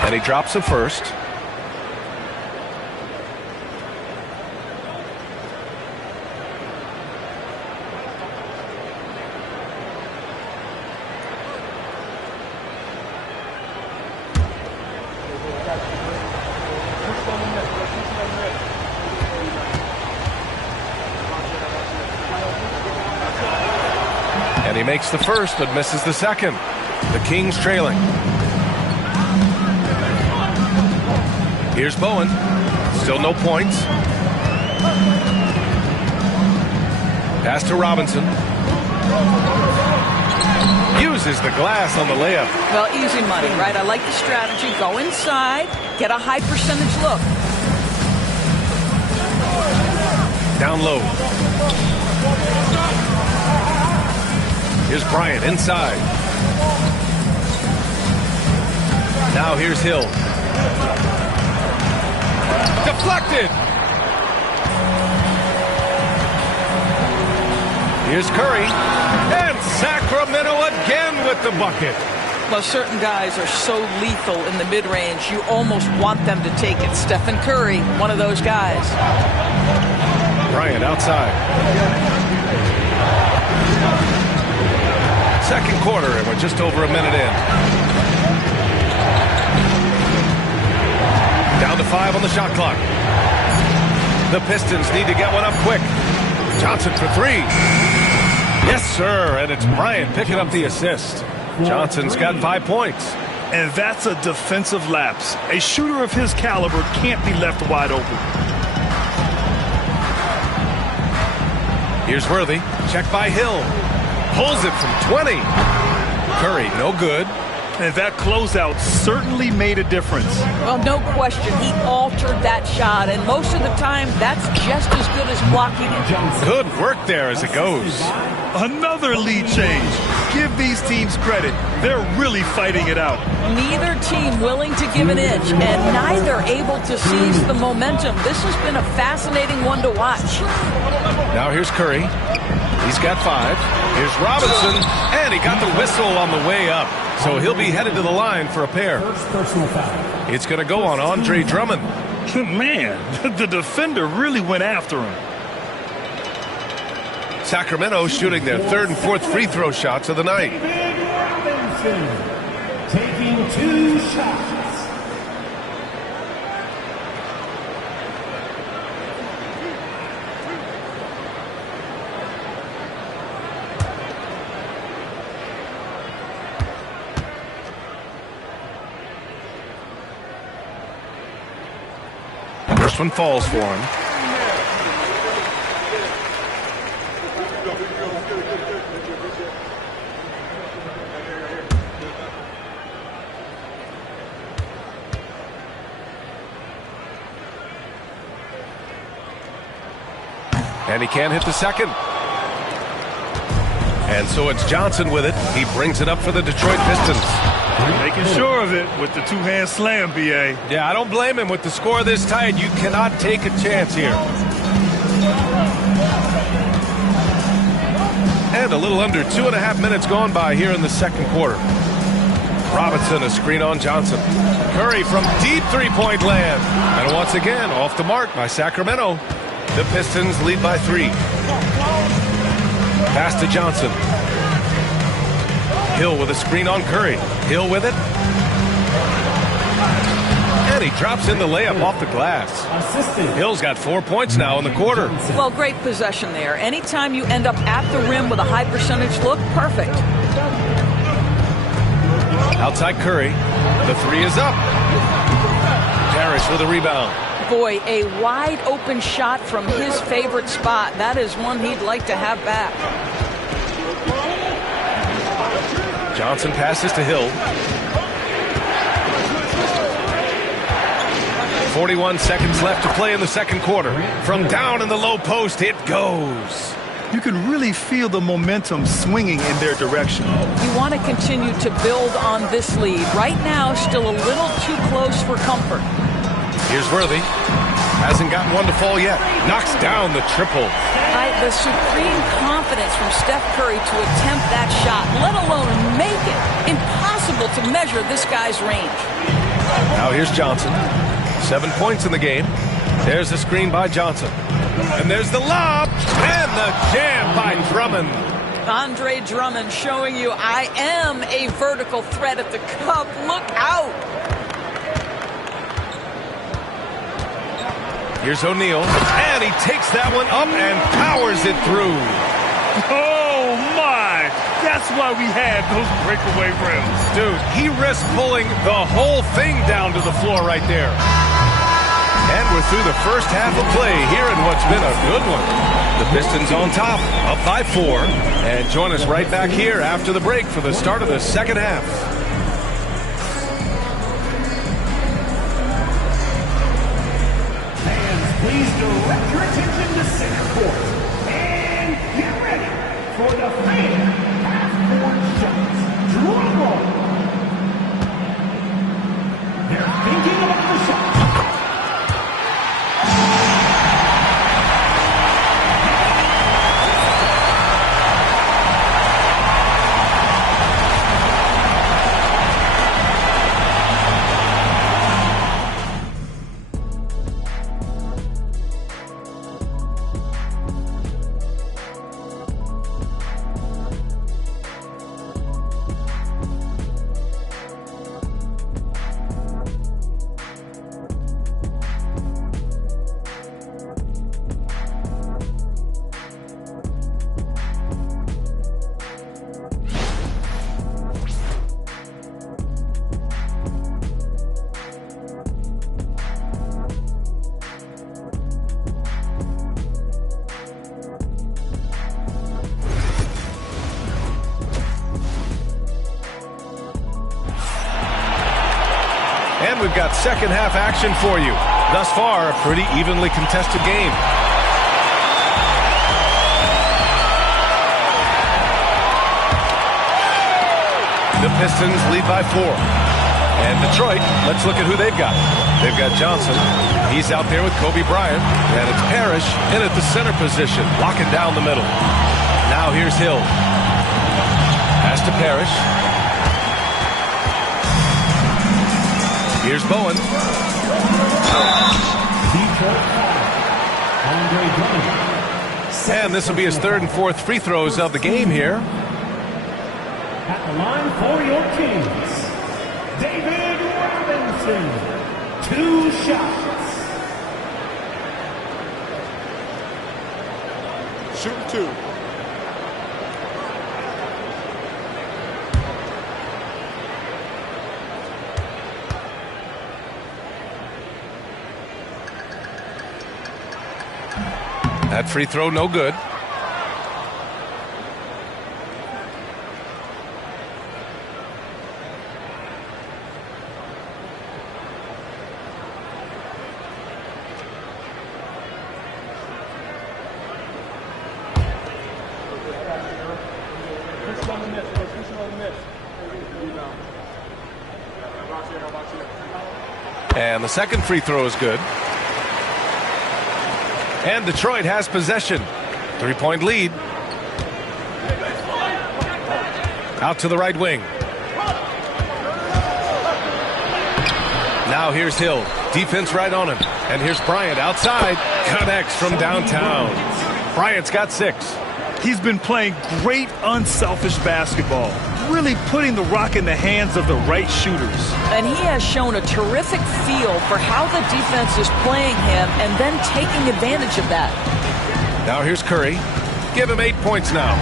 And he drops it first. And he makes the first but misses the second. The Kings trailing. Here's Bowen. Still no points. Pass to Robinson. Uses the glass on the layup. Well, easy money, right? I like the strategy. Go inside, get a high percentage look. Down low. Here's Bryant inside. Now here's Hill. Deflected. Here's Curry. And Sacramento again with the bucket. Well, certain guys are so lethal in the mid-range, you almost want them to take it. Stephen Curry, one of those guys. Bryant outside. Second quarter, and we're just over a minute in. Down to 5 on the shot clock. The Pistons need to get one up quick. Johnson for 3. Yes, sir, and it's Bryant picking up the assist. Johnson's got 5 points. And that's a defensive lapse. A shooter of his caliber can't be left wide open. Here's Worthy. Check by Hill. Pulls it from 20. Curry, no good. And that closeout certainly made a difference. Well, no question. He altered that shot, and most of the time, that's just as good as blocking it. Good work there as it goes. Another lead change. Give these teams credit. They're really fighting it out. Neither team willing to give an inch, and neither able to seize the momentum. This has been a fascinating one to watch. Now here's Curry. He's got 5. Here's Robinson, and he got the whistle on the way up. So he'll be headed to the line for a pair. It's going to go on Andre Drummond. Man, the defender really went after him. Sacramento shooting their 3rd and 4th free throw shots of the night. Robinson taking 2 shots. First one falls for him. And he can't hit the second. And so it's Johnson with it. He brings it up for the Detroit Pistons. Making sure of it with the 2-hand slam, B.A. Yeah, I don't blame him. With the score this tight, you cannot take a chance here. And a little under 2.5 minutes gone by here in the second quarter. Robinson, a screen on Johnson. Curry from deep three-point land. And once again, off the mark by Sacramento. The Pistons lead by 3. Pass to Johnson. Hill with a screen on Curry. Hill with it. And he drops in the layup off the glass. Hill's got 4 points now in the quarter. Well, great possession there. Anytime you end up at the rim with a high percentage look, perfect. Outside Curry. The 3 is up. Parrish with a rebound. Boy, a wide open shot from his favorite spot. That is one he'd like to have back. Johnson passes to Hill. 41 seconds left to play in the second quarter. From down in the low post, it goes. You can really feel the momentum swinging in their direction. You want to continue to build on this lead. Right now, still a little too close for comfort. Here's Worthy. Hasn't gotten one to fall yet. Knocks down the triple. The supreme confidence from Steph Curry to attempt that shot, let alone make it. Impossible to measure this guy's range. Now here's Johnson. 7 points in the game. There's the screen by Johnson. And there's the lob. And the jam by Drummond. Andre Drummond showing you I am a vertical threat at the cup. Look out. Here's O'Neal, and he takes that one up and powers it through. Oh, my. That's why we had those breakaway rims. Dude, he risked pulling the whole thing down to the floor right there. And we're through the first half of play here in what's been a good one. The Pistons on top, up by 4. And join us right back here after the break for the start of the second half. Please direct your attention to center court. And get ready for the fan half-court shots. Drum roll. They're thinking about the shot. And we've got second half action for you. Thus far, a pretty evenly contested game. The Pistons lead by 4. And Detroit, let's look at who they've got. They've got Johnson. He's out there with Kobe Bryant. And it's Parrish in at the center position, locking down the middle. Now here's Hill. Pass to Parrish. Here's Bowen. And this will be his third and fourth free throws of the game here. At the line for your Kings, David Robinson. 2 shots. Shoot 2. That free throw no good. And the second free throw is good. And Detroit has possession. 3-point lead. Out to the right wing. Now here's Hill. Defense right on him. And here's Bryant outside. Connects from downtown. Bryant's got 6. He's been playing great unselfish basketball, really putting the rock in the hands of the right shooters. And he has shown a terrific feel for how the defense is playing him and then taking advantage of that. Now here's Curry. Give him 8 points now.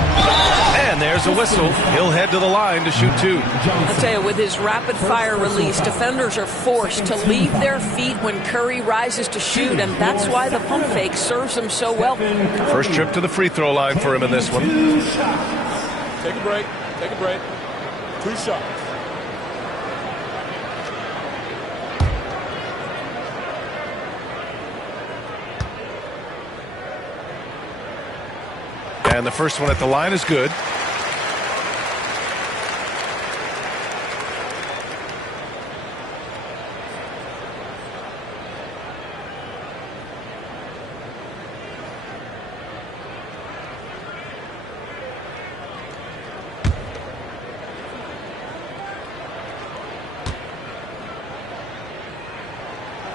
And there's a whistle. He'll head to the line to shoot 2. I'll tell you, with his rapid-fire release, defenders are forced to leave their feet when Curry rises to shoot, and that's why the pump fake serves him so well. First trip to the free throw line for him in this one. Take a break. Take a break. 2 shots. And the first one at the line is good.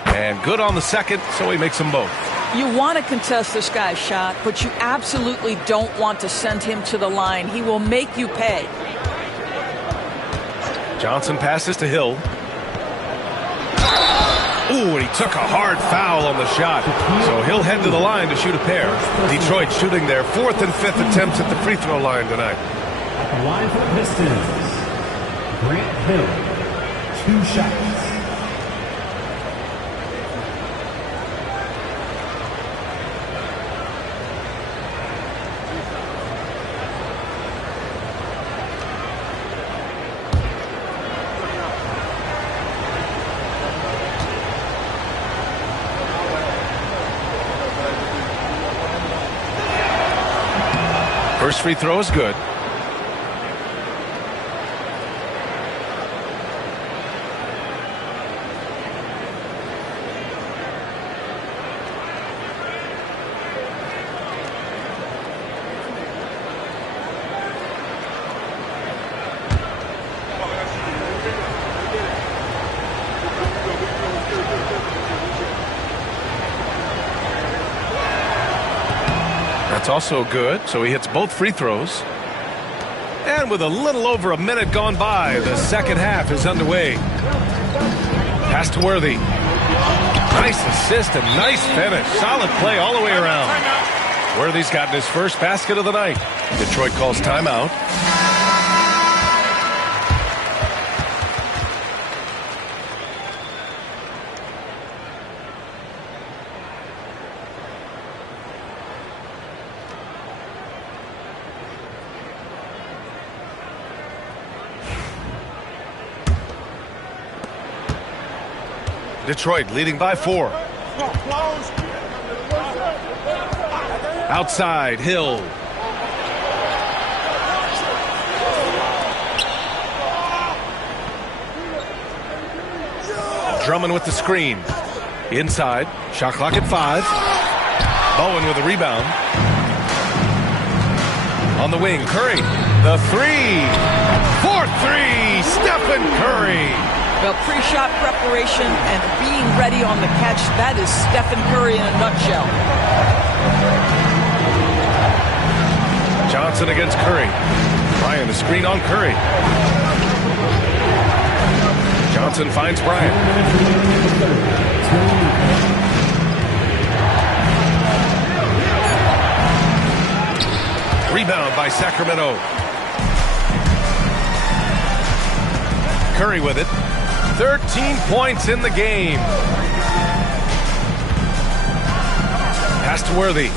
And good on the second, so he makes them both. You want to contest this guy's shot, but you absolutely don't want to send him to the line. He will make you pay. Johnson passes to Hill. Ooh, and he took a hard foul on the shot. So he'll head to the line to shoot a pair. Detroit shooting their 4th and 5th attempts at the free throw line tonight. At the line for the Pistons, Grant Hill. 2 shots. First free throw is good. That's also good, so he hits both free throws. And with a little over a minute gone by, the second half is underway. Pass to Worthy. Nice assist and nice finish. Solid play all the way around. Worthy's gotten his first basket of the night. Detroit calls timeout. Detroit leading by 4. Outside, Hill. Drummond with the screen. Inside, shot clock at 5. Bowen with a rebound. On the wing, Curry. The 3. 4-3, Stephen Curry. Well, pre-shot preparation and being ready on the catch, that is Stephen Curry in a nutshell. Johnson against Curry. Bryant, a screen on Curry. Johnson finds Bryant. Rebound by Sacramento. Curry with it. 13 points in the game. Pass to Worthy.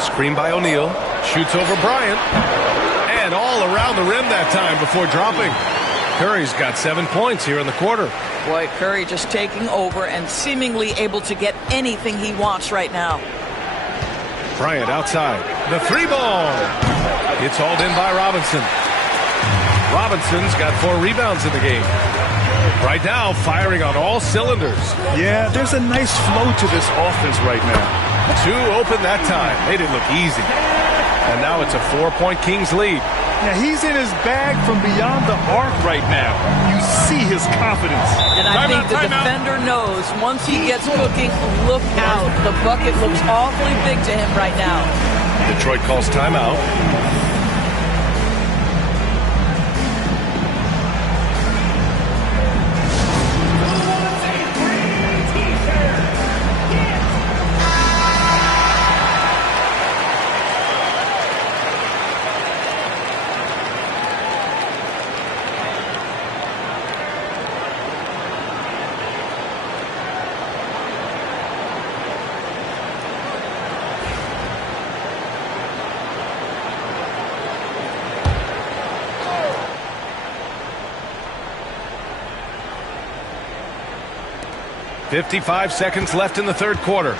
Screen by O'Neal. Shoots over Bryant. And all around the rim that time before dropping. Curry's got 7 points here in the quarter. Boy, Curry just taking over and seemingly able to get anything he wants right now. Bryant outside. The 3 ball. It's hauled in by Robinson. Robinson's got 4 rebounds in the game. Right now, firing on all cylinders. Yeah, there's a nice flow to this offense right now. 2 open that time. Made it look easy. And now it's a 4-point Kings lead. Yeah, he's in his bag from beyond the arc right now. You see his confidence. And I think the defender knows once he gets cooking, look out. The bucket looks awfully big to him right now. Detroit calls timeout. .55 seconds left in the third quarter.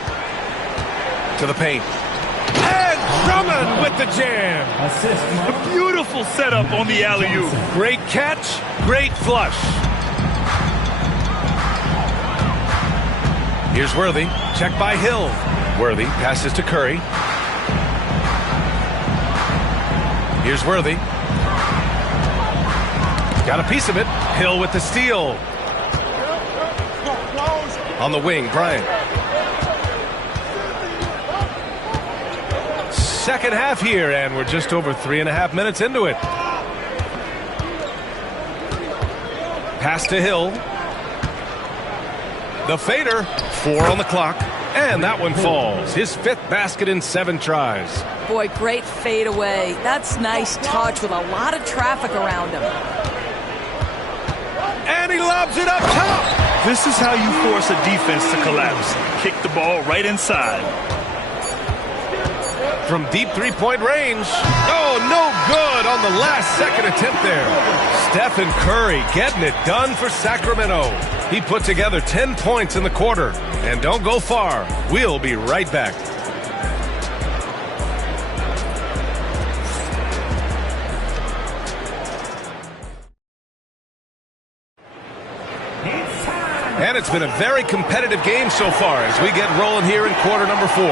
To the paint. And Drummond with the jam. A beautiful setup on the alley-oop. Great catch, great flush. Here's Worthy. Check by Hill. Worthy passes to Curry. Here's Worthy. Got a piece of it. Hill with the steal. On the wing, Bryant. Second half here, and we're just over 3.5 minutes into it. Pass to Hill. The fader, 4 on the clock, and that one falls. His 5th basket in 7 tries. Boy, great fadeaway. That's nice touch with a lot of traffic around him. And he lobs it up top. This is how you force a defense to collapse. Kick the ball right inside. From deep three-point range. Oh, no good on the last second attempt there. Stephen Curry getting it done for Sacramento. He put together 10 points in the quarter. And don't go far. We'll be right back. And it's been a very competitive game so far as we get rolling here in quarter number 4.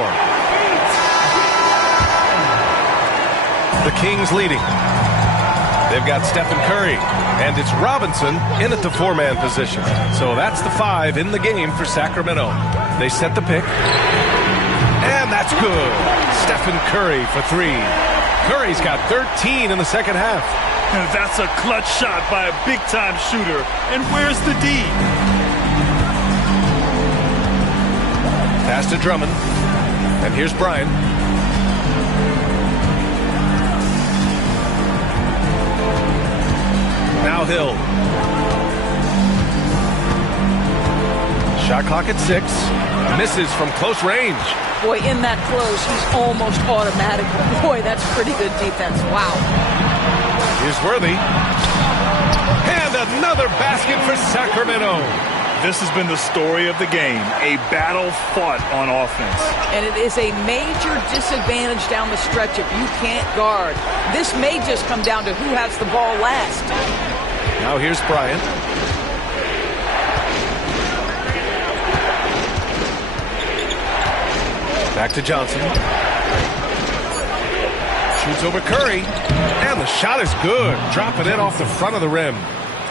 The Kings leading. They've got Stephen Curry, and it's Robinson in at the 4-man position. So that's the 5 in the game for Sacramento. They set the pick. And that's good. Stephen Curry for 3. Curry's got 13 in the second half. And that's a clutch shot by a big-time shooter. And where's the D? Pass to Drummond. And here's Bryant. Now Hill. Shot clock at 6. Misses from close range. Boy, in that close, he's almost automatic. Boy, that's pretty good defense. Wow. Here's Worthy. And another basket for Sacramento. This has been the story of the game, a battle fought on offense. And it is a major disadvantage down the stretch if you can't guard. This may just come down to who has the ball last. Now here's Bryant. Back to Johnson. Shoots over Curry. And the shot is good. Dropping it off the front of the rim.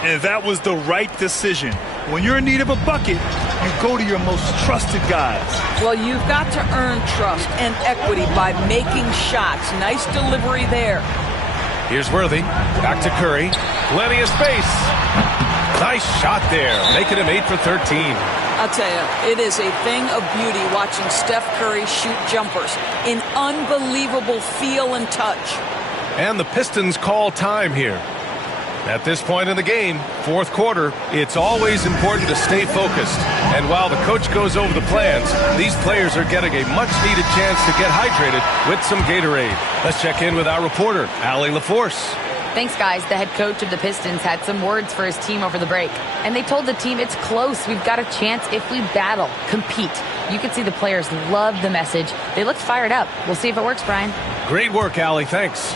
And that was the right decision. When you're in need of a bucket, you go to your most trusted guys. Well, you've got to earn trust and equity by making shots. Nice delivery there. Here's Worthy. Back to Curry. Plenty of space. Nice shot there. Making him 8 for 13. I'll tell you, it is a thing of beauty watching Steph Curry shoot jumpers. An unbelievable feel and touch. And the Pistons call time here. At this point in the game, fourth quarter, it's always important to stay focused. And while the coach goes over the plans, these players are getting a much-needed chance to get hydrated with some Gatorade. Let's check in with our reporter, Allie LaForce. Thanks, guys. The head coach of the Pistons had some words for his team over the break. And they told the team it's close. We've got a chance if we battle, compete. You can see the players love the message. They look fired up. We'll see if it works, Brian. Great work, Allie. Thanks.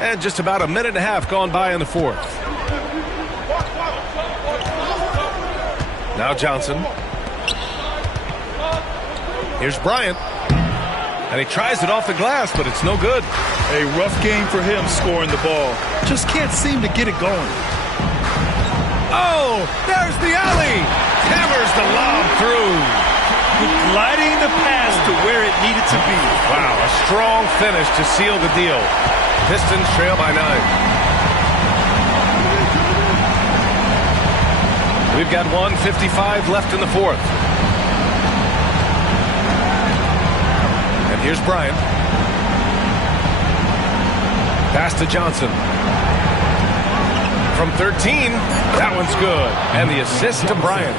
And just about a minute and a half gone by in the fourth. Now Johnson. Here's Bryant. And he tries it off the glass, but it's no good. A rough game for him scoring the ball. Just can't seem to get it going. Oh, there's the alley. Hammers the lob through. Gliding the pass to where it needed to be. Wow, a strong finish to seal the deal. Pistons trail by 9. We've got 1:55 left in the fourth. And here's Bryant. Pass to Johnson. From 13, that one's good. And the assist to Bryant.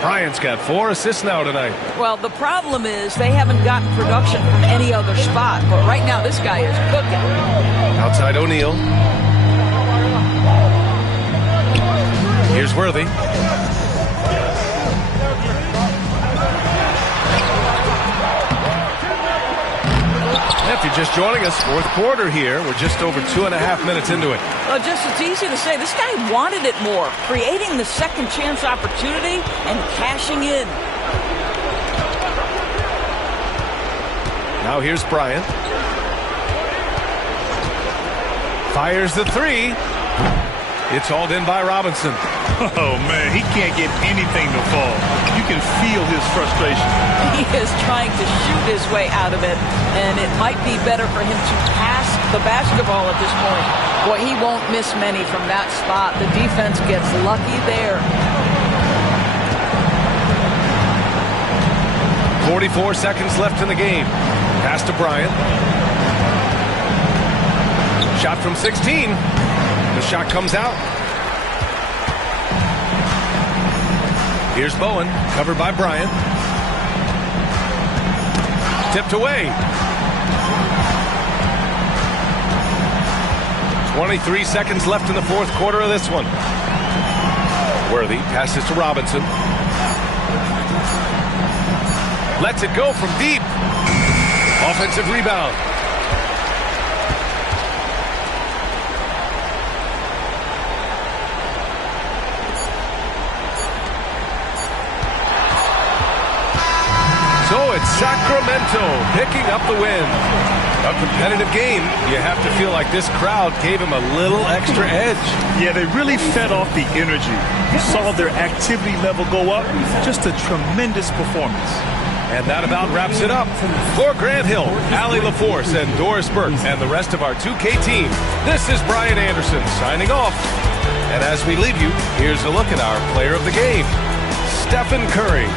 Bryant's got 4 assists now tonight. Well, the problem is they haven't gotten production from any other spot. But right now, this guy is cooking. Outside O'Neal. Here's Worthy. If you're just joining us, fourth quarter here. We're just over 2.5 minutes into it. Well, just it's easy to say. This guy wanted it more, creating the second chance opportunity and cashing in. Now here's Bryant. Fires the 3. It's hauled in by Robinson. Oh, man, he can't get anything to fall. You can feel his frustration. He is trying to shoot his way out of it, and it might be better for him to pass the basketball at this point. Boy, he won't miss many from that spot. The defense gets lucky there. 44 seconds left in the game. Pass to Bryant. Shot from 16. The shot comes out. Here's Bowen, covered by Bryant. Tipped away. 23 seconds left in the fourth quarter of this one. Worthy passes to Robinson. Lets it go from deep. Offensive rebound. So it's Sacramento picking up the win. A competitive game. You have to feel like this crowd gave him a little extra edge. Yeah, they really fed off the energy. You saw their activity level go up. Just a tremendous performance. And that about wraps it up. For Grant Hill, Allie LaForce, and Doris Burke, and the rest of our 2K team, this is Brian Anderson signing off. And as we leave you, here's a look at our player of the game, Stephen Curry.